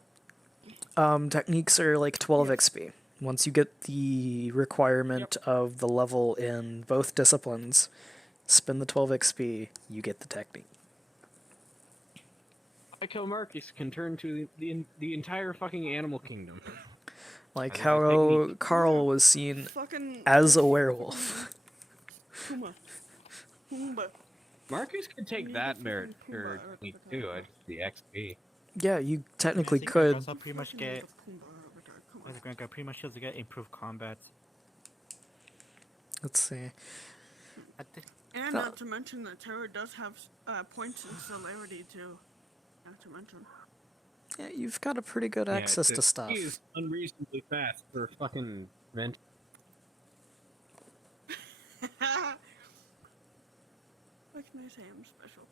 Techniques are like 12 XP. Once you get the requirement of the level in both disciplines, spend the 12 XP, you get the technique. Like how Marcus can turn to the entire fucking animal kingdom. Like I how love technique. Carl was seen Fucking as a werewolf. Puma. Pumbaa. Marcus could take that merit for me too. The XP. Yeah, you technically I think could. Also pretty much get. Pretty much just get improved combat. Let's see. And not to mention that Terror does have points in celerity too. Not to mention. Yeah, you've got a pretty good access to stuff. He is unreasonably fast for fucking vent. What can I say? I'm special.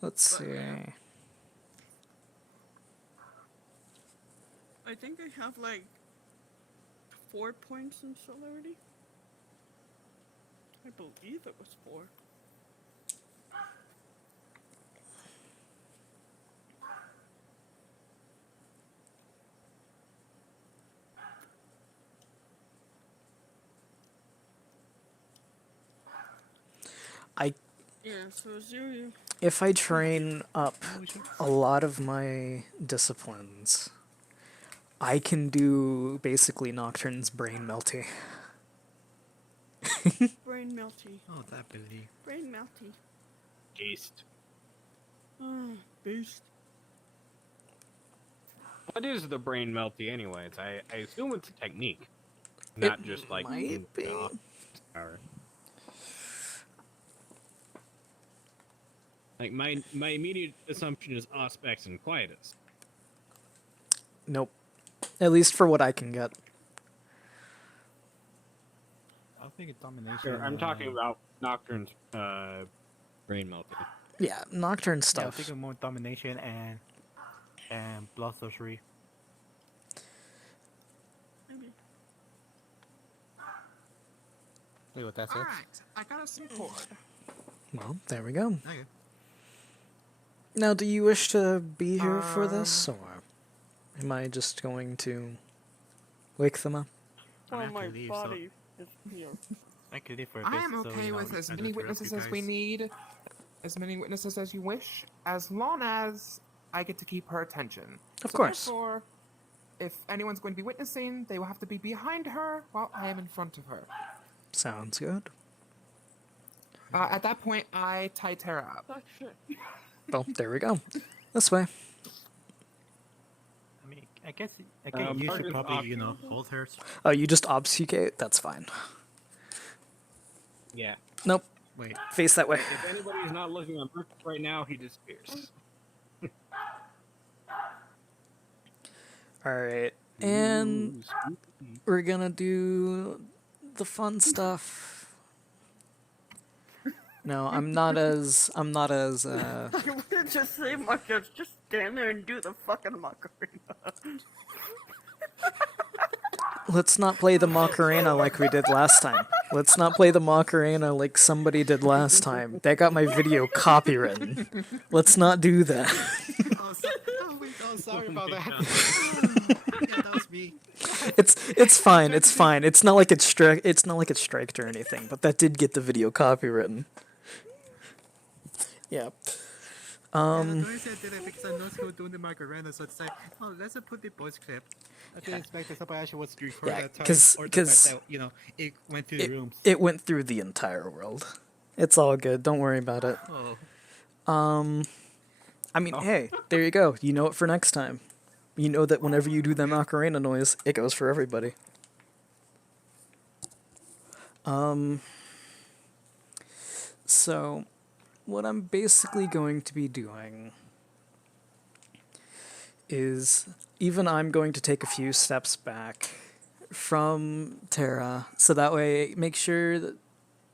Let's see. I think I have like 4 points in celerity. I believe it was 4. Yeah, so Zuru. If I train up a lot of my disciplines, I can do basically Nocturne's brain melty. Brain melty. Oh, that ability. Brain melty. Beast. Beast. What is the brain melty, anyways? I assume it's a technique, not just like might be. power. Like my immediate assumption is Auspex and Quietus. Nope. At least for what I can get. I think it's domination. Sure, I'm talking about Nocturne's brain melting. Yeah, Nocturne Yeah, I stuff. think more domination and and blood surgery. Maybe. Wait, what that's it? Alright, I got us some cord. Well, there we go. Okay. Now, do you wish to be here for this, or am I just going to wake them up? Well, have to my leave, body is here. I can leave for a I bit, am so, okay you know, with as I many don't interrupt witnesses you as we guys. need, as many witnesses as you wish, as long as I get to keep her attention. Of So course. Therefore, if anyone's going to be witnessing, they will have to be behind her while I am in front of her. Sounds good. At that point, I tie Tara up. Fuck shit. Well, there we go. This way. I mean, I guess you should probably, you know, hold her. Oh, you just obfuscate? That's fine. Yeah. Nope. Wait. Face that way. If anybody's not looking on Marcus right now, he disappears. Alright. And we're gonna do the fun stuff. No, I'm not as I wouldn't just say much as just stand there and do the fucking Macarena. Let's not play the Macarena like we did last time. Let's not play the Macarena like somebody did last time. That got my video copywritten. Let's not do that. Sorry about that. Yeah, that was me. It's fine. It's fine. It's not like it's striked or anything. But that did get the video copywritten. Yeah. The reason I did it because I know who doing the Macarena, so it's like, oh, let's put the voice clip. I didn't expect that somebody actually was recording that time, or the fact that, you know, it went through the rooms. It went through the entire world. It's all good. Don't worry about it. Oh. I mean, hey, there you go. You know it for next time. You know that whenever you do that Macarena noise, it goes for everybody. So, what I'm basically going to be doing is, even I'm going to take a few steps back from Tara, so that way make sure that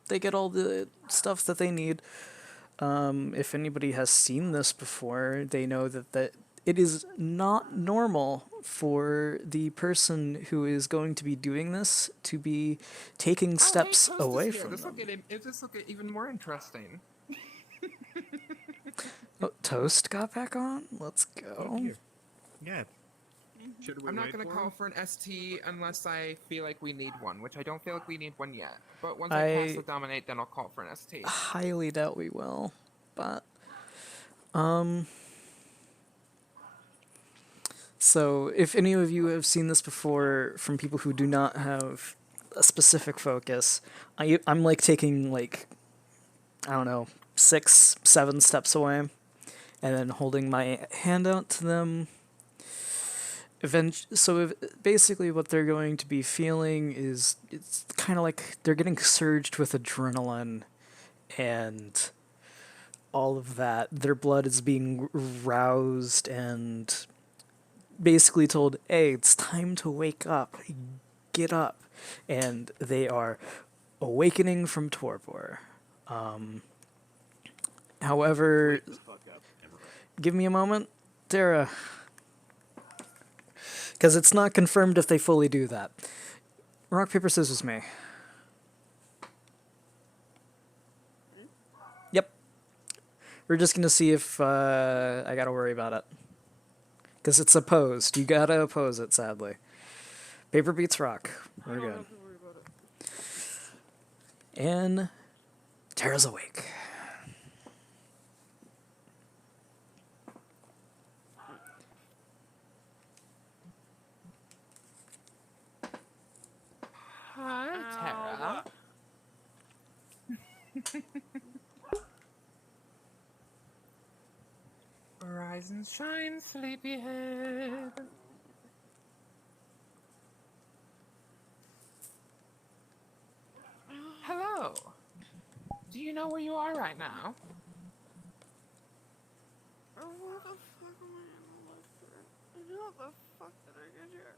they get all the stuff that they need. If anybody has seen this before, they know that it is not normal for the person who is going to be doing this to be taking steps away from them. This will get even more interesting. Oh, Toast got back on? Let's go. Yeah. I'm not going to call for an ST unless I feel like we need one, which I don't feel like we need one yet. But once I pass the Dominate, then I'll call for an ST. Highly doubt we will, but so if any of you have seen this before from people who do not have a specific focus, I'm like taking like, I don't know, 6-7 steps away and then holding my hand out to them. Basically what they're going to be feeling is, it's kind of like they're getting surged with adrenaline and all of that. Their blood is being roused and basically told, hey, it's time to wake up, get up. And they are awakening from torpor. However, give me a moment, Tara. Because it's not confirmed if they fully do that. Rock, paper, scissors, me. Yep. We're just going to see if I got to worry about it. Because it's opposed. You got to oppose it, sadly. Paper beats rock. We're good. And Tara's awake. Hi, Tara. Rise and shine, sleepyhead. Hello. Do you know where you are right now? Where the fuck am I in the left? How the fuck did I get here?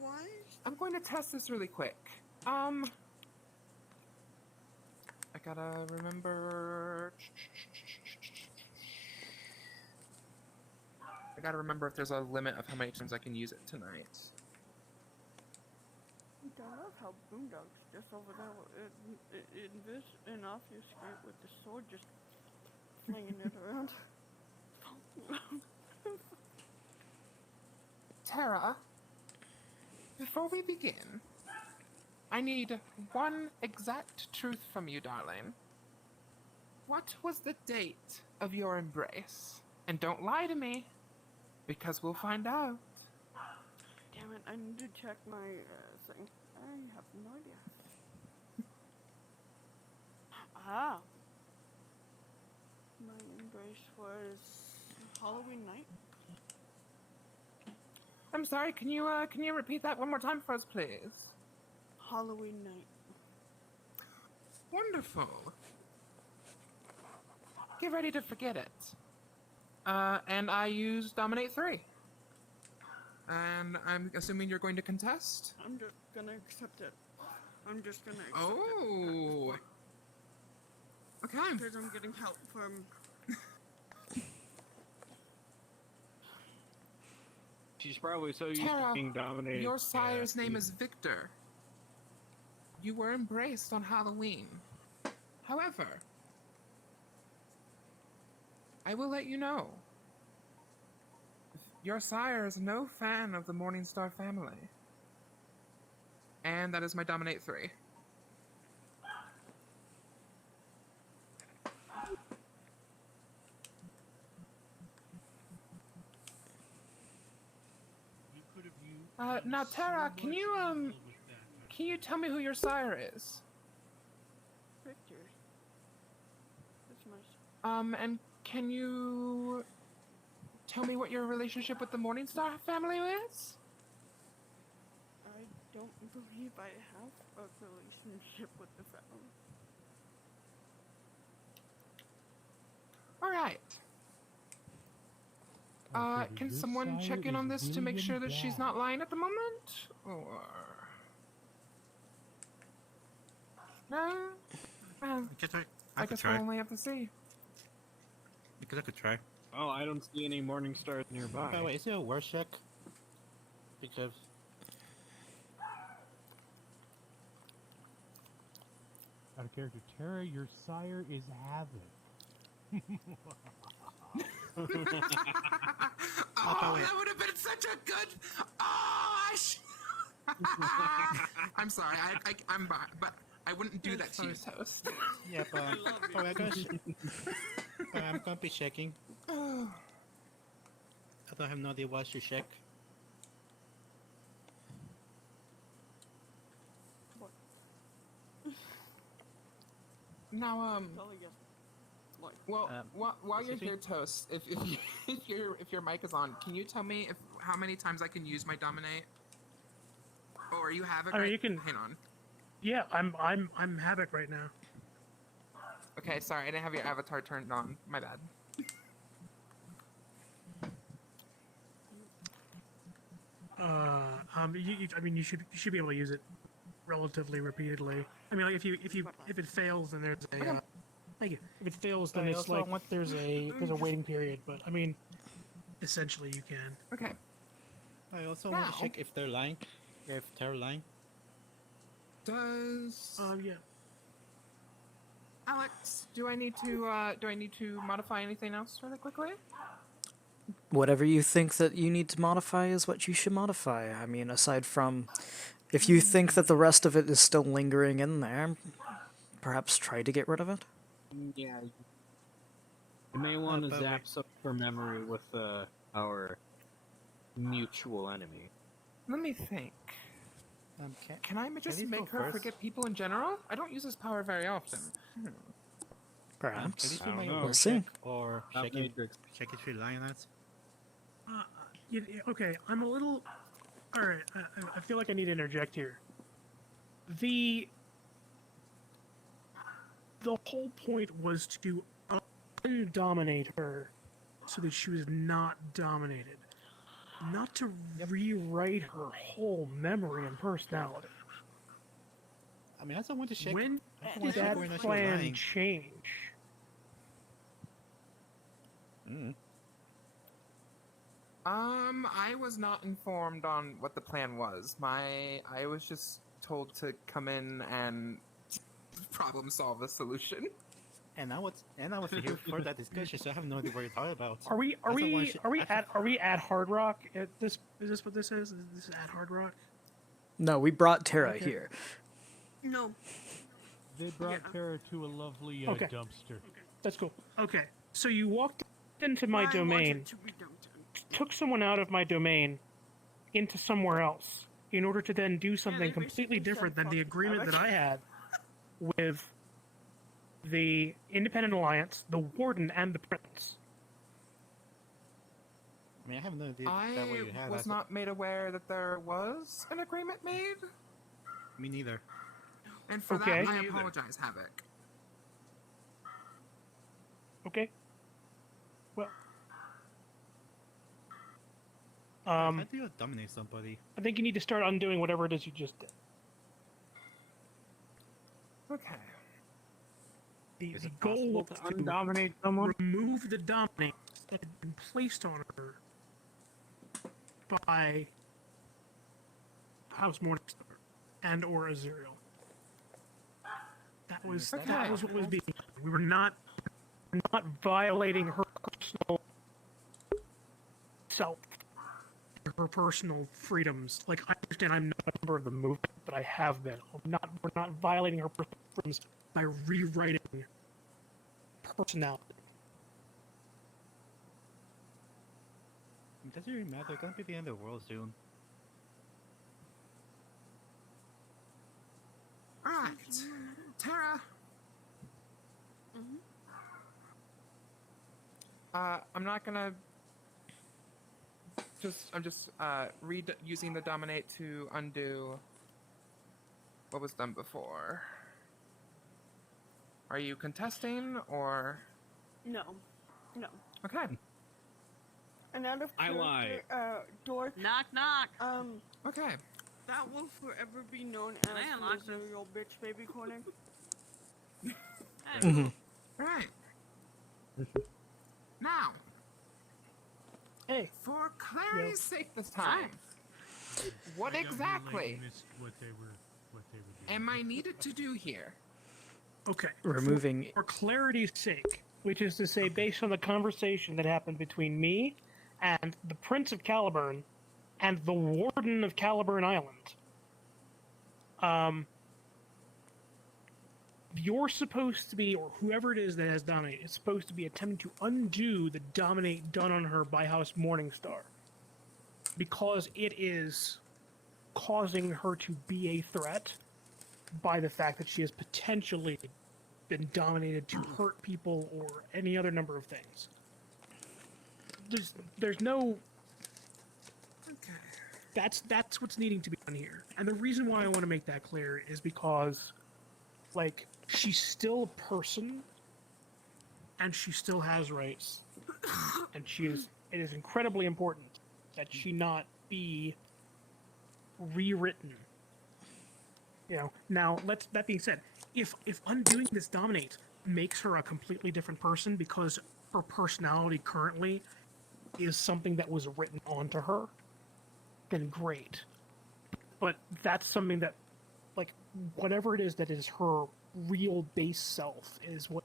Why? I'm going to test this really quick. I gotta remember. I gotta remember if there's a limit of how many times I can use it tonight. I love how Boondog's just over there in this and off your skirt with the sword just flinging it around. Tara, before we begin, I need one exact truth from you, darling. What was the date of your embrace? And don't lie to me, because we'll find out. Damn it, I need to check my thing. I have no idea. My embrace was Halloween night. I'm sorry, can you repeat that one more time for us, please? Halloween night. Wonderful. Get ready to forget it. And I used Dominate 3. And I'm assuming you're going to contest? I'm just gonna accept it. I'm just gonna accept it. Oh. Okay. Because I'm getting help from... She's probably so used Tara, to being dominated. your sire's name is Victor. You were embraced on Halloween. However, I will let you know. Your sire is no fan of the Morningstar family. And that is my Dominate 3. Now Tara, can you tell me who your sire is? Victor. That's my... And can you tell me what your relationship with the Morningstar family is? I don't believe I have a relationship with the family. Alright. Can someone check in on this to make sure that she's not lying at the moment? Or... No? Well, I guess we'll only have to see. Because I could try. Oh, I don't see any morning stars nearby. Oh, wait, is it a worse check? Because... Out of character, Tara, your sire is Havoc. Oh, that would have been such a good. Oh, I'm sorry. I'm but I wouldn't do that to you, Toast. Yeah, but I guess I'm gonna be checking. I don't have no idea what to check. What? Now, Totally guess. Like, well, while you're here, Toast, if your mic is on, can you tell me how many times I can use my Dominate? Or are you Havoc? I mean, you can. Hang on. Yeah, I'm Havoc right now. Okay, sorry, I didn't have your avatar turned on. My bad. I mean, you should be able to use it relatively repeatedly. I mean, like if it fails, then there's a. Thank you. If it fails, then it's like there's a waiting period. But I mean, essentially you can. Okay. I also want to check if they're lying. If they're lying. Does yeah. Alex, do I need to modify anything else really quickly? Whatever you think that you need to modify is what you should modify. I mean, aside from, if you think that the rest of it is still lingering in there, perhaps try to get rid of it. Yeah. You may want to zap some for memory with our mutual enemy. Let me think. Can I just make her forget people in general? I don't use this power very often. Perhaps. I don't know. We'll see. Or check if you're lying on that. Okay, I'm a little... Alright, I feel like I need to interject here. The whole point was to undominate her so that she was not dominated. Not to rewrite her whole memory and personality. I mean, I don't want to check. When did that plan change? I was not informed on what the plan was. I was just told to come in and problem solve a solution. And I was here for that discussion, so I have no idea what you're talking about. Are we That's the one are we at Hard Rock? Is this what this is? Is this at Hard Rock? No, we brought Tara Okay. here. No. They brought Tara to a lovely Okay. dumpster. That's cool. Okay, so you walked into my domain, took someone out of my domain into somewhere else in order to then do something completely different than the agreement that I had with the Independent Alliance, the Warden, and the Prince. I mean, I have no idea that way you I have. was not made aware that there was an agreement made. Me neither. And for Okay. that, I apologize, Havoc. Okay. Well. How do you dominate somebody? I think you need to start undoing whatever it is you just did. Okay. The goal was to undominate someone? remove the dominate that had been placed on her by House Morningstar and or Azuriel. That was that was what was being. We were not violating her personal self, her personal freedoms. Like, I understand I'm not a member of the movement, but I have been. We're not violating her personal freedoms by rewriting personality. It doesn't really matter. It's gonna be the end of the world soon. Alright. Tara. I'm not gonna I'm just using the dominate to undo what was done before. Are you contesting or? No. No. Okay. And out of I character, lied. Dork. Knock, knock. Okay. That will forever be known Can I as unlock the Azuriel bitch baby corner. Right. Now. Hey. For clarity's sake this time, what exactly What they were doing. am I needed to do here? Okay. Removing. For clarity's sake, which is to say, based on the conversation that happened between me and the Prince of Caliburn and the Warden of Caliburn Island, you're supposed to be, or whoever it is that has dominate, is supposed to be attempting to undo the dominate done on her by House Morningstar, because it is causing her to be a threat by the fact that she has potentially been dominated to hurt people or any other number of things. There's no. That's what's needing to be done here, and the reason why I want to make that clear is because, like, she's still a person, and she still has rights, and it is incredibly important that she not be rewritten. You know. Now, that being said, if undoing this dominate makes her a completely different person because her personality currently is something that was written onto her, then great. But that's something that, like, whatever it is that is her real base self is what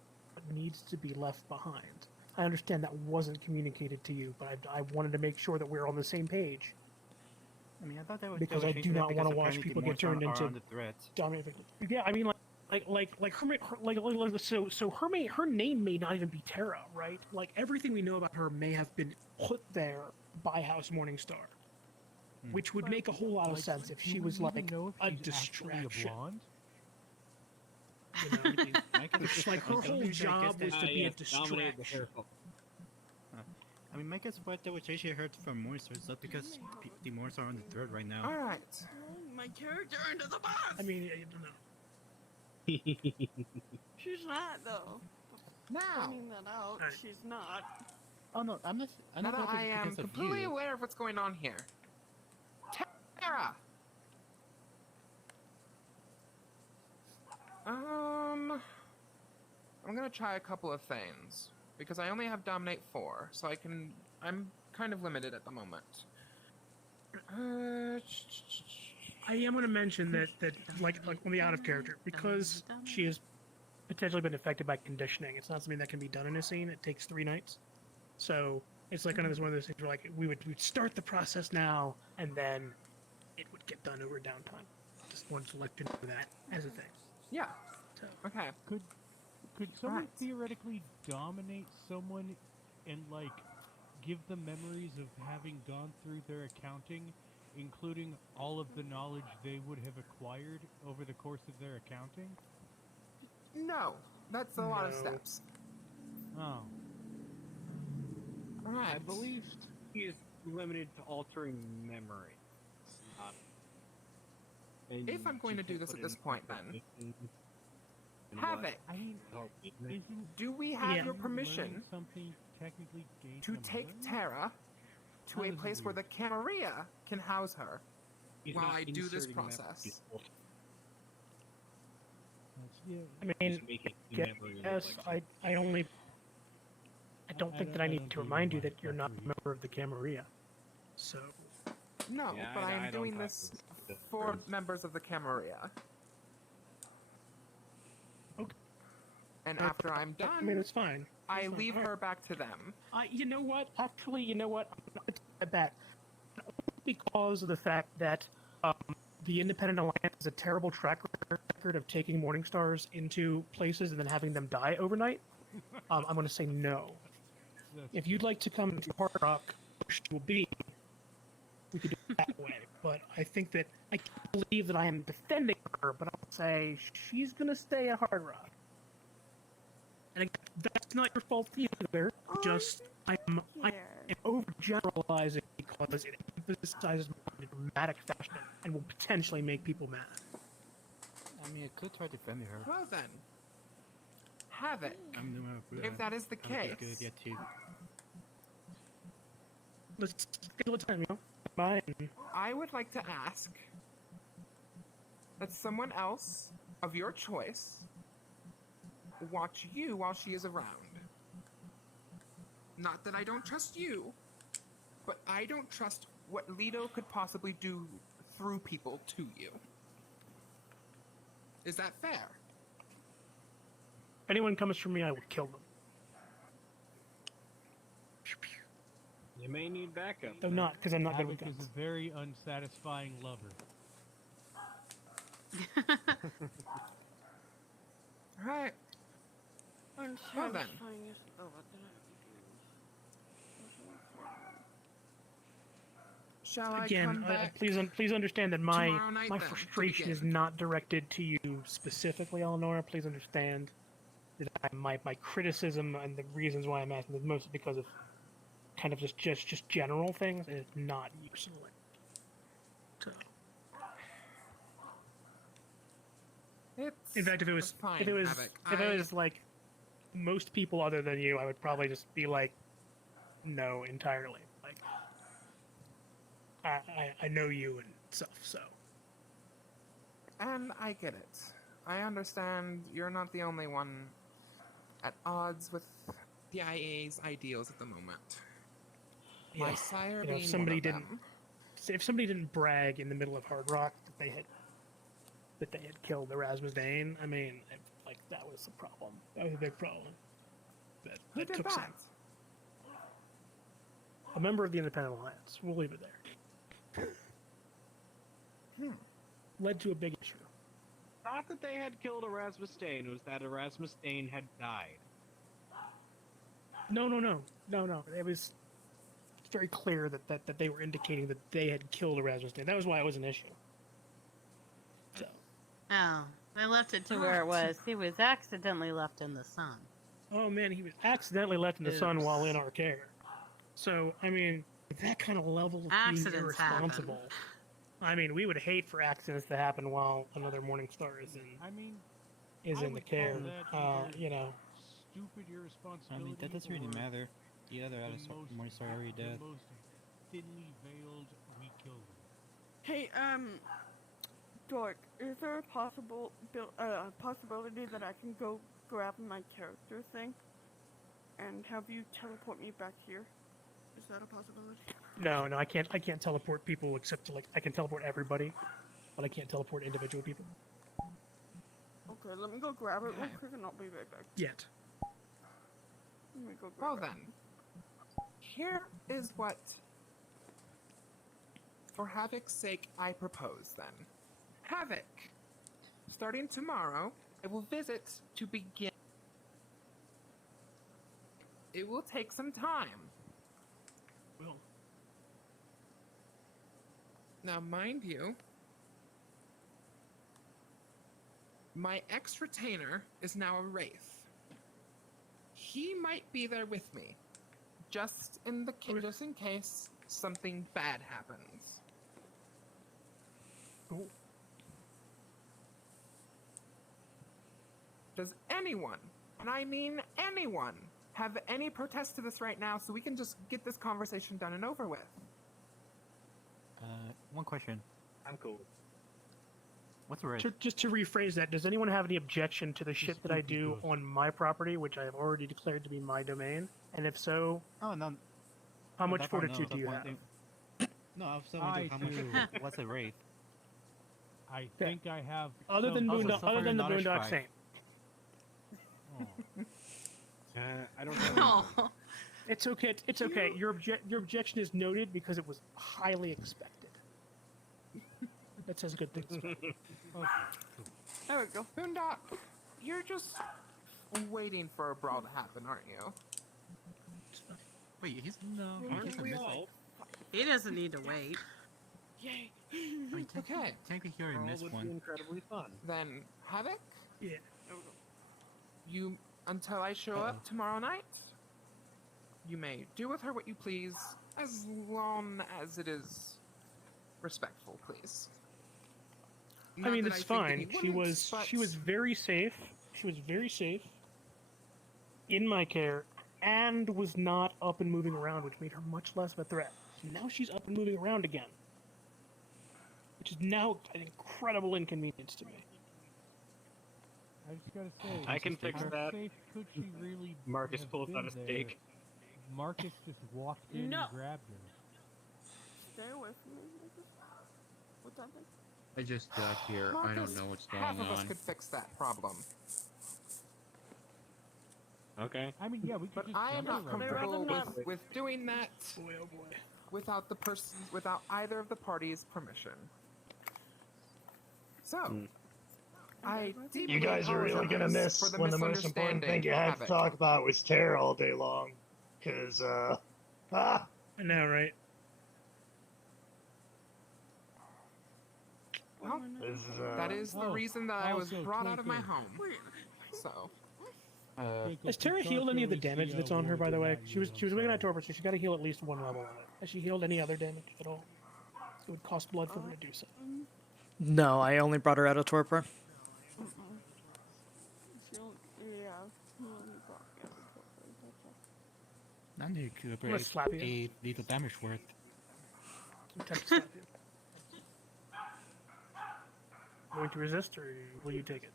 needs to be left behind. I understand that wasn't communicated to you, but I wanted to make sure that we're on the same page. I mean, I thought that was Because I do not want to watch people get turned into threats. dominant victims. Yeah, I mean, her name may not even be Tara, right? Like, everything we know about her may have been put there by House Morningstar, which would make a whole lot of sense if she was like a distraction. You know, it's like her whole job was to be a distraction. I mean, my guess was that was chasing her from monsters, not because the monsters are on the thread right now. All right. My character under the bus. I mean, I don't know. She's not though. Now. Finding that out, she's not. Oh no, I'm not. I'm Now not that I am because of completely you. aware of what's going on here. Tara. I'm gonna try a couple of things because I only have dominate 4, so I'm kind of limited at the moment. I am going to mention that like on the out of character, because she has potentially been affected by conditioning. It's not something that can be done in a scene. It takes 3 nights, so it's like one of those things where like we'd start the process now, and then it would get done over downtime. Just wanted to let you know that as a thing. Yeah. So. Okay. Could someone theoretically dominate someone and like give them memories of having gone through their accounting, including all of the knowledge they would have acquired over the course of their accounting? No, that's a lot of steps. Oh. Alright. I believe he is limited to altering memory. If I'm going to do this at this point, then Havoc, I mean, do we have your learning permission something technically to take Terra to a place where the Camarilla can house her while I do this process? I mean, yes, I don't think that I need to remind you that you're not a member of the Camarilla. So. No, Yeah, but I am don't doing talk this to this for person. members of the Camarilla. Okay. And after I'm done, I mean, it's fine. I leave her back to them. You know what? Actually, you know what? I'm not taking that back. Because of the fact that the Independent Alliance has a terrible track record of taking Morningstars into places and then having them die overnight, I'm going to say no. If you'd like to come to Hard Rock, which will be, we could do it that way. But I think that I can't believe that I am defending her, but I'll say she's going to stay at Hard Rock. And again, that's not your fault either. Just I'm overgeneralizing because it emphasizes in a dramatic fashion and will potentially make people mad. I mean, I could try defending her. Well then, Havoc, if that is the case, let's schedule a time, you know? Bye. I would like to ask that someone else of your choice watch you while she is around. Not that I don't trust you, but I don't trust what Leto could possibly do through people to you. Is that fair? If anyone comes for me, I will kill them. You may need backup. Though not, because I'm not good with Havoc guns. is a very unsatisfying lover. Alright. Well then. Shall I Again, come back please understand that my tomorrow night then, to frustration is begin? not directed to you specifically, Eleanor. Please understand that my criticism and the reasons why I'm asking is mostly because of kind of just general things, and it's not you personally. So. In fact, if it was fine, if it was Havoc. if it was like most people other than you, I would probably just be like, no, entirely. Like, I know you and stuff, so. And I get it. I understand you're not the only one at odds with the IA's ideals at the moment. My Yeah, sire you know, being if somebody one of didn't them. if somebody didn't brag in the middle of Hard Rock that they had killed Erasmus Dane, I mean, like that was a problem. That was a big problem. Who That did took that? some. A member of the Independent Alliance. We'll leave it there. Led to a big issue. Not that they had killed Erasmus Dane, it was that Erasmus Dane had died. No. It was very clear that they were indicating that they had killed Erasmus Dane. That was why it was an issue. So. Oh, they left it to where it was. He was accidentally left in the sun. Oh man, he was accidentally left in the sun Oops. while in our care. So, I mean, that kind of level of being Accidents happen. irresponsible. I mean, we would hate for accidents to happen while another Morningstar is in. I mean, is I in the would call care. that either You know. Stupid irresponsibility. I mean, that doesn't really or matter. The other Morningstar already dead. The most thinly veiled, we killed them. Hey, Dork, is there a possibility that I can go grab my character thing and have you teleport me back here? Is that a possibility? No, I can't. I can't teleport people except to like I can teleport everybody, but I can't teleport individual people Okay, let me go grab it real quick and I'll be right back. yet. Let me go grab Well it. then, here is what, for Havoc's sake, I propose then. Havoc, starting tomorrow, I will visit to begin. It will take some time. Well, now, mind you, my ex-retainer is now a wraith. He might be there with me, just in case something bad happens. Cool. Does anyone, and I mean anyone, have any protest to this right now so we can just get this conversation done and over with? One question. I'm cool. What's the rate? Just to rephrase that, does anyone have any objection to the shit that I do on my property, which I have already declared to be my domain? And if so, Oh no. how much that part, fortitude no, do you one have? thing. No, I was wondering how much. What's the rate? I think I have. Other than Also, Boondock, other than the knowledge Boondock five. Saint. I don't know. Oh. It's okay. It's okay. Your objection is noted because it was highly expected. That says good things. There we go. Boondock, you're just waiting for a brawl to happen, aren't you? Wait, he's no. Aren't we all? He doesn't need to wait. Yay! I mean, Okay. technically, he already missed would one. be incredibly fun. Then, Havoc, Yeah. you, until I show up tomorrow night, you may do with her what you please, as long as it is respectful, please. I mean, Not that it's think that fine. he She wouldn't, was but- she was very safe. She was very safe in my care, and was not up and moving around, which made her much less of a threat. Now she's up and moving around again, which is now an incredible inconvenience to me. I just gotta say, I can fix how that. safe could she really Marcus have pulls been out a there? stake. Marcus just walked in No. and grabbed her. Stay away from me. What's that thing? I just got here. I Marcus, don't know what's half going of us on. could fix that problem. Okay. I mean, yeah, we could But just I am jump not around. comfortable rather with doing that Boy, oh boy. without either of the parties' permission. So, I deeply You guys are really gonna apologize miss for the when the most important thing you had to Havoc. talk about was Terra all day long. Cause, I know, right? Well, this is, that is the reason that I was also, brought out of my Twinkle. home. So, Has Terra healed any of the damage that's on her, by the way? She was wigging at Torpor, so she's got to heal at least one level on it. Has she healed any other damage at all? It would cost blood for her to do so. No, I only brought her out of torpor. Yeah. he only got it. None of you could gonna slap you. a lethal damage worth. Attempt to stop you. Going to resist, or will you take it?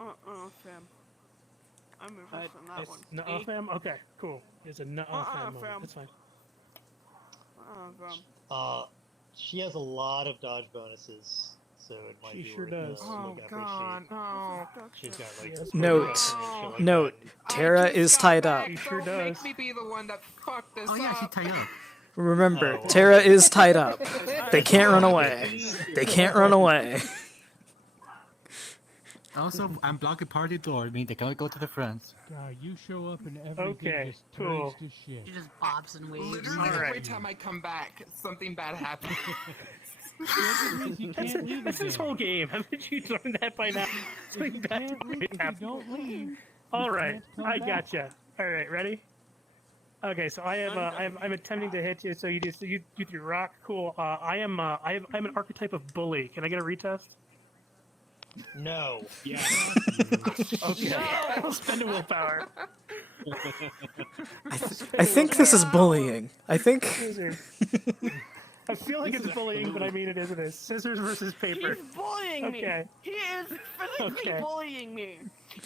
Fam. I'm moving from that one. No, fam? Okay, cool. It's a no fam moment. fam. That's fine. Fam. she has a lot of dodge bonuses, so it might She be sure worth does. a oh look after god, no. she's got like Yes. Note, shit like note, that. Terra is tied up. She sure Don't does. make me be the one that fucked this Oh yeah, up. she's tied up. Remember, Oh. Terra is tied up. They can't run away. They can't run away. Also, I'm blocking party door. I mean, they can't go to the front. You show up and everything Okay, just cool. turns to shit. She just bobs and waves. Literally Alright. every time I come back, something bad happens. You can't leave That's this again. whole game. Haven't you learned that by now? Something bad Can't leave if you happens. don't leave. All You right, can't come I back. gotcha. All right, ready? Okay, so I'm attempting to hit you. So you just you threw rock. Cool. I'm an archetype of bully. Can I get a retest? No. Yeah. Okay. I'll spend a willpower. I think this is bullying. I think. Scissors. I feel like it's bullying, but I mean it isn't. It's scissors versus paper. He's bullying me. Okay. He is physically Okay. bullying me.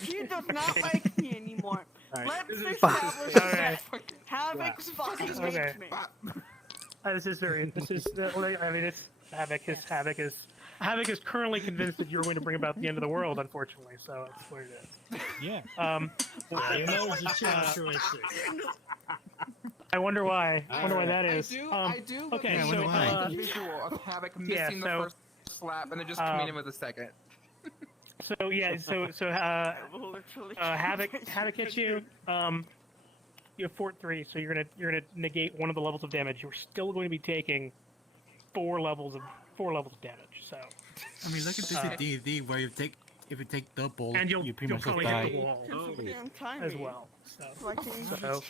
He does not like me anymore. Let's This is- establish Okay. that Havoc fucking Okay. hates me. This is very. This is. I mean, it's Havoc is currently convinced that you're going to bring about the end of the world. Unfortunately, so that's what it is. Yeah. Well, you know, it's altruistic. I wonder why. I wonder why that is. I do. Okay, Okay, so the visual of Havoc missing the first slap and then just coming in with a second. So yeah, so Havoc hits you. You have fort 3, so you're gonna negate one of the levels of damage. You're still going to be taking 4 levels of damage. So I mean, look at this in D&D where if you take double, and you'll you pretty much just probably die. hit the wall as well. So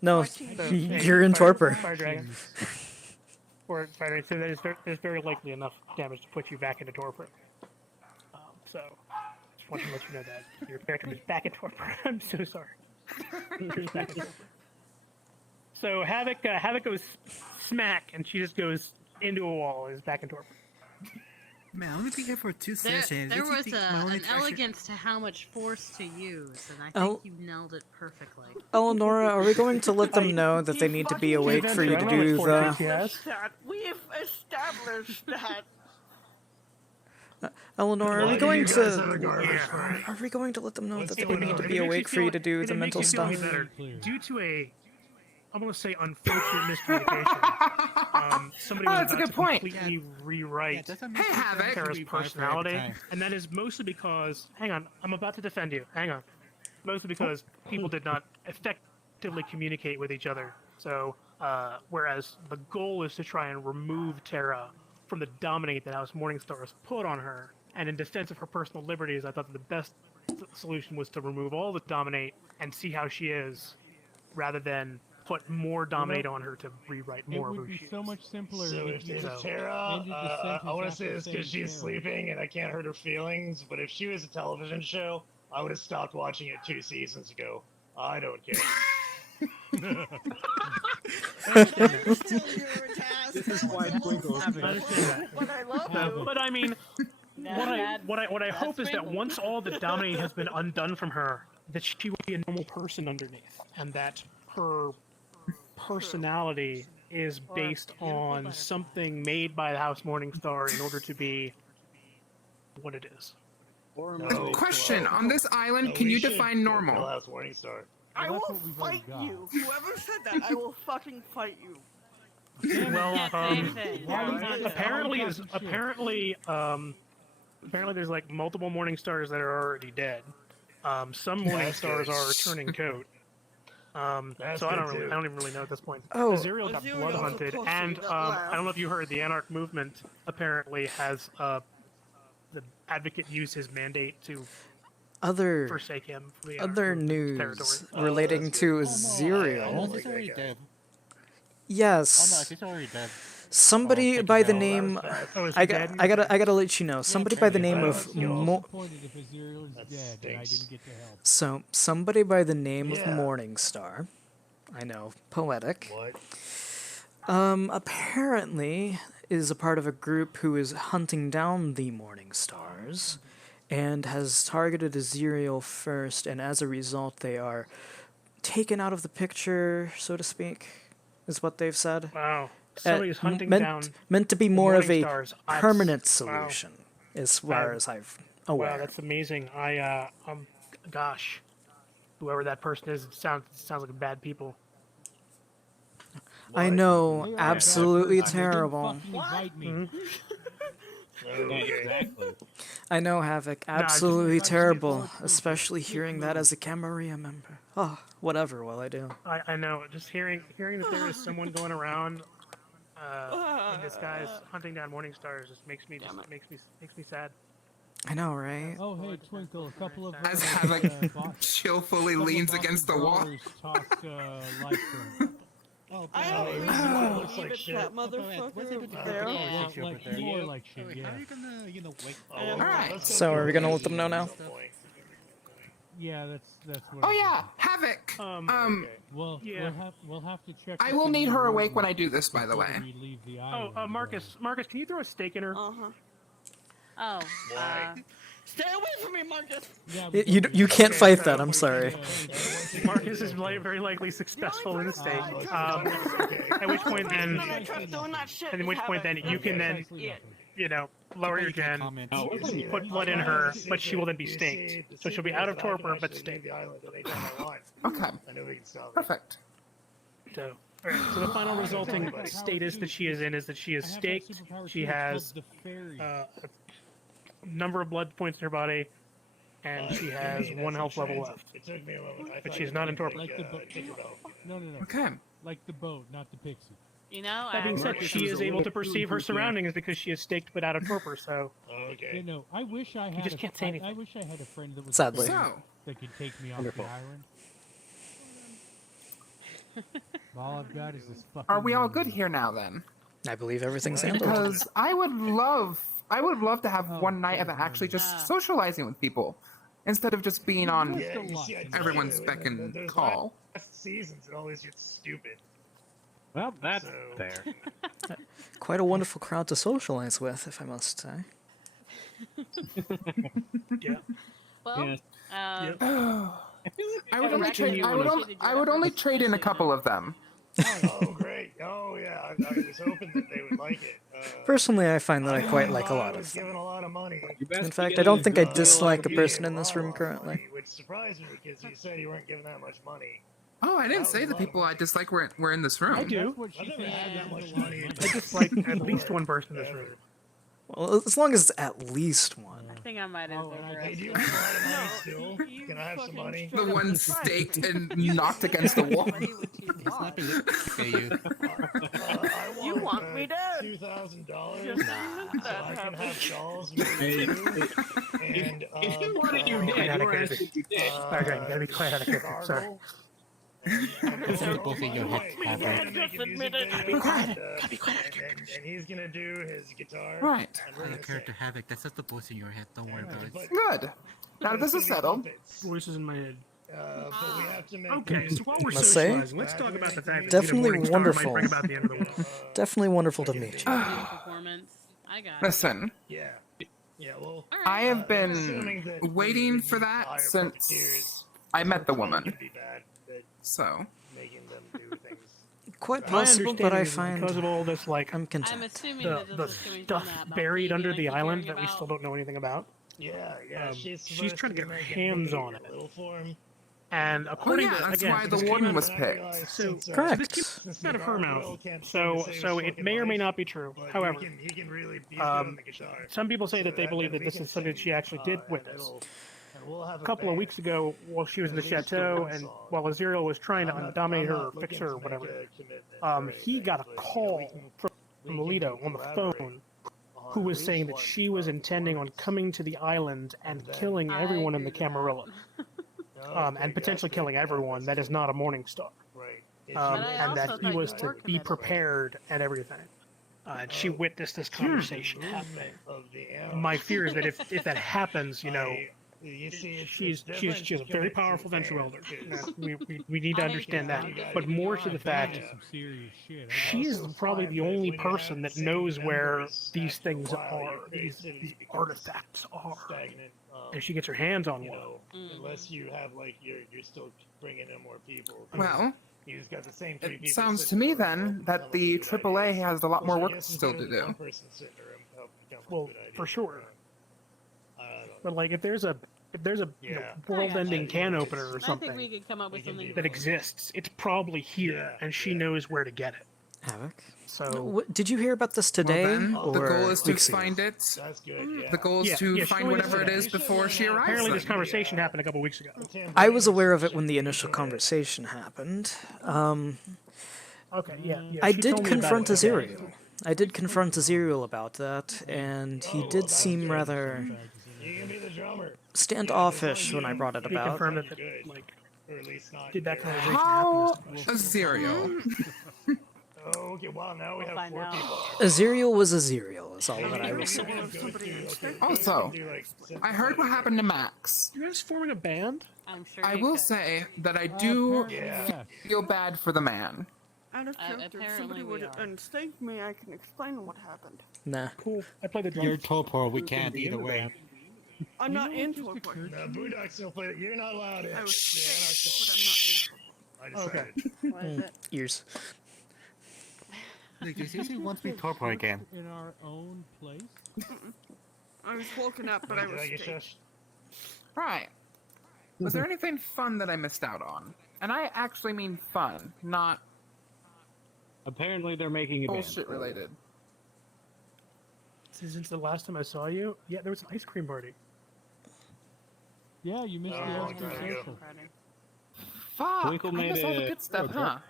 No, you're in torpor. Fire dragon. Or fire dragon. So there's very likely enough damage to put you back into torpor. So just want to let you know that your character is back in torpor. I'm so sorry. Back in torpor. So Havoc goes smack, and she just goes into a wall. Is back in torpor. Man, I'm gonna be here for 2 sessions. There Don't you was think my only an treasure- elegance to how much force to use, and I think you nailed it perfectly. Eleonora, are we going to let them know that they need to be awake for you to do the... We've established that. Eleanor, are we going to... Are we going to let them know that they need to be awake for you to do the mental stuff? Due to a, I'm going to say, unfortunate miscommunication, somebody was that's a about good to point. completely rewrite Hey, Havoc. Tara's personality, and that is mostly because, hang on, I'm about to defend you, hang on. Mostly because people did not effectively communicate with each other. So, whereas the goal is to try and remove Tara from the dominate that House Morningstar has put on her, and in defense of her personal liberties, I thought that the best solution was to remove all the dominate and see how she is, rather than put more dominate on her to rewrite more of It who would be she is. so much simpler So if you if Tara, ended the I sentence want to after say this saying because she's Tara. sleeping and I can't hurt her feelings, but if she was a television show, I would have stopped watching it 2 seasons ago. I don't care. This is why Twinkle's But I love you. But I mean, what I hope is that once all the dominate has been undone from her, that she will be a normal person underneath, and that her personality is based on something made by the House Morningstar in order to be what it is. Question: on this island, can you define normal? House Morningstar. I will fight you. Whoever said that, I will fucking fight you. Well, apparently there's like multiple Morningstars that are already dead. Some Morningstars are returning coat. So I don't even really know at this point. Oh. Aziriel got blood hunted, and I don't know if you heard, the Anarch movement apparently has the Advocate use his mandate to forsake him. From the Other Anarch news territory. relating to Aziriel. He's already dead. Yes. Oh no, he's already dead. Somebody by the name, is he I dead? gotta let you know. Somebody by the name of So somebody by the name of Morningstar, I know, poetic. Apparently is a part of a group who is hunting down the Morningstars, and has targeted Aziriel first, and as a result, they are taken out of the picture, so to speak, is what they've said. Wow. Somebody's hunting down meant to be the more of a Morningstars. permanent Wow. solution, as far as I've aware. Wow, that's amazing. Gosh, whoever that person is, sounds like bad people. I know, They are absolutely bad person. They didn't terrible. fucking invite me. Exactly. I know, Havoc, absolutely terrible, especially hearing that as a Camarilla member. Oh, whatever will I do? I know. Just hearing that there is someone going around in disguise hunting down Morningstars just makes me sad. I know, right? Oh, hey, Twinkle, a couple of As us, Havoc boss- chillfully couple of leans boss's against the wall. brothers Talk, like I don't believe it's that motherfucker there. like more like shit. Yeah. How are you gonna, wake Alright. So are we gonna let them know now? Yeah, that's what. Oh yeah, Havoc. Well, Yeah. we'll have to check. I with will the need new her awake warden when I do this, by the before way. we leave the Oh, island, Marcus, can you throw a stake in her? Uh-huh. Oh, Stay away from me, Marcus! You can't fight that. I'm sorry. Marcus is very likely successful in the stake. At which point then, you can then, lower your gen, put blood in her, but she will then be staked. So she'll be out of torpor, but staked. Okay. Perfect. So, so the final resulting status that she is in is that she is staked. She has a number of blood points in her body, and she has 1 health level left. But she is not in torpor. No. Okay. Like the boat, not the pixie. You know, That being said, she is able to perceive her surroundings because she is staked but out of torpor. So, You know, I wish I had. just can't say anything. I wish I had a friend that was Sadly. that could take me off the island. All I've got is this fucking. Are we all good here now then? I believe everything's handled. Because I would love to have one night of actually just socializing with people, instead of just being on everyone's beck and call. Seasons and always get stupid. Well, that's fair. Quite a wonderful crowd to socialize with, if I must say. Yeah. Well, I would only trade. I would only trade in a couple of them. Oh, great. Oh, yeah. I was hoping that they would like it. Personally, I find that I quite like a lot of them. Given a lot of money. In fact, I don't think I dislike a person in this room currently. Which surprised me because you said you weren't giving that much money. Oh, I didn't say the people I dislike were in this room. I do. I've never had that much money. I dislike at least one person in this room. Well, as long as it's at least one. I think I might have Hey, do you have a lot of money still? Can I have some money? The one staked and knocked against the wall. You want me dead? $2,000 so I can have dolls made too. And if you wanted you dead, you were asking you dead. Okay, you gotta be quiet out of here. Sorry. Both in your head. Just admit it. Be quiet. And he's gonna do his guitar. Right. Character Havoc, that's just the voice in your head. Don't worry about it. Good. Now this is settled. Voices in my head. But we have to make Okay, so while we're Must say, socializing, let's talk about the fact that definitely Morningstar wonderful. might bring about the end of the world. Definitely wonderful to meet you. performance. I got Listen. Yeah. Yeah, well, I have been waiting for that since I met the woman. So. Making them do things. Quite My possible, but I understanding is find because of all this, like, I'm content. I'm assuming the that this is coming from stuff that about buried me under being the like island hearing that we about. still don't know anything about. Yeah, She's trying to get her make it hands big, on it. a little for him. And according yeah, to that's again, why the this came warden out- was picked. So Correct. this came out of her mouth. So it may or may not be true. However, He can really be good on the guitar. some people say So that they believe that we this can is something sing, she actually did and witness. we'll have A couple of weeks ago, while she was in the chateau, and while Aziriel was trying to dominate her or fix her or whatever, he got a call from Melito on the phone, who was saying that she was intending on coming to the island and killing everyone in the Camarilla, and potentially killing everyone that is not a Morningstar, and that he was to be prepared and everything. And she witnessed this conversation happening. My fear is that if that happens, she's a very powerful venture elder. We need to understand that. But more to the fact, she is probably the only person that knows where these things are, these artifacts are. If she gets her hands on one. Unless you have you're still bringing in more people. Well, He's got the same three it people sounds sitting to me in the room. then that the AAA has a lot more work Yes, still to instead of do. one person sitting in the room, help come up Well, with ideas. for sure. I don't know. But like, if there's a world-ending can opener or I think something we could come up with something. that exists, it's probably here, and she knows where to get it. Havoc. So Did you hear about this today? Well, then, the or goal is to weeks ago? find it. That's good, yeah. The goal is to find whatever it is before she arrives. Apparently, this then. conversation happened a couple weeks ago. I was aware of it when the initial conversation happened. Okay, yeah. I she did told me about confront it. Aziriel. I did confront Aziriel about that, and he did seem rather You can be the drummer. standoffish when I brought it He about. confirmed that, like, did that conversation How happen? Aziriel? Okay, well, now we have 4 people. Aziriel was Aziriel, is all that I will say. Also, I heard what happened to Max. You guys forming a band? I'm sure. I will say that I do feel bad for the man. Out of character, if somebody would unstake me, I can explain what happened. Nah. Cool. I play the drums. You're torpor, we can't either way. I'm not in just Torpor. occurred No, to me? Boondock still play. You're not allowed in. I was The but I'm not in Anarch Torpor. I decided. Why is it? Ears. Look, this usually wants me torpor again. In our own place? I was woken up, but I was Did get staged. Right. Was there anything fun that I missed out on? And I actually mean fun, not Apparently, they're making a band. bullshit related. Since the last time I saw you, yeah, there was an ice cream party. Yeah, you missed the long after time ago. social. Fuck! Twinkle I made miss all the a good stuff, road huh? trip.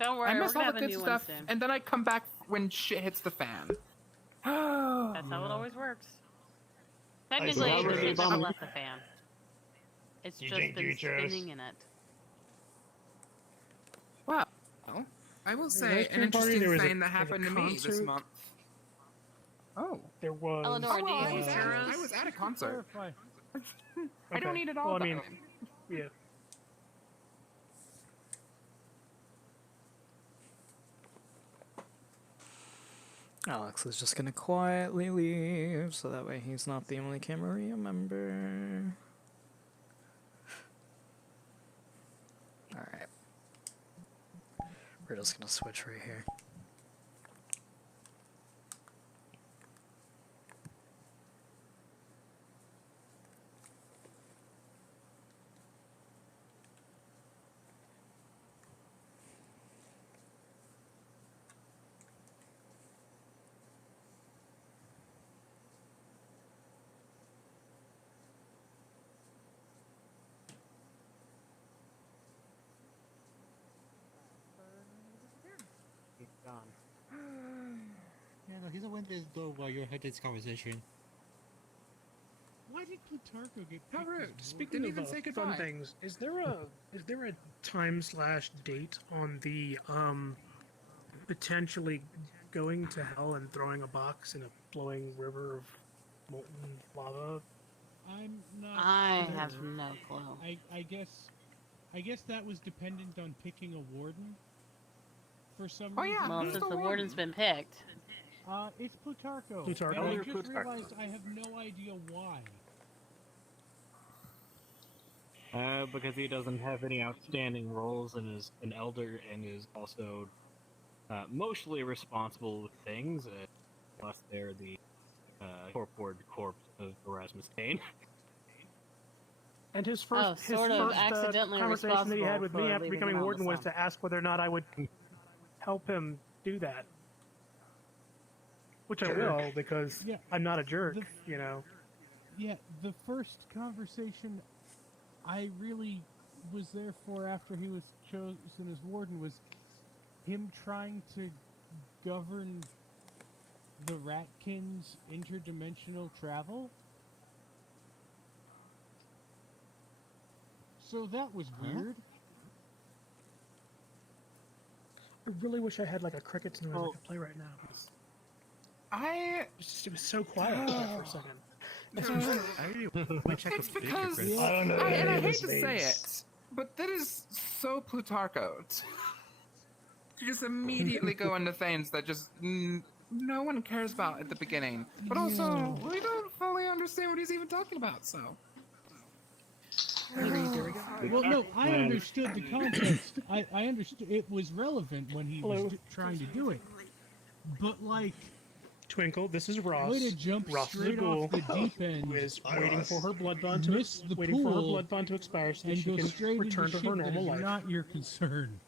Don't worry, I we're miss gonna all have the a good new stuff, one soon. and then I come back when shit hits the fan. That's how it always works. Technically, So how it were has they never bombing? left the fan. It's You just drink been Dutros? spinning in it. Well, I will say ice an cream party, interesting there was thing that a happened to me this concert. month. Oh. There was. Eleanor, Oh, well, do you use I churros? was at a concert. Clarify. I don't Okay. need it all. Well, I mean, though. yeah. Alex is just gonna quietly leave, so that way he's not the only Camarilla member. Alright. We're just gonna switch right here. He's gone. Yeah, no, he's went this door while you had this conversation. Why did Plutarco get How picked rude. as Speaking Didn't of even say fun goodbye. things, is there a time/date on the potentially going to hell and throwing a box in a flowing river of molten lava? I'm not. I sure. have no clue. I guess that was dependent on picking a warden. For some Oh, reason. yeah. Well, who's since the the warden? warden's been picked. It's Plutarco. Plutarco? And I Elder just Plutarco. realized I have no idea why. Because he doesn't have any outstanding roles and is an elder and is also mostly responsible with things, unless they're the torpored corpse of Erasmus Kane. And his Oh, first, sort of accidentally conversation that he had with me responsible for after leaving becoming him out warden in the was sun. to ask whether or not I would help him do that. Which I will, because Yeah. I'm not a jerk, you know. Yeah, the first conversation I really was there for after he was chosen as warden was him trying to govern the Ratkins' interdimensional travel. So that was weird. I really wish I had like a cricket's noise I could play right now. Because it was so quiet there for a second. I really want to check It's with because Chris. I don't know and any I of hate his to say names. it, but that is so Plutarco. To just immediately go into things that just no one cares about at the beginning, but also we don't fully understand what he's even talking about. So. Well, no, I understood the context. I understood it was relevant when he was trying to do it. But like, Twinkle, this is Ross. way to jump Ross is a straight ghoul off the deep end. who is Hi, waiting Ross. for her blood bond Miss to the waiting for her pool blood bond to expire so that and she go can straight return into to her shit that normal is life. not your concern.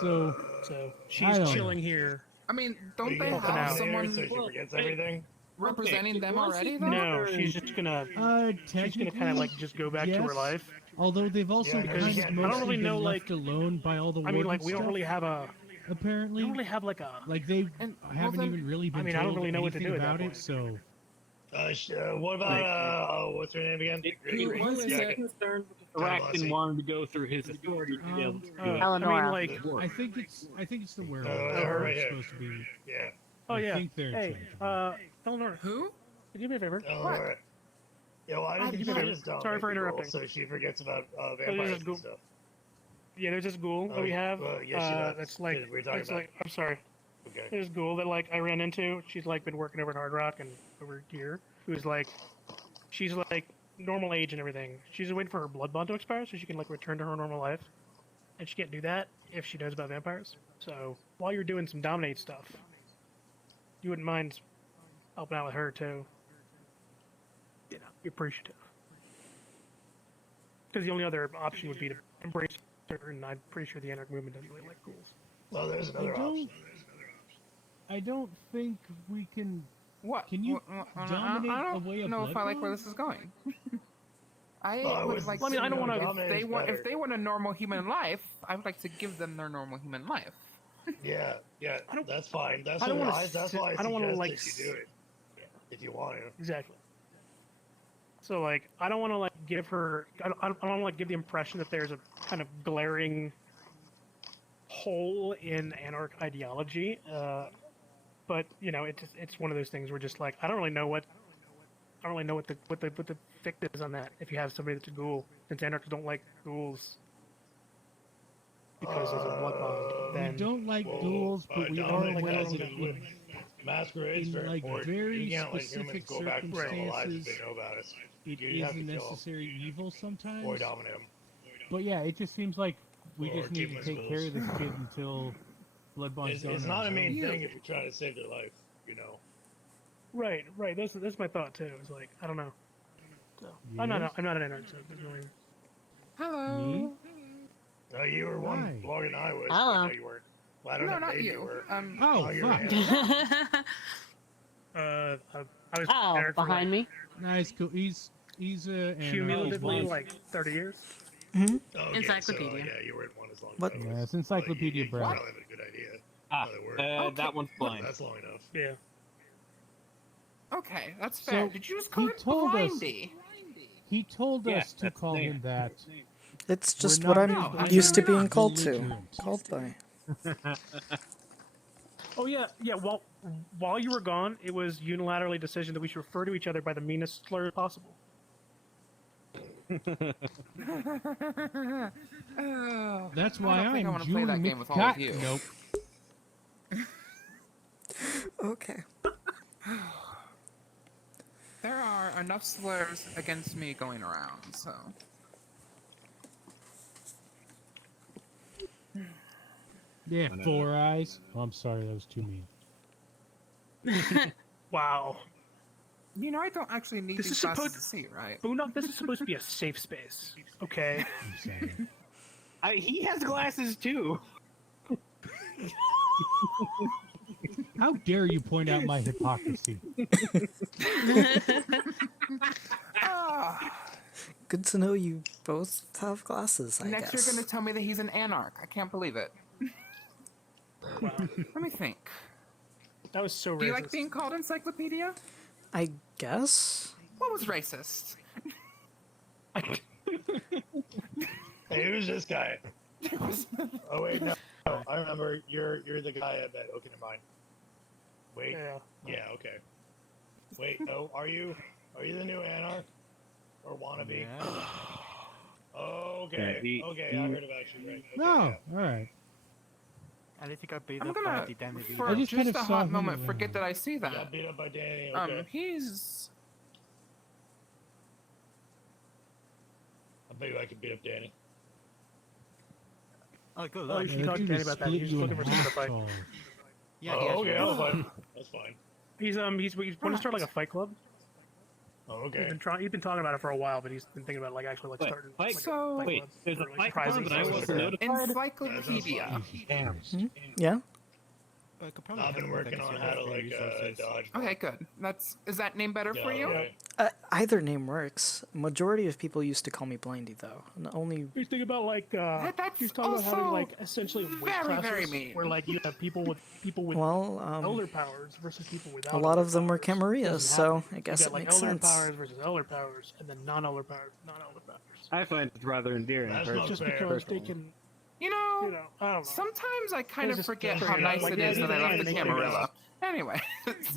So So I she's don't chilling here. I mean, Are don't you they gonna helping have out. someone so she forgets everything? representing them was already? he Though? No, she's just gonna kind of like just go back to her yes. life. Although they've also Yeah, kind because of I don't mostly really been know, left alone by all the I mean, like warden we don't stuff, really have a apparently. we don't really have like a Like they And, well, haven't then- even really been I mean, I told don't really know what to anything do at that about it, point. so What about what's her name again? Who is that concerned because Rackton wanted to go through his authority to be able to do it? I mean, like, I think it's the werewolf. her right It's here. supposed to be. Yeah. oh I yeah, think they're in hey, charge. Eleanor, Who? could you do me a favor? Alright. Yeah, well, I Could didn't you do me a I favor? just don't Sorry like for people, interrupting. so she forgets about there's vampires this and ghoul. stuff. Yeah, there's this ghoul that Oh, we have. well, yes, she does. That's like, We're talking that's about. like, I'm sorry. There's a ghoul that like I ran into. She's like been working over at Hard Rock and over here. Who's like, she's like normal age and everything. She's waiting for her blood bond to expire so she can like return to her normal life, and she can't do that if she knows about vampires. So while you're doing some dominate stuff, you wouldn't mind helping out with her too. You know, be appreciative. Because the only other option would be to embrace her, and I'm pretty sure the anarch movement doesn't really like ghouls. Well, there's another option. I don't think we can. What? Can you dominate I a way don't of know if I like where bloodborne? this is going. I Well, would like. I mean, I don't to- want to. if they want a normal human life, I would like to give them their normal human life. Yeah, that's fine. That's I don't why wanna that's why I I don't wanna, suggested like, you do it. If you want to. Exactly. So like, I don't want to like give her. I don't want to like give the impression that there's a kind of glaring hole in anarch ideology. But you know, it's one of those things where just like I don't really know what the fix is on that. If you have somebody that's a ghoul, since anarchists don't like ghouls because there's a blood bond, then We don't like ghouls, but we are Dominic, aware as of in with masquerade's in very like important. very You can't let humans specific go back and stay alive if circumstances. they know about it. It You is have a to kill 'em necessary evil sometimes. or dominate him. But yeah, it just seems like we Or just need keep to him as take care of ghouls. this kid until Bloodbond's It's gone not on a his mean own. thing if you're trying to save their life, you know. right. That's my thought too. It's like I don't know. So I'm not an anarch, so it doesn't really. Hello. No, you were one longer than I was. Hello. No, you weren't. Well, I don't No, know. not Maybe you. you were. Oh, you're fuck. an I was Oh, anarch for behind like, me. Nice, cool. He's cumulatively like 30 years. Okay, Encyclopedia. So, yeah, you were in one as long as What? I was. Yeah, it's Encyclopedia You Brown. probably have a good idea. Ah, how they work. that one's blind. That's long enough. Yeah. Okay, that's fair. So, Did you just call he it told us- blindy? He told Yeah, us to that's call the him that. It's just We're what not- I'm No, used to absolutely being not. called to. Belligerent. Called by. Oh yeah. While you were gone, it was unilaterally decision that we should refer to each other by the meanest slur possible. Oh, That's I why don't think I I'm want to play that June game with all of McCat- you. Nope. Okay. There are enough slurs against me going around, so. Yeah, 4 eyes. Oh, I'm sorry, that was too mean. Wow. You know, I don't actually need This these is glasses supposed- to see, right? Boondog, this is supposed to be a safe space. Okay. I'm sorry. He has glasses too. How dare you point out my hypocrisy? Ah, Good to know you both have glasses, I next guess. you're gonna tell me that he's an anarch. I can't believe it. Wow. Let me think. That was so racist. Do you like being called encyclopedia? I guess? What was racist? Hey, who's this guy? Oh wait, no. I remember. You're the guy I bet Oaken and mine. Wait. Yeah. Okay. Wait. No. Are you the new anarch or wannabe? Okay. Yeah, okay. he- I heard about you. Right. Okay, No, alright. I think I beat I'm up gonna, identity. for I just just, kind of a saw hot him moment, around. forget that I see You that. got beat up by Danny. Okay. He's... I bet you I could beat up Danny. Oh, good Oh, luck. you should Yeah, talk that to dude Danny is about that. split He's you just in looking for someone to fight. half, so- Yeah, Oh, he okay. has That's fine. That's fine. He's want to start like a fight club. Oh, He's okay. been talking about it for a while, but he's been thinking about like actually like Wait, starting fight- like So- a fight Wait, club there's a for, like, fight club prizes that I and wasn't stuff. notified? Encyclopedia. Damn. Yeah? I could probably I've been help with, working like, on a how to series of like resources. dodge. Okay, good. Is that name better for you? Right. Either name works. Majority of people used to call me Blindy, though. And only He's thinking about like That's he's talking about having also like essentially weight very, classes very mean. where like you have people with well, elder powers versus people without. a lot elder of them were powers. Camarias, Doesn't so happen. I guess you it got, like makes elder sense. powers versus elder powers, and then non-elder powers, non-elder powers. I find it rather endearing. That's not Just fair. because they can, You know, you know, I don't know. sometimes I kind of Just forget figuring how it out. nice Like, it is yeah, that I left the yeah, Camarilla. Anyway.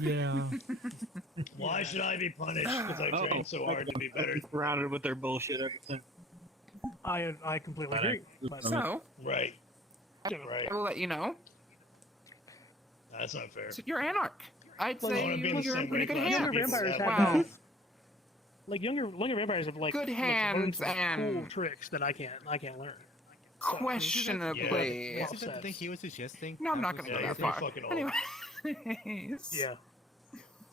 Yeah. Why should I be punished? Because I trained so hard to be better. Surrounded with their bullshit every time. I completely agree. But, So, Right. I will let you know. That's not fair. So you're Anarch. I'd Well, I say wanna be in the you're in same pretty weight good class as hands. people Vampires that have have Wow. like younger vampires have like Good like, hands learned some cool and- tricks that I can't learn. Questionably. Yeah. Isn't that the thing he was suggesting? No, I'm not gonna Yeah, go you're that pretty far. fucking old. Anyways. Yeah.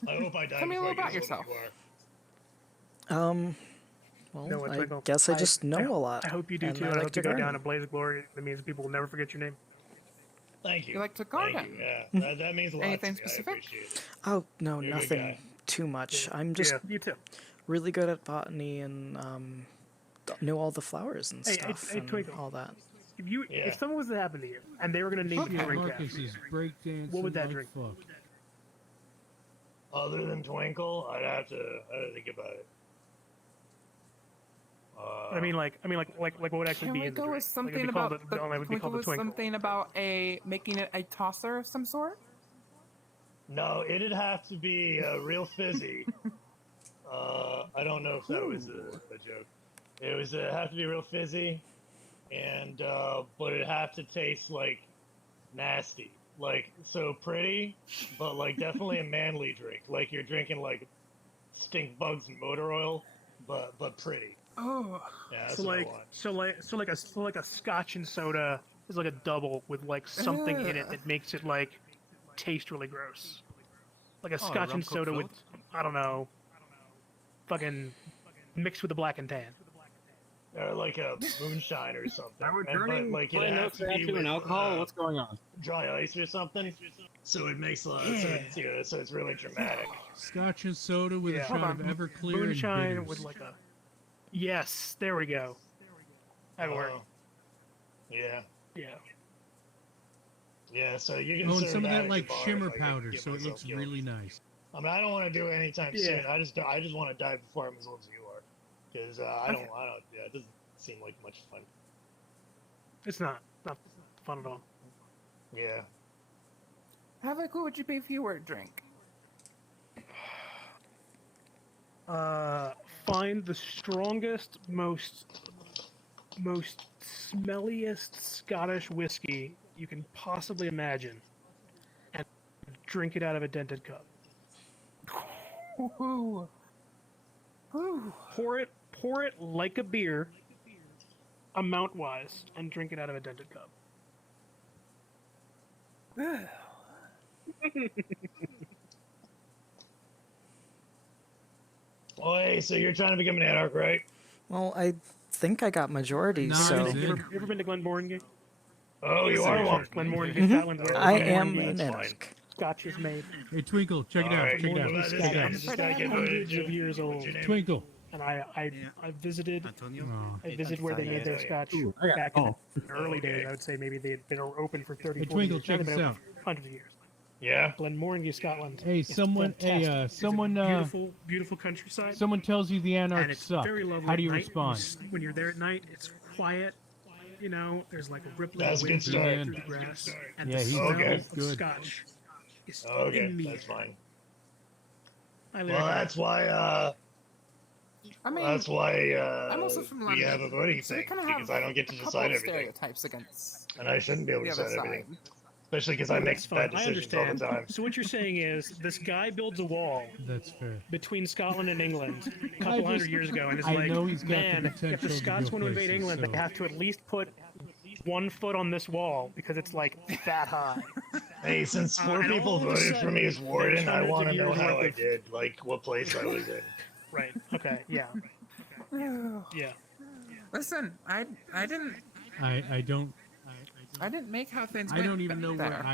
I hope I die Tell me a before little I about get as old yourself. as you are. Well, No, it's I Michael. guess I just know a lot. I hope you do and too. I And I like hope to you go garden. down a blaze of glory. That means people will never forget your name. Thank you. You like to Thank garden. you. Yeah, that means a lot Anything to me. specific? I appreciate it. Oh no, You're a good nothing guy. too much. I'm just you too. really good at botany and know all the flowers and Hey, stuff hey, and Twinkle. all that. If something was to happen to you and they were going to name you a drink Marcus after you, is breakdancing what would that like drink? fuck. Other than Twinkle, I'd have to think about it. I mean, like what would actually Can be we in the go drink? with something like, it'd be about called the, only would can be we go called the with Twinkle. something about making it a tosser of some sort? No, it'd have to be real fizzy. I don't know if that was a joke. It was have to be real fizzy, and but it'd have to taste like nasty, like so pretty, but like definitely a manly drink. Like you're drinking like stink bugs and motor oil, but pretty. Oh. Yeah, that's So what I like, want. so like a scotch and soda is like a double with like something in it Ugh. that makes it like taste really gross. Like a Oh, scotch rum and soda cooked with I don't know, fucking mixed with a black and tan. Or like a moonshine or something. Are we And, but, turning like it plain has notes to be into with an alcohol? What's going on? dry ice or something. So it makes so it's really dramatic. Scotch and soda with Yeah. a Hold shot on. of Everclear Moonshine and with bitters. like a. Yes, there we go. That worked. Yeah. Yeah. Yeah, so you can Oh, and serve some of that at like the bar shimmer if I powder, get so it myself looks killed. really nice. I mean, I don't want to do it anytime Yeah. soon. I just want to die before I'm as old as you are, because I don't. Yeah, it doesn't seem like much fun. It's not fun at all. Yeah. How cool would you be if you were a drink? Find the strongest, most smelliest Scottish whiskey you can possibly imagine, and drink it out of a dented cup. Ooh. Ooh. Pour it like a beer, amount wise, and drink it out of a dented cup. Oh, hey, so you're trying to become an anarch, right? Well, I think I got majority, so You ever been to Glenmorangie? Oh, you are one. Glenmorangie, Mhm. Scotland. where I Glenmorangie am an anarch. Scotch is made. Hey, Twinkle, check it out. Alright, Check it what out. about this Check it guy? out. Does this guy get voted Hundreds to? of years old. What's your name? Twinkle. And I visited Antonio? Oh. I visited where they made their scotch Ooh, I got- back in the early days. I would say maybe they had been open for 30, Hey, 40 Twinkle, years. check Now they've this been out. open for hundreds of years. Yeah. Glenmorangie, Scotland. Hey, It's someone, fantastic. someone, It's a beautiful, beautiful countryside. someone tells you the and anarchs it's suck. very lovely. How do you at night. respond? When you're there at night, it's quiet. You know, there's like a rippling That's a wind good start. through the grass, and Yeah, the he's smell okay. of Good. scotch is Okay, in the that's air. fine. Highly Well, recommend. that's why. I mean, That's why I'm also from we London, have a voting so we thing, kind of because have I don't get to a couple decide of everything, stereotypes against and I shouldn't be able to the other decide everything, side. especially because I No, make that's fine. bad I decisions all the understand. time. So what you're saying is this guy builds a wall That's fair. between Scotland and England a I couple hundred just- years ago, and it's I like, know he's got the man, if potential the to Scots go want to invade places, England, so- they have to at least put 1 foot on this wall because it's like that high. Hey, since 4 And people all of a voted for sudden, me as there's warden, I hundreds want of to know years how worth I of- did, like what place I was in. Right. Okay. Yeah. Yeah. Listen, I didn't I don't. make how things I went don't even know there. what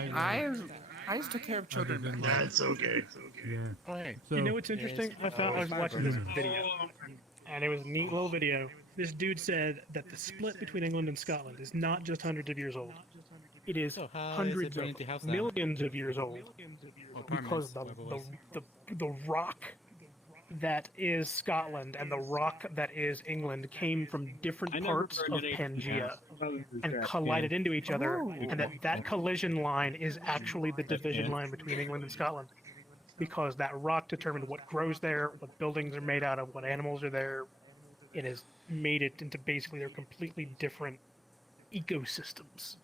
I just took care of children. than back then. That's okay. It's okay. Yeah. Alright. So, You know what's interesting? I was watching this video, and it was a neat little video. This dude said that the split between England and Scotland is not just hundreds of years old. It is So how is it hundreds going of to help them? millions of years old because the rock that is Scotland and the rock that is England came from different I never parts heard of it. Pangea Yeah. and collided into each other, Ooh. and that collision line is actually the division line between England and Scotland, because that rock determined what grows there, what buildings are made out of, what animals are there. It has made it into basically they're completely different ecosystems.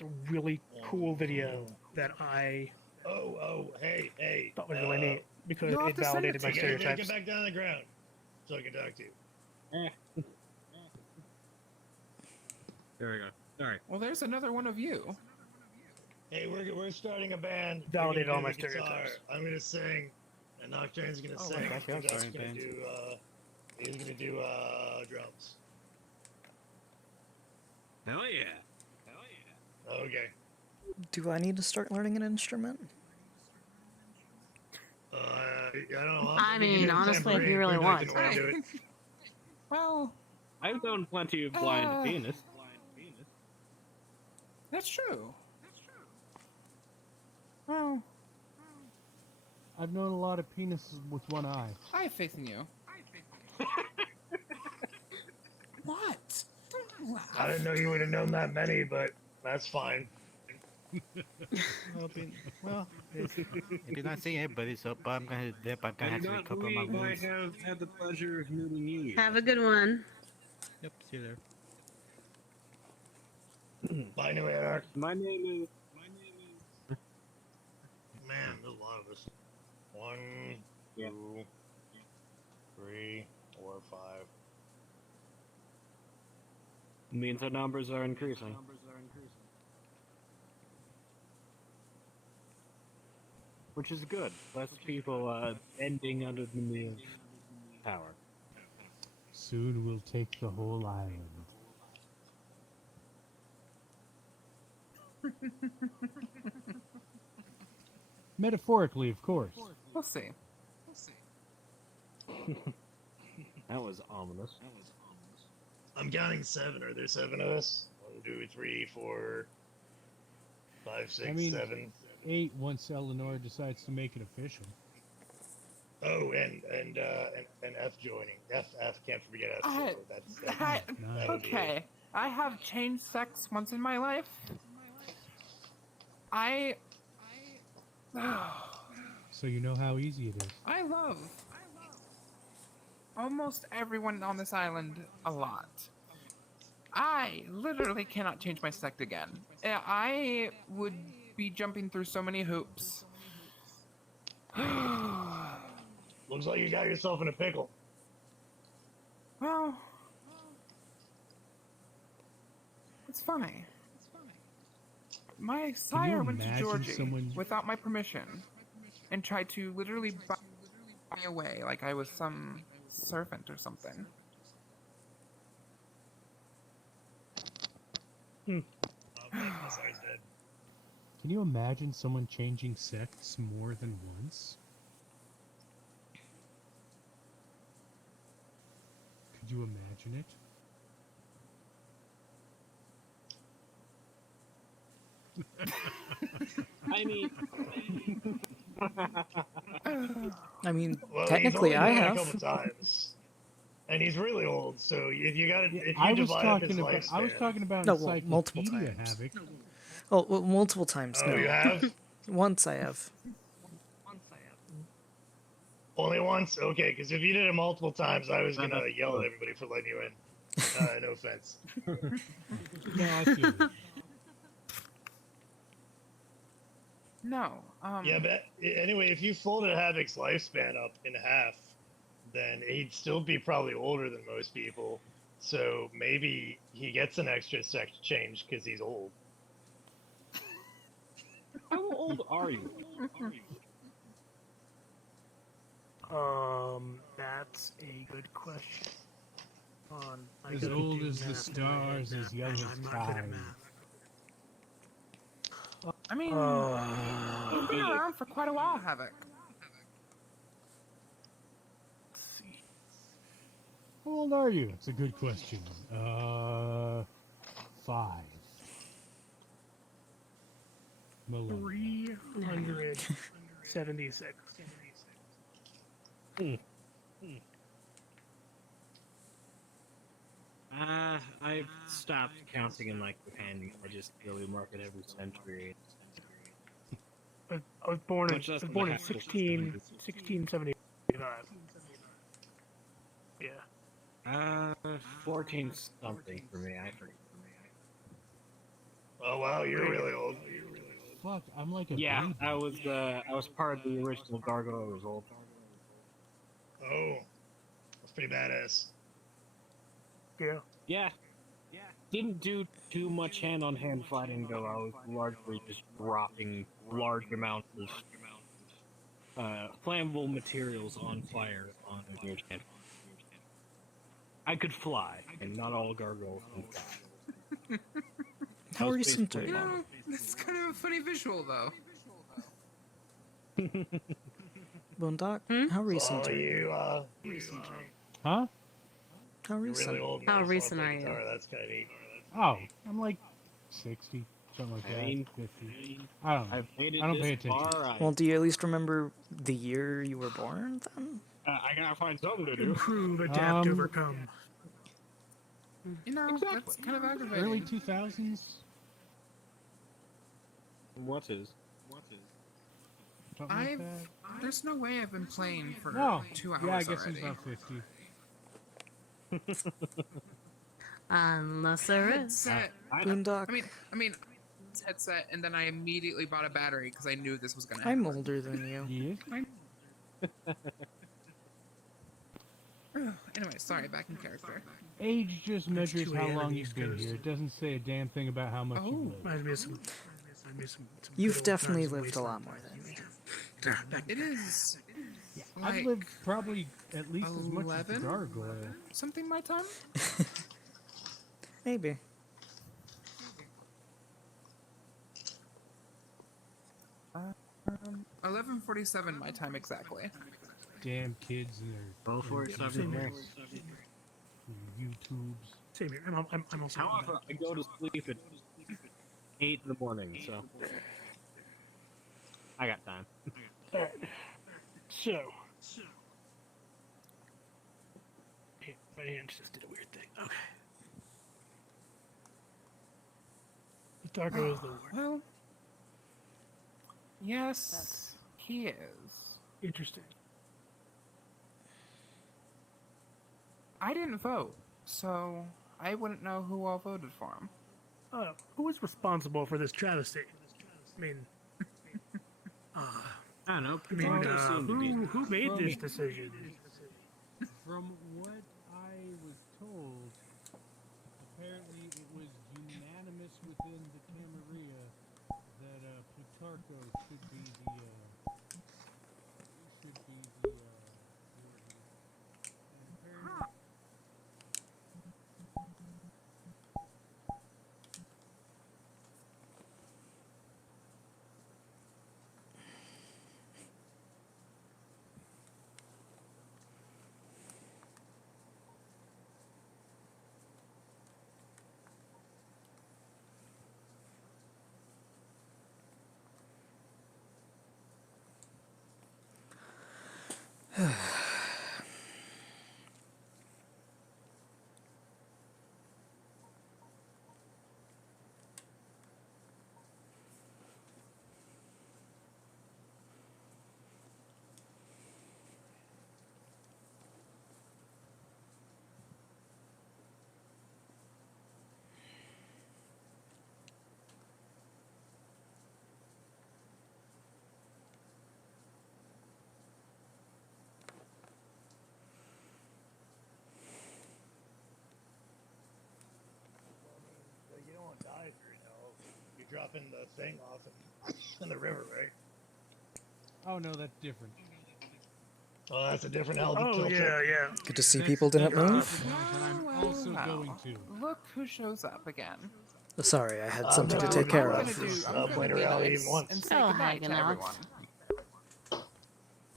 It's a really cool video that I Hey. thought was really neat because you'll have it to send validated it my to me. Get stereotypes. back down on the ground so I can talk to you. There we go. Sorry. Well, there's another one of you. Hey, we're starting a band. Validated We're all gonna my do the guitar. stereotypes. I'm gonna sing, and Nocturne's gonna Oh, sing. actually, I'm and Dusk's starting a gonna band. he's gonna do drums. Hell yeah. Okay. Do I need to start learning an instrument? I don't know. I mean, honestly, if you really want. to do it. Well, I've known plenty of blind pianists. that's true. Well, I've known a lot of penises with one eye. I have faith in you. What? Don't laugh. I didn't know you would have known that many, but that's fine. Well, I did not see anybody, so but I'm gonna have to recover my I wounds. have had the pleasure of meeting you. Have a good one. Yep, see you there. Bye, New Anarch. My name is. Man, there's a lot of us. 1, 2, 3, 4, 5. Means our numbers are increasing. Which is good. Less people ending under the new power. Soon we'll take the whole island. Metaphorically, of course. We'll see. That was ominous. I'm counting 7. Are there 7 of us? 1, 2, 3, 4, 5, 6, I mean, 7. 8 once Eleanor decides to make it official. Oh, and F joining. F can't forget F. So that's I, that would be okay, it. I have changed sex once in my life. So you know how easy it is. I love almost everyone on this island a lot. I literally cannot change my sex again. I would be jumping through so many hoops. Looks like you got yourself in a pickle. Well, it's funny. My sire went to imagine Georgie someone- without my permission and tried to literally buy me away like I was some servant or something. Oh, man, my sire's dead. Can you imagine someone changing sex more than once? Could you imagine it? I mean, well, technically, he's I only done have. it a couple times, and he's really old. So if you got if you I was divide up his talking about. I was lifespan- talking about No, well, multiple Encyclopedia times. Havoc. Oh, well, multiple times. Oh, no. you have? Once I have. Only once? Okay, because if you did it multiple times, I was gonna yell at everybody for letting you in. No offense. No, I feel you. No. Yeah, but anyway, if you folded Havoc's lifespan up in half, then he'd still be probably older than most people. So maybe he gets an extra sex change because he's old. how old are you? That's a good question. As old as the stars, as young as time. I mean, you've been around for quite a while, Havoc. How old are you? It's a good question. 5. Millennia. 376. I've stopped counting in like Japan. I just daily mark it every century. I was born in Much less than 1675. Yeah. 14 something for me. I forget. Oh wow, you're really old. Fuck, I'm like a Yeah, baby. I was part of the original Gargoyle Revolt. Oh, that's pretty badass. Yeah. Yeah. Didn't do too much hand-on-hand fighting, though. I was largely just dropping large amounts of flammable materials on fire on your hand. I could fly, and not all gargoyles can fly. How recent are You you? know, it's kind of a funny visual, though. Boondock? How recent Oh, are you? Huh? How You're recent? really old. How Man, recent play are you? guitar. That's kind of neat. Oh, I'm like 60, something like that. 50. I don't know. I've made it I don't this pay attention. far. Well, do you at least remember the year you were born then? I gotta find something to do. Improve, adapt, overcome. You know, that's kind of aggravating. Early 2000s. What is? Something like that. There's no way I've been playing for No. 2 hours Yeah, I guess already. he's about 50. Unless there is. Headset. Boondock. I mean, headset, and then I immediately bought a battery because I knew this was gonna I'm happen. older than you. Anyway, sorry, back in character. Age just measures 2 how a.m. long in you've East been Coast. here. It doesn't say a damn thing about how much you've lived. Reminds me of some You've good old definitely times in lived a lot Wasteland. more than me. It is. I've Like lived probably at least as much as 11? the gargoyle. something my time. Maybe. Um, 11:47 my time exactly. Damn kids and their 12:47. their YouTubes. Same here. I'm also. However, I go to sleep at 8 in the morning, so I got time. Alright. So. My hands just did a weird thing. Okay. Darko is the word. Well, yes, he is. Interesting. I didn't vote, so I wouldn't know who all voted for him. Who is responsible for this travesty? I mean, I don't know. who made this decision? From what I was told, apparently it was unanimous within the Camarilla that Plutarcho should be the warden. And apparently You don't want to die if you're dropping the thing off in the river, right? oh no, that's different. Oh, that's a different hell to Oh, kill. yeah. Good to see people didn't move. I'm also going to. Look who shows up again. Sorry, I had something to take care of. Playing around even once. And say Oh, goodnight hanging to out. everyone.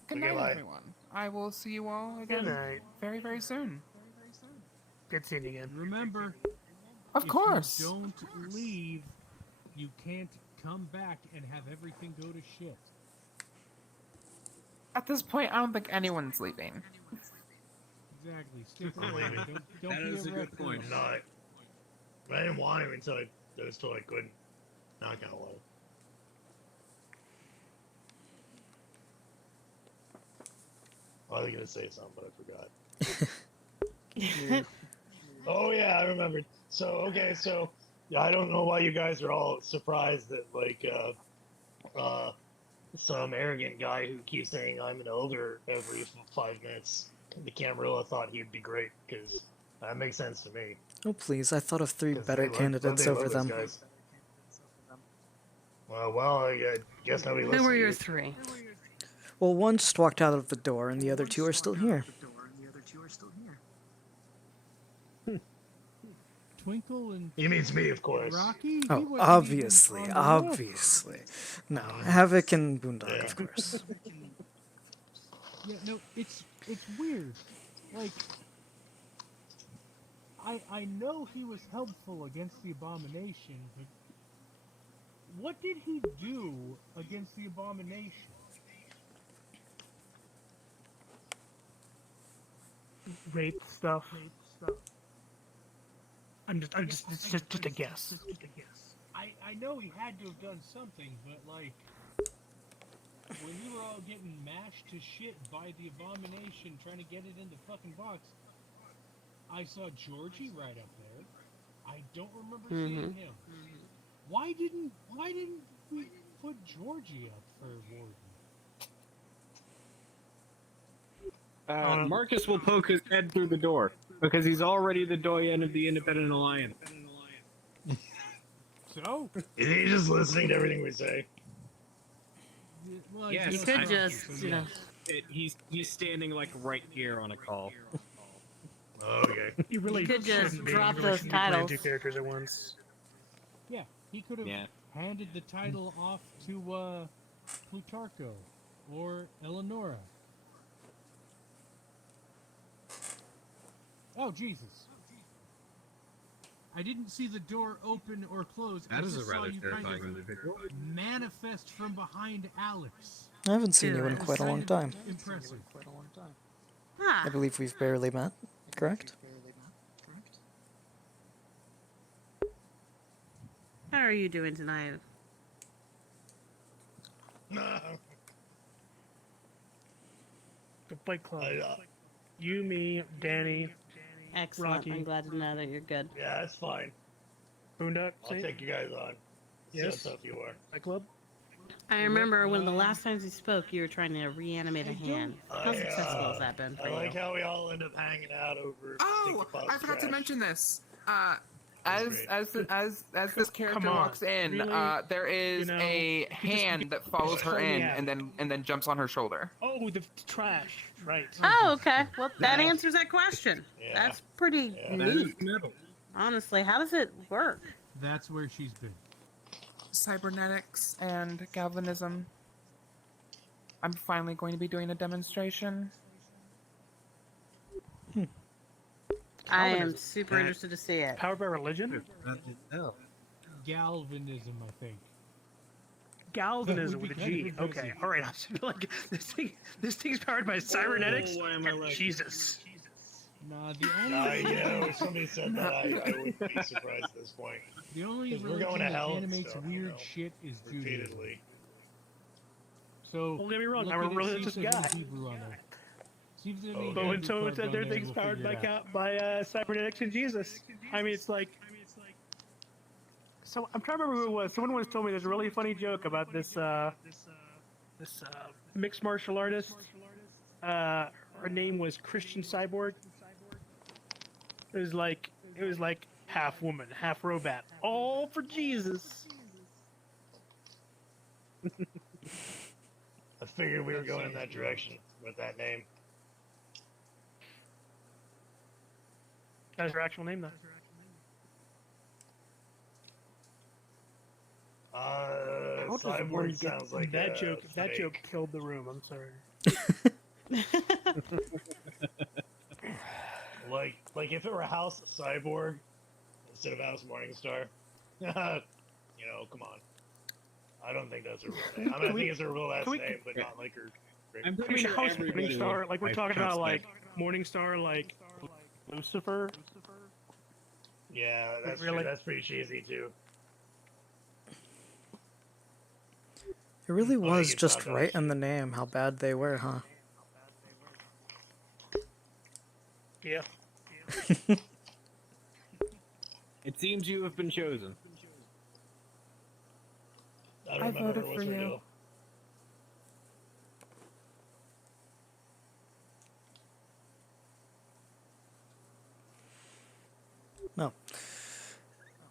Good night, Goodbye. everyone. I will see you all again Good night. very, very soon. Good seeing you again. Remember, Of course. if you don't leave, you can't come back and have everything go to shit. At this point, I don't think anyone's leaving. Exactly. Stick around. Don't That be is a good recluse. point. I'm not. But I didn't want to until I was told I couldn't. Not gonna lie. I was gonna say something, but I forgot. Oh yeah, I remembered. So okay, so Yeah, I don't know why you guys are all surprised that like some arrogant guy who keeps saying I'm an elder every 5 minutes. The Camarilla thought he'd be great because that makes sense to me. Oh, please, I thought of 3 'Cause better candidates over those them. guys. Well, I guess nobody Who listens were to your you. 3? Well, one just walked out of the door, and the other 2 are still here. Twinkle and He means me, of course. Rocky. He Oh, wasn't obviously, even on the roof. obviously. No, Havoc and Boondock, of course. Yeah, no, it's weird. Like, I know he was helpful against the abomination, but what did he do against the abomination? Rape stuff. It's just a guess. I know he had to have done something, but like, when you were all getting mashed to shit by the abomination trying to get it in the fucking box, I saw Georgie right up there. I don't remember seeing him. Why didn't we put Georgie up for Warden? Marcus will poke his head through the door because he's already the doyen of the Independent Alliance. So? Is he just listening to everything we say? Well, Yes, You could just, you know. He's standing like right here on a call. Okay. You really could just shouldn't be. drop You really those shouldn't be playing titles. 2 characters at once. Yeah, he could have handed the title off to Plutarcho or Eleonora. Oh, Jesus. I didn't see the door open or close. That I is just a saw rather you terrifying kind of individual. manifest from behind Alex. I haven't seen you in It was quite a kind long of time. Impressive. I believe we've barely met, correct? How are you doing tonight? The Fight Club. You, me, Danny, Excellent. Rocky. I'm glad to know that you're good. Yeah, that's fine. Boondock. I'll take you guys on. Yes. See how tough you are. Fight Club. I remember one of the last times you spoke, you were trying to reanimate a hand. How successful has that been for I you? like how we all end up hanging out over. Oh, I forgot to mention this. As this character on, walks in, really? there is You know, a hand that follows her pull me in out. and then jumps on her shoulder. Oh, the trash. Right. Oh, okay. Well, that answers that question. That's pretty neat. Honestly, how does it work? That's where she's been. Cybernetics and galvanism. I'm finally going to be doing a demonstration. I am super interested to see it. Powered by religion? Galvanism, I think. Galvanism That would with a be kind G. of Okay. impressive. All right. I was like, this thing's powered by cybernetics. why am I like- Jesus. Nah, the only if somebody said that, I wouldn't be surprised at this point. the only 'Cause we're religion going to that hell and animates stuff, weird shit is Judaism. Repeatedly. So Don't get me wrong, look I'm a at it, religious see if there's guy. any Hebrew on there. See if there's any But when Hebrew someone carved said on their there, thing's we'll powered figure by it out. cybernetics and Jesus, I mean, it's like. So I'm trying to remember who it was. Someone once told me there's a really funny joke about this mixed martial artist. Her name was Christian Cyborg. It was like half woman, half robot, all for Jesus. I figured we were going in that direction with that name. That's her actual name, though. How does Cyborg one get sounds like that a joke? That fake. joke killed the room. I'm sorry. Like if it were House Cyborg instead of House Morningstar, you know, come on. I don't think that's her real name. I mean, I think it's her real last name, but not like her. I'm I pretty mean, sure House everybody Morningstar, like we're likes talking about, House like Morningstar, like Lucifer. Yeah, that's Really? that's pretty cheesy too. It really Oh, was you just thought that right in the name how bad they were, huh? Yeah. It seems you have been chosen. I don't remember voted what's for her you. deal. No.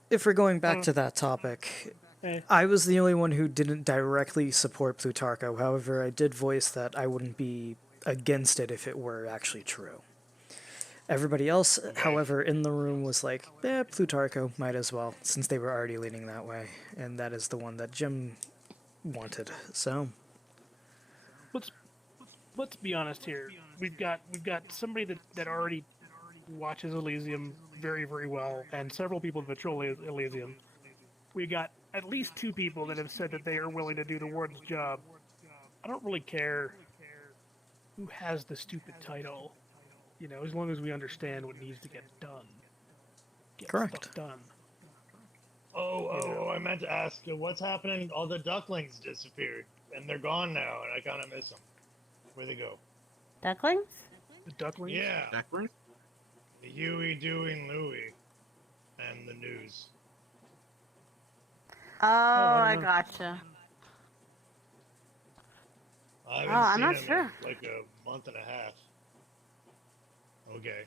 If we're going back to that topic, Eh. I was the only one who didn't directly support Plutarcho. However, I did voice that I wouldn't be against it if it were actually true. Everybody else, however, in the room was like, Plutarcho might as well, since they were already leaning that way. And that is the one that Jim wanted. So, Let's be honest here. We've got somebody that already watches Elysium very, very well, and several people that patrol Elysium. We got at least 2 people that have said that they are willing to do the Warden's job. I don't really care who has the stupid title, you know, as long as we understand what needs to get done. Get Correct. stuff done. I meant to ask, what's happening? All the ducklings disappeared, and they're gone now, and I kind of miss them. Where'd they go? Ducklings? The ducklings? Yeah. Ducklings? The Huey, Dewey, and Louie, and the news. Oh, I know. gotcha. I haven't I'm seen not them sure. in like a month and a half. Okay.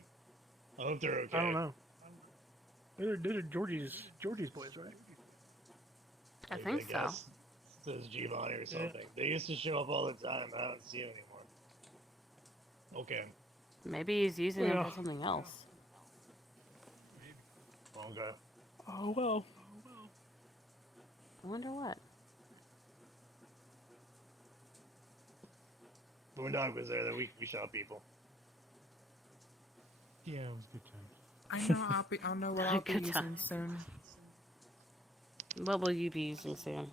I hope they're okay. I don't know. They're Georgie's boys, right? I think so. guess. Says Giovanni or something. They used to show up all the time. I don't see them anymore. Okay. Maybe he's using them Well. for something else. Okay. Oh well. I wonder what. Boondog was there that week we shot people. Yeah, it was a good time. I'll know what I'll be Good using time. soon. What will you be using soon?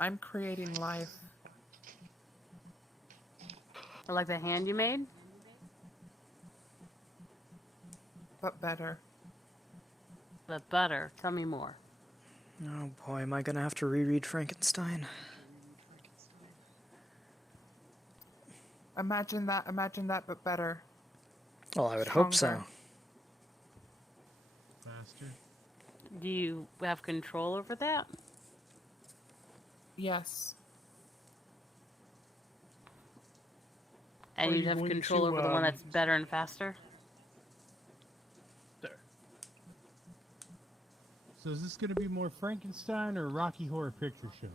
I'm creating life. Or like the hand you made? But better. The butter. Tell me more. oh boy, am I gonna have to reread Frankenstein? Imagine that, but better. Well, I would hope so. Stronger. Faster. Do you have control over that? Yes. And Are you you have going control to, over the one that's better and faster? So is this going to be more Frankenstein or Rocky Horror Picture Show?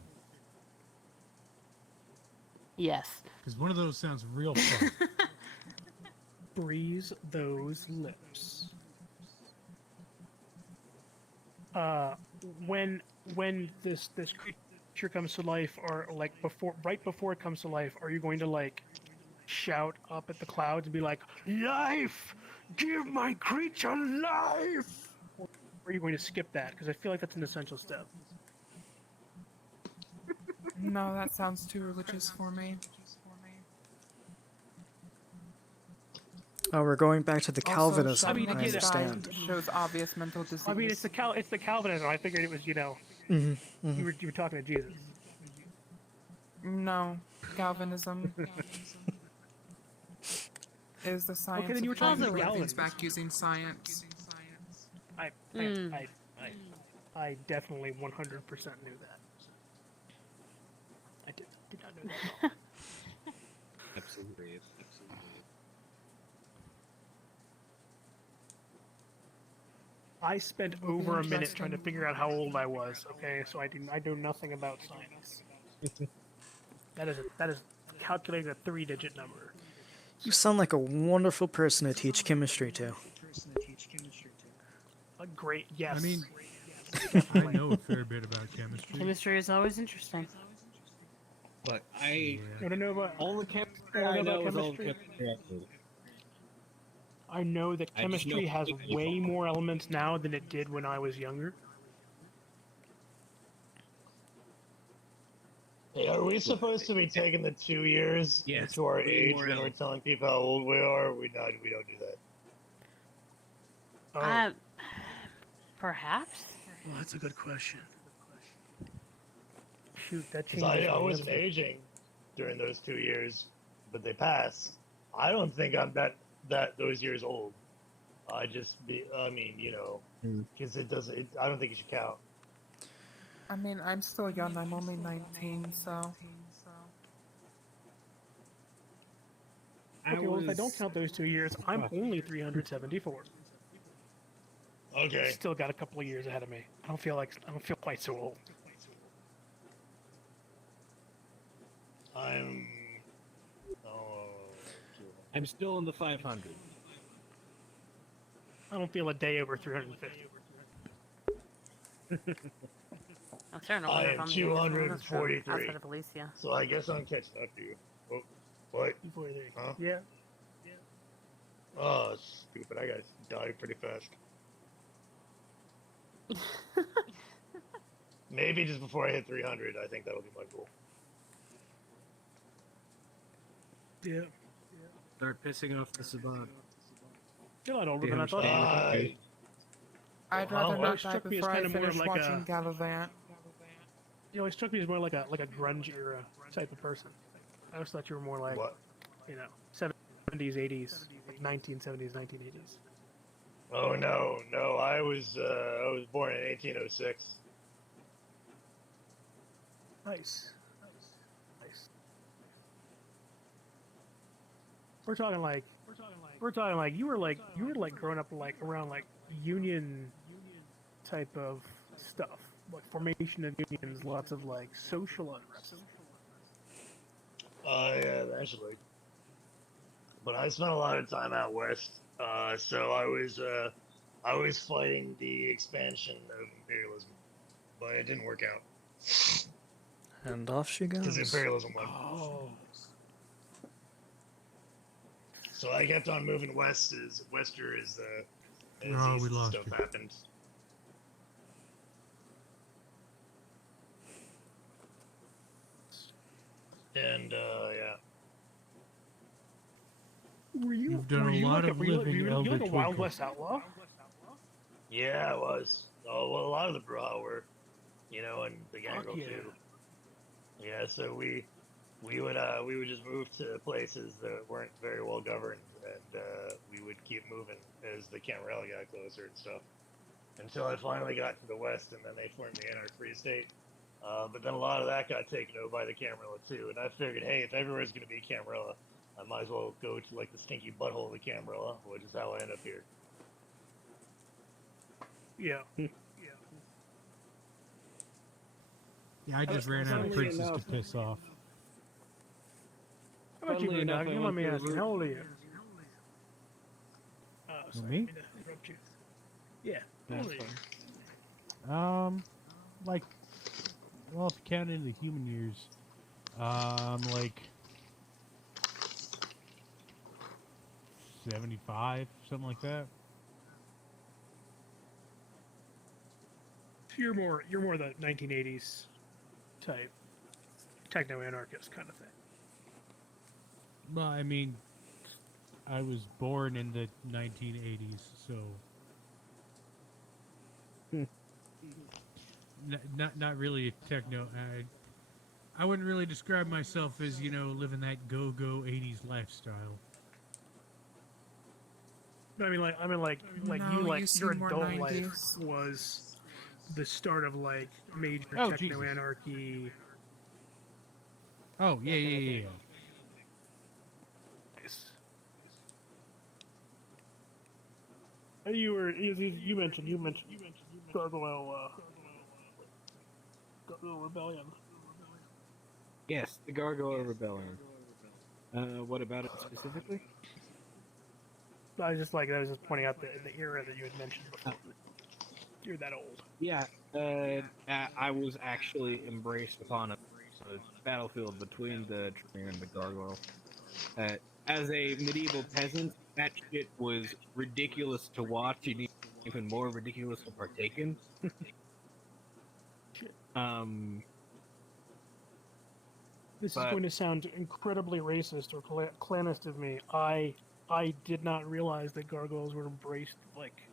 Yes. Because one of those sounds real fun. Breeze those lips. When this creature comes to life, or like right before it comes to life, are you going to like shout up at the clouds and be like, "Life! Give my creature life!" Or are you going to skip that? Because I feel like that's an essential step. No, that sounds too religious for me. Oh, we're going back to the Also, Calvinism. showing I the sky understand. shows obvious mental disease. I mean, it's the Calvinism. I figured it was, you know, Mhm, you were talking to Jesus. No, Galvanism is the science then you were of trying talking to bring about things Galvanism. back using science. I definitely 100% knew that. I did not know that. Absolutely. I spent over a minute trying to figure out how old I was. Okay, so I know nothing about science. that is calculating a 3-digit number. You sound like a wonderful person to teach chemistry to. A great yes. I mean, I Definitely. know a fair bit about chemistry. Chemistry is always interesting. But I don't know about all the chemistry I I don't know know about is all chemistry. chemistry. I know that I just know chemistry has completely way wrong. more elements now than it did when I was younger. Hey, are we supposed to be taking the 2 years Yes, into our way age more when we're help. telling people how old we are? We don't do that. Oh, Perhaps? well, that's a good question. Shoot, that 'Cause changes. I my wasn't answer. aging during those 2 years, but they passed. I don't think I'm that. those years old. I mean, you know, because it doesn't. I don't think it should count. I mean, I'm still young. I'm only 19, so. Okay, well, if I don't count those 2 years, I'm only 374. Okay. Still got a couple of years ahead of me. I don't feel quite so old. I'm still in the 500. I don't feel a day over 350. I'm starting to I wonder if am I'm the youngest one in this room, 243. outside of Alicia. So I guess I'm catching up to you. Oh, what? Huh? Yeah. Oh, stupid. I gotta die pretty fast. Maybe just before I hit 300, I think that'll be my goal. Yeah. Start pissing off the savant. You're not older than I thought. I'd rather not die struck me as before I kind of more finish like watching a. Gallivant. You know, it struck me as more like a grunge era type of person. I always thought you were more like, you know, 70s, 80s, like 1970s, 1980s. Oh no, I was born in 1806. Nice. We're talking like you were like growing up like around like union type of stuff, like formation of unions, lots of like social unrest. Yeah, eventually. But I spent a lot of time out west, so I was fighting the expansion of imperialism, but it didn't work out. And off she goes. Because imperialism won. Oh. So I kept on moving west as east stuff happened. And yeah. Were you? You've done were a you lot like of were you living, you Elder like a Wild Twinkle. West outlaw? Yeah, I was. Oh, well, a lot of the Brujah were, you know, and the Fuck Gangrel yeah. too. Yeah, so we would just move to places that weren't very well governed, and we would keep moving as the Camarilla got closer and stuff. Until I finally got to the west, and then they formed the Anarch Free State. But then a lot of that got taken over by the Camarilla too, and I figured, hey, if everywhere's going to be Camarilla, I might as well go to like the stinky butthole of the Camarilla, which is how I end up here. Yeah. Yeah, I just ran out of princes to piss off. How about you, Funnily enough, Moondog? I You went let me through ask you, the how old are you? Oh, sorry, Me? I didn't interrupt you. Yeah. How old are you? Like, well, if you count in the human years, like 75, something like that. You're more the 1980s type techno-anarchist kind of thing. Well, I mean, I was born in the 1980s, so not really a techno. I wouldn't really describe myself as, you know, living that go-go 80s lifestyle. But I mean, like No, you you like seem your more adult life 90s. was the start of like major Oh, Jesus. techno-anarchy. Oh, yeah. Nice. And you mentioned Gargoyle Rebellion. Yes, the Gargoyle Rebellion. What about it specifically? I was just pointing out the era that you had mentioned before. You're that old. Yeah, I was actually embraced upon a battlefield between the Tremere and the Gargoyle. As a medieval peasant, that shit was ridiculous to watch and even more ridiculous to partake in. This is But- going to sound incredibly racist or clanist of me. I did not realize that gargoyles were embraced like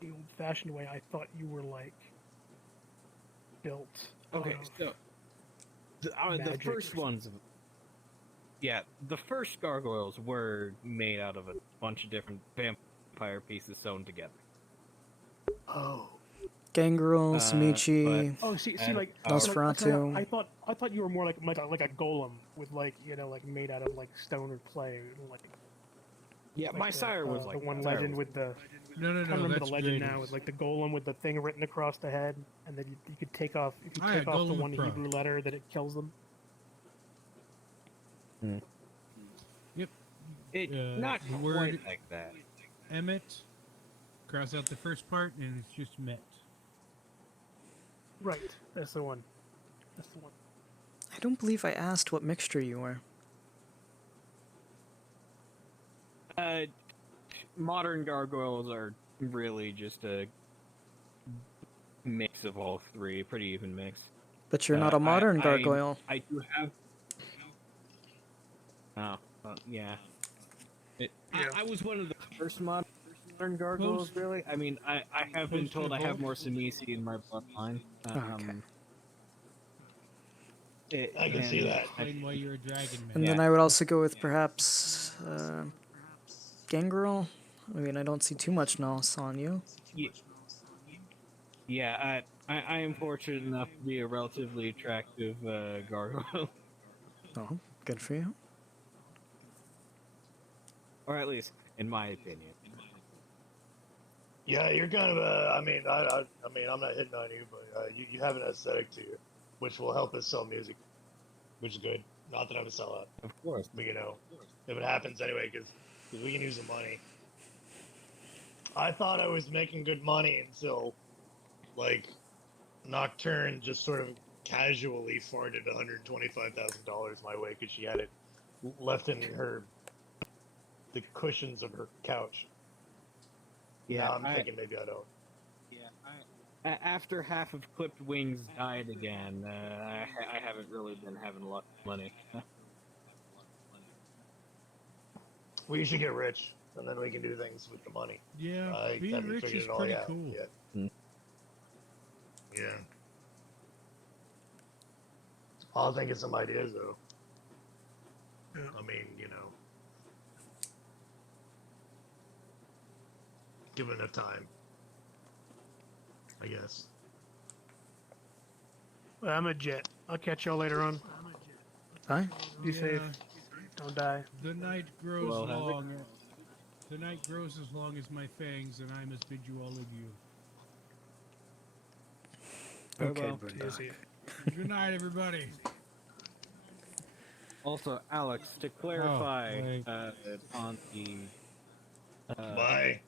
the old-fashioned way. I thought you were like built. Okay, out of so the magic first or ones, Yeah, the first gargoyles were made out of a bunch of different vampire pieces sewn together. Oh. Gangrel, Samichi, Oh, see, like Nosferatu. I thought you were more like a golem with like like made out of like stone or clay, like. Yeah, my sire was like the one sire legend was- with the. No, I can't remember the that's legend now. Graves. With like the golem with the thing written across the head, and then you could take off if you Ah, yeah, take off the golem one with pro. Hebrew letter that it kills them. Yep. Not the quite word like that. Emmet. Cross out the first part, and it's just met. Right, that's the one. That's the one. I don't believe I asked what mixture you were. Modern gargoyles are really just a mix of all three, pretty even mix. But you're not a modern gargoyle. I do have. Oh, yeah. I was one of the first modern gargoyles, really. I mean, I have been told I have more Sinisi in my bloodline. I can see that. Explain why you're a dragon man. And then I would also go with perhaps Gangrel. I mean, I don't see too much Nos on you. Yeah, I am fortunate enough to be a relatively attractive gargoyle. Oh, good for you. Or at least, in my opinion. Yeah, you're kind of a. I mean, I'm not hitting on you, but you have an aesthetic to you, which will help us sell music, which is good. Not that I'm a sellout, of course, but if it happens anyway, because we can use the money. I thought I was making good money until, like, Nocturne just sort of casually forwarded $125,000 my way because she had it left in the cushions of her couch. Yeah, now I'm thinking maybe I don't. Yeah, after half of Clipped Wings died again, I haven't really been having a lot of money. We should get rich, and then we can do things with the money. Yeah, I being haven't rich figured is it all pretty out cool. yet. Yeah. I'll think of some ideas, though. I mean, give it enough time, I guess. Well, I'm a jet. I'll catch y'all later on. Bye. Be safe. Don't die. The night grows Well, have it. long. The night grows as long as my fangs, and I must bid you all adieu. Okay, Boondock. Good night, everybody. Also, Alex, to clarify on the Bye.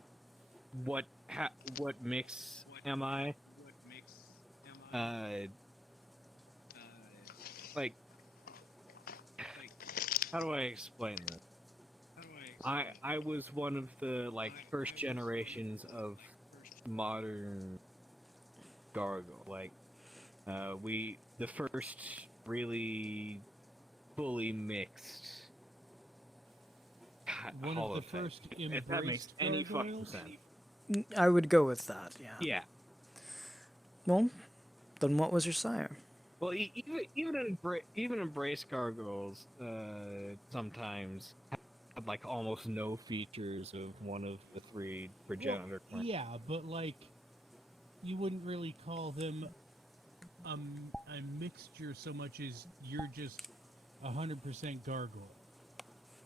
What mix am I? Like, how do I explain this? I was one of the first generations of modern gargoyle. Like, the first really fully mixed. One of the first if that makes embraced any fucking gargoyles? sense. I would go with that, yeah. Yeah. Well, then what was your sire? Well, even embrace gargoyles sometimes have almost no features of one of the three progenitor clans. Yeah, but you wouldn't really call them a mixture so much as you're just 100% gargoyle.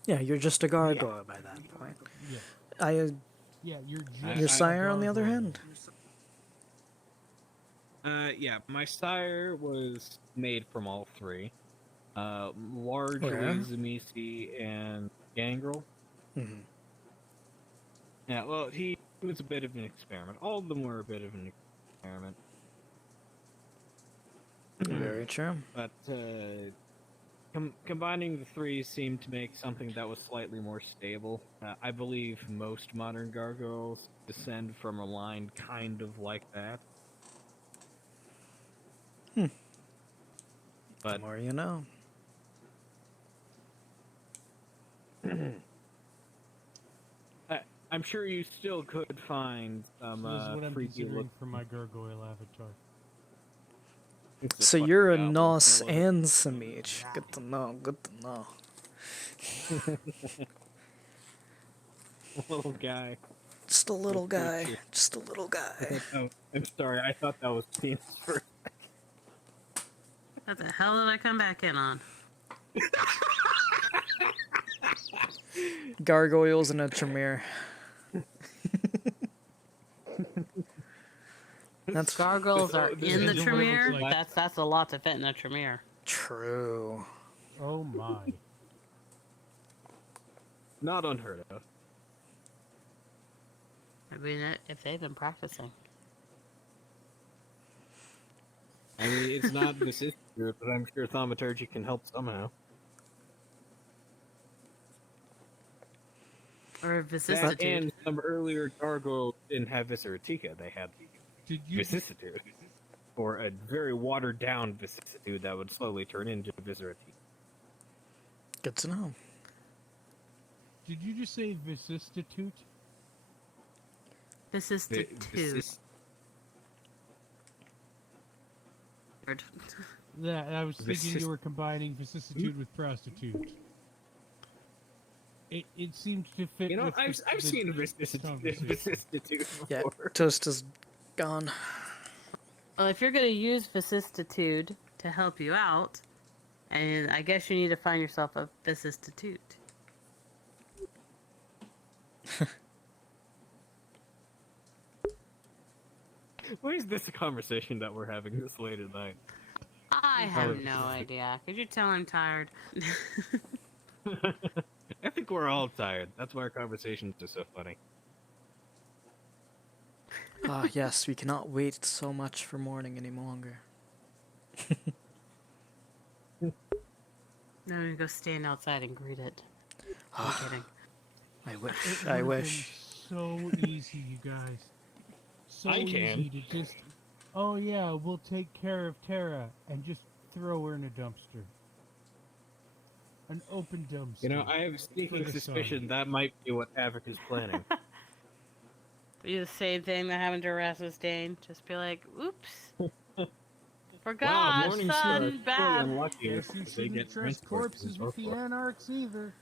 Yeah, you're just a gargoyle by that point. Yeah. Yeah, you're just Your sire, on the other hand? Yeah, my sire was made from all three. Largely Zamisi and Gangrel. Mm-hmm. Yeah, well, he was a bit of an experiment. All of them were a bit of an experiment. Very true. But combining the three seemed to make something that was slightly more stable. I believe most modern gargoyles descend from a line kind of like that. But the more you know. I'm sure you still could find some This is what I'm freaky considering look. for my gargoyle avatar. So you're a Nos and Samich. Good to know, good to know. Little guy. Just a little guy. Just a little guy. Oh, I'm sorry. I thought that was penis for. What the hell did I come back in on? Gargoyles and a Tremere. That's Gargoyles are in the Depends on what it Tremere. looks like. That's a lot to fit in a Tremere. true. Oh my. Not unheard of. I mean, if they've been practicing. I mean, it's not vicissitude, but I'm sure thaumaturgy can help somehow. Or That vicissitude. and some earlier gargoyles didn't have Visceratica, they had vicissitude. Or a very watered down vicissitude that would slowly turn into Visceratica. Good to know. Did you just say vicissitude? Vicissitude. Yeah, I was thinking you were combining vicissitude with prostitute. It seemed to fit. You know, with I've seen a vicissitude before. Yeah, Toast is gone. Well, if you're going to use vicissitude to help you out, and I guess you need to find yourself a vicissitude. Why is this a conversation that we're having this late at night? I have no idea. Could you tell I'm tired? I think we're all tired. That's why our conversations are so funny. Ah, yes, we cannot wait so much for morning any longer. No, I'm going to go stand outside and greet it. I'm kidding. I wish. It I would've wish. been so easy, you guys. So I can. easy to just. Oh yeah, we'll take care of Tara and just throw her in a dumpster. An open dumpster. You know, I have a for sneaking the suspicion sun. that might be what Havoc is planning. Do the same thing that happened to Erasmus Dane. Just be like, oops. Forgot, Wow, Morning Star son, is really bad. unlucky Guess if you they shouldn't get trust transported corpses to with the Norfolk. anarchs either.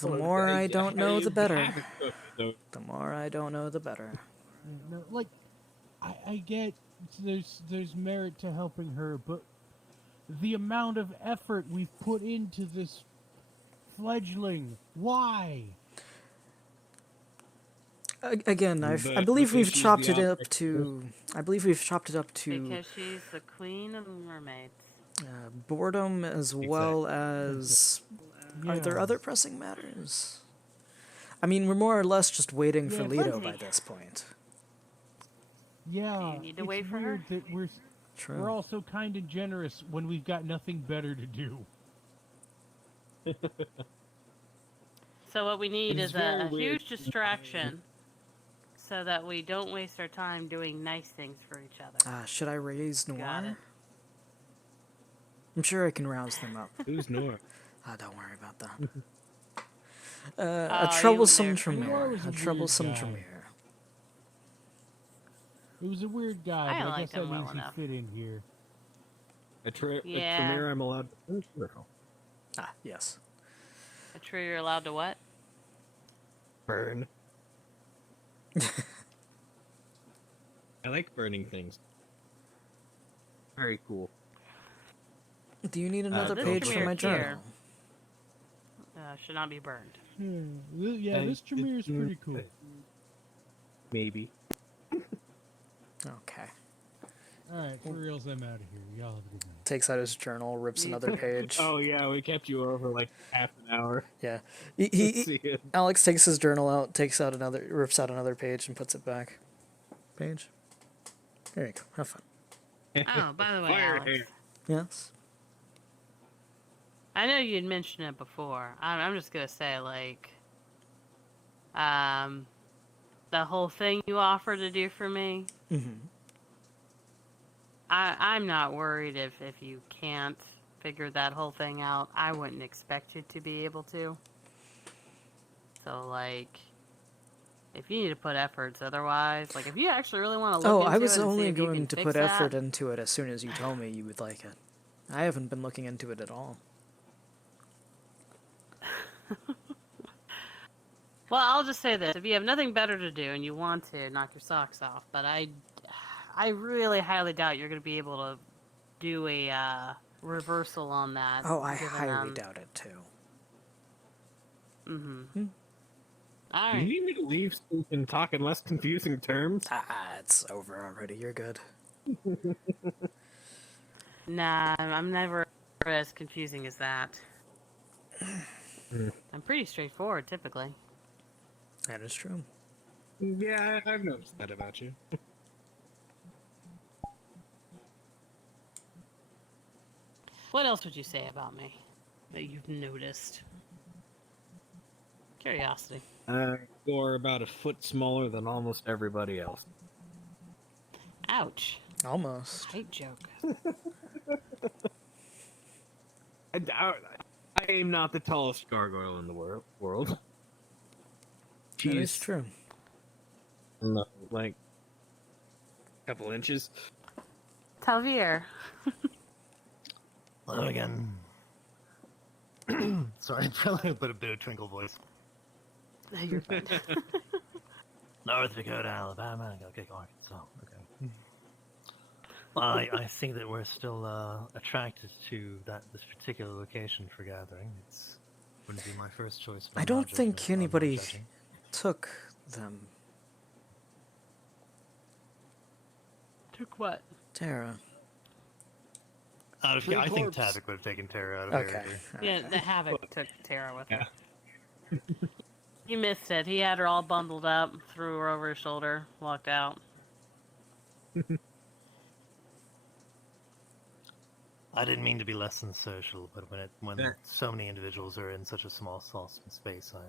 The more I don't know, the better. Havoc took it, though. The more I don't know, the better. No, like, I get there's merit to helping her, but the amount of effort we've put into this fledgling, why? Again, I believe we've chopped it up to. I believe we've chopped it up to Because she's the queen of mermaids. boredom as well as. Are there Yeah. other pressing matters? I mean, we're more or less just waiting for Yeah, Leto Lindsay. by this point. Yeah, Do you need to it's wait for weird her? that we're True. also kind of generous when we've got nothing better to do. So what we need It's is very a weird. huge distraction so that we don't waste our time doing nice things for each other. Should I raise Noir? Got it. I'm sure I can rouse them up. Who's Nora? Don't worry about that. Oh, A you troublesome went there. Noir Tremere. was a A weird troublesome guy. Tremere. It was a weird guy, I but I like guess that him well means he enough. fit in here. A Yeah. Tremere I'm allowed to... Wonderful. Yes. A true you're allowed to what? Burn. I like burning things. Very cool. Do you need another this page for Tremere my journal? here should not be burned. Yeah, this Tremere is pretty cool. Maybe. Okay. Alright, for reals, I'm out of here. Y'all have a good night. Takes out his journal, rips another page. Oh yeah, we kept you over like half an hour. Yeah. See it. Alex takes his journal out, rips out another page and puts it back. Page. There you go. Have fun. Oh, by the way, Fire Alex, hair. Yes. I know you'd mentioned it before. I'm just gonna say, like, the whole thing you offered to do for me. Mm-hmm. I'm not worried if you can't figure that whole thing out. I wouldn't expect you to be able to. So, like, if you need to put efforts, otherwise, like, if you actually really want to look into it I was and see only if you going can to fix put that, effort into it as soon as you told me you would like it. I haven't been looking into it at all. Well, I'll just say this: if you have nothing better to do and you want to knock your socks off, but I really highly doubt you're going to be able to do a reversal on that. Oh, I given, highly doubt it too. Mm-hmm. All Do right. you need me to leave so we can talk in less confusing terms? It's over already. You're good. Nah, I'm never as confusing as that. I'm pretty straightforward, typically. That is true. Yeah, I've noticed that about you. What else would you say about me that you've noticed? Curiosity. You're about a foot smaller than almost everybody else. Ouch. Almost. Hate joke. I am not the tallest gargoyle in the world. That is true. No, like a couple inches. Talvier. Hello again. Sorry, probably put a bit of twinkle voice. You're fine. North Dakota, Alabama, go kick Arkansas. Okay. Well, I think that we're still attracted to this particular location for gathering. It's wouldn't be my first choice. I don't think anybody took them. Took what? Tara. I think Tavik would have taken Tara out of Okay. Yeah, the Havoc took Tara with her. He missed it. He had her all bundled up, threw her over his shoulder, walked out. I didn't mean to be less than social, but when so many individuals are in such a small space, it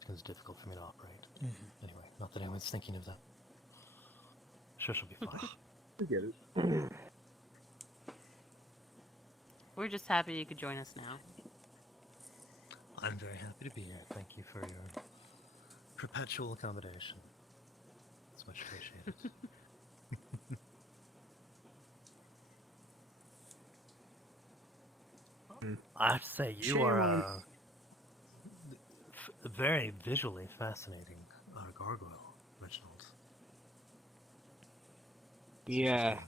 becomes difficult for me to operate. Anyway, not that anyone's thinking of that. Sure, she'll be fine. I get it. We're just happy you could join us now. I'm very happy to be here. Thank you for your perpetual accommodation. It's much appreciated. I have to say, you are very visually fascinating gargoyle, Reginald. Yeah.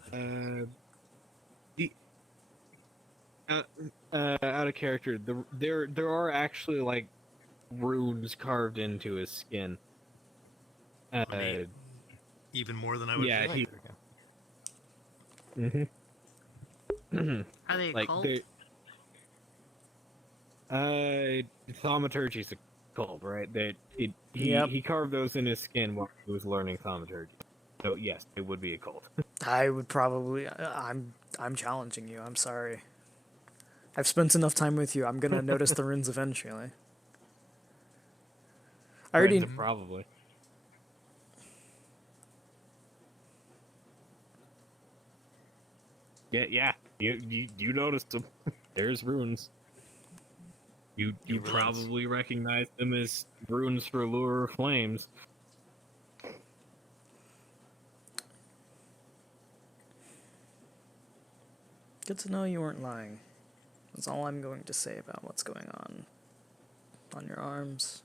Out of character, there are actually like runes carved into his skin. Even more than I would. Yeah. Are they like occult? Thaumaturgy's a cult, right? He carved those in his skin while he was learning thaumaturgy. So yes, it would be a cult. I would probably. I'm challenging you. I'm sorry. I've spent enough time with you. I'm gonna notice the runes eventually. I already probably. Yeah. You noticed them. There's runes. You probably recognize them as runes for Lure of Flames. Good to know you weren't lying. That's all I'm going to say about what's going on your arms.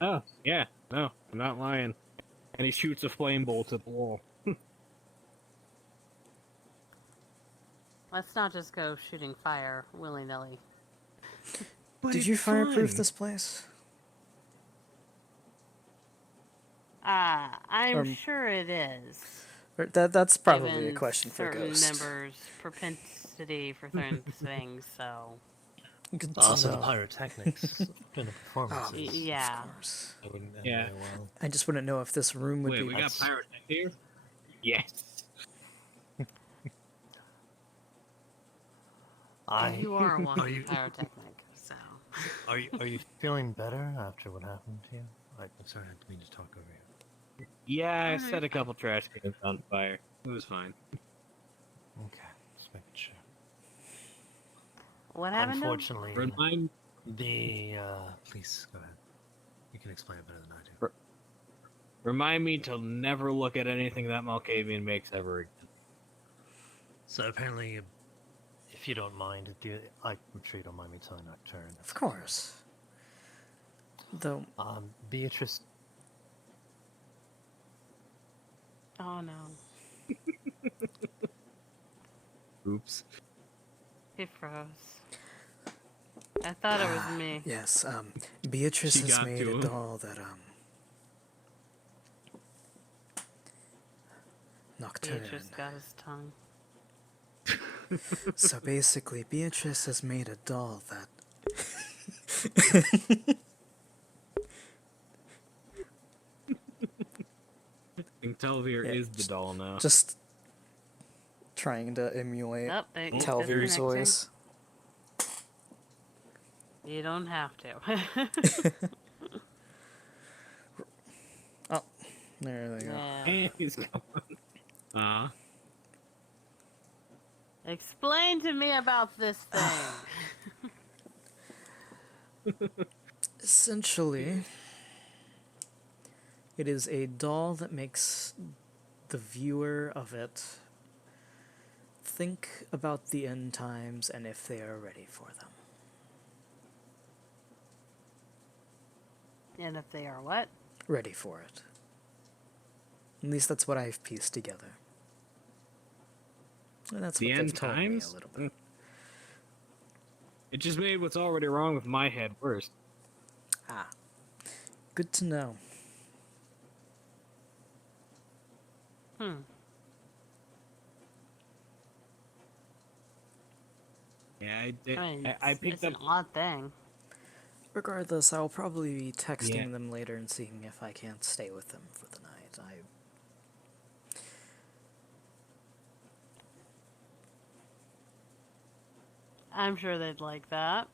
Oh, yeah. No, I'm not lying. And he shoots a flame bolt at the wall. Let's not just go shooting fire willy-nilly. Did you fireproof this place? I'm sure it is. That's probably a Given question for certain Ghost. members' propensity for certain things, so... Good Also, to the know. pyrotechnics in the performances. Yeah. Of course. I wouldn't end Yeah. very well. I just wouldn't know if this room would Wait, be. we got pyrotech here? Yes. You are a walking pyrotechnic, so... Are you feeling better after what happened to you? I'm sorry, I didn't mean to talk over you. Yeah, I set a couple trash cans on fire. It was fine. Okay, just making sure. What happened to him? Unfortunately, Remind please go ahead. You can explain it better than I do. Remind me to never look at anything that Malkavian makes ever again. So apparently, if you don't mind, I'm sure you don't mind me telling Nocturne. Of course. Though, Beatrice. Oh no. Oops. He froze. I thought it was me. yes, Beatrice She has got made to a him. doll that, Nocturne. Beatrice got his tongue. So basically, Beatrice has made a doll that... I think Telvier is the doll now. Just trying to emulate Nope, they- it's Telvier's disconnecting. voice. You don't have to. Oh, there they go. Yeah. He's going. Explain to me about this thing. Essentially, it is a doll that makes the viewer of it think about the end times and if they are ready for them. And if they are what? Ready for it. At least that's what I've pieced together. And that's The what end they've told me times? a little bit. It just made what's already wrong with my head worse. Ah. Good to know. Yeah, I picked it's up. an odd thing. Regardless, I'll probably be texting Yeah. them later and seeing if I can't stay with them for the night. I'm sure they'd like that.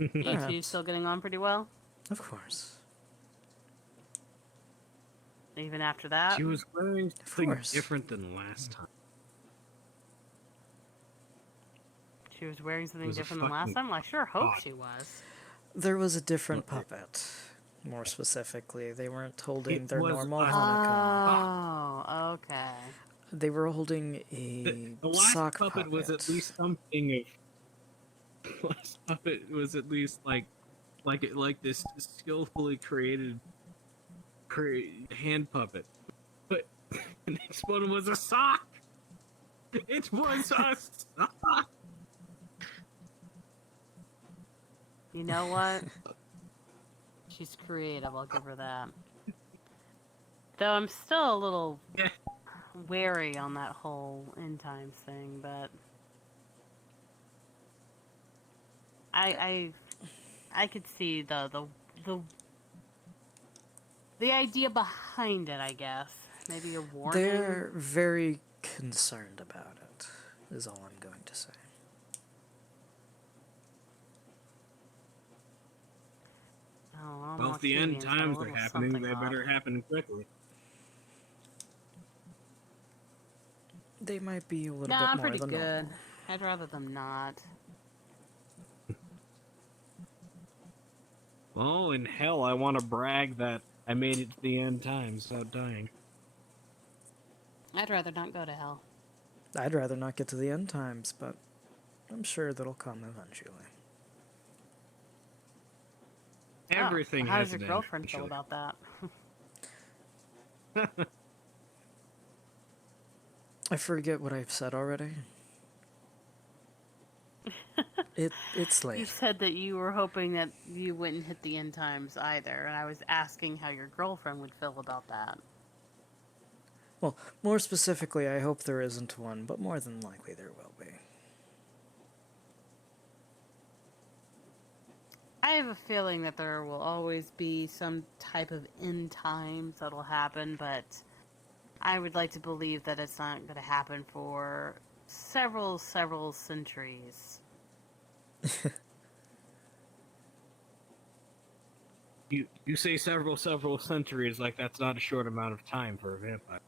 You two Perhaps. still getting on pretty well? Of course. Even after that? She was wearing something course. different than last time. She was wearing something was a different than last fucking time? Well, I sure hope god. she was. There was a different puppet, more specifically. They weren't holding their was normal a- Hanukkah. Oh, okay. They were holding a The last sock puppet was at least something of. The last puppet was at least like this skillfully created hand puppet. But the next one was a sock. It was a sock. You know what? She's creative, I'll give her that. Though I'm still a little wary on that whole end times thing, but I could see the idea behind it, I guess. Maybe a warning. They're very concerned about it, is all I'm going to say. Oh, Well, if the end times are happening, they better happen quickly. They might be a little No, bit I'm more pretty than good. normal. I'd rather them not. Oh, in hell, I want to brag that I made it to the end times without dying. I'd rather not go to hell. I'd rather not get to the end times, but I'm sure that'll come eventually. Everything How has does your an girlfriend end, feel actually. about that? I forget what I've said already. It's You late. said that you were hoping that you wouldn't hit the end times either, and I was asking how your girlfriend would feel about that. Well, more specifically, I hope there isn't one, but more than likely there will be. I have a feeling that there will always be some type of end times that'll happen, but I would like to believe that it's not going to happen for several centuries. You say several centuries like that's not a short amount of time for a vampire.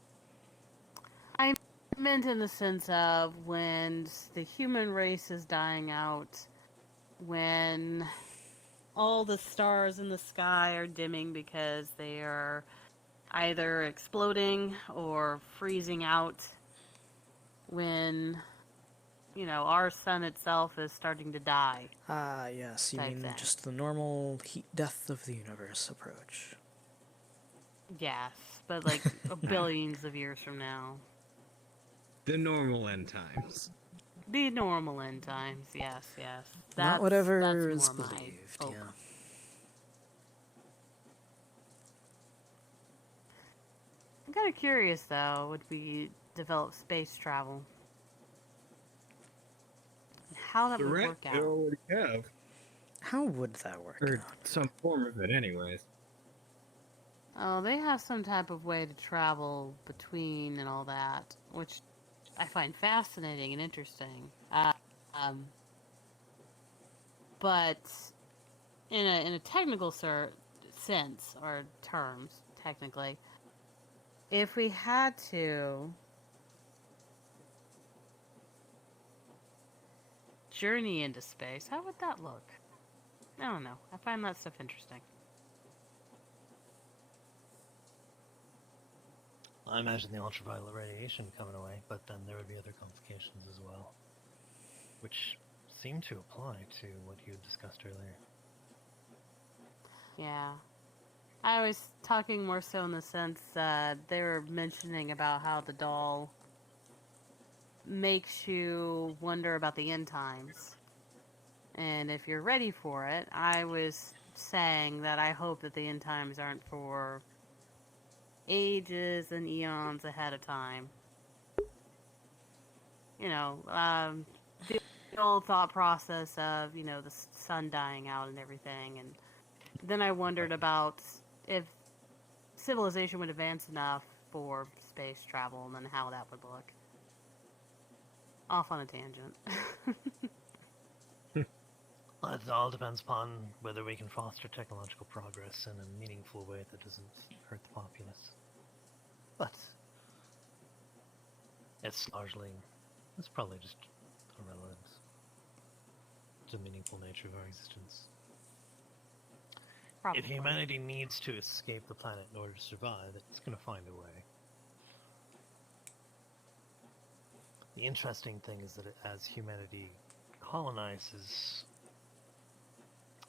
I meant in the sense of when the human race is dying out, when all the stars in the sky are dimming because they are either exploding or freezing out, when our sun itself is starting to die. Ah, yes, you type mean thing. just the normal heat death of the universe approach. Yes, but like billions of years from now. The normal end times. The normal end times, yes. Not whatever that's is more my believed, hope. yeah. I'm kind of curious, though, would we develop space travel? How that would work out. already have. How would that work Or out? some form of it, anyways. Oh, they have some type of way to travel between and all that, which I find fascinating and interesting. But in a technical sense or terms, technically, if we had to journey into space, how would that look? I don't know. I find that stuff interesting. I imagine the ultraviolet radiation coming away, but then there would be other complications as well, which seem to apply to what you discussed earlier. Yeah. I was talking more so in the sense that they were mentioning about how the doll makes you wonder about the end times. And if you're ready for it, I was saying that I hope that the end times aren't for ages and eons ahead of time. The old thought process of, the sun dying out and everything. And then I wondered about if civilization would advance enough for space travel and then how that would look. Off on a tangent. Well, it all depends upon whether we can foster technological progress in a meaningful way that doesn't hurt the populace. But it's probably just irrelevant to the meaningful nature of our existence. Probably. If humanity needs to escape the planet in order to survive, it's going to find a way. The interesting thing is that as humanity colonizes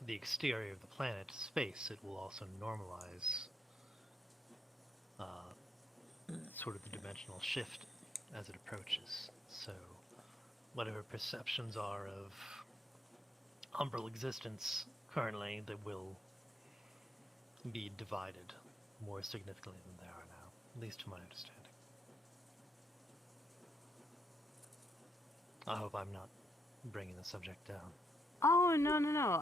the exterior of the planet to space, it will also normalize sort of the dimensional shift as it approaches. So whatever perceptions are of umbral existence currently, they will be divided more significantly than they are now, at least to my understanding. I hope I'm not bringing the subject down. Oh, no.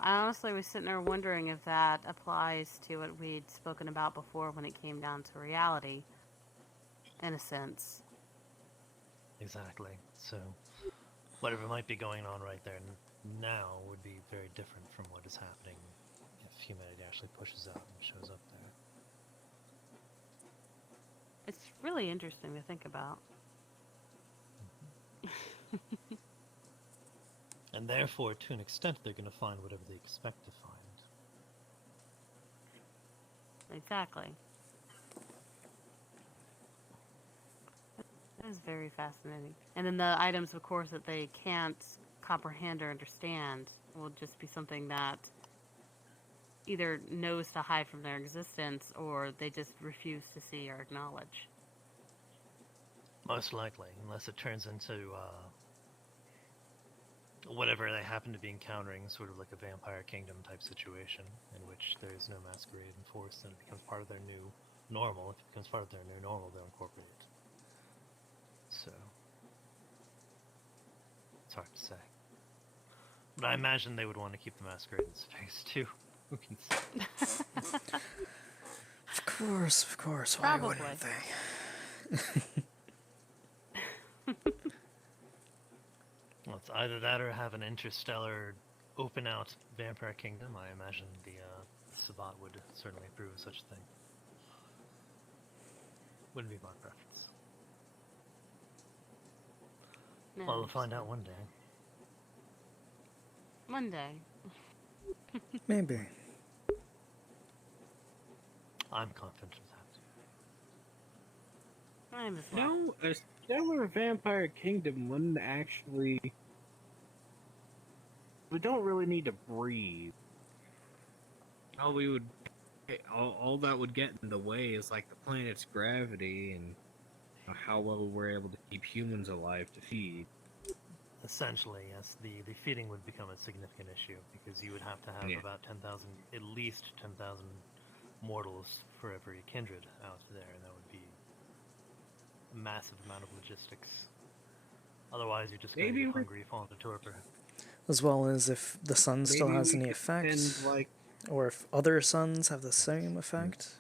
I honestly was sitting there wondering if that applies to what we'd spoken about before when it came down to reality, in a sense. Exactly. So, whatever might be going on right there now would be very different from what is happening if humanity actually pushes out and shows up there. It's really interesting to think about. And therefore, to an extent, they're going to find whatever they expect to find. Exactly. That is very fascinating. And then the items, of course, that they can't comprehend or understand will just be something that either knows to hide from their existence or they just refuse to see or acknowledge. Most likely, unless it turns into whatever they happen to be encountering, sort of like a vampire kingdom type situation, in which there is no masquerade enforced, and it becomes part of their new normal. If it becomes part of their new normal, they'll incorporate it. So, it's hard to say. But I imagine they would want to keep the masquerade in space, too. Who can say? Of course. Why wouldn't they? Well, it's either that or have an interstellar open-out vampire kingdom. I imagine the Sabbat would certainly approve of such a thing. Wouldn't be my preference. Yeah, Well, we'll find out one day. One day. Maybe. I'm confident of that. I'm as well. No, a stellar vampire kingdom wouldn't actually We don't really need to breathe. All we would, all that would get in the way is like the planet's gravity and how well we're able to keep humans alive to feed. Essentially, yes, the feeding would become a significant issue because you would have to have about 10,000, at least 10,000 mortals for every kindred out there, and that would be a massive amount of logistics. Otherwise, you're just going to get hungry, fall into torpor. As well as if the sun still has any effect, or if other suns have the same effect.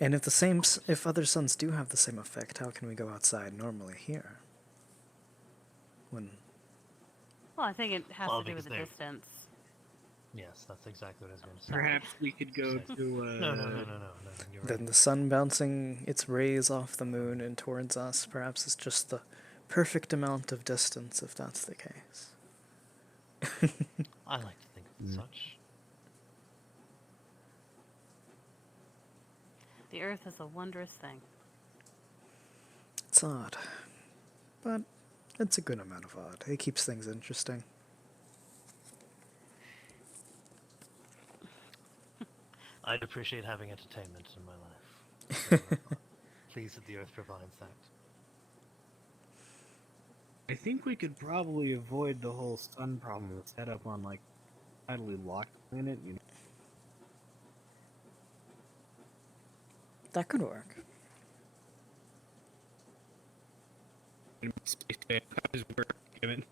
And if other suns do have the same effect, how can we go outside normally here? When? Well, I think it has to do with the distance. Yes, that's exactly what I was going to say. Perhaps we could go to. No. You're right. Then the sun bouncing its rays off the moon and towards us, perhaps it's just the perfect amount of distance, if that's the case. I like to think of such. The Earth is a wondrous thing. It's odd, but it's a good amount of odd. It keeps things interesting. I'd appreciate having entertainment in my life. Pleased that the Earth provides that. I think we could probably avoid the whole sun problem that's set up on like tidally locked planet. You know? That could work. Space vampires work, given.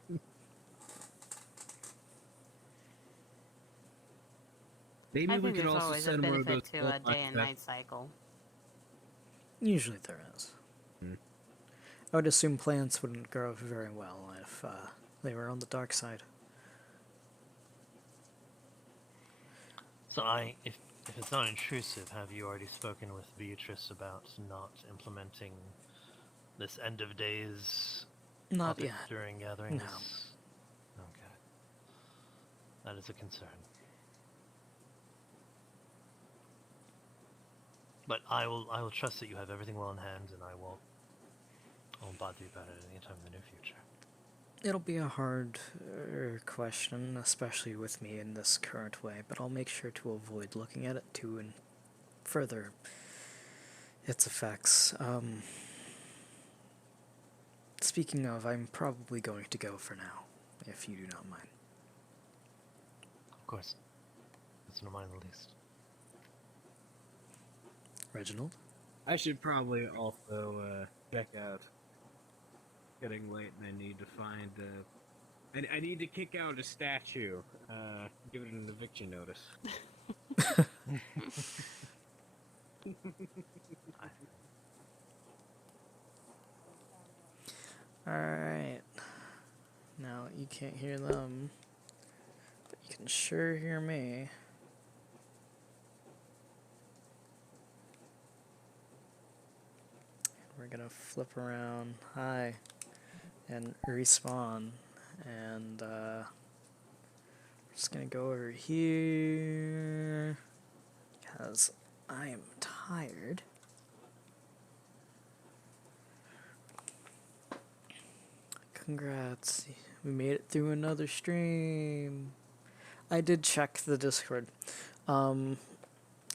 Maybe we could also send one of those to a day and night cycle. Usually there is. I would assume plants wouldn't grow very well if they were on the dark side. So if it's not intrusive, have you already spoken with Beatrice about not implementing this end of days Not puppet yet. during gatherings? No. Okay. That is a concern. But I will trust that you have everything well in hand, and I won't bother you about it anytime in the near future. It'll be a hard question, especially with me in this current way, but I'll make sure to avoid looking at it too and further its effects. Speaking of, I'm probably going to go for now, if you do not mind. Of course. It's no mind the least. Reginald? I should probably also check out. Getting late, and I need to find. I need to kick out a statue. Give it an eviction notice. Alright. Now, you can't hear them, but you can sure hear me. We're gonna flip around. Hi. And respawn, and just gonna go over here because I am tired. Congrats, we made it through another stream. I did check the Discord.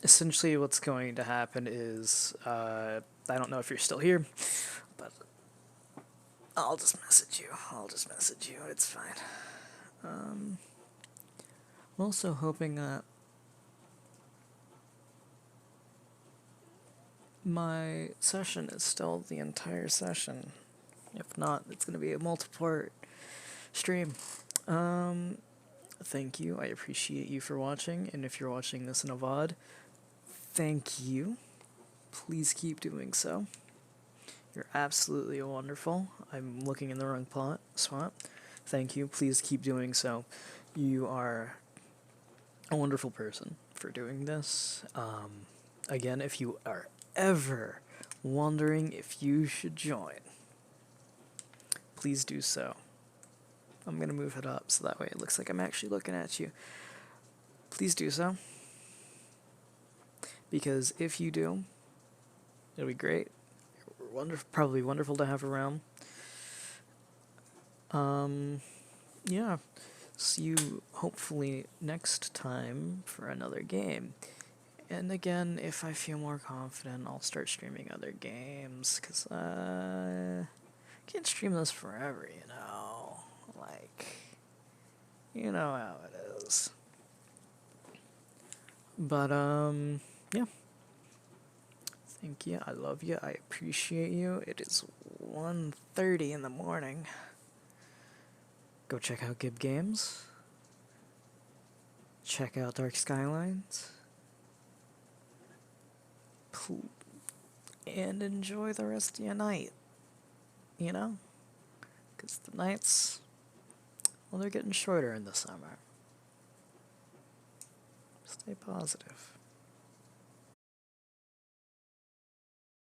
Essentially what's going to happen is I don't know if you're still here, but I'll just message you. It's fine. I'm also hoping that my session is still the entire session. If not, it's going to be a multi-part stream. Thank you. I appreciate you for watching. And if you're watching this in a VOD, thank you. Please keep doing so. You're absolutely wonderful. I'm looking in the wrong spot. Thank you. Please keep doing so. You are a wonderful person for doing this. Again, if you are ever wondering if you should join, please do so. I'm going to move it up so that way it looks like I'm actually looking at you. Please do so. Because if you do, it'll be great. Wonderful, probably wonderful to have around. Yeah. see you hopefully next time for another game. And again, if I feel more confident, I'll start streaming other games, because I can't stream this forever, you know? Like, you know how it is. But, yeah. Thank you, I love you, I appreciate you. It is 1:30 in the morning. Go check out GIB Games. Check out Dark Skylines. And enjoy the rest of your night. You know? Because the nights, well, they're getting shorter in the summer. Stay positive.